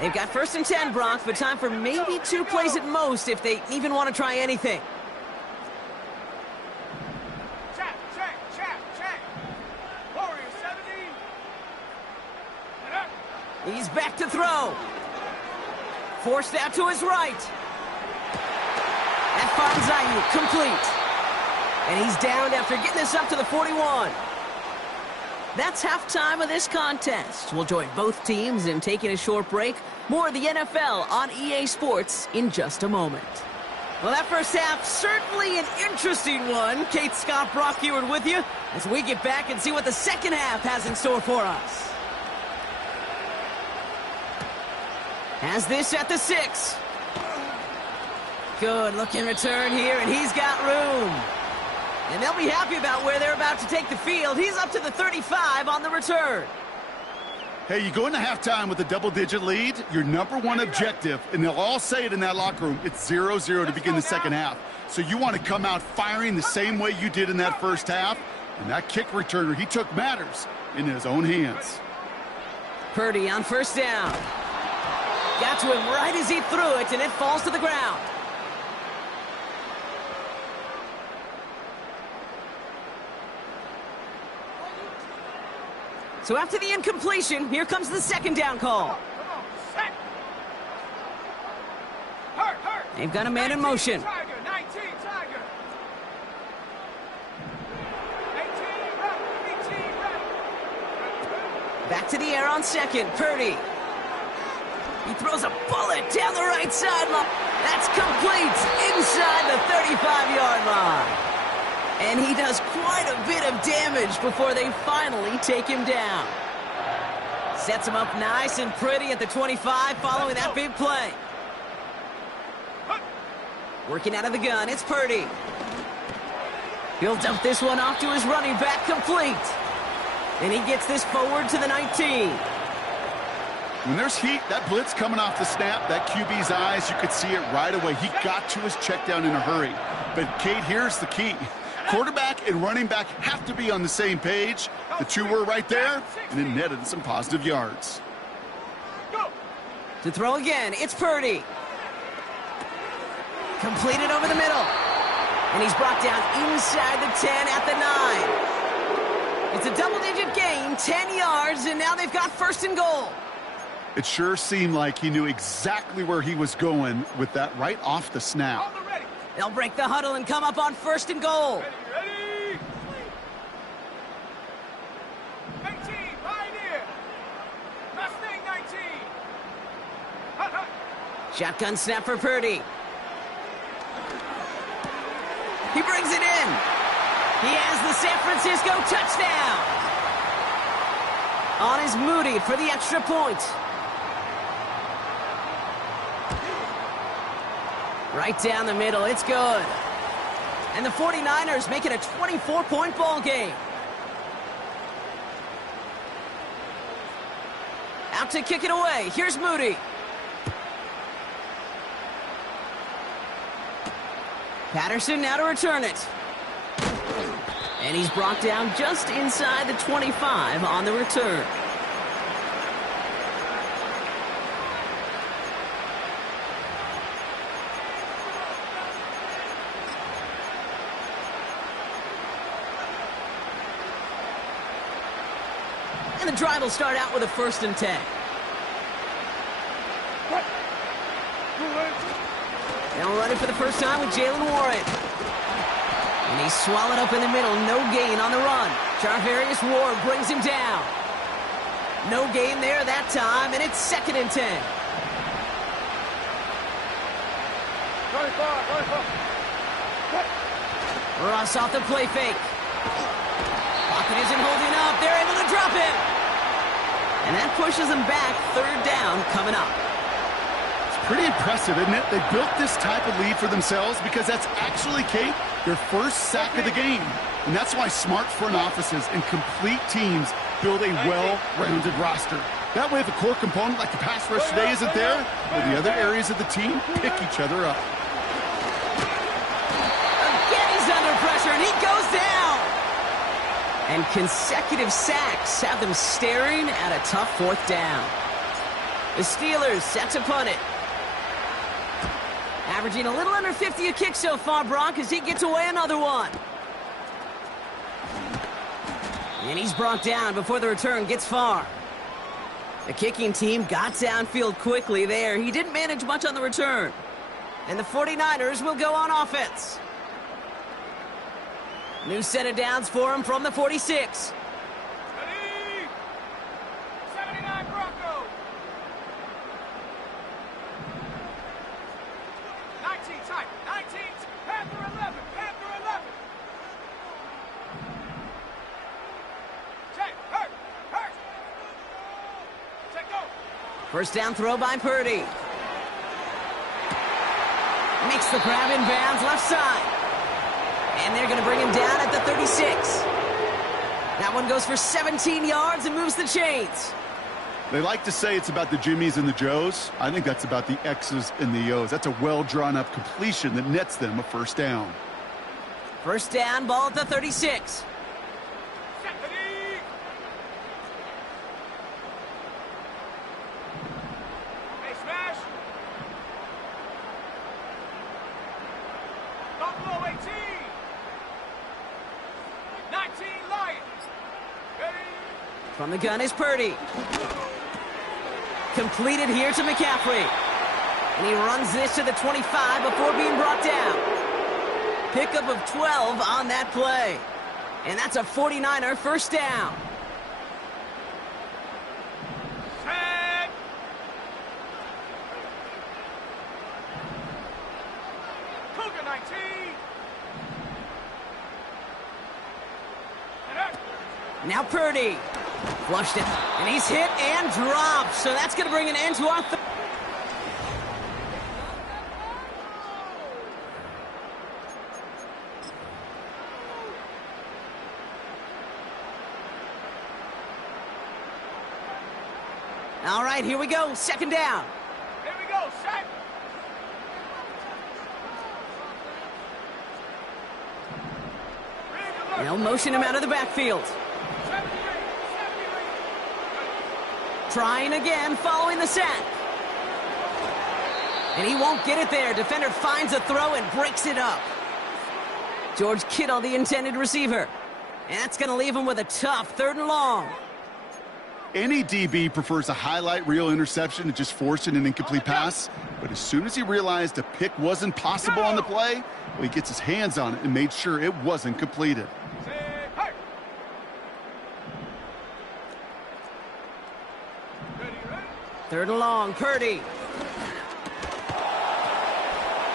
They've got 1st and 10, Brock, but time for maybe 2 plays at most if they even want to try anything. Check. Warrior 70. He's back to throw. Forced out to his right. That finds Ayuk complete. And he's downed after getting this up to the 41. That's halftime of this contest. We'll join both teams in taking a short break. More of the NFL on EA Sports in just a moment. Well, that first half, certainly an interesting one. Kate, Scott, Brock Heward with you as we get back and see what the second half has in store for us. Has this at the 6. Good looking return here, and he's got room. And they'll be happy about where they're about to take the field. He's up to the 35 on the return. Hey, you go into halftime with a double-digit lead, your number one objective, and they'll all say it in that locker room, it's 0-0 to begin the second half. So you want to come out firing the same way you did in that first half, and that kick returner, he took matters in his own hands. Purdy on first down. Got to him right as he threw it, and it falls to the ground. So after the incompletion, here comes the second down call. They've got a man in motion. Back to the air on second. Purdy. He throws a bullet down the right sideline. That's complete inside the 35-yard line. And he does quite a bit of damage before they finally take him down. Sets him up nice and pretty at the 25 following that big play. Working out of the gun, it's Purdy. He'll dump this one off to his running back, complete. And he gets this forward to the 19. When there's heat, that blitz coming off the snap, that QB's eyes, you could see it right away. He got to his check down in a hurry. But, Kate, here's the key. Quarterback and running back have to be on the same page. The two were right there, and it netted some positive yards. To throw again, it's Purdy. Completed over the middle. And he's brought down inside the 10 at the 9. It's a double-digit gain, 10 yards, and now they've got first and goal. It sure seemed like he knew exactly where he was going with that right off the snap. They'll break the huddle and come up on first and goal. Ready? 19, right here. Mustang 19. Shotgun snap for Purdy. He brings it in. He has the San Francisco touchdown. On is Moody for the extra point. Right down the middle, it's good. And the 49ers make it a 24-point ball game. Out to kick it away, here's Moody. Patterson now to return it. And he's brought down just inside the 25 on the return. And the drive will start out with a 1st and 10. Now running for the first time with Jalen Warren. And he's swallowed up in the middle. No gain on the run. Charvarius Ward brings him down. No gain there that time, and it's 2nd and 10. 25. Ross off the play fake. Pocket isn't holding up. They're able to drop him. And that pushes them back. 3rd down coming up. Pretty impressive, isn't it? They built this type of lead for themselves because that's actually, Kate, their first sack of the game. And that's why smart front offices and complete teams build a well-rounded roster. That way, if a core component like the pass rush today isn't there, well, the other areas of the team pick each other up. Again, he's under pressure, and he goes down. And consecutive sacks have them staring at a tough 4th down. The Steelers set to punt it. Averaging a little under 50 a kick so far, Brock, as he gets away another one. And he's brought down before the return gets far. The kicking team got downfield quickly there. He didn't manage much on the return. And the 49ers will go on offense. New set of downs for him from the 46. Ready? 79 Bronco. 19 tight. 19. Panther 11. Panther 11. Check. Hurt. Hurt. Check go. First down throw by Purdy. Makes the grab in bounds left side. And they're going to bring him down at the 36. That one goes for 17 yards and moves the chains. They like to say it's about the Jimmies and the Joes. I think that's about the X's and the O's. That's a well-drawn-up completion that nets them a first down. First down, ball at the 36. Hey, smash. Buffalo 18. 19 Lions. Ready? From the gun is Purdy. Completed here to McCaffrey. And he runs this to the 25 before being brought down. Pickup of 12 on that play. And that's a 49er first down. Set. Cougar 19. Now Purdy. Flushed it. And he's hit and dropped. So that's going to bring an end to our... All right, here we go. Second down. Here we go. Set. They'll motion him out of the backfield. Trying again, following the sack. And he won't get it there. Defender finds a throw and breaks it up. George Kittle, the intended receiver. And that's going to leave him with a tough 3rd and long. Any DB prefers a highlight reel interception to just forcing an incomplete pass. But as soon as he realized a pick wasn't possible on the play, well, he gets his hands on it and made sure it wasn't completed. Third and long, Purdy.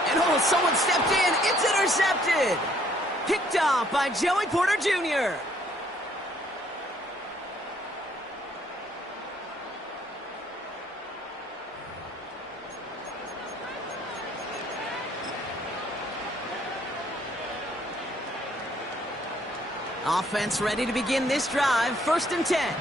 And oh, someone stepped in. It's intercepted. Picked off by Joey Porter Jr. Offense ready to begin this drive. 1st and 10.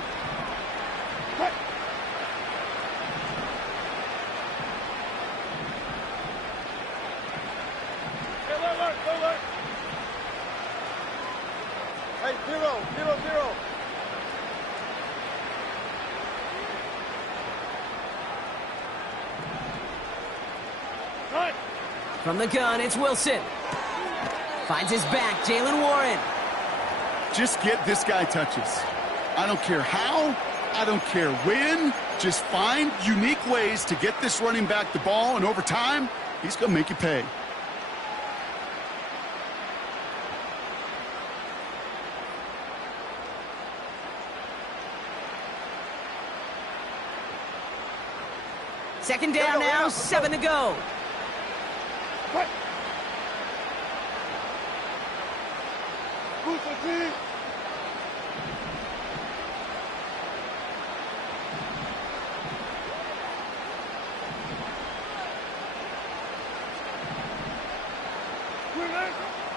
Hey, 0-0-0. From the gun, it's Wilson. Finds his back, Jalen Warren. Just get this guy touches. I don't care how, I don't care when. Just find unique ways to get this running back the ball, and over time, he's going to make you pay. Second down now, 7 to go. What?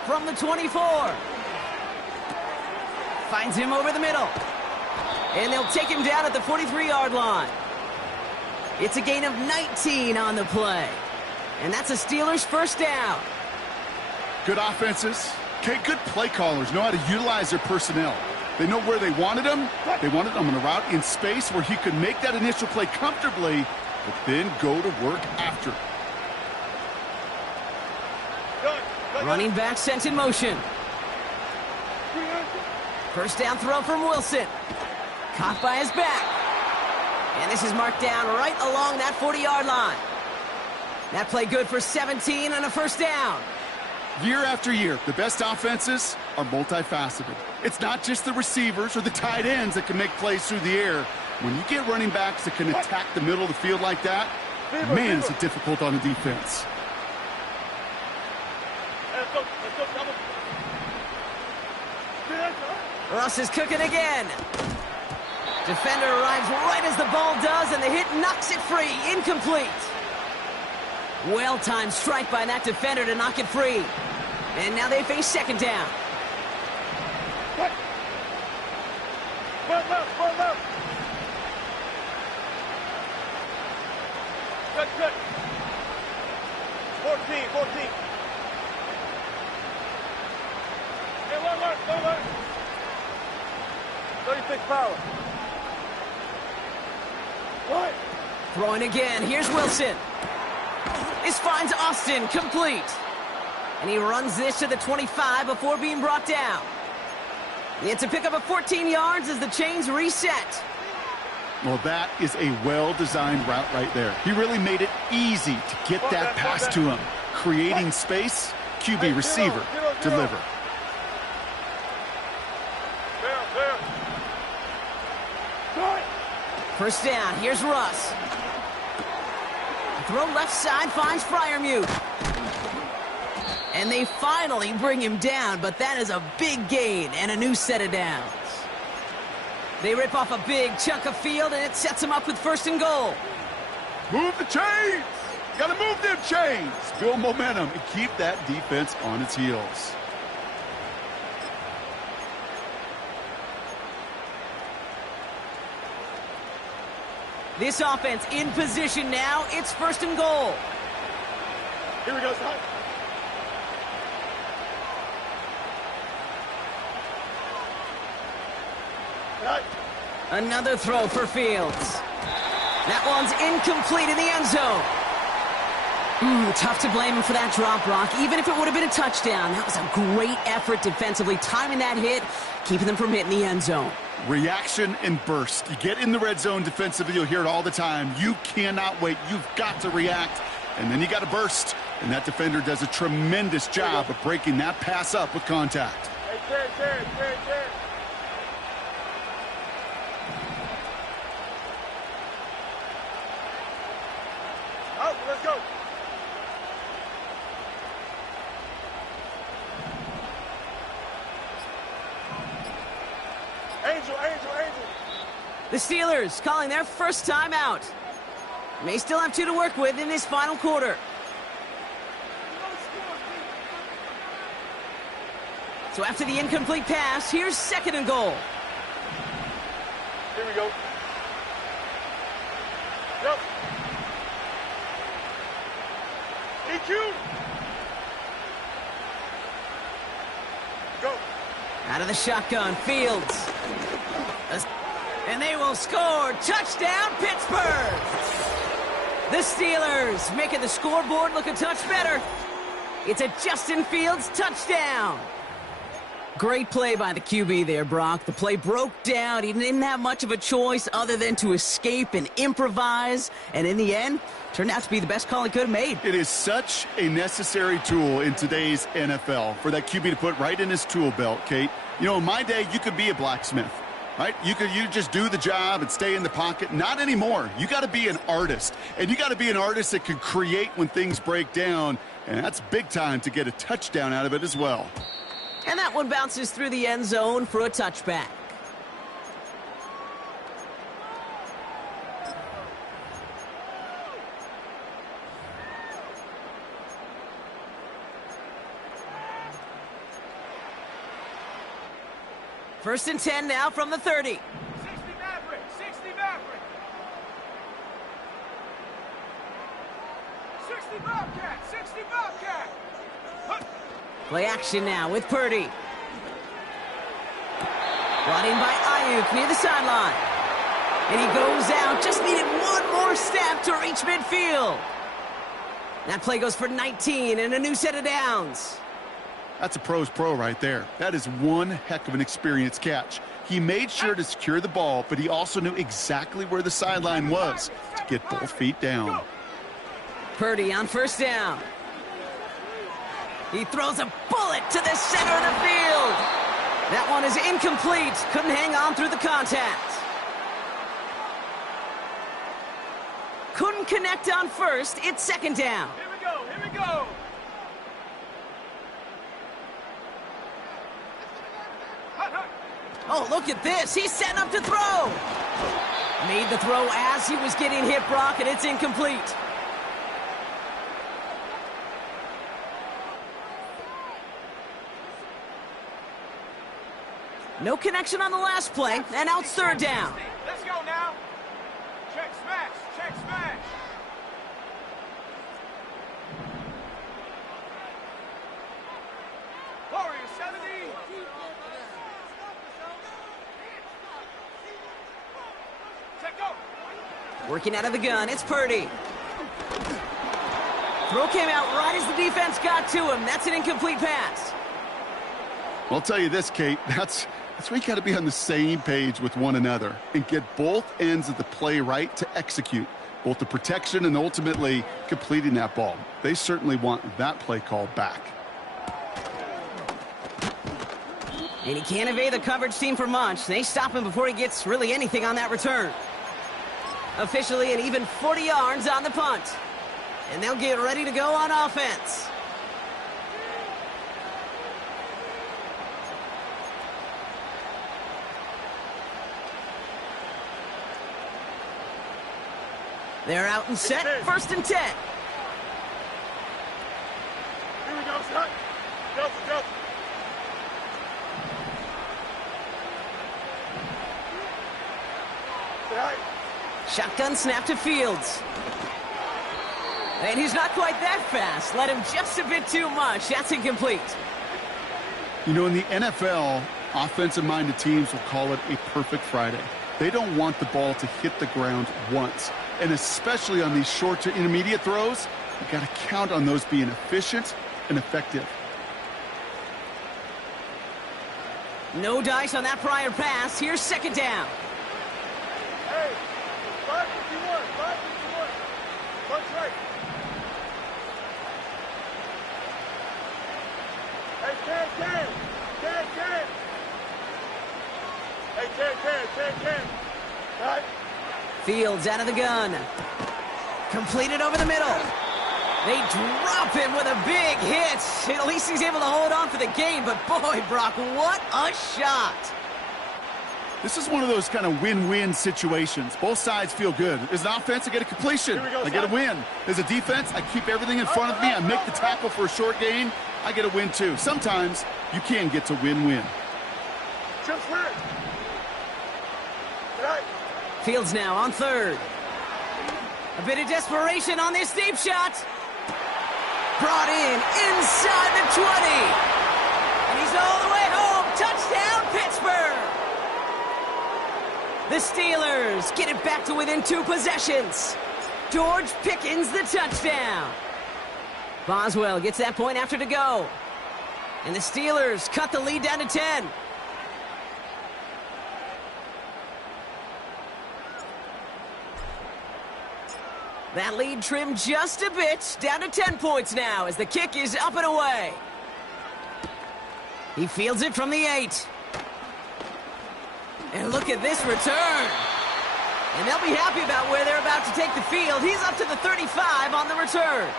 From the 24. Finds him over the middle. And they'll take him down at the 43-yard line. It's a gain of 19 on the play. And that's a Steelers first down. Good offenses. Okay, good play callers know how to utilize their personnel. They know where they wanted him. They wanted him on a route in space where he could make that initial play comfortably, but then go to work after. Running back sent in motion. First down throw from Wilson. Caught by his back. And this is marked down right along that 40-yard line. That play good for 17 and a first down. Year after year, the best offenses are multifaceted. It's not just the receivers or the tight ends that can make plays through the air. When you get running backs that can attack the middle of the field like that, man, is it difficult on the defense. Russ is cooking again. Defender arrives right as the ball does, and the hit knocks it free. Incomplete. Well-timed strike by that defender to knock it free. And now they face second down. Cut. Run left, run left. Cut, cut. 14. Hey, one left. 36 power. What? Throwing again. Here's Wilson. This finds Austin complete. And he runs this to the 25 before being brought down. It's a pickup of 14 yards as the chains reset. Well, that is a well-designed route right there. He really made it easy to get that pass to him. Creating space, QB receiver, deliver. First down, here's Russ. Throw left side finds Freiermuth. And they finally bring him down, but that is a big gain and a new set of downs. They rip off a big chunk of field, and it sets them up with first and goal. Move the chains! Gotta move them chains! Build momentum and keep that defense on its heels. This offense in position now. It's first and goal. Here we go, son. Another throw for Fields. That one's incomplete in the end zone. Tough to blame him for that drop, Brock. Even if it would have been a touchdown, that was a great effort defensively, timing that hit, keeping them from hitting the end zone. Reaction and burst. You get in the red zone defensively, you'll hear it all the time. You cannot wait. You've got to react, and then you got to burst. And that defender does a tremendous job of breaking that pass up with contact. Hey, Terry. Out, let's go. Angel. The Steelers calling their first time out. May still have 2 to work with in this final quarter. So after the incomplete pass, here's second and goal. Here we go. Yep. EQ. Go. Out of the shotgun, Fields. And they will score. Touchdown, Pittsburgh! The Steelers making the scoreboard look a touch better. It's a Justin Fields touchdown. Great play by the QB there, Brock. The play broke down. He didn't have much of a choice other than to escape and improvise. And in the end, turned out to be the best call he could have made. It is such a necessary tool in today's NFL for that QB to put right in his tool belt, Kate. You know, in my day, you could be a blacksmith, right? You just do the job and stay in the pocket. Not anymore. You got to be an artist. And you got to be an artist that can create when things break down. And that's big time to get a touchdown out of it as well. And that one bounces through the end zone for a touchback. First and 10 now from the 30. 60 Maverick. 60 Maverick. 60 Bobcat. 60 Bobcat. Play action now with Purdy. Brought in by Ayuk near the sideline. And he goes out. Just needed one more step to reach midfield. That play goes for 19 and a new set of downs. That's a pro's pro right there. That is one heck of an experienced catch. He made sure to secure the ball, but he also knew exactly where the sideline was to get both feet down. Purdy on first down. He throws a bullet to the center of the field. That one is incomplete. Couldn't hang on through the contact. Couldn't connect on first. It's second down. Here we go. Oh, look at this. He's setting up to throw. Made the throw as he was getting hit, Brock, and it's incomplete. No connection on the last play, and now it's third down. Let's go now. Check smash. Check smash. Warrior 70. Check go. Working out of the gun, it's Purdy. Throw came out right as the defense got to him. That's an incomplete pass. I'll tell you this, Kate, that's where you got to be on the same page with one another and get both ends of the play right to execute, both the protection and ultimately completing that ball. They certainly want that play call back. And he can't evade the coverage team for much. They stop him before he gets really anything on that return. Officially an even 40 yards on the punt. And they'll get ready to go on offense. They're out and set, 1st and 10. Here we go, son. Delta. Shotgun snap to Fields. And he's not quite that fast. Let him just a bit too much. That's incomplete. You know, in the NFL, offensive-minded teams will call it a perfect Friday. They don't want the ball to hit the ground once. And especially on these short to intermediate throws, you got to count on those being efficient and effective. No dice on that prior pass. Here's 2nd down. Hey, 551. 551. Punch right. Hey, Ken. Hey, Ken. Right. Fields out of the gun. Completed over the middle. They drop him with a big hit. At least he's able to hold on for the gain. But boy, Brock, what a shot. This is one of those kind of win-win situations. Both sides feel good. As an offense, I get a completion. I get a win. As a defense, I keep everything in front of me. I make the tackle for a short gain. I get a win, too. Sometimes you can get to win-win. Fields now on 3rd. A bit of desperation on this deep shot. Brought in inside the 20. And he's all the way home. Touchdown, Pittsburgh. The Steelers get it back to within 2 possessions. George Pickens the touchdown. Boswell gets that point after to go. And the Steelers cut the lead down to 10. That lead trimmed just a bit, down to 10 points now as the kick is up and away. He fields it from the 8. And look at this return. And they'll be happy about where they're about to take the field. He's up to the 35 on the return.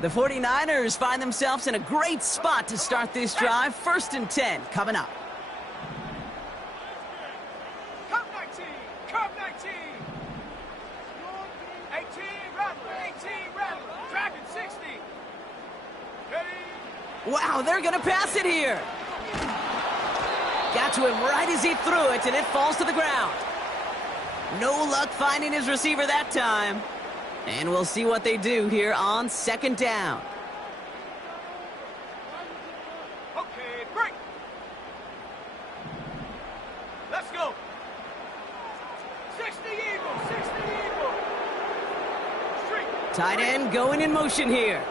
The 49ers find themselves in a great spot to start this drive. 1st and 10 coming up. Cup 19. 18 Rattler. Dragon 60. Ready. Wow, they're going to pass it here. Got to him right as he threw it, and it falls to the ground. No luck finding his receiver that time. And we'll see what they do here on 2nd down. Okay, break. Let's go. 60 Eagles. Street. Tight end going in motion here.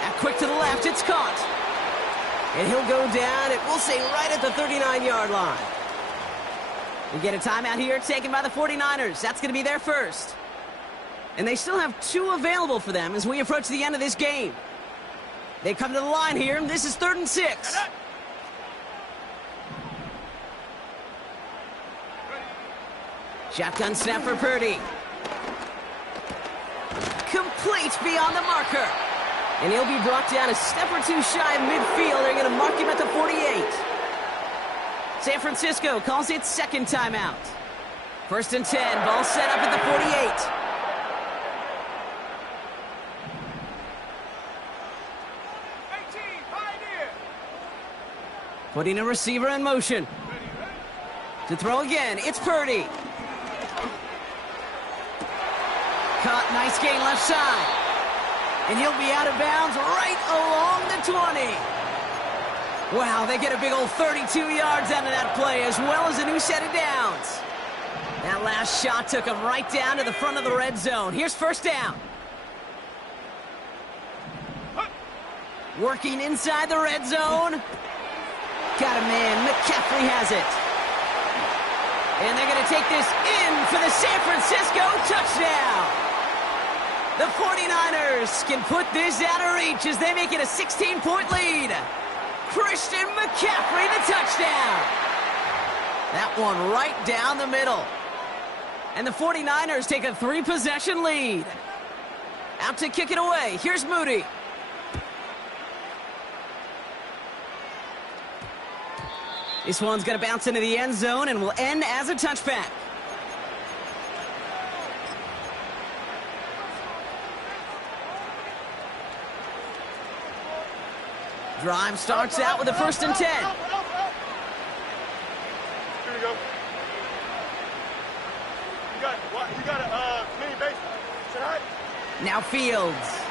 And quick to the left, it's caught. And he'll go down, it will say right at the 39-yard line. We get a timeout here taken by the 49ers. That's going to be their first. And they still have 2 available for them as we approach the end of this game. They come to the line here, and this is 3rd and 6. Shotgun snap for Purdy. Complete beyond the marker. And he'll be brought down a step or two shy of midfield. They're going to mark him at the 48. San Francisco calls it second timeout. 1st and 10, ball set up at the 48. Putting a receiver in motion. To throw again, it's Purdy. Caught, nice gain left side. And he'll be out of bounds right along the 20. Wow, they get a big old 32 yards out of that play, as well as a new set of downs. That last shot took him right down to the front of the red zone. Here's 1st down. Working inside the red zone. Got a man. McCaffrey has it. And they're going to take this in for the San Francisco touchdown. The 49ers can put this out of reach as they make it a 16-point lead. Christian McCaffrey, the touchdown. That one right down the middle. And the 49ers take a 3-possession lead. Out to kick it away. Here's Moody. This one's going to bounce into the end zone and will end as a touchback. Drive starts out with a 1st and 10. Here we go. You got a mini base. Sit high. Now Fields.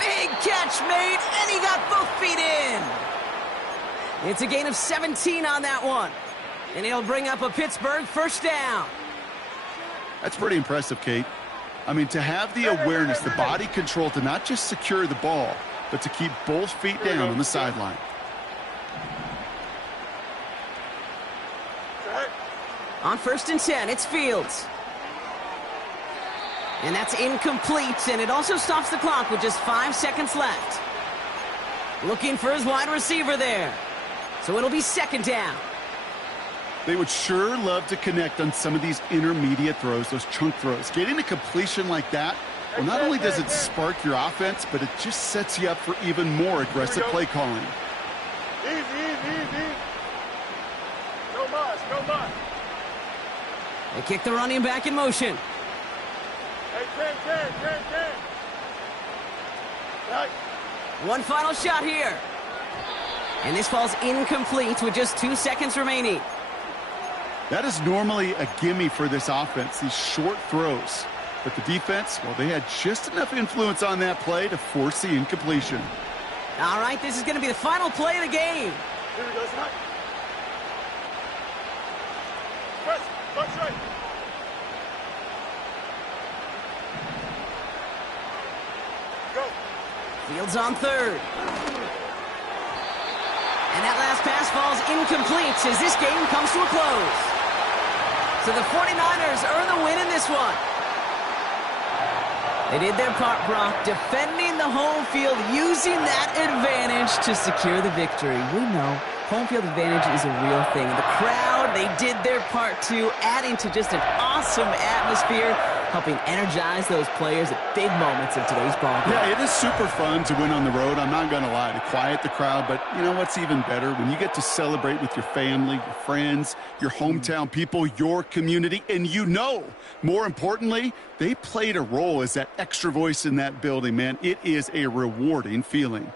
Big catch made, and he got both feet in. It's a gain of 17 on that one. And he'll bring up a Pittsburgh 1st down. That's pretty impressive, Kate. I mean, to have the awareness, the body control to not just secure the ball, but to keep both feet down on the sideline. On 1st and 10, it's Fields. And that's incomplete, and it also stops the clock with just 5 seconds left. Looking for his wide receiver there. So it'll be 2nd down. They would sure love to connect on some of these intermediate throws, those chunk throws. Getting a completion like that, well, not only does it spark your offense, but it just sets you up for even more aggressive play calling. Easy. No mas. They kick the running back in motion. Hey, 10. Right. One final shot here. And this falls incomplete with just 2 seconds remaining. That is normally a gimme for this offense, these short throws. But the defense, well, they had just enough influence on that play to force the incompletion. All right, this is going to be the final play of the game. Here we go, Scott. Press, right. Go. Fields on 3rd. And that last pass falls incomplete as this game comes to a close. So the 49ers earn the win in this one. They did their part, Brock, defending the home field, using that advantage to secure the victory. We know home field advantage is a real thing. The crowd, they did their part too, adding to just an awesome atmosphere, helping energize those players at big moments of today's ball game. Yeah, it is super fun to win on the road. I'm not going to lie, to quiet the crowd. But you know what's even better? When you get to celebrate with your family, your friends, your hometown people, your community, and you know, more importantly, they played a role as that extra voice in that building, man. It is a rewarding feeling.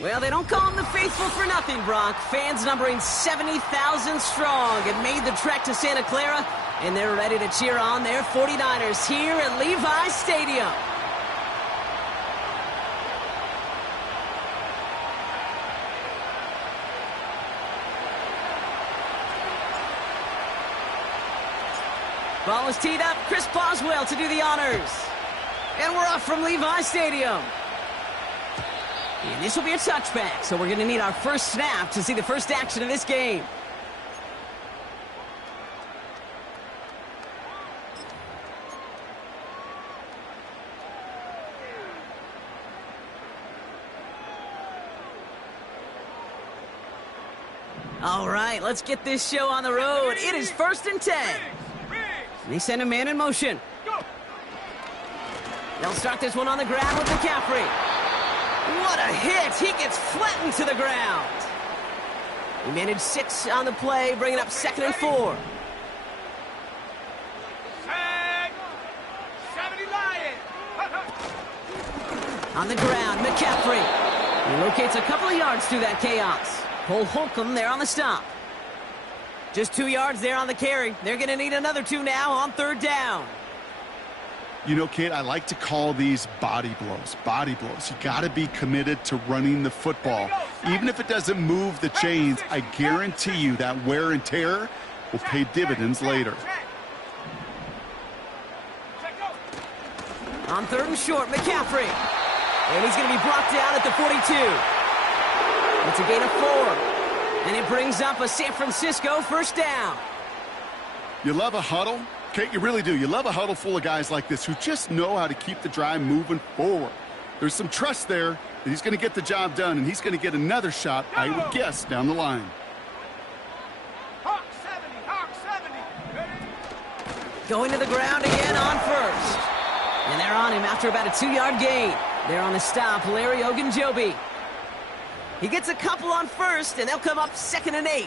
Well, they don't call them the faithful for nothing, Brock. Fans numbering 70,000 strong have made the trek to Santa Clara, and they're ready to cheer on their 49ers here at Levi's Stadium. Ball is teed up. Chris Boswell to do the honors. And we're off from Levi's Stadium. And this will be a touchback, so we're going to need our first snap to see the first action of this game. All right, let's get this show on the road. It is 1st and 10. And they send a man in motion. They'll start this one on the ground with McCaffrey. What a hit! He gets flattened to the ground. He managed 6 on the play, bringing up 2nd and 4. On the ground, McCaffrey. He locates a couple of yards through that chaos. Cole Holcomb there on the stop. Just 2 yards there on the carry. They're going to need another 2 now on 3rd down. You know, Kate, I like to call these body blows. Body blows. You got to be committed to running the football. Even if it doesn't move the chains, I guarantee you that wear and tear will pay dividends later. On 3rd and short, McCaffrey. And he's going to be brought down at the 42. It's a gain of 4. And it brings up a San Francisco 1st down. You love a huddle? Kate, you really do. You love a huddle full of guys like this who just know how to keep the drive moving forward. There's some trust there that he's going to get the job done, and he's going to get another shot, I would guess, down the line. Hawk 70, Hawk 70. Ready? Going to the ground again on 1st. And they're on him after about a 2-yard gain. They're on the stop, Larry Ogunjobi. He gets a couple on 1st, and they'll come up 2nd and 8.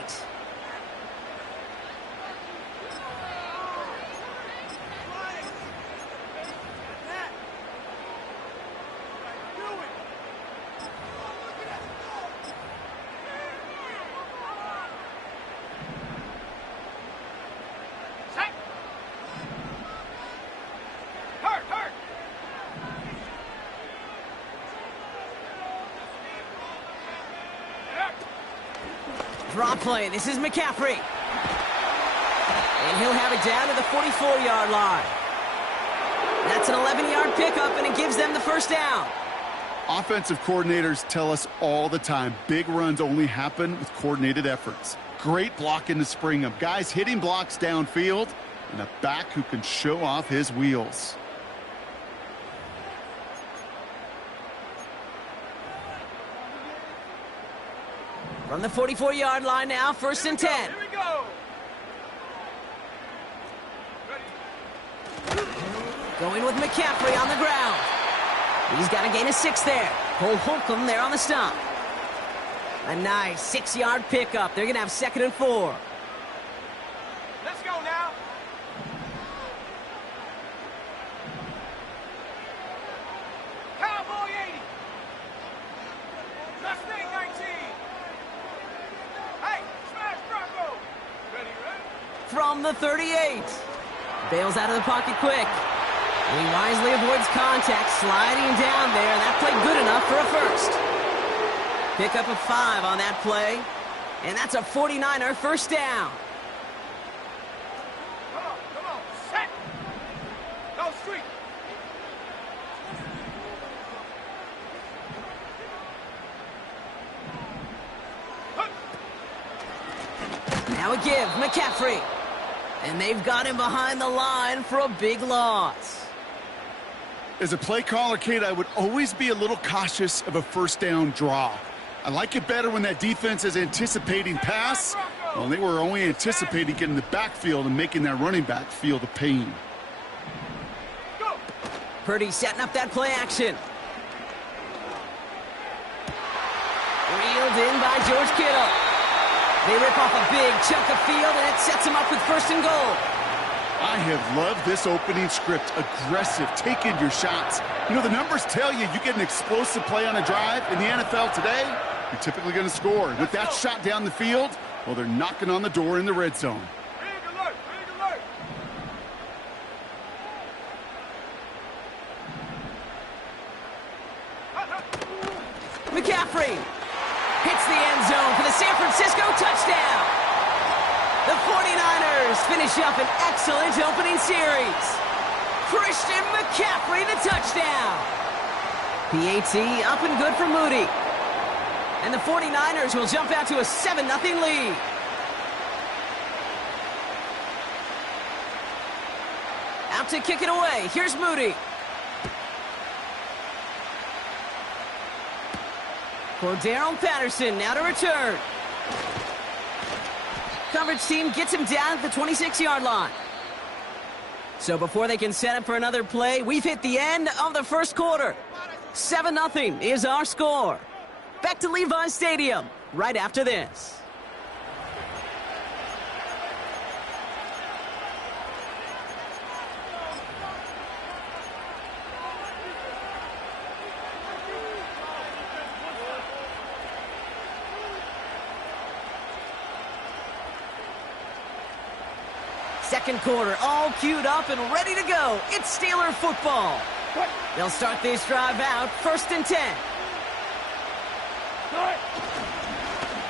Draw play. This is McCaffrey. And he'll have it down to the 44-yard line. That's an 11-yard pickup, and it gives them the 1st down. Offensive coordinators tell us all the time, big runs only happen with coordinated efforts. Great blocking to spring them. Guys hitting blocks downfield, and a back who can show off his wheels. From the 44-yard line now, 1st and 10. Here we go. Going with McCaffrey on the ground. He's got a gain of 6 there. Cole Holcomb there on the stop. A nice 6-yard pickup. They're going to have 2nd and 4. Let's go now. Cowboy 80. Mustang 19. Hey, smash Bronco. Ready? From the 38. Bails out of the pocket quick. And he wisely avoids contact, sliding down there. That play good enough for a 1st. Pick up a 5 on that play. And that's a 49er 1st down. Come on, set. Go street. Now a give, McCaffrey. And they've got him behind the line for a big loss. As a play caller, Kate, I would always be a little cautious of a 1st down draw. I like it better when that defense is anticipating pass. Well, they were only anticipating getting the backfield and making that running back feel the pain. Purdy setting up that play action. Reeled in by George Kittle. They rip off a big chunk of field, and it sets them up with 1st and goal. I have loved this opening script. Aggressive, taking your shots. You know, the numbers tell you get an explosive play on a drive. In the NFL today, you're typically going to score. With that shot down the field, well, they're knocking on the door in the red zone. McCaffrey hits the end zone for the San Francisco touchdown. The 49ers finish up an excellent opening series. Christian McCaffrey, the touchdown. PAT up and good for Moody. And the 49ers will jump out to a 7-0 lead. Out to kick it away. Here's Moody. Cordarrelle Patterson now to return. Coverage team gets him down at the 26-yard line. So before they can set up for another play, we've hit the end of the first quarter. 7-0 is our score. Back to Levi's Stadium right after this. Second quarter, all queued up and ready to go. It's Steeler football. They'll start this drive out, 1st and 10.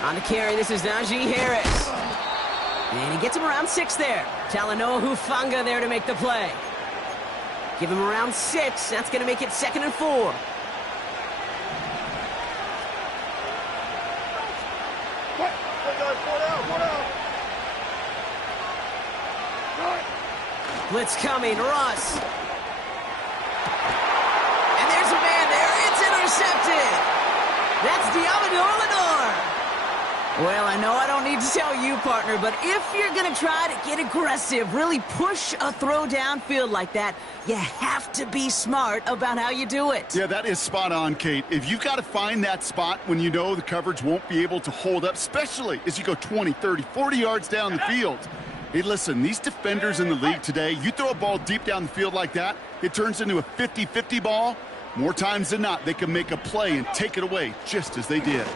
On the carry, this is Najee Harris. And he gets him around 6 there. Talanoa Hufanga there to make the play. Give him around 6. That's going to make it 2nd and 4. Blitz coming, Russ. And there's a man there. It's intercepted. That's Diamador Lenore. Well, I know I don't need to tell you, partner, but if you're going to try to get aggressive, really push a throw downfield like that, you have to be smart about how you do it. Yeah, that is spot on, Kate. If you've got to find that spot when you know the coverage won't be able to hold up, especially as you go 20, 30, 40 yards down the field. Hey, listen, these defenders in the league today, you throw a ball deep down the field like that, it turns into a 50-50 ball. More times than not, they can make a play and take it away, just as they did.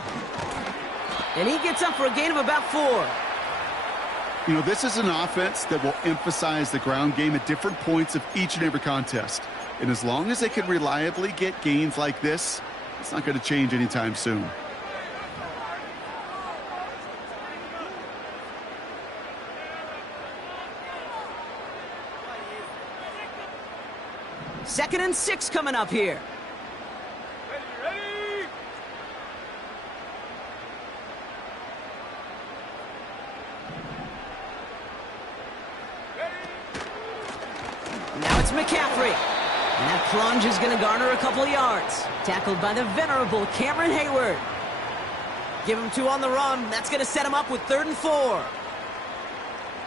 And he gets up for a gain of about 4. You know, this is an offense that will emphasize the ground game at different points of each and every contest. And as long as they can reliably get gains like this, it's not going to change anytime soon. Second and 6 coming up here. Ready? Now it's McCaffrey. And that plunge is going to garner a couple of yards. Tackled by the venerable Cameron Hayward. Give him 2 on the run. That's going to set him up with 3rd and 4.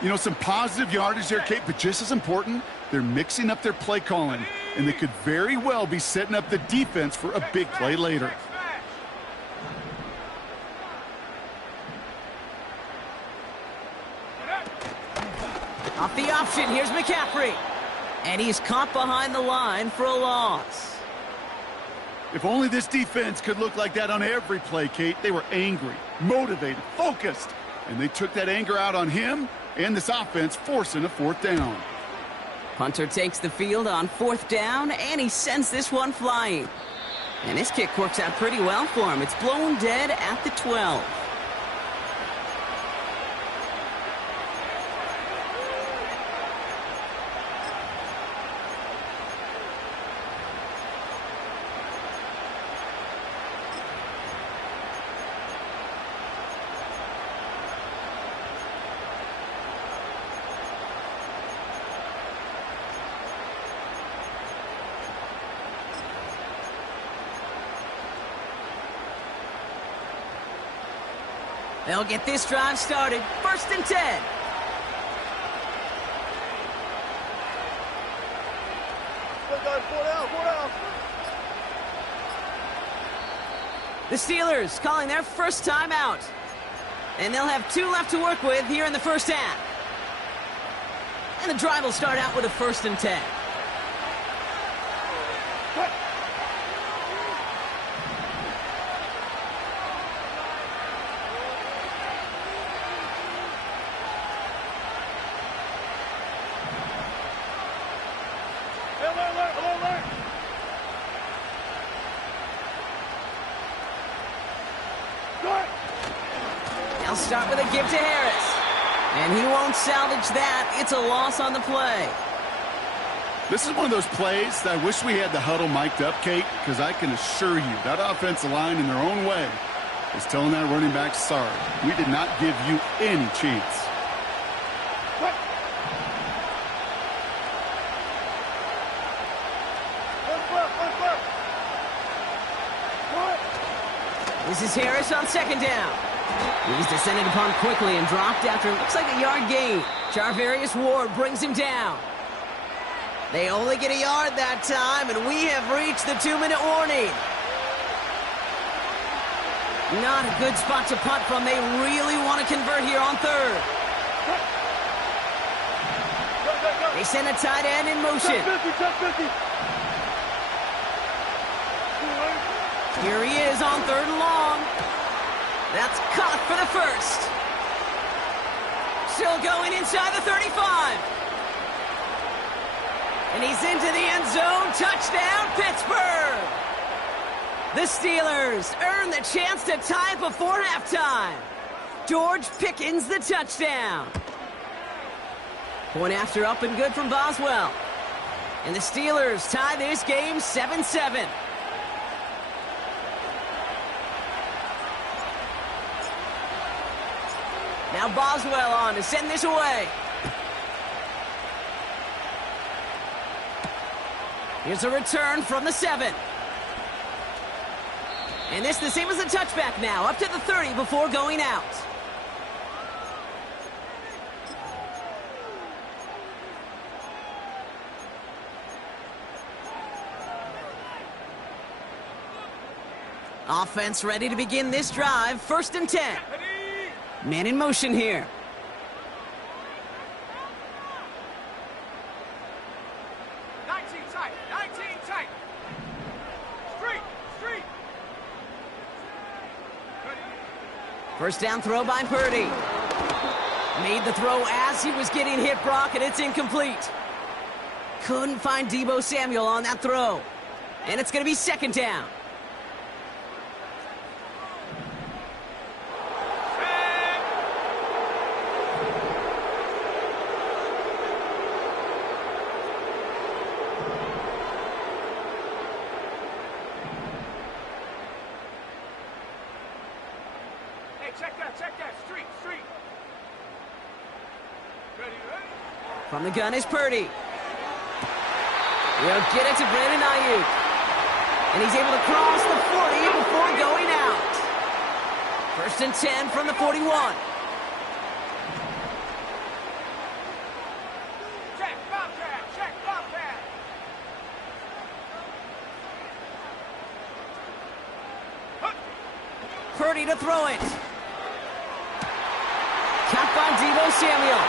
You know, some positive yardage there, Kate, but just as important, they're mixing up their play calling, and they could very well be setting up the defense for a big play later. Off the option, here's McCaffrey. And he's caught behind the line for a loss. If only this defense could look like that on every play, Kate. They were angry, motivated, focused, and they took that anger out on him and this offense, forcing a 4th down. Punter takes the field on 4th down, and he sends this one flying. And this kick works out pretty well for him. It's blown dead at the 12. They'll get this drive started. 1st and 10. The Steelers calling their first time out. And they'll have 2 left to work with here in the first half. And the drive will start out with a 1st and 10. They'll start with a give to Harris. And he won't salvage that. It's a loss on the play. This is one of those plays that I wish we had the huddle mic'd up, Kate, because I can assure you that offensive line in their own way is telling that running back, sorry, we did not give you any chance. This is Harris on 2nd down. He's descended upon quickly and dropped after looks like a yard gain. Charvarius Ward brings him down. They only get a yard that time, and we have reached the 2-minute warning. Not a good spot to punt from. They really want to convert here on 3rd. They send a tight end in motion. Here he is on 3rd and long. That's caught for the 1st. Still going inside the 35. And he's into the end zone. Touchdown, Pittsburgh. The Steelers earn the chance to tie before halftime. George Pickens the touchdown. Point after up and good from Boswell. And the Steelers tie this game 7-7. Now Boswell on to send this away. Here's a return from the 7. And this the same as the touchback now, up to the 30 before going out. Offense ready to begin this drive, 1st and 10. Man in motion here. First down throw by Purdy. Made the throw as he was getting hit, Brock, and it's incomplete. Couldn't find Deebo Samuel on that throw. And it's going to be 2nd down. From the gun is Purdy. He'll get it to Brandon Ayuk. And he's able to cross the 40 before going out. 1st and 10 from the 41. Check, Bobcat. Purdy to throw it. Caught by Deebo Samuel.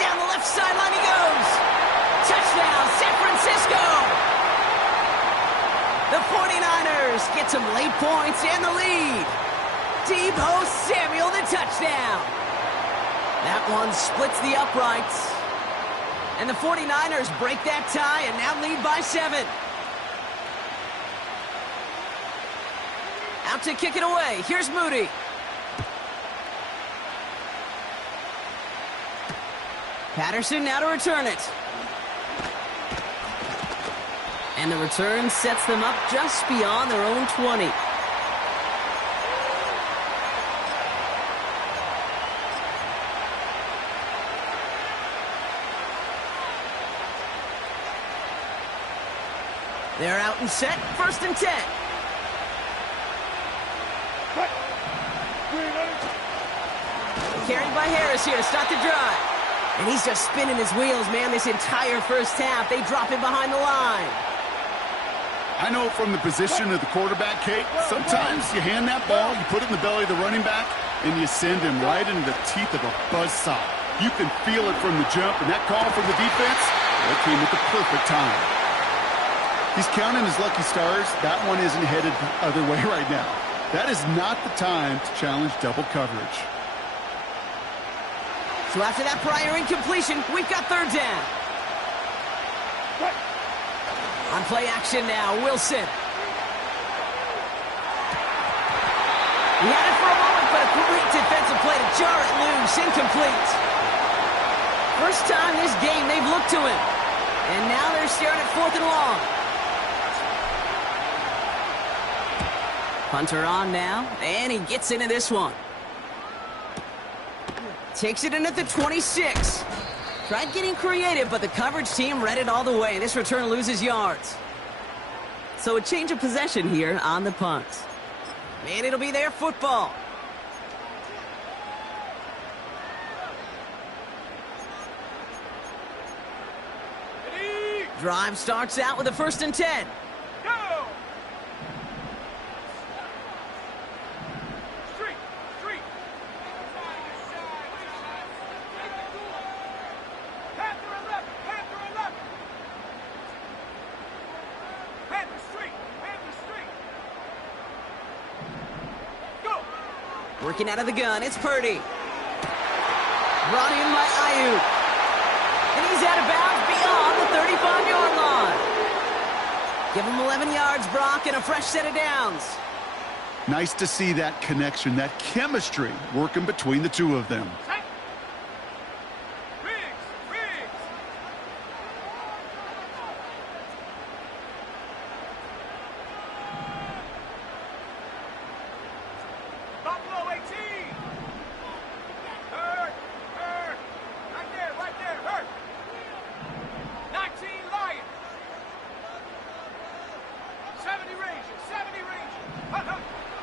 Down the left sideline he goes. Touchdown, San Francisco. The 49ers get some late points and the lead. Deebo Samuel, the touchdown. That one splits the uprights. And the 49ers break that tie and now lead by 7. Out to kick it away. Here's Moody. Patterson now to return it. And the return sets them up just beyond their own 20. They're out and set, 1st and 10. Carried by Harris here to start the drive. And he's just spinning his wheels, man, this entire first half. They drop him behind the line. I know from the position of the quarterback, Kate, sometimes you hand that ball, you put it in the belly of the running back, and you send him right into the teeth of a buzzsaw. You can feel it from the jump, and that call from the defense, that came at the perfect time. He's counting his lucky stars. That one isn't headed the other way right now. That is not the time to challenge double coverage. So after that prior incompletion, we've got third down. On play action now, Wilson. He had it for a moment, but a great defensive play to jar it loose. Incomplete. First time this game they've looked to him. And now they're staring at 4th and long. Punter on now, and he gets into this one. Takes it in at the 26. Tried getting creative, but the coverage team read it all the way. This return loses yards. So a change of possession here on the punt. And it'll be their football. Drive starts out with a 1st and 10. Go! Working out of the gun, it's Purdy. Brought in by Ayuk. And he's out of bounds beyond the 35-yard line. Give him 11 yards, Brock, and a fresh set of downs. Nice to see that connection, that chemistry working between the two of them.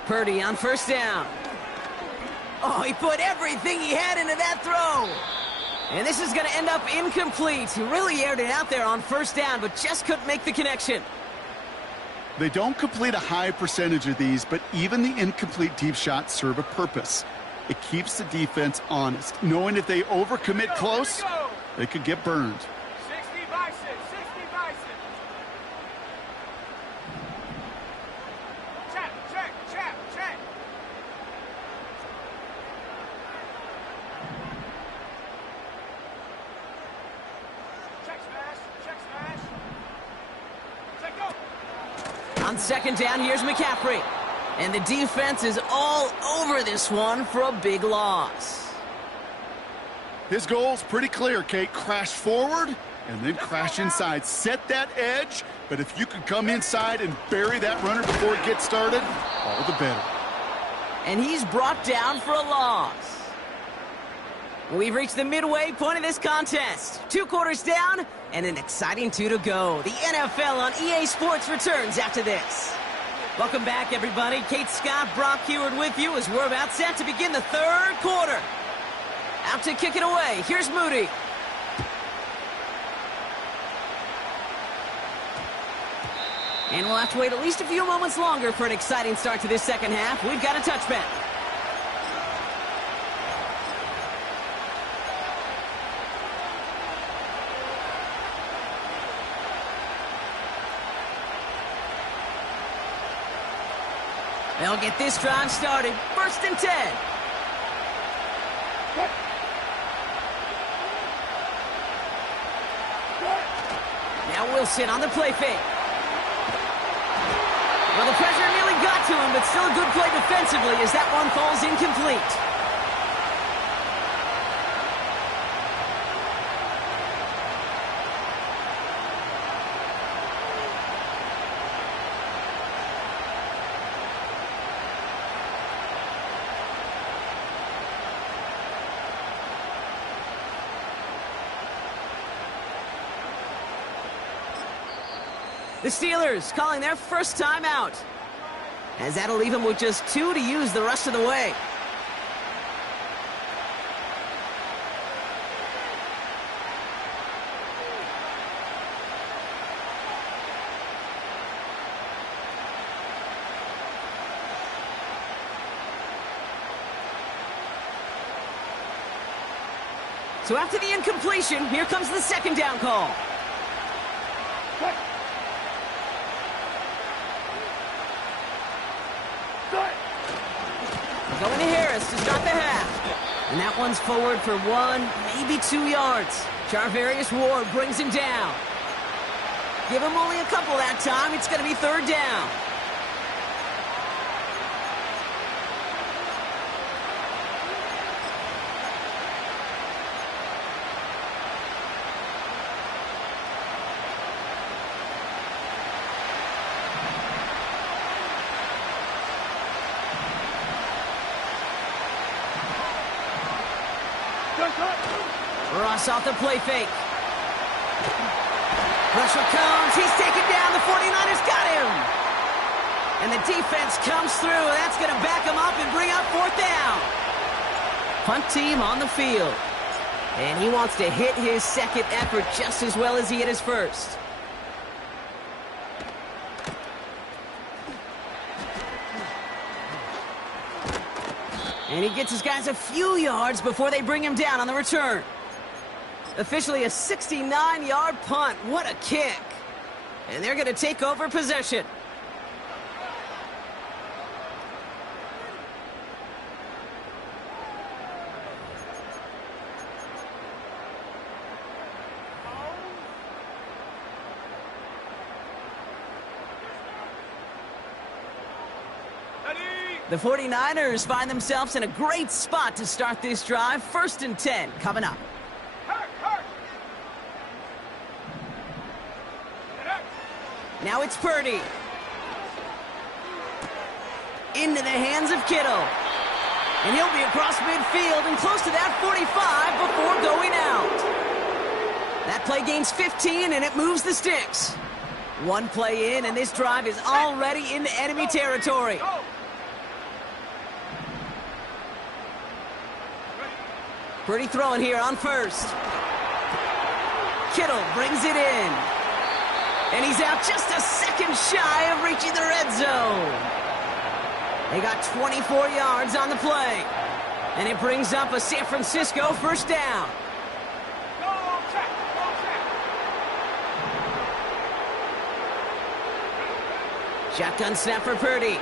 Purdy on 1st down. Oh, he put everything he had into that throw. And this is going to end up incomplete. He really aired it out there on 1st down, but just couldn't make the connection. They don't complete a high percentage of these, but even the incomplete deep shots serve a purpose. It keeps the defense honest, knowing if they overcommit close, they could get burned. 60 bison, 60 bison. Check. Check smash. Check go. On 2nd down, here's McCaffrey. And the defense is all over this one for a big loss. His goal's pretty clear, Kate. Crash forward and then crash inside. Set that edge, but if you can come inside and bury that runner before it gets started, all the better. And he's brought down for a loss. We've reached the midway point of this contest. 2 quarters down and an exciting 2 to go. The NFL on EA Sports returns after this. Welcome back, everybody. Kate Scott, Brock Heward with you as we're about set to begin the 3rd quarter. Out to kick it away. Here's Moody. And we'll have to wait at least a few moments longer for an exciting start to this 2nd half. We've got a touchback. They'll get this drive started. 1st and 10. Now Wilson on the play fake. Well, the pressure nearly got to him, but still a good play defensively as that one falls incomplete. The Steelers calling their first time out, as that'll leave them with just 2 to use the rest of the way. So after the incompletion, here comes the second down call. Going to Harris to start the half. And that one's forward for 1, maybe 2 yards. Charvarius Ward brings him down. Give him only a couple that time. It's going to be third down. Ross off the play fake. Pressure comes. He's taken down. The 49ers got him. And the defense comes through. That's going to back him up and bring up fourth down. Punt team on the field. And he wants to hit his second effort just as well as he hit his first. And he gets his guys a few yards before they bring him down on the return. Officially a 69-yard punt. What a kick. And they're going to take over possession. The 49ers find themselves in a great spot to start this drive. 1st and 10 coming up. Now it's Purdy. Into the hands of Kittle. And he'll be across midfield and close to that 45 before going out. That play gains 15 and it moves the sticks. One play in and this drive is already into enemy territory. Purdy throwing here on first. Kittle brings it in. And he's out just a second shy of reaching the red zone. They got 24 yards on the play. And it brings up a San Francisco first down. Shotgun snap for Purdy.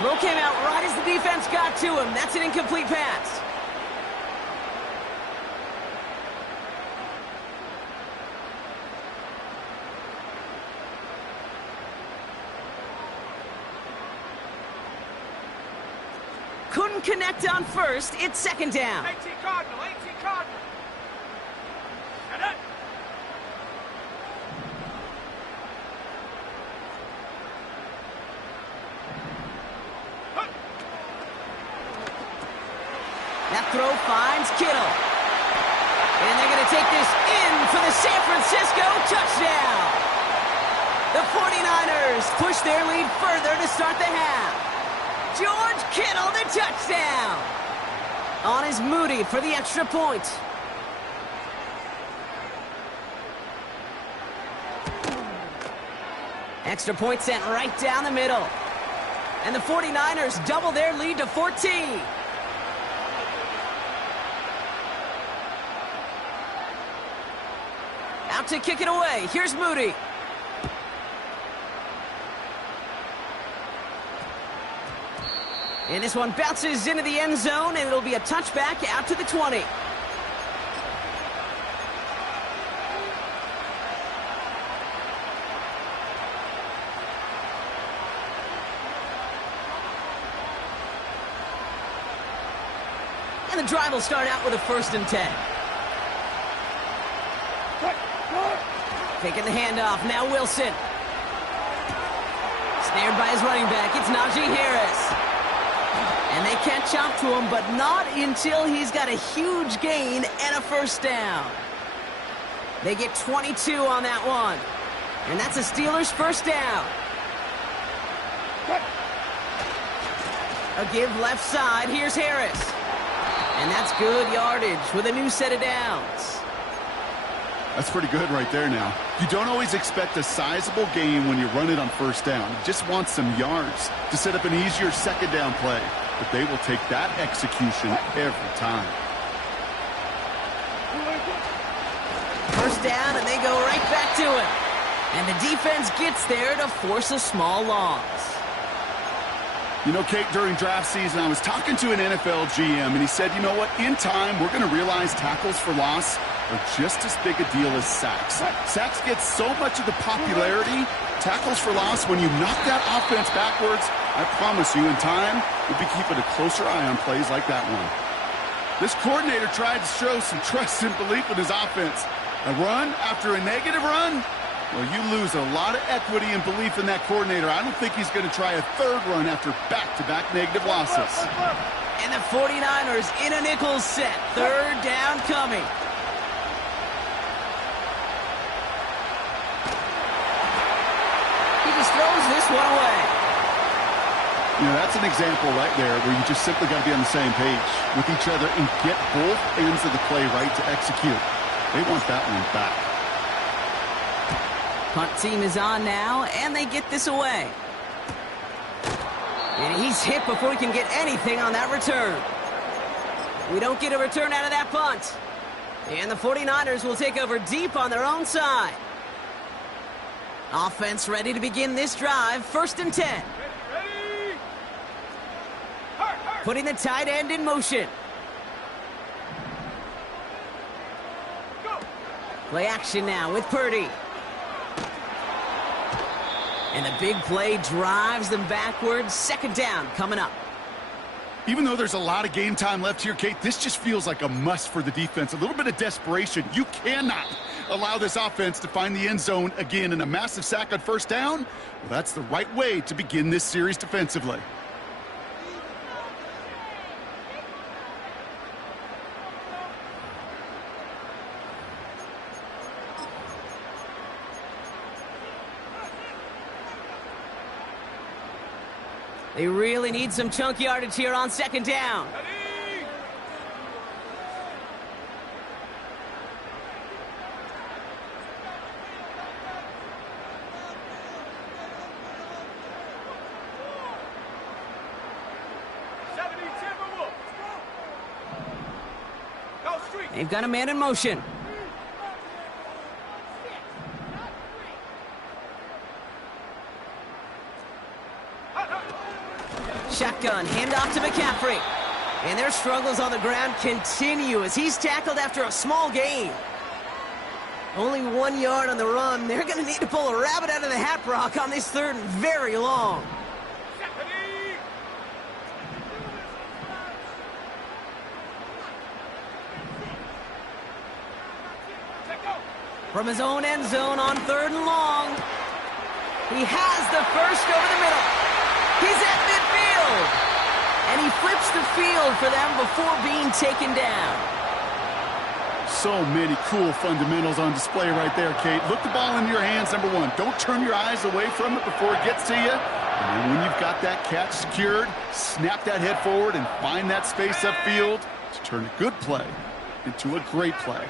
Throw came out right as the defense got to him. That's an incomplete pass. Couldn't connect on first. It's second down. 18 Cardinal, 18 Cardinal. And it. That throw finds Kittle. And they're going to take this in for the San Francisco touchdown. The 49ers push their lead further to start the half. George Kittle, the touchdown. On is Moody for the extra point. Extra point sent right down the middle. And the 49ers double their lead to 14. Out to kick it away. Here's Moody. And this one bounces into the end zone, and it'll be a touchback out to the 20. And the drive will start out with a 1st and 10. Taking the handoff. Now Wilson. Snared by his running back. It's Najee Harris. And they catch up to him, but not until he's got a huge gain and a first down. They get 22 on that one. And that's a Steelers first down. A give left side. Here's Harris. And that's good yardage with a new set of downs. That's pretty good right there now. You don't always expect a sizable gain when you run it on first down. You just want some yards to set up an easier second down play. But they will take that execution every time. First down, and they go right back to it. And the defense gets there to force a small loss. You know, Kate, during draft season, I was talking to an NFL GM, and he said, you know what, in time, we're going to realize tackles for loss are just as big a deal as sacks. Sacks get so much of the popularity. Tackles for loss, when you knock that offense backwards, I promise you, in time, we'll be keeping a closer eye on plays like that one. This coordinator tried to show some trust and belief in his offense. A run after a negative run? Well, you lose a lot of equity and belief in that coordinator. I don't think he's going to try a third run after back-to-back negative losses. And the 49ers in a nickel set. Third down coming. He just throws this one away. You know, that's an example right there where you just simply got to be on the same page with each other and get both ends of the play right to execute. They want that one back. Punt team is on now, and they get this away. And he's hit before he can get anything on that return. We don't get a return out of that punt. And the 49ers will take over deep on their own side. Offense ready to begin this drive. 1st and 10. Putting the tight end in motion. Play action now with Purdy. And the big play drives them backwards. 2nd down coming up. Even though there's a lot of game time left here, Kate, this just feels like a must for the defense. A little bit of desperation. You cannot allow this offense to find the end zone again in a massive sack on 1st down. Well, that's the right way to begin this series defensively. They really need some chunk yardage here on 2nd down. They've got a man in motion. Shotgun, handoff to McCaffrey. And their struggles on the ground continue as he's tackled after a small gain. Only 1 yard on the run. They're going to need to pull a rabbit out of the hat, Brock, on this 3rd and very long. From his own end zone on 3rd and long. He has the first over the middle. He's at midfield. And he flips the field for them before being taken down. So many cool fundamentals on display right there, Kate. Look the ball into your hands, number one. Don't turn your eyes away from it before it gets to you. And then when you've got that catch secured, snap that head forward and find that space upfield to turn a good play into a great play.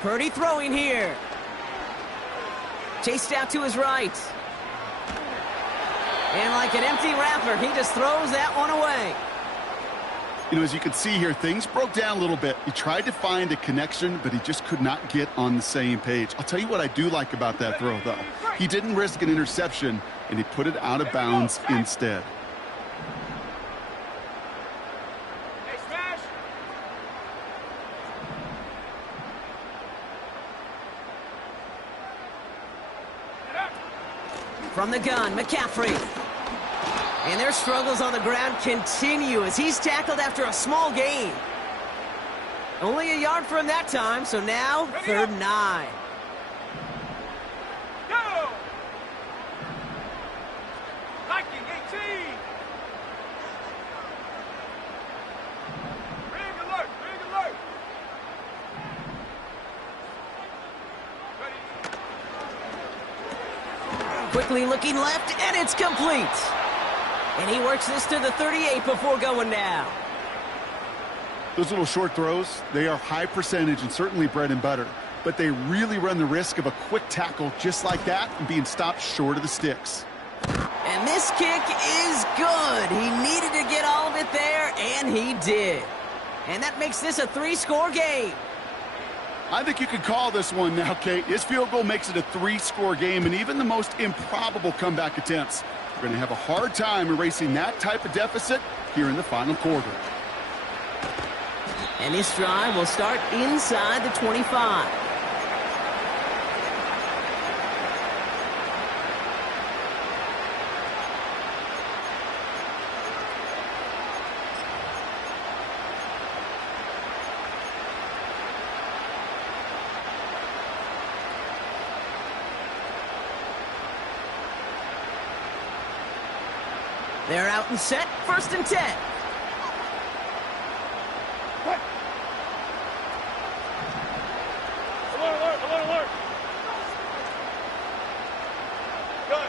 Purdy throwing here. Chased out to his right. And like an empty wrapper, he just throws that one away. You know, as you can see here, things broke down a little bit. He tried to find a connection, but he just could not get on the same page. I'll tell you what I do like about that throw, though. He didn't risk an interception, and he put it out of bounds instead. From the gun, McCaffrey. And their struggles on the ground continue as he's tackled after a small gain. Only a yard for him that time, so now 3rd and 9. Go! Viking 18. Rig alert, rig alert. Ready. Quickly looking left, and it's complete. And he works this to the 38 before going down. Those little short throws, they are high percentage and certainly bread and butter. But they really run the risk of a quick tackle just like that and being stopped short of the sticks. And this kick is good. He needed to get all of it there, and he did. And that makes this a 3-score game. I think you can call this one now, Kate. His field goal makes it a 3-score game, and even the most improbable comeback attempts are going to have a hard time erasing that type of deficit here in the final quarter. And this drive will start inside the 25. They're out and set, 1st and 10. Alert. Gun.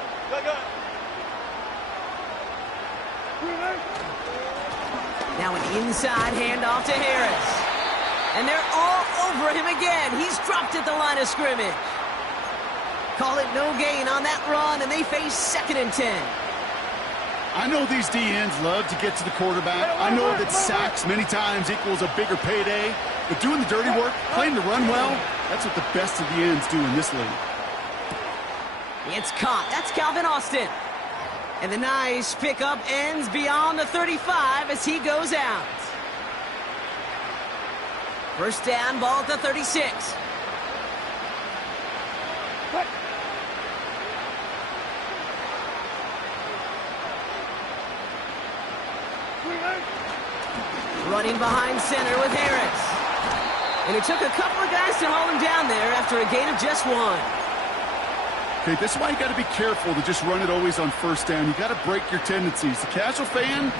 Now an inside handoff to Harris. And they're all over him again. He's dropped at the line of scrimmage. Call it no gain on that run, and they face 2nd and 10. I know these DNs love to get to the quarterback. I know that sacks many times equals a bigger payday. But doing the dirty work, playing the run well, that's what the best of the ends do in this league. It's caught. That's Calvin Austin. And the nice pickup ends beyond the 35 as he goes out. 1st down, ball at the 36. Running behind center with Harris. And it took a couple of guys to hold him down there after a gain of just 1. Okay, this is why you got to be careful to just run it always on 1st down. You got to break your tendencies. The casual fan,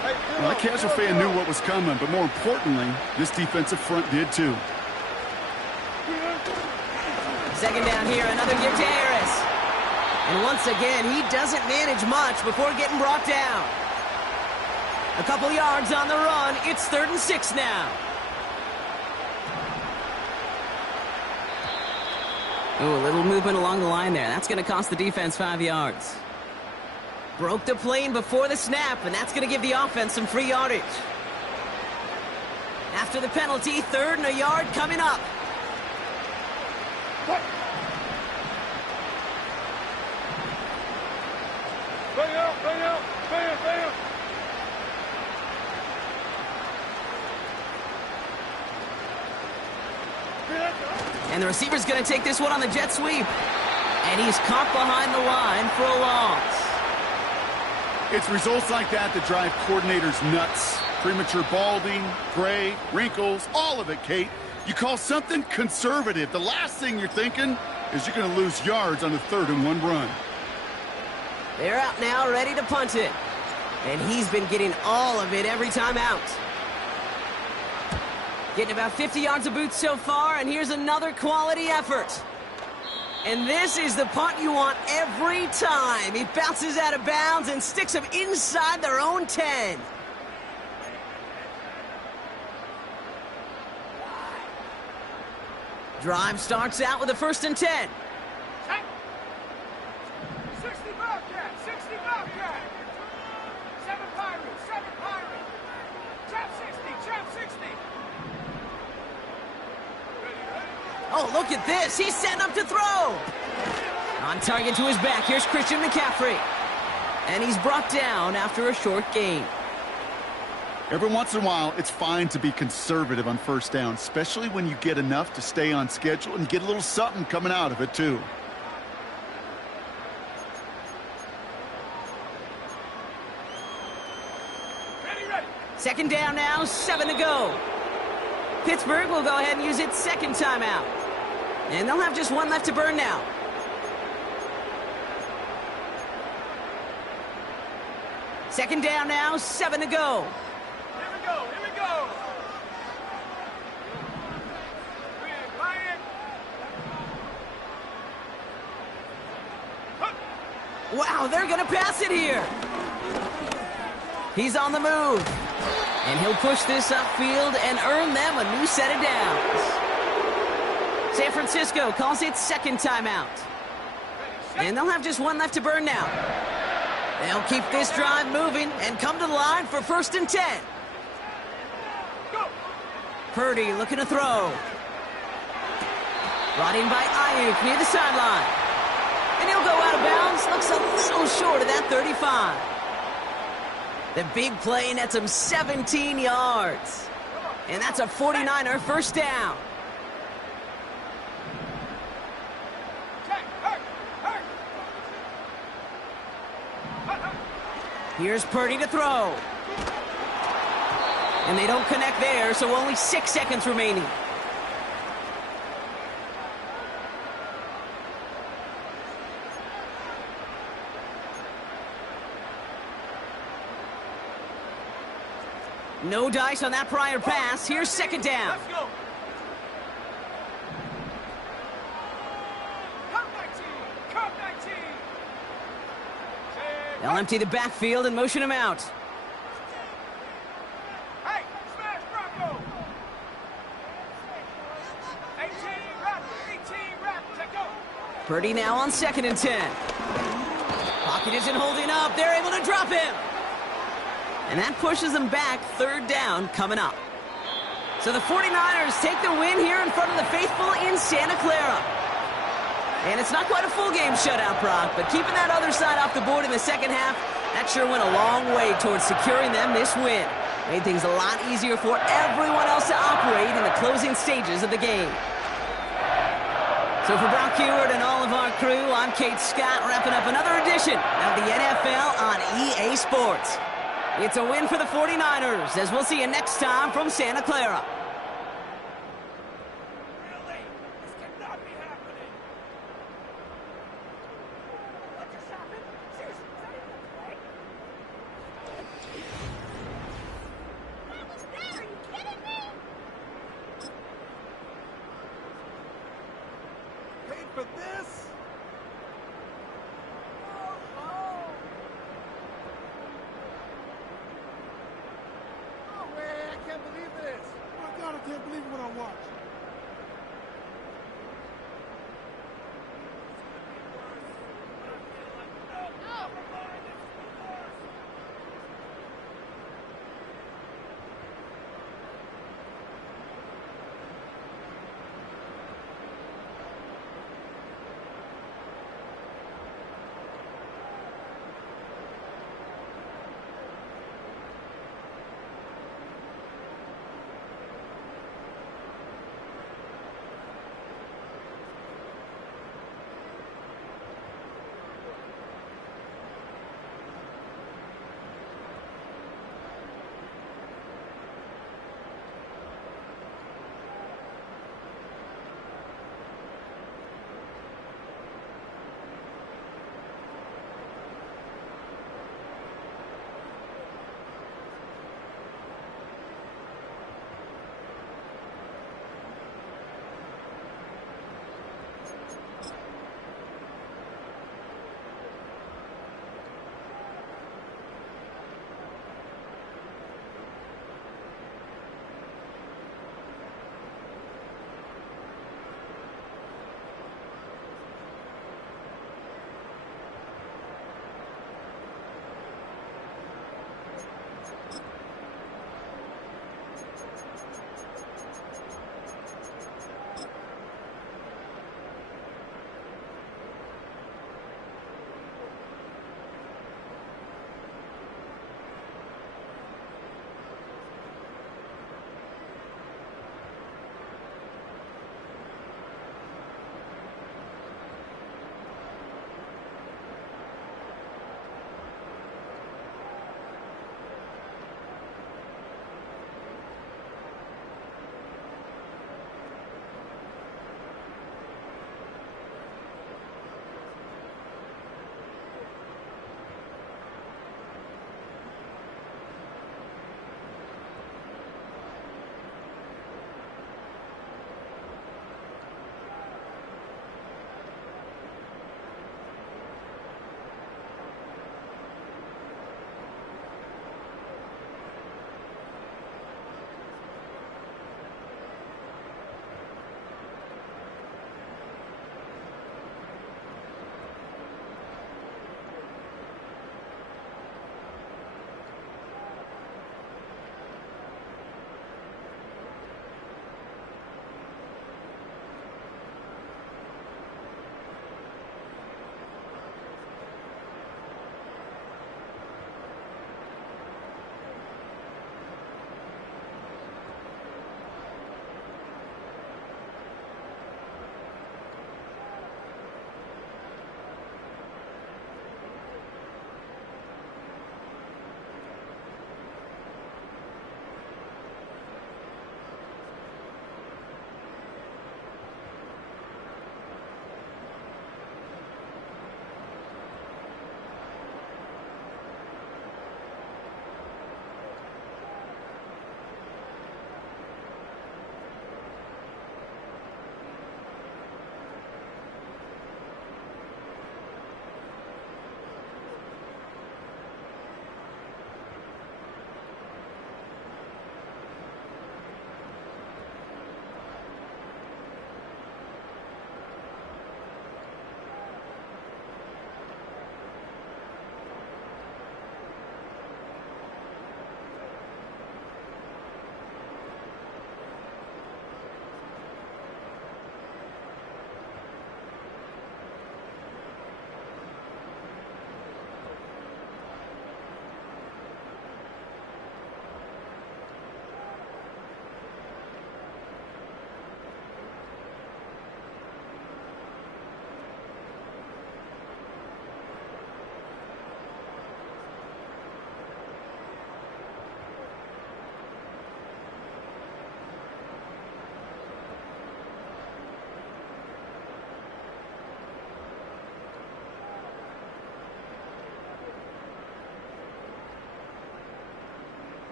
well, that casual fan knew what was coming, but more importantly, this defensive front did too. 2nd down here, another give to Harris. And once again, he doesn't manage much before getting brought down. A couple yards on the run. It's 3rd and 6 now. Oh, a little movement along the line there. That's going to cost the defense 5 yards. Broke the plane before the snap, and that's going to give the offense some free yardage. After the penalty, 3rd and a yard coming up. Bang out. And the receiver's going to take this one on the jet sweep. And he's caught behind the line for a loss. It's results like that that drive coordinators nuts. Premature balding, gray, wrinkles, all of it, Kate. You call something conservative. The last thing you're thinking is you're going to lose yards on the 3rd and 1 run. They're out now, ready to punt it. And he's been getting all of it every time out. Getting about 50 yards of boots so far, and here's another quality effort. And this is the punt you want every time. He bounces out of bounds and sticks them inside their own 10. Drive starts out with a 1st and 10. 60 Bobcat. 7 Pirates. Trap 60. Oh, look at this. He's setting up to throw. On target to his back. Here's Christian McCaffrey. And he's brought down after a short gain. Every once in a while, it's fine to be conservative on 1st down, especially when you get enough to stay on schedule and get a little something coming out of it, too. Ready. 2nd down now, 7 to go. Pittsburgh will go ahead and use its 2nd timeout. And they'll have just 1 left to burn now. Second down now, 7 to go. Here we go. Wow, they're going to pass it here. He's on the move. And he'll push this upfield and earn them a new set of downs. San Francisco calls it 2nd timeout. And they'll have just 1 left to burn now. They'll keep this drive moving and come to the line for 1st and 10. Go. Purdy looking to throw. Brought in by Ayuk near the sideline. And he'll go out of bounds. Looks a little short of that 35. The big play nets him 17 yards. And that's a 49er first down. Here's Purdy to throw. And they don't connect there, so only 6 seconds remaining. No dice on that prior pass. Here's second down. Let's go. Come 19. They'll empty the backfield and motion him out. Hey, smash Bronco. 18 reps. Take go. Purdy now on 2nd and 10. Pocket isn't holding up. They're able to drop him. And that pushes them back. 3rd down coming up. So the 49ers take the win here in front of the faithful in Santa Clara. And it's not quite a full game shutout, Brock, but keeping that other side off the board in the second half, that sure went a long way towards securing them this win. Made things a lot easier for everyone else to operate in the closing stages of the game. So for Brock Heward and all of our crew, I'm Kate Scott, wrapping up another edition of the NFL on EA Sports. It's a win for the 49ers, as we'll see you next time from Santa Clara. Really? This cannot be happening. What just happened? Seriously, is that even a play? That was there. Are you kidding me? Paid for this? Oh, man, I can't believe this. We're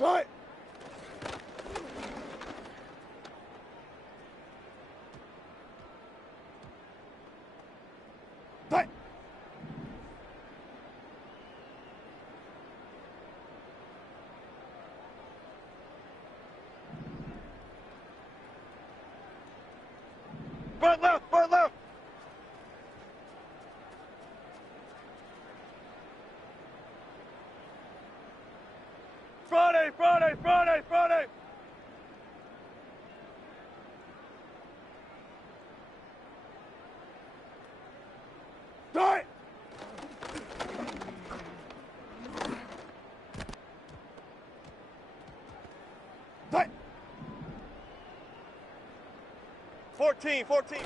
Right. Right. Front left, front left. Friday, Friday, Friday, Friday. Right. Right. 14, 14.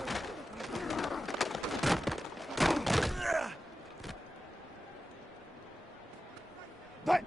Right.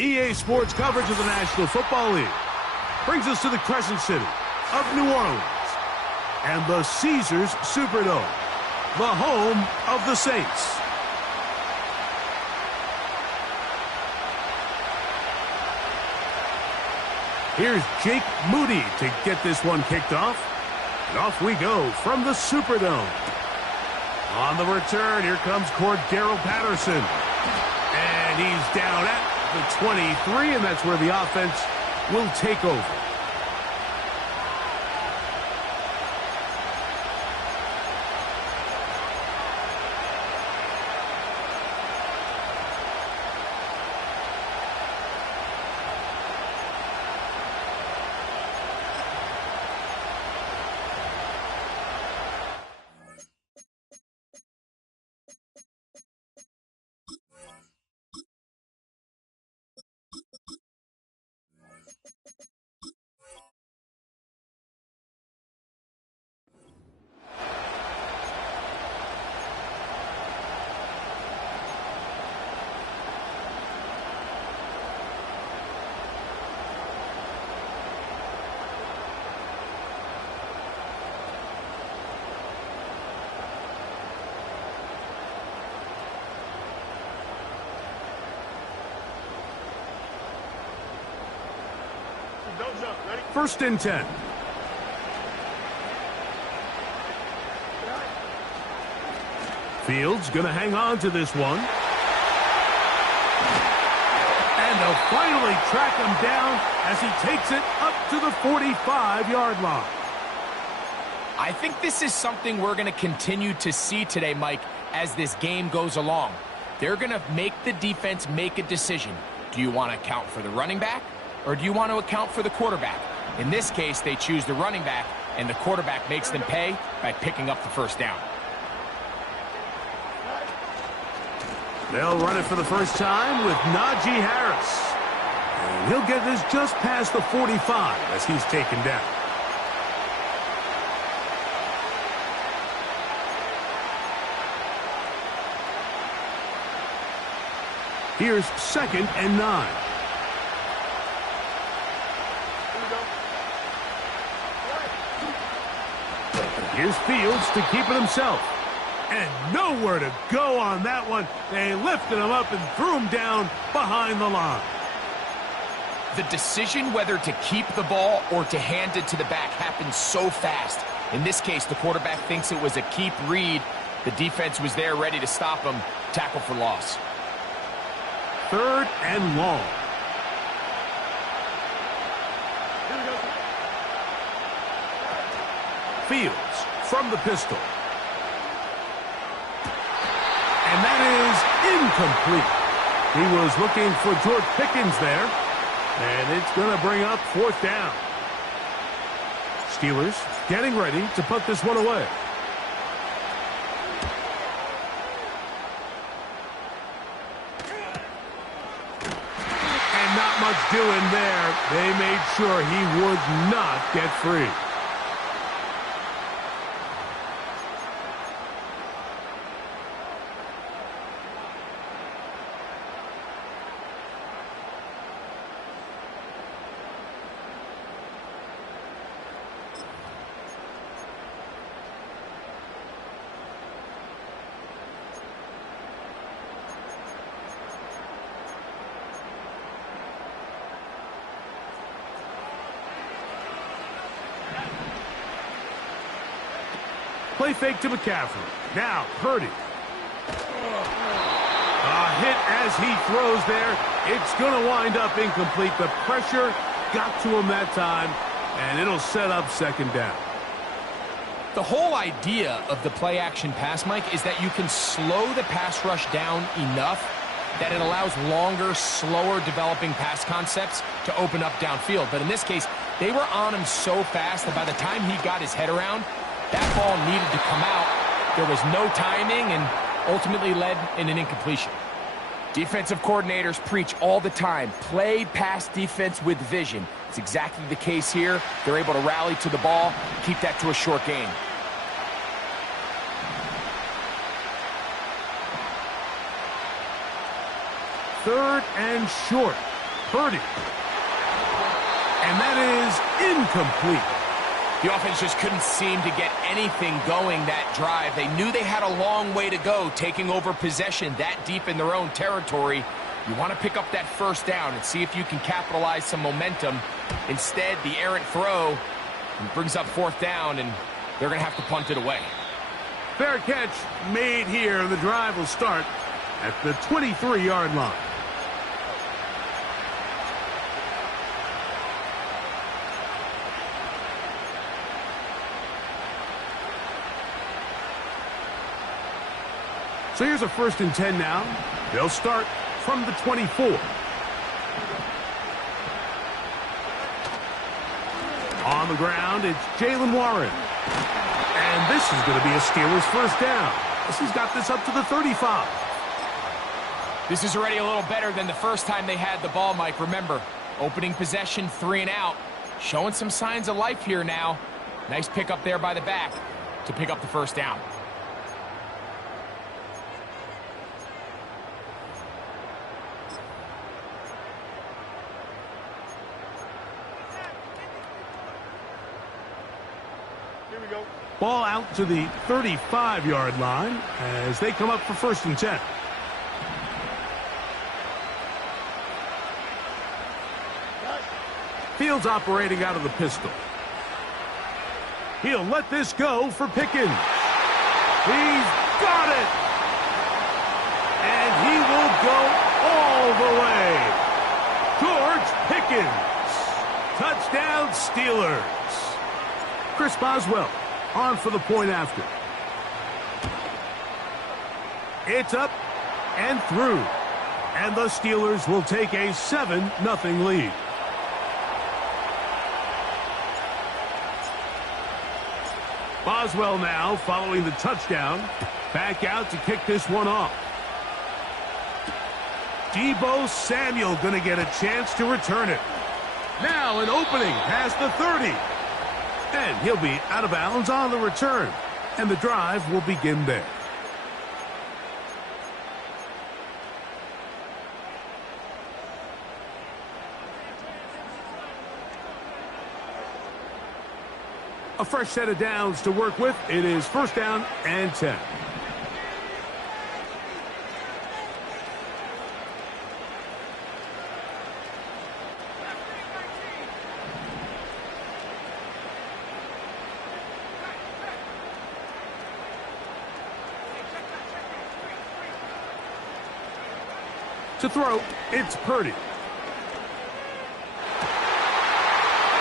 EA Sports coverage of the National Football League brings us to the Crescent City of New Orleans and the Caesars Superdome, the home of the Saints. Here's Jake Moody to get this one kicked off. And off we go from the Superdome. On the return, here comes Cordero Patterson. And he's down at the 23, and that's where the offense will take over. First and 10. Fields going to hang on to this one. And they'll finally track him down as he takes it up to the 45-yard line. I think this is something we're going to continue to see today, Mike, as this game goes along. They're going to make the defense make a decision. Do you want to account for the running back, or do you want to account for the quarterback? In this case, they choose the running back, and the quarterback makes them pay by picking up the first down. They'll run it for the first time with Najee Harris. And he'll get this just past the 45 as he's taken down. Here's 2nd and 9. Here's Fields to keep it himself. And nowhere to go on that one. They lifted him up and threw him down behind the line. The decision whether to keep the ball or to hand it to the back happens so fast. In this case, the quarterback thinks it was a keep read. The defense was there ready to stop him. Tackle for loss. 3rd and long. Fields from the pistol. And that is incomplete. He was looking for George Pickens there. And it's going to bring up 4th down. Steelers getting ready to put this one away. And not much doing there. They made sure he would not get free. Play fake to McCaffrey. Now, Purdy. A hit as he throws there. It's going to wind up incomplete. The pressure got to him that time, and it'll set up 2nd down. The whole idea of the play-action pass, Mike, is that you can slow the pass rush down enough that it allows longer, slower developing pass concepts to open up downfield. But in this case, they were on him so fast that by the time he got his head around, that ball needed to come out. There was no timing and ultimately led in an incompletion. Defensive coordinators preach all the time, play pass defense with vision. It's exactly the case here. They're able to rally to the ball, keep that to a short gain. Third and short. Purdy. And that is incomplete. The offense just couldn't seem to get anything going that drive. They knew they had a long way to go, taking over possession that deep in their own territory. You want to pick up that first down and see if you can capitalize some momentum. Instead, the errant throw brings up fourth down, and they're going to have to punt it away. Fair catch made here. The drive will start at the 23-yard line. So here's a 1st and 10 now. They'll start from the 24. On the ground, it's Jalen Warren. And this is going to be a Steelers first down. He's got this up to the 35. This is already a little better than the first time they had the ball, Mike. Remember, opening possession, 3 and out. Showing some signs of life here now. Nice pick up there by the back to pick up the first down. Ball out to the 35-yard line as they come up for 1st and 10. Fields operating out of the pistol. He'll let this go for Pickens. He's got it. And he will go all the way. George Pickens. Touchdown Steelers. Chris Boswell on for the point after. It's up and through. And the Steelers will take a 7-0 lead. Boswell now following the touchdown. Back out to kick this one off. Deebo Samuel going to get a chance to return it. Now an opening past the 30. And he'll be out of bounds on the return. And the drive will begin there. A fresh set of downs to work with. It is 1st down and 10. To throw, it's Purdy.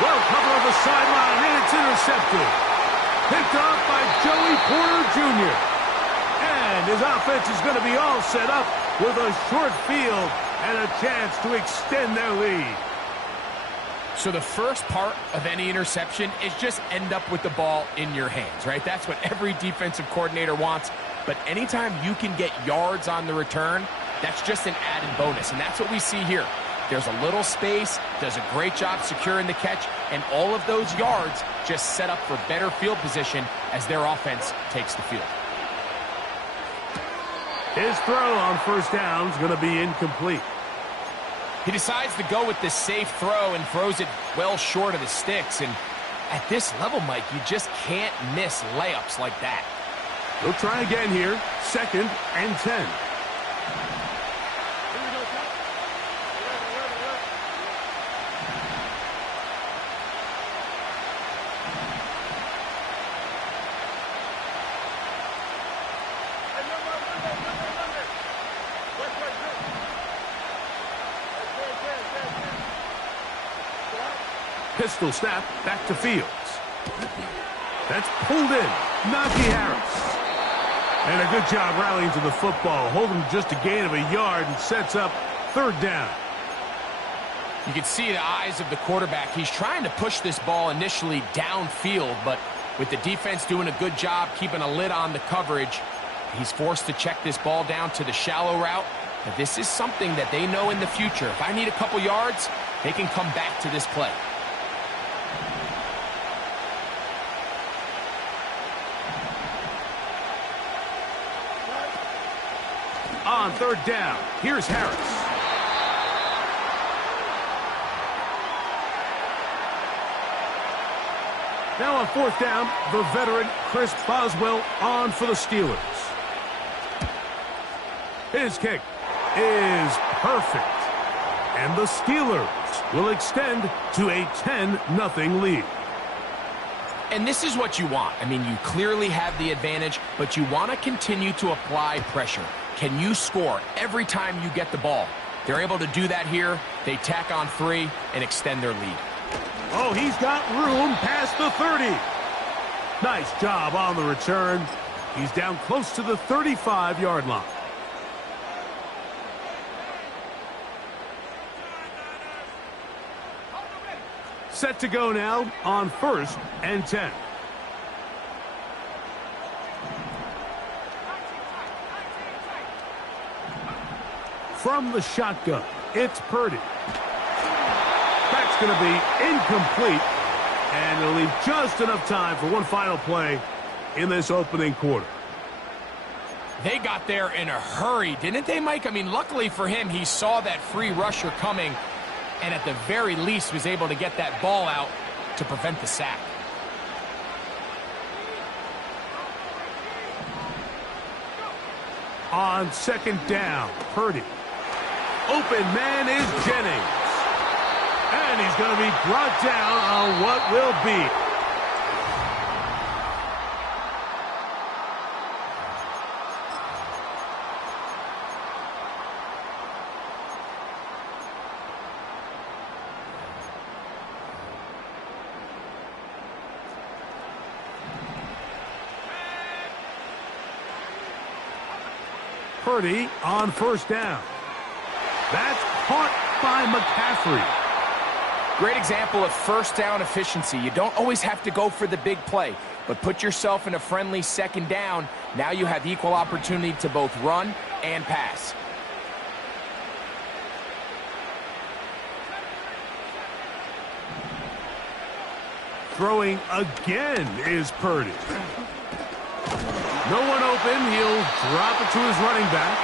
Well covered on the sideline, and it's intercepted. Picked off by Joey Porter Jr. And his offense is going to be all set up with a short field and a chance to extend their lead. So the first part of any interception is just end up with the ball in your hands, right? That's what every defensive coordinator wants. But anytime you can get yards on the return, that's just an added bonus, and that's what we see here. There's a little space, does a great job securing the catch, and all of those yards just set up for better field position as their offense takes the field. His throw on 1st down is going to be incomplete. He decides to go with the safe throw and throws it well short of the sticks, and at this level, Mike, you just can't miss layups like that. He'll try again here, 2nd and 10. Pistol snap back to Fields. That's pulled in. Najee Harris. And a good job rallying to the football. Holding just a gain of a yard and sets up 3rd down. You can see the eyes of the quarterback. He's trying to push this ball initially downfield, but with the defense doing a good job keeping a lid on the coverage, he's forced to check this ball down to the shallow route. But this is something that they know in the future. If I need a couple yards, they can come back to this play. On 3rd down, here's Harris. Now on fourth down, the veteran Chris Boswell on for the Steelers. His kick is perfect. And the Steelers will extend to a 10-0 lead. And this is what you want. I mean, you clearly have the advantage, but you want to continue to apply pressure. Can you score every time you get the ball? They're able to do that here. They tack on 3 and extend their lead. Oh, he's got room past the 30. Nice job on the return. He's down close to the 35-yard line. Set to go now on 1st and 10. From the shotgun, it's Purdy. That's going to be incomplete, and it'll leave just enough time for one final play in this opening quarter. They got there in a hurry, didn't they, Mike? I mean, luckily for him, he saw that free rusher coming, and at the very least was able to get that ball out to prevent the sack. On second down, Purdy. Open man is Jennings. And he's going to be brought down on what will be. Purdy on first down. That's caught by McCaffrey. Great example of first down efficiency. You don't always have to go for the big play, but put yourself in a friendly second down. Now you have equal opportunity to both run and pass. Throwing again is Purdy. No one open. He'll drop it to his running back.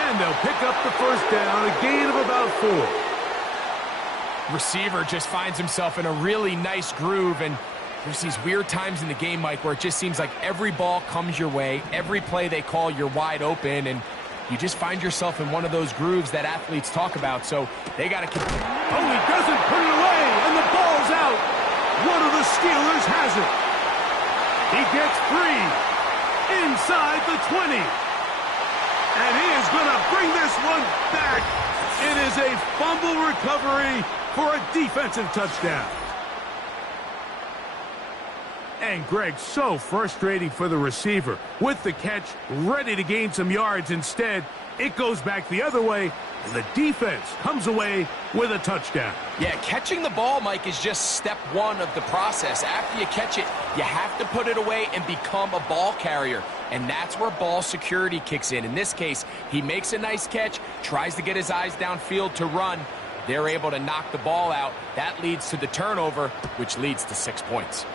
And they'll pick up the first down, a gain of about 4. Receiver just finds himself in a really nice groove, and there's these weird times in the game, Mike, where it just seems like every ball comes your way, every play they call, you're wide open, and you just find yourself in one of those grooves that athletes talk about, so they got to keep... Oh, he doesn't put it away, and the ball's out. One of the Steelers has it. He gets 3 inside the 20. And he is going to bring this one back. It is a fumble recovery for a defensive touchdown. And Greg, so frustrating for the receiver. With the catch, ready to gain some yards. Instead, it goes back the other way, and the defense comes away with a touchdown. Yeah, catching the ball, Mike, is just step one of the process. After you catch it, you have to put it away and become a ball carrier. And that's where ball security kicks in. In this case, he makes a nice catch, tries to get his eyes downfield to run. They're able to knock the ball out. That leads to the turnover, which leads to 6 points.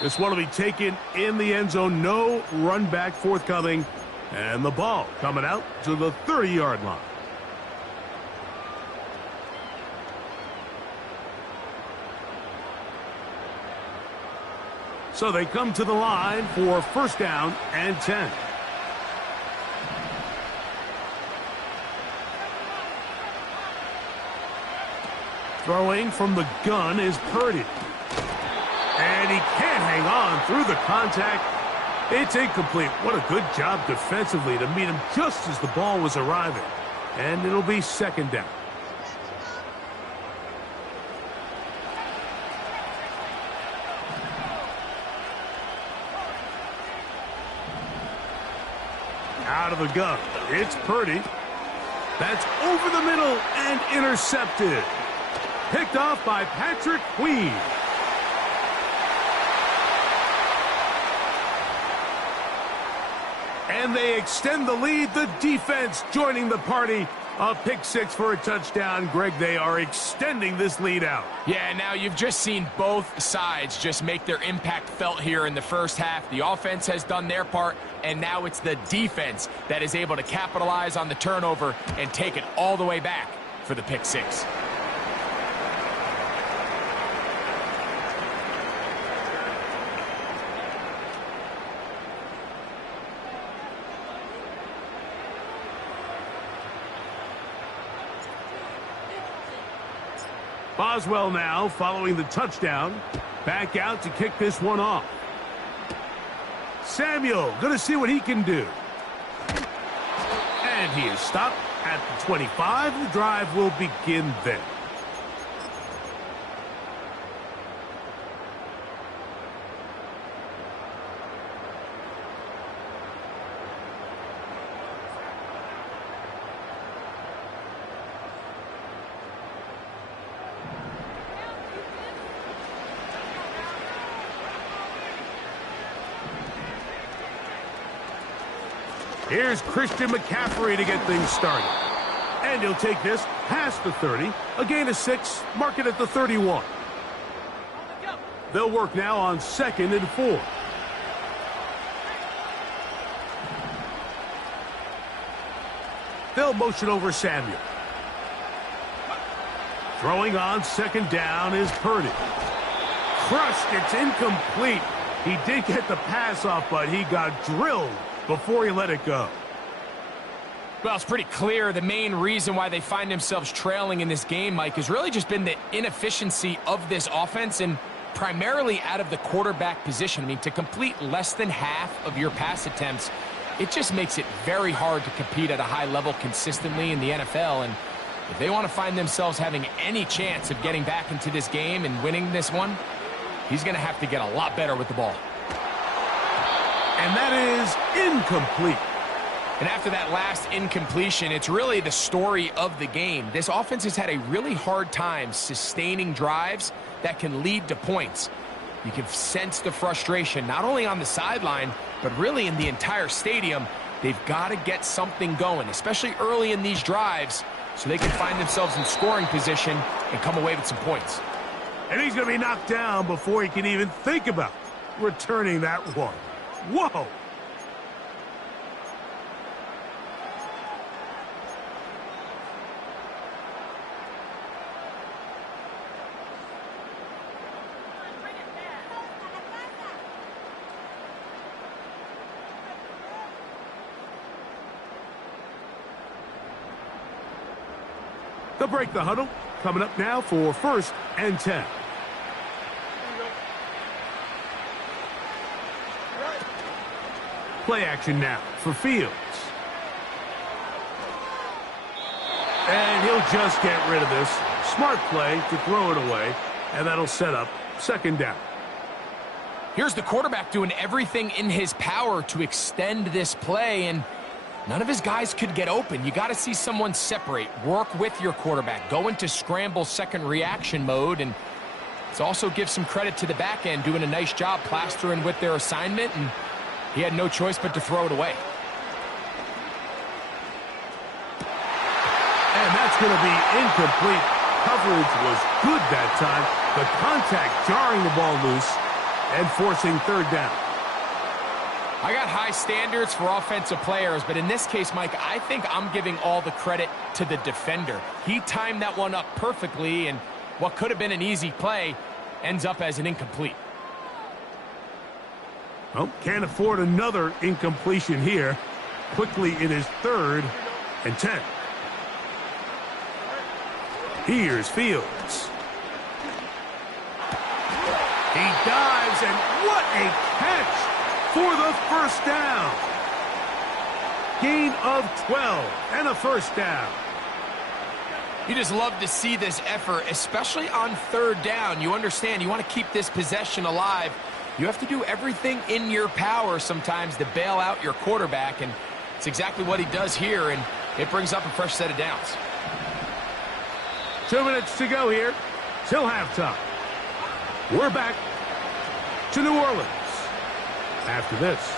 This one will be taken in the end zone. No run back forthcoming. And the ball coming out to the 30-yard line. So they come to the line for first down and 10. Throwing from the gun is Purdy. And he can't hang on through the contact. It's incomplete. What a good job defensively to meet him just as the ball was arriving. And it'll be second down. Out of the gun, it's Purdy. That's over the middle and intercepted. Picked off by Patrick Queen. And they extend the lead. The defense joining the party. A pick six for a touchdown. Greg, they are extending this lead out. Yeah, now you've just seen both sides just make their impact felt here in the first half. The offense has done their part, and now it's the defense that is able to capitalize on the turnover and take it all the way back for the pick six. Boswell now following the touchdown. Back out to kick this one off. Samuel going to see what he can do. And he is stopped at the 25. The drive will begin then. Here's Christian McCaffrey to get things started. And he'll take this past the 30. A gain of 6. Mark it at the 31. They'll work now on 2nd and 4. They'll motion over Samuel. Throwing on 2nd down is Purdy. Crushed. It's incomplete. He did get the pass off, but he got drilled before he let it go. Well, it's pretty clear the main reason why they find themselves trailing in this game, Mike, has really just been the inefficiency of this offense and primarily out of the quarterback position. I mean, to complete less than half of your pass attempts, it just makes it very hard to compete at a high level consistently in the NFL. And if they want to find themselves having any chance of getting back into this game and winning this one, he's going to have to get a lot better with the ball. And that is incomplete. And after that last incompletion, it's really the story of the game. This offense has had a really hard time sustaining drives that can lead to points. You can sense the frustration, not only on the sideline, but really in the entire stadium. They've got to get something going, especially early in these drives, so they can find themselves in scoring position and come away with some points. And he's going to be knocked down before he can even think about returning that one. Whoa! They'll break the huddle. Coming up now for 1st and 10. Play action now for Fields. And he'll just get rid of this. Smart play to throw it away, and that'll set up 2nd down. Here's the quarterback doing everything in his power to extend this play, and none of his guys could get open. You got to see someone separate, work with your quarterback, go into scramble second reaction mode, and it's also give some credit to the back end doing a nice job plastering with their assignment, and he had no choice but to throw it away. And that's going to be incomplete. Coverage was good that time. The contact jarring the ball loose and forcing 3rd down. I got high standards for offensive players, but in this case, Mike, I think I'm giving all the credit to the defender. He timed that one up perfectly, and what could have been an easy play ends up as an incomplete. Well, can't afford another incompletion here. Quickly in his 3rd and 10. Here's Fields. He dives, and what a catch for the 1st down. Gain of 12 and a 1st down. You just love to see this effort, especially on 3rd down. You understand, you want to keep this possession alive. You have to do everything in your power sometimes to bail out your quarterback, and it's exactly what he does here, and it brings up a fresh set of downs. 2 minutes to go here till halftime. We're back to New Orleans after this.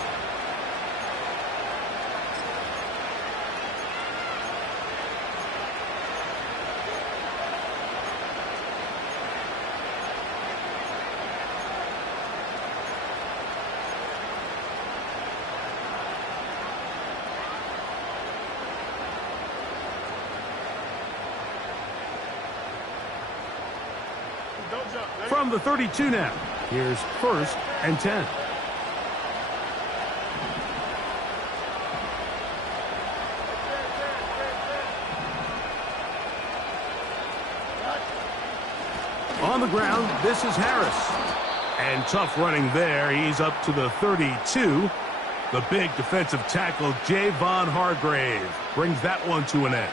From the 32 now, here's 1st and 10. On the ground, this is Harris. And tough running there. He's up to the 32. The big defensive tackle, Javon Hargrave, brings that one to an end.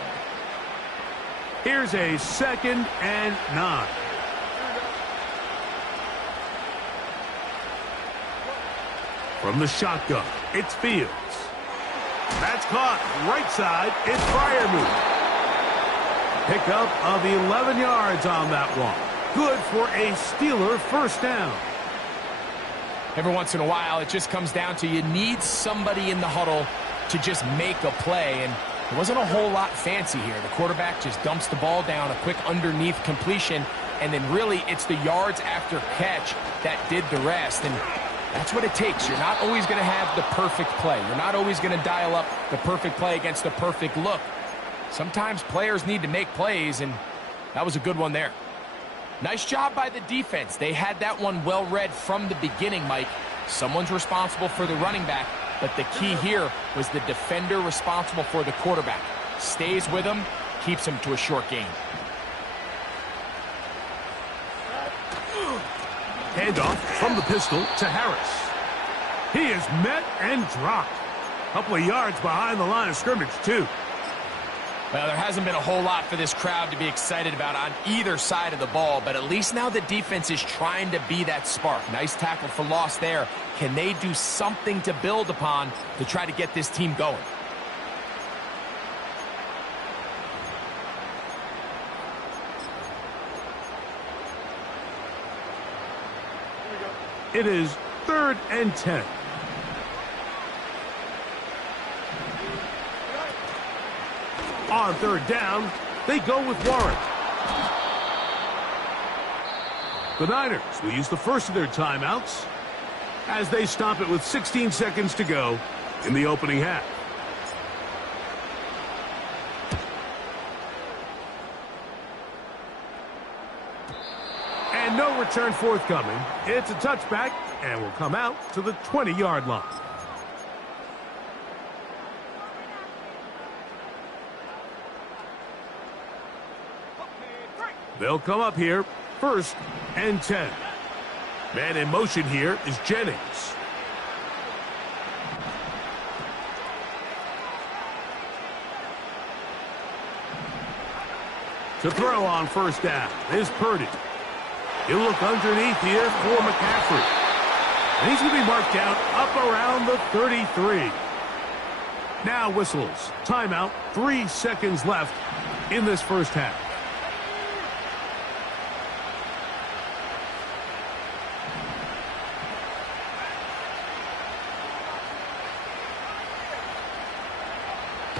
Here's a 2nd and 9. From the shotgun, it's Fields. That's caught right side. It's Freiermuth. Pickup of 11 yards on that one. Good for a Steeler first down. Every once in a while, it just comes down to you need somebody in the huddle to just make a play, and there wasn't a whole lot fancy here. The quarterback just dumps the ball down, a quick underneath completion, and then really it's the yards after catch that did the rest, and that's what it takes. You're not always going to have the perfect play. You're not always going to dial up the perfect play against the perfect look. Sometimes players need to make plays, and that was a good one there. Nice job by the defense. They had that one well read from the beginning, Mike. Someone's responsible for the running back, but the key here was the defender responsible for the quarterback. Stays with him, keeps him to a short gain. Handoff from the pistol to Harris. He is met and dropped. Couple of yards behind the line of scrimmage, too. Well, there hasn't been a whole lot for this crowd to be excited about on either side of the ball, but at least now the defense is trying to be that spark. Nice tackle for loss there. Can they do something to build upon to try to get this team going? It is 3rd and 10. On 3rd down, they go with Warren. The Niners will use the first of their timeouts as they stop it with 16 seconds to go in the opening half. And no return forthcoming. It's a touchback and will come out to the 20-yard line. They'll come up here, 1st and 10. Man in motion here is Jennings. To throw on 1st down is Purdy. He'll look underneath here for McCaffrey. And he's going to be marked down up around the 33. Now whistles. Timeout. 3 seconds left in this first half.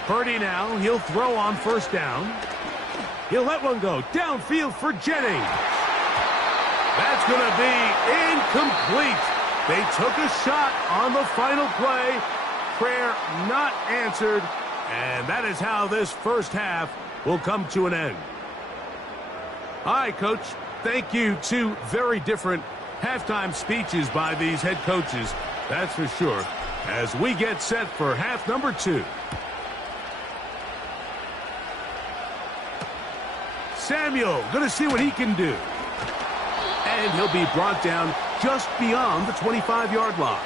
Purdy now, he'll throw on 1st down. He'll let one go downfield for Jennings. That's going to be incomplete. They took a shot on the final play. Prayer not answered. And that is how this first half will come to an end. All right, Coach. Thank you. 2 very different halftime speeches by these head coaches. That's for sure. As we get set for half number 2. Samuel going to see what he can do. And he'll be brought down just beyond the 25-yard line.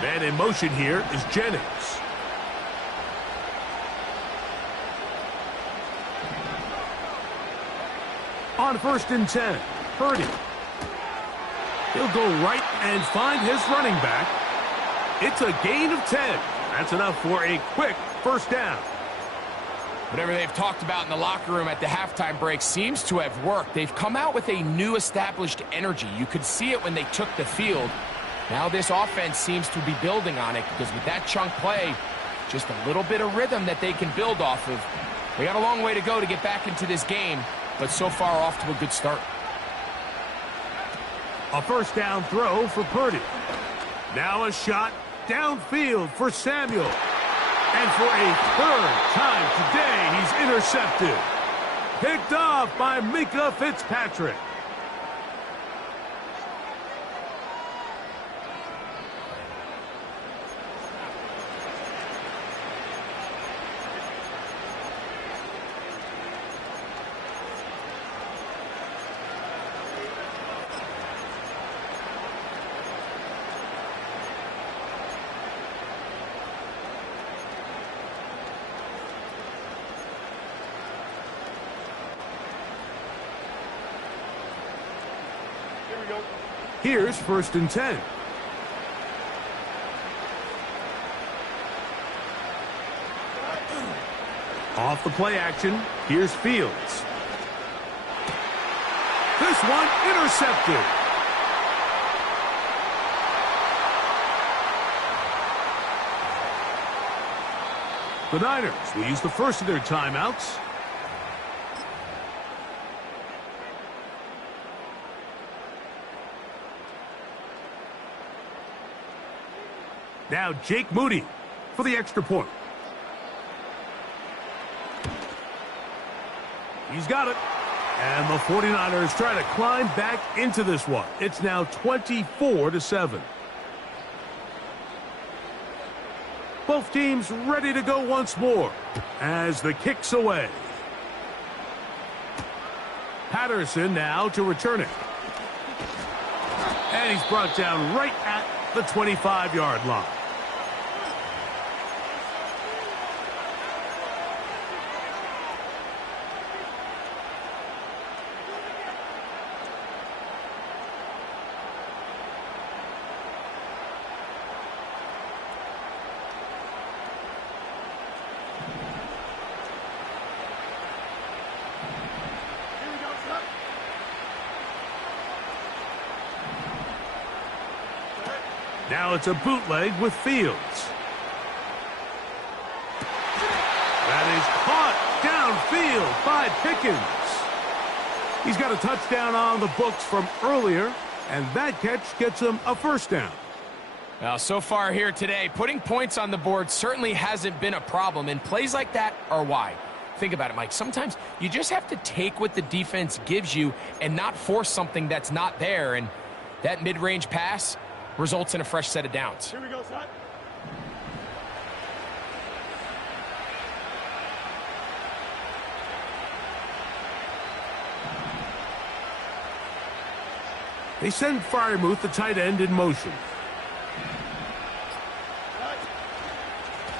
Man in motion here is Jennings. On 1st and 10, Purdy. He'll go right and find his running back. It's a gain of 10. That's enough for a quick first down. Whatever they've talked about in the locker room at the halftime break seems to have worked. They've come out with a new established energy. You could see it when they took the field. Now this offense seems to be building on it because with that chunk play, just a little bit of rhythm that they can build off of. They got a long way to go to get back into this game, but so far off to a good start. A first down throw for Purdy. Now a shot downfield for Samuel. And for a 3rd time today, he's intercepted. Picked off by Minkah Fitzpatrick. Here's 1st and 10. Off the play action, here's Fields. This one intercepted. The Niners will use the first of their timeouts. Now Jake Moody for the extra point. He's got it. And the 49ers try to climb back into this one. It's now 24-7. Both teams ready to go once more as the kick's away. Patterson now to return it. And he's brought down right at the 25-yard line. Now it's a bootleg with Fields. That is caught downfield by Pickens. He's got a touchdown on the books from earlier, and that catch gets him a first down. Well, so far here today, putting points on the board certainly hasn't been a problem, and plays like that are why. Think about it, Mike. Sometimes you just have to take what the defense gives you and not force something that's not there, and that mid-range pass results in a fresh set of downs. Here we go, son. They send Freiermuth, the tight end, in motion.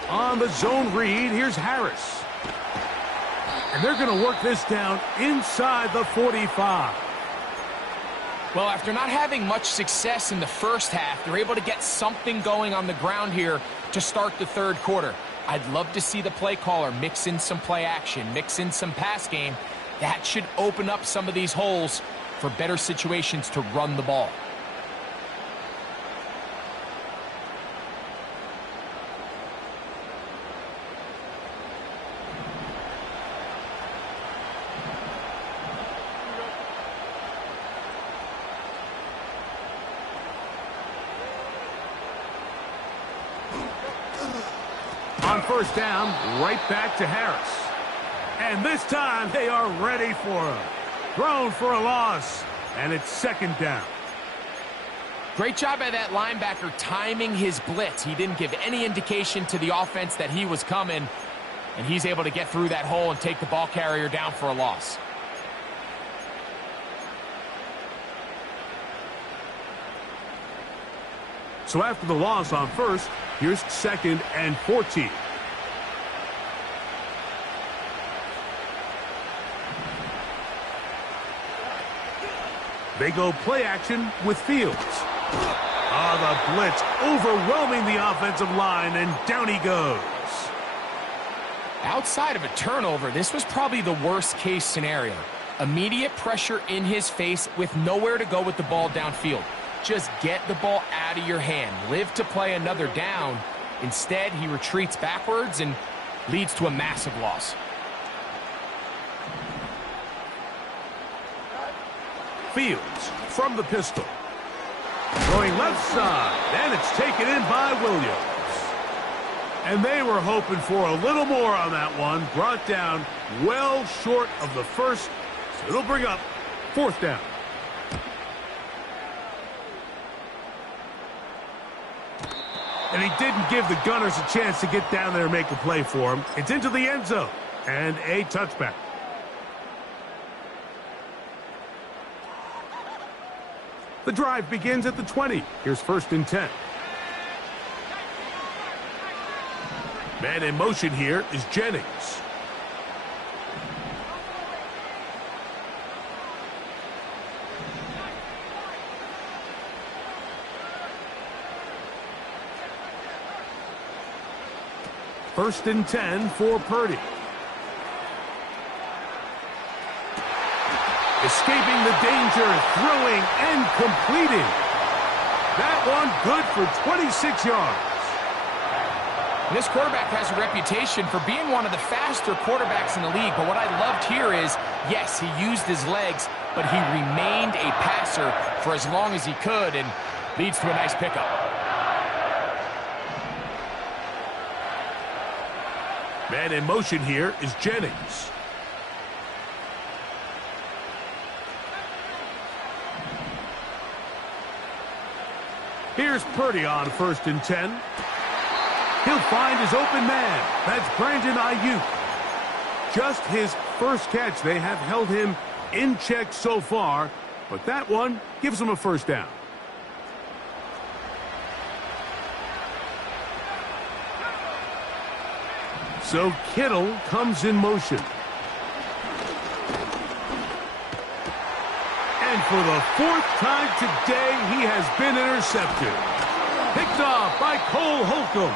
On the zone read, here's Harris. And they're going to work this down inside the 45. Well, after not having much success in the first half, they're able to get something going on the ground here to start the third quarter. I'd love to see the play caller mix in some play action, mix in some pass game. That should open up some of these holes for better situations to run the ball. On first down, right back to Harris. And this time they are ready for him. Thrown for a loss, and it's second down. Great job by that linebacker timing his blitz. He didn't give any indication to the offense that he was coming, and he's able to get through that hole and take the ball carrier down for a loss. So after the loss on first, here's 2nd and 14. They go play action with Fields. The blitz overwhelming the offensive line, and down he goes. Outside of a turnover, this was probably the worst case scenario. Immediate pressure in his face with nowhere to go with the ball downfield. Just get the ball out of your hand. Live to play another down. Instead, he retreats backwards and leads to a massive loss. Fields from the pistol. Going left side, and it's taken in by Williams. And they were hoping for a little more on that one. Brought down well short of the first. So it'll bring up 4th down. And he didn't give the Gunners a chance to get down there and make a play for him. It's into the end zone and a touchback. The drive begins at the 20. Here's 1st and 10. Man in motion here is Jennings. First and 10 for Purdy. Escaping the danger, throwing and completing. That one good for 26 yards. This quarterback has a reputation for being one of the faster quarterbacks in the league, but what I loved here is, yes, he used his legs, but he remained a passer for as long as he could, and leads to a nice pickup. Man in motion here is Jennings. Here's Purdy on first and 10. He'll find his open man. That's Brandon Ayuk. Just his first catch. They have held him in check so far, but that one gives him a first down. So Kittle comes in motion. And for the fourth time today, he has been intercepted. Picked off by Cole Holcomb.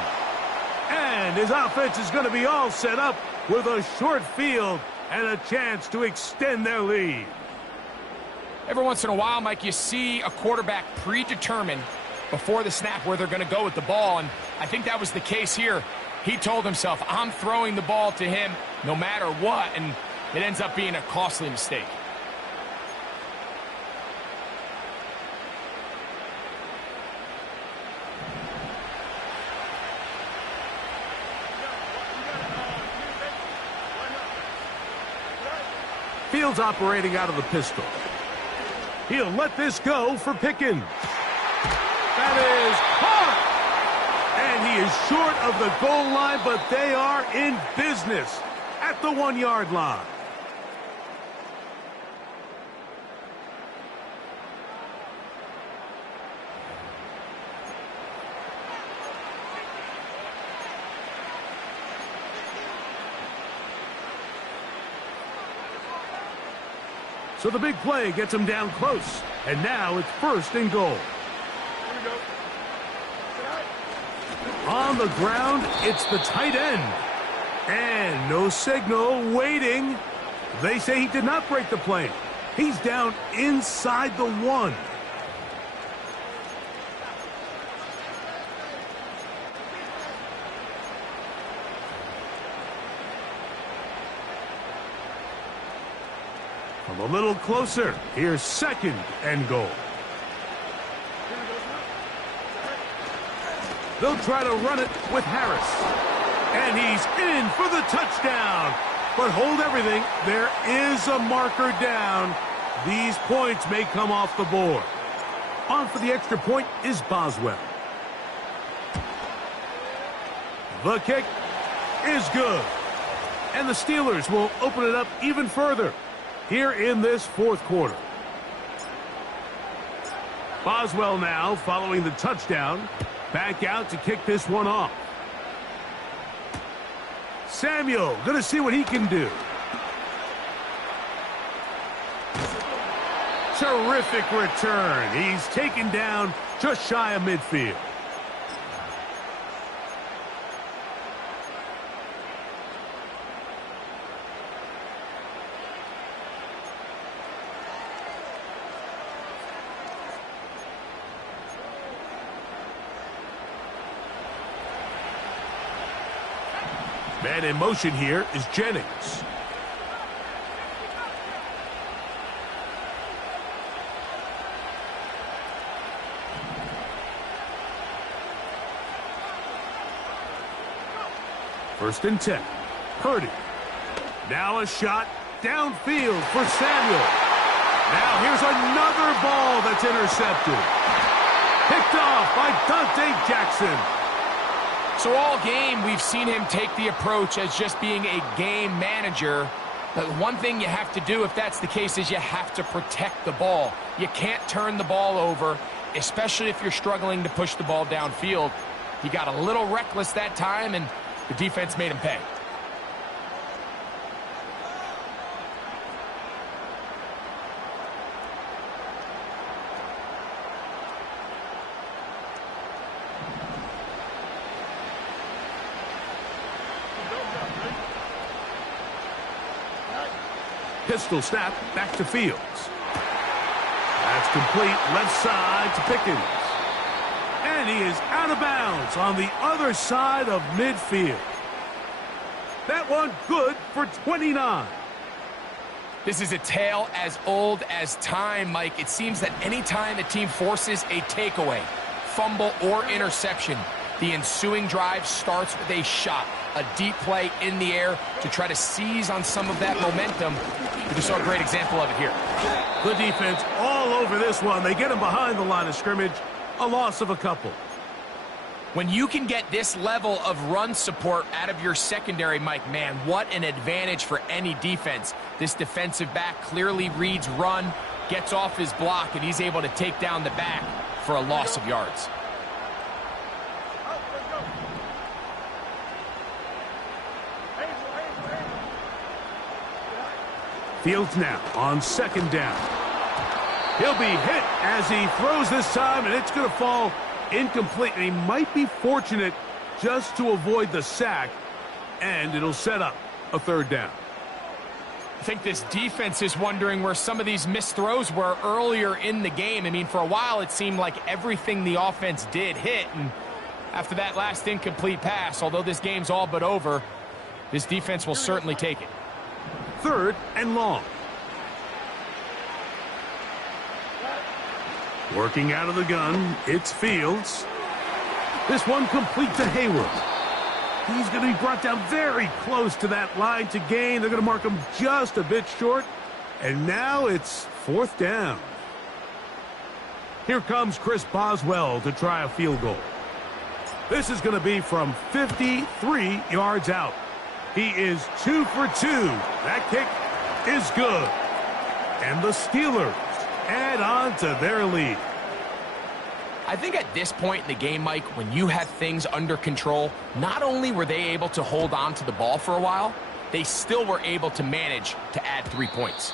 And his offense is going to be all set up with a short field and a chance to extend their lead. Every once in a while, Mike, you see a quarterback predetermined before the snap where they're going to go with the ball, and I think that was the case here. He told himself, I'm throwing the ball to him no matter what, and it ends up being a costly mistake. Fields operating out of the pistol. He'll let this go for Pickens. That is caught! And he is short of the goal line, but they are in business at the 1-yard line. So the big play gets him down close. And now it's first and goal. On the ground, it's the tight end. And no signal, waiting. They say he did not break the plane. He's down inside the 1. From a little closer, here's second and goal. They'll try to run it with Harris. And he's in for the touchdown. But hold everything. There is a marker down. These points may come off the board. On for the extra point is Boswell. The kick is good. And the Steelers will open it up even further here in this fourth quarter. Boswell now following the touchdown. Back out to kick this one off. Samuel going to see what he can do. Terrific return. He's taken down just shy of midfield. Man in motion here is Jennings. First and 10. Purdy. Now a shot downfield for Samuel. Now here's another ball that's intercepted. Picked off by Dante Jackson. So all game, we've seen him take the approach as just being a game manager. But one thing you have to do if that's the case is you have to protect the ball. You can't turn the ball over, especially if you're struggling to push the ball downfield. He got a little reckless that time, and the defense made him pay. Pistol snap back to Fields. That's complete left side to Pickens. And he is out of bounds on the other side of midfield. That one good for 29. This is a tale as old as time, Mike. It seems that any time a team forces a takeaway, fumble, or interception, the ensuing drive starts with a shot, a deep play in the air to try to seize on some of that momentum. We just saw a great example of it here. Good defense all over this one. They get him behind the line of scrimmage. A loss of a couple. When you can get this level of run support out of your secondary, Mike, man, what an advantage for any defense. This defensive back clearly reads run, gets off his block, and he's able to take down the back for a loss of yards. Fields now on second down. He'll be hit as he throws this time, and it's going to fall incomplete. And he might be fortunate just to avoid the sack, and it'll set up a third down. I think this defense is wondering where some of these missed throws were earlier in the game. I mean, for a while it seemed like everything the offense did hit, and after that last incomplete pass, although this game's all but over, this defense will certainly take it. Third and long. Working out of the gun, it's Fields. This one complete to Hayward. He's going to be brought down very close to that line to gain. They're going to mark him just a bit short. And now it's fourth down. Here comes Chris Boswell to try a field goal. This is going to be from 53 yards out. He is 2 for 2. That kick is good. And the Steelers add on to their lead. I think at this point in the game, Mike, when you have things under control, not only were they able to hold on to the ball for a while, they still were able to manage to add 3 points.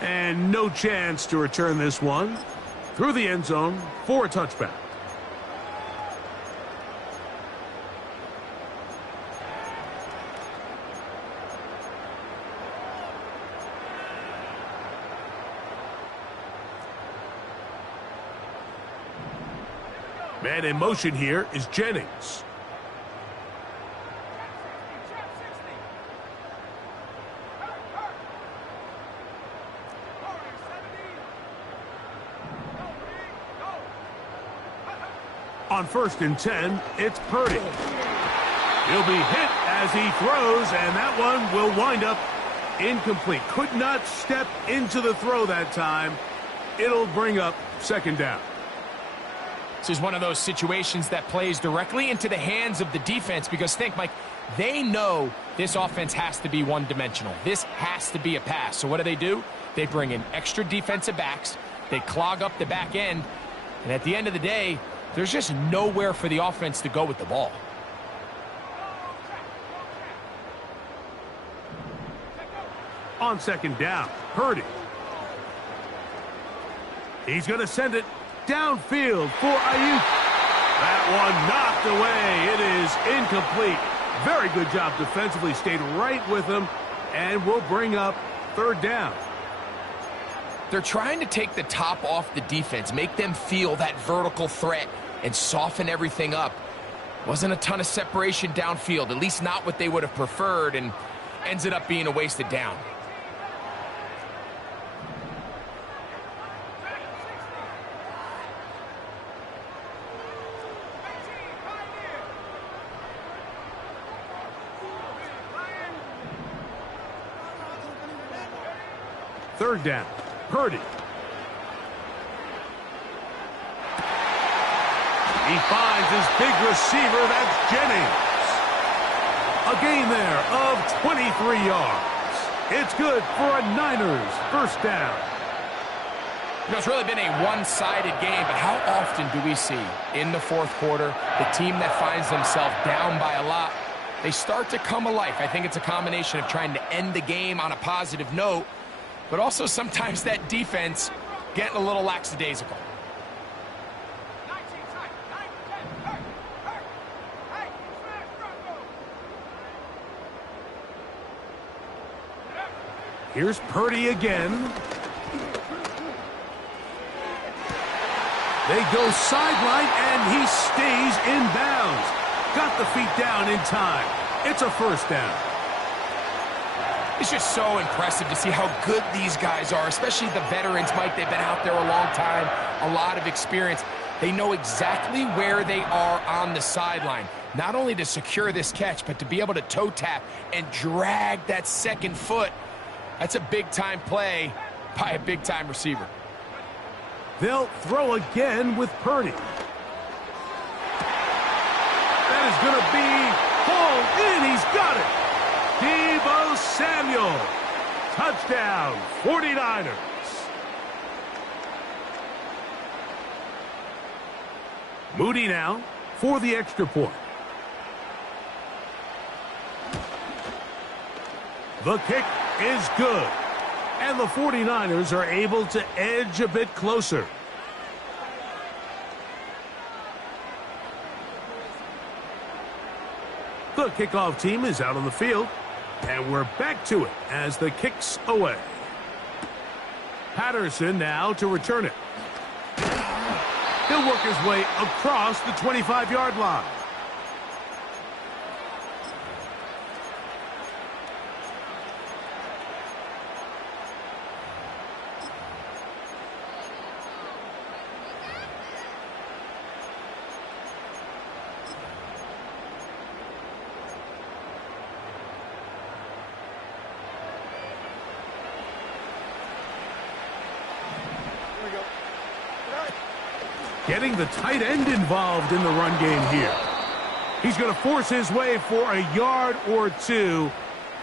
And no chance to return this one through the end zone for a touchback. Man in motion here is Jennings. On 1st and 10, it's Purdy. He'll be hit as he throws, and that one will wind up incomplete. Could not step into the throw that time. It'll bring up second down. This is one of those situations that plays directly into the hands of the defense because think, Mike, they know this offense has to be one-dimensional. This has to be a pass. So what do? They bring in extra defensive backs. They clog up the back end. And at the end of the day, there's just nowhere for the offense to go with the ball. On second down, Purdy. He's going to send it downfield for Ayuk. That one knocked away. It is incomplete. Very good job defensively. Stayed right with him and will bring up third down. They're trying to take the top off the defense, make them feel that vertical threat and soften everything up. Wasn't a ton of separation downfield, at least not what they would have preferred, and ends it up being a wasted down. Third down, Purdy. He finds his big receiver, that's Jennings. A gain there of 23 yards. It's good for a Niners first down. You know, it's really been a one-sided game, but how often do we see in the fourth quarter the team that finds themselves down by a lot, they start to come alive? I think it's a combination of trying to end the game on a positive note, but also sometimes that defense getting a little lackadaisical. Here's Purdy again. They go sideline, and he stays in bounds. Got the feet down in time. It's a first down. It's just so impressive to see how good these guys are, especially the veterans, Mike. They've been out there a long time, a lot of experience. They know exactly where they are on the sideline, not only to secure this catch, but to be able to toe tap and drag that second foot. That's a big-time play by a big-time receiver. They'll throw again with Purdy. That is going to be hauled in. He's got it. Deebo Samuel. Touchdown, 49ers. Moody now for the extra point. The kick is good. And the 49ers are able to edge a bit closer. The kickoff team is out on the field. And we're back to it as the kick's away. Patterson now to return it. He'll work his way across the 25-yard line. Getting the tight end involved in the run game here. He's going to force his way for a yard or two,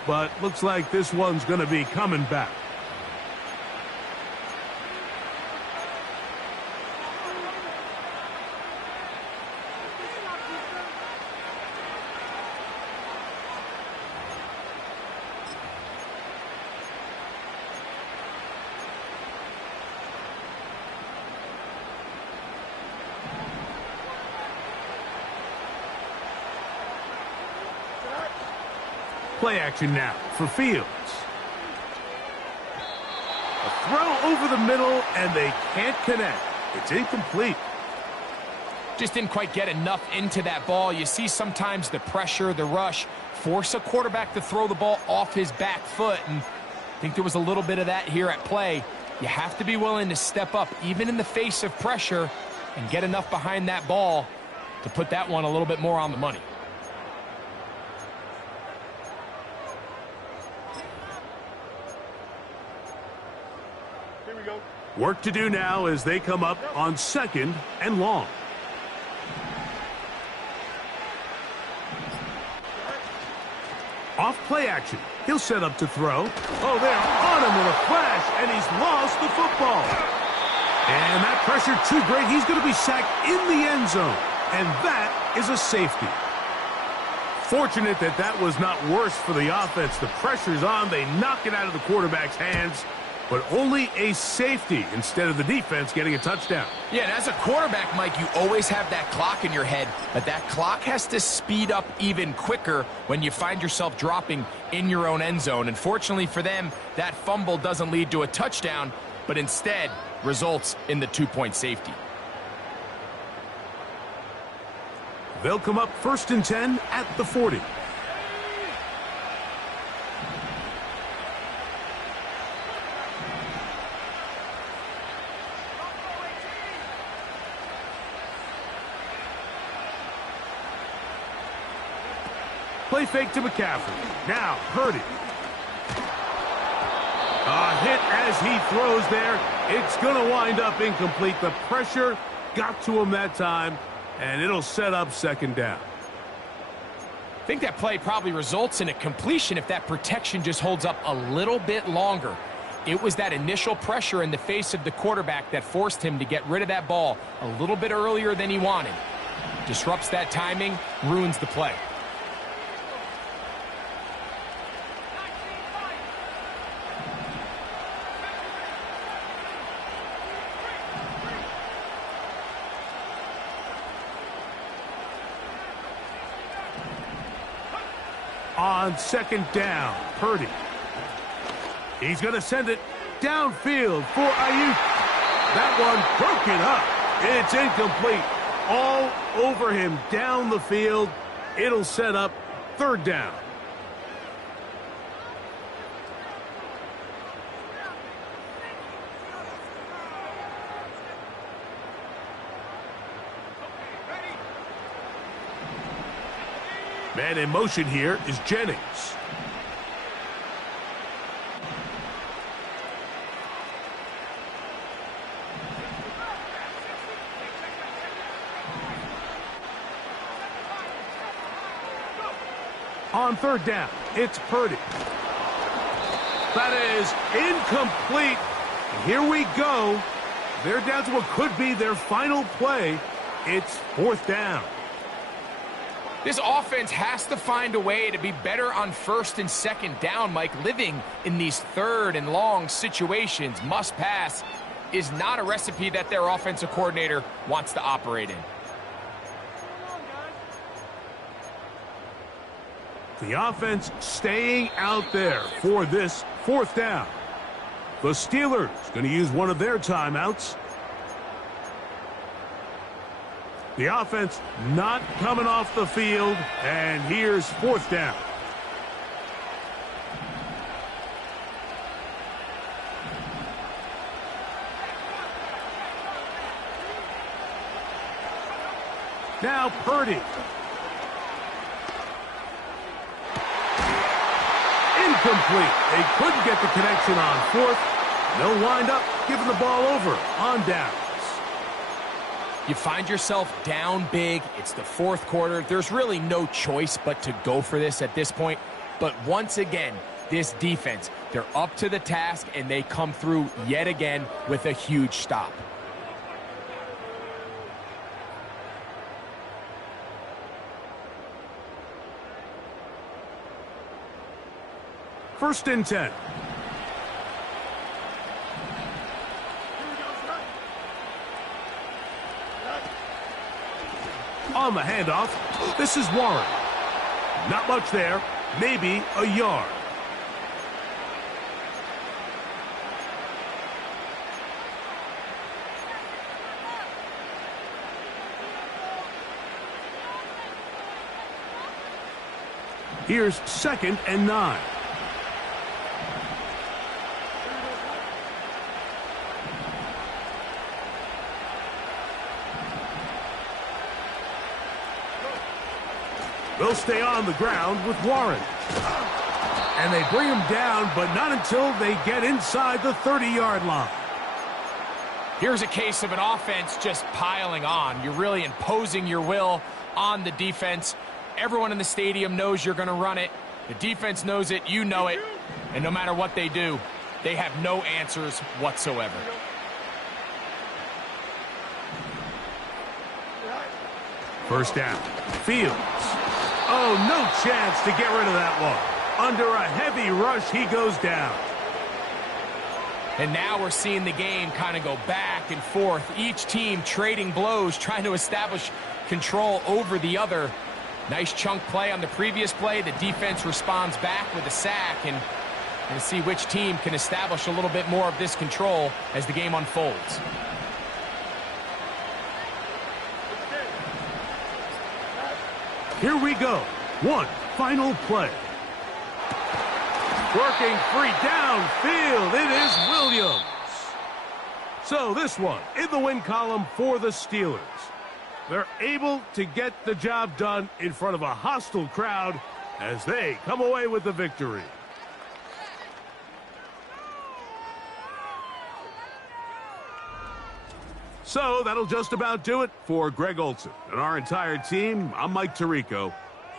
but looks like this one's going to be coming back. Play action now for Fields. A throw over the middle, and they can't connect. It's incomplete. Just didn't quite get enough into that ball. You see sometimes the pressure, the rush, force a quarterback to throw the ball off his back foot, and I think there was a little bit of that here at play. You have to be willing to step up, even in the face of pressure, and get enough behind that ball to put that one a little bit more on the money. Work to do now as they come up on 2nd and long. Off play action. He'll set up to throw. Oh, they're on him with a flash, and he's lost the football. And that pressure too great. He's going to be sacked in the end zone. And that is a safety. Fortunate that that was not worse for the offense. The pressure's on. They knock it out of the quarterback's hands. But only a safety instead of the defense getting a touchdown. Yeah, and as a quarterback, Mike, you always have that clock in your head, but that clock has to speed up even quicker when you find yourself dropping in your own end zone. And fortunately for them, that fumble doesn't lead to a touchdown, but instead results in the 2-point safety. They'll come up 1st and 10 at the 40. Play fake to McCaffrey. Now, Purdy. A hit as he throws there. It's going to wind up incomplete. The pressure got to him that time, and it'll set up 2nd down. I think that play probably results in a completion if that protection just holds up a little bit longer. It was that initial pressure in the face of the quarterback that forced him to get rid of that ball a little bit earlier than he wanted. Disrupts that timing, ruins the play. On 2nd down, Purdy. He's going to send it downfield for Ayuk. That one broken up. It's incomplete. All over him down the field. It'll set up third down. Man in motion here is Jennings. On third down, it's Purdy. That is incomplete. And here we go. They're down to what could be their final play. It's fourth down. This offense has to find a way to be better on first and second down, Mike. Living in these third and long situations, must pass, is not a recipe that their offensive coordinator wants to operate in. The offense staying out there for this fourth down. The Steelers going to use one of their timeouts. The offense not coming off the field, and here's fourth down. Now Purdy. Incomplete. They couldn't get the connection on fourth. They'll wind up giving the ball over on downs. You find yourself down big. It's the fourth quarter. There's really no choice but to go for this at this point. But once again, this defense, they're up to the task, and they come through yet again with a huge stop. First and 10. On the handoff, this is Warren. Not much there, maybe a yard. Here's second and 9. They'll stay on the ground with Warren. And they bring him down, but not until they get inside the 30-yard line. Here's a case of an offense just piling on. You're really imposing your will on the defense. Everyone in the stadium knows you're going to run it. The defense knows it. You know it. And no matter what they do, they have no answers whatsoever. First down. Fields. Oh, no chance to get rid of that one. Under a heavy rush, he goes down. And now we're seeing the game kind of go back and forth. Each team trading blows, trying to establish control over the other. Nice chunk play on the previous play. The defense responds back with a sack, and we're going to see which team can establish a little bit more of this control as the game unfolds. Here we go. One final play. Working free downfield. It is Williams. So this one in the win column for the Steelers. They're able to get the job done in front of a hostile crowd as they come away with the victory. So that'll just about do it for Greg Olson and our entire team. I'm Mike Tirico.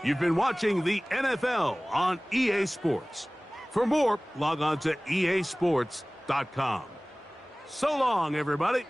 You've been watching the NFL on EA Sports. For more, log on to easports.com. So long, everybody.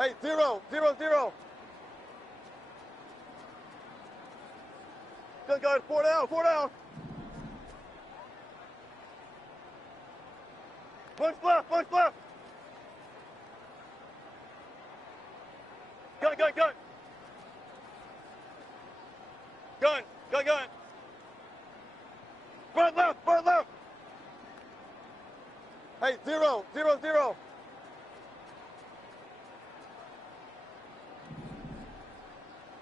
Hey, 0, 0, 0. Good, good. 4 down, 4 down. Punch left, punch left. Gun, gun, gun. Gun, gun, gun. Front left, front left. Hey, 0, 0, 0.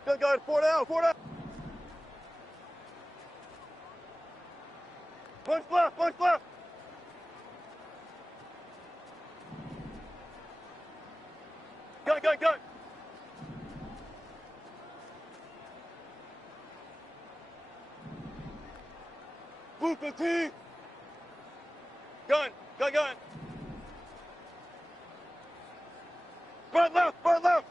Good, good. 4 down, 4 down. Punch left, punch left. Gun, gun, gun. Blue 15. Gun, gun, gun. Front left, front left.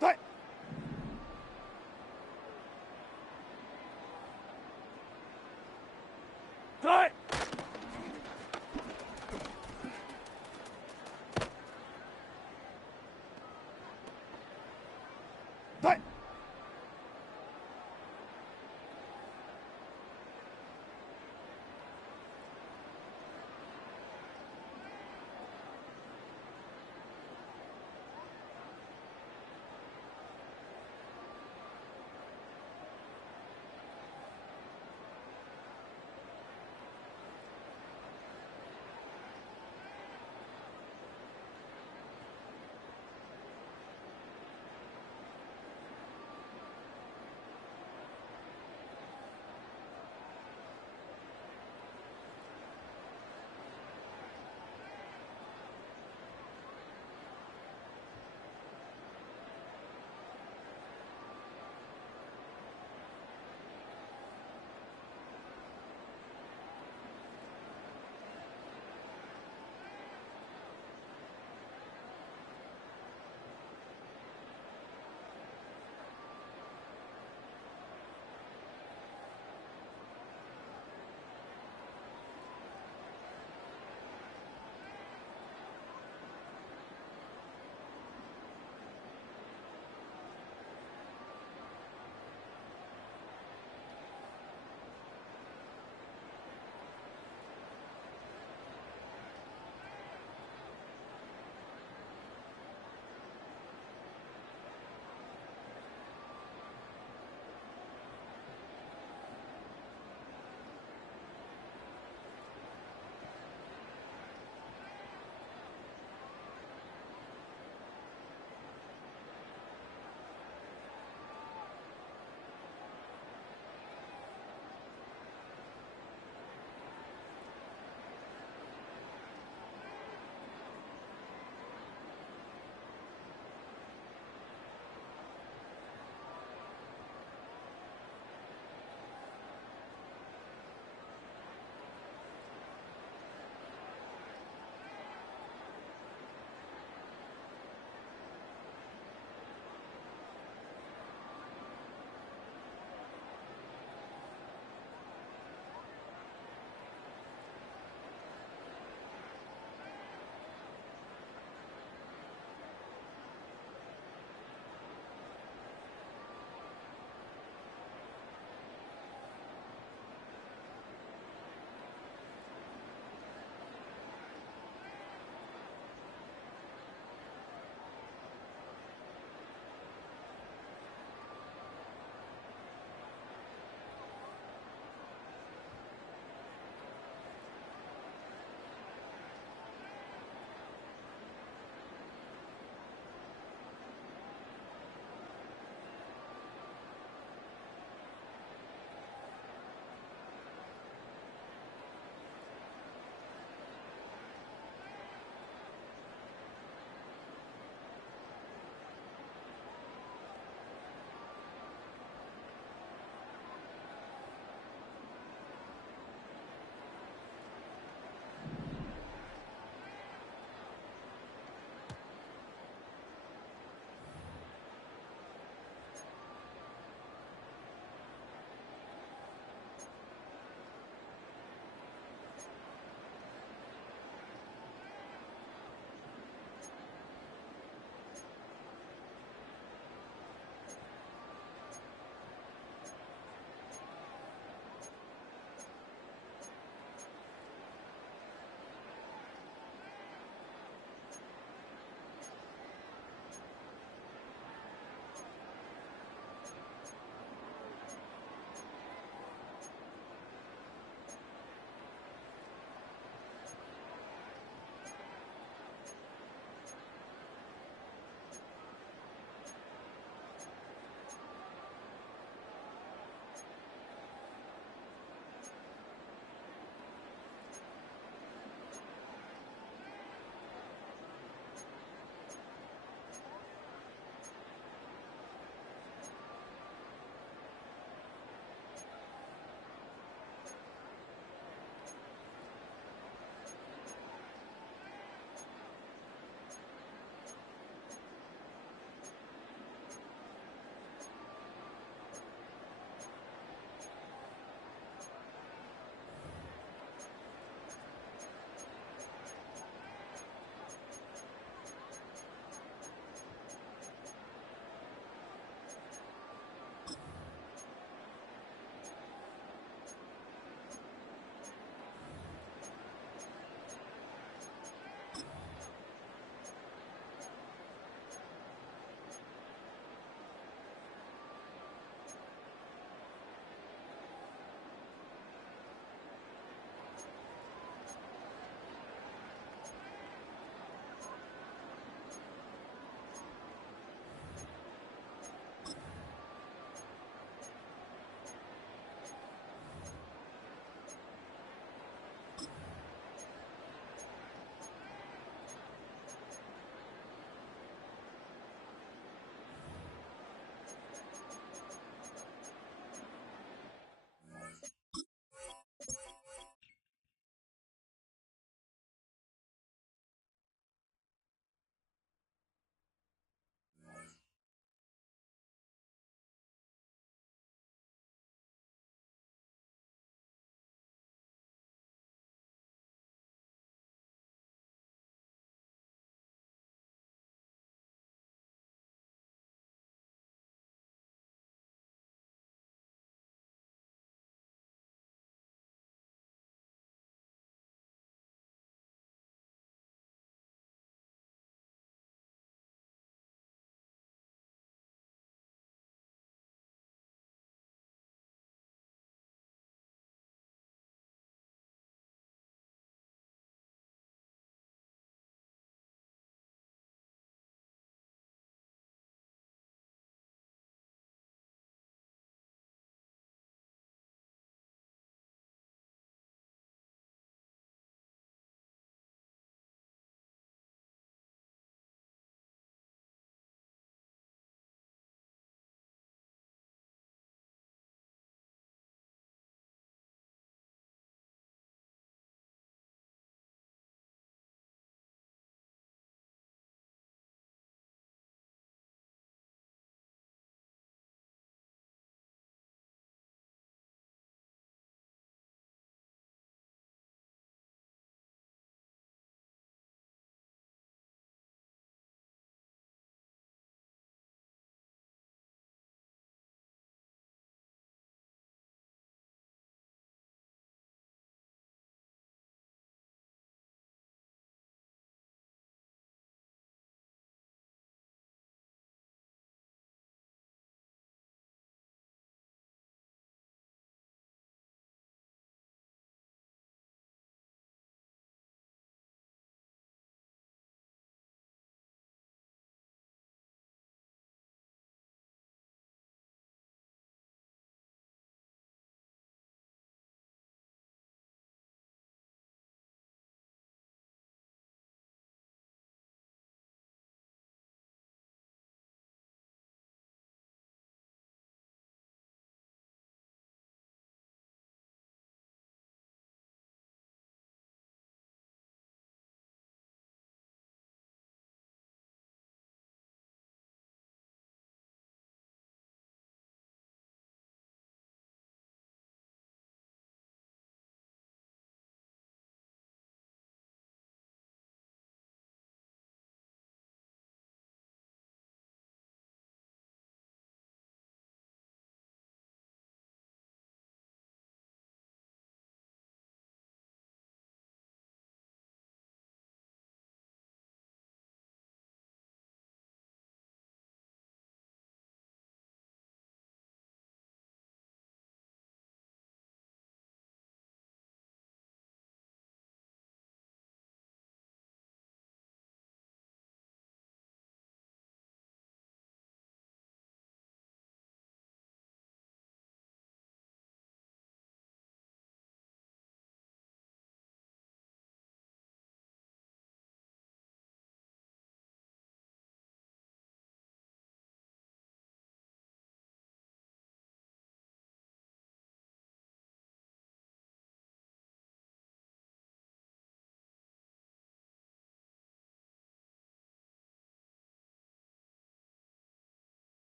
Tight. Tight. Tight.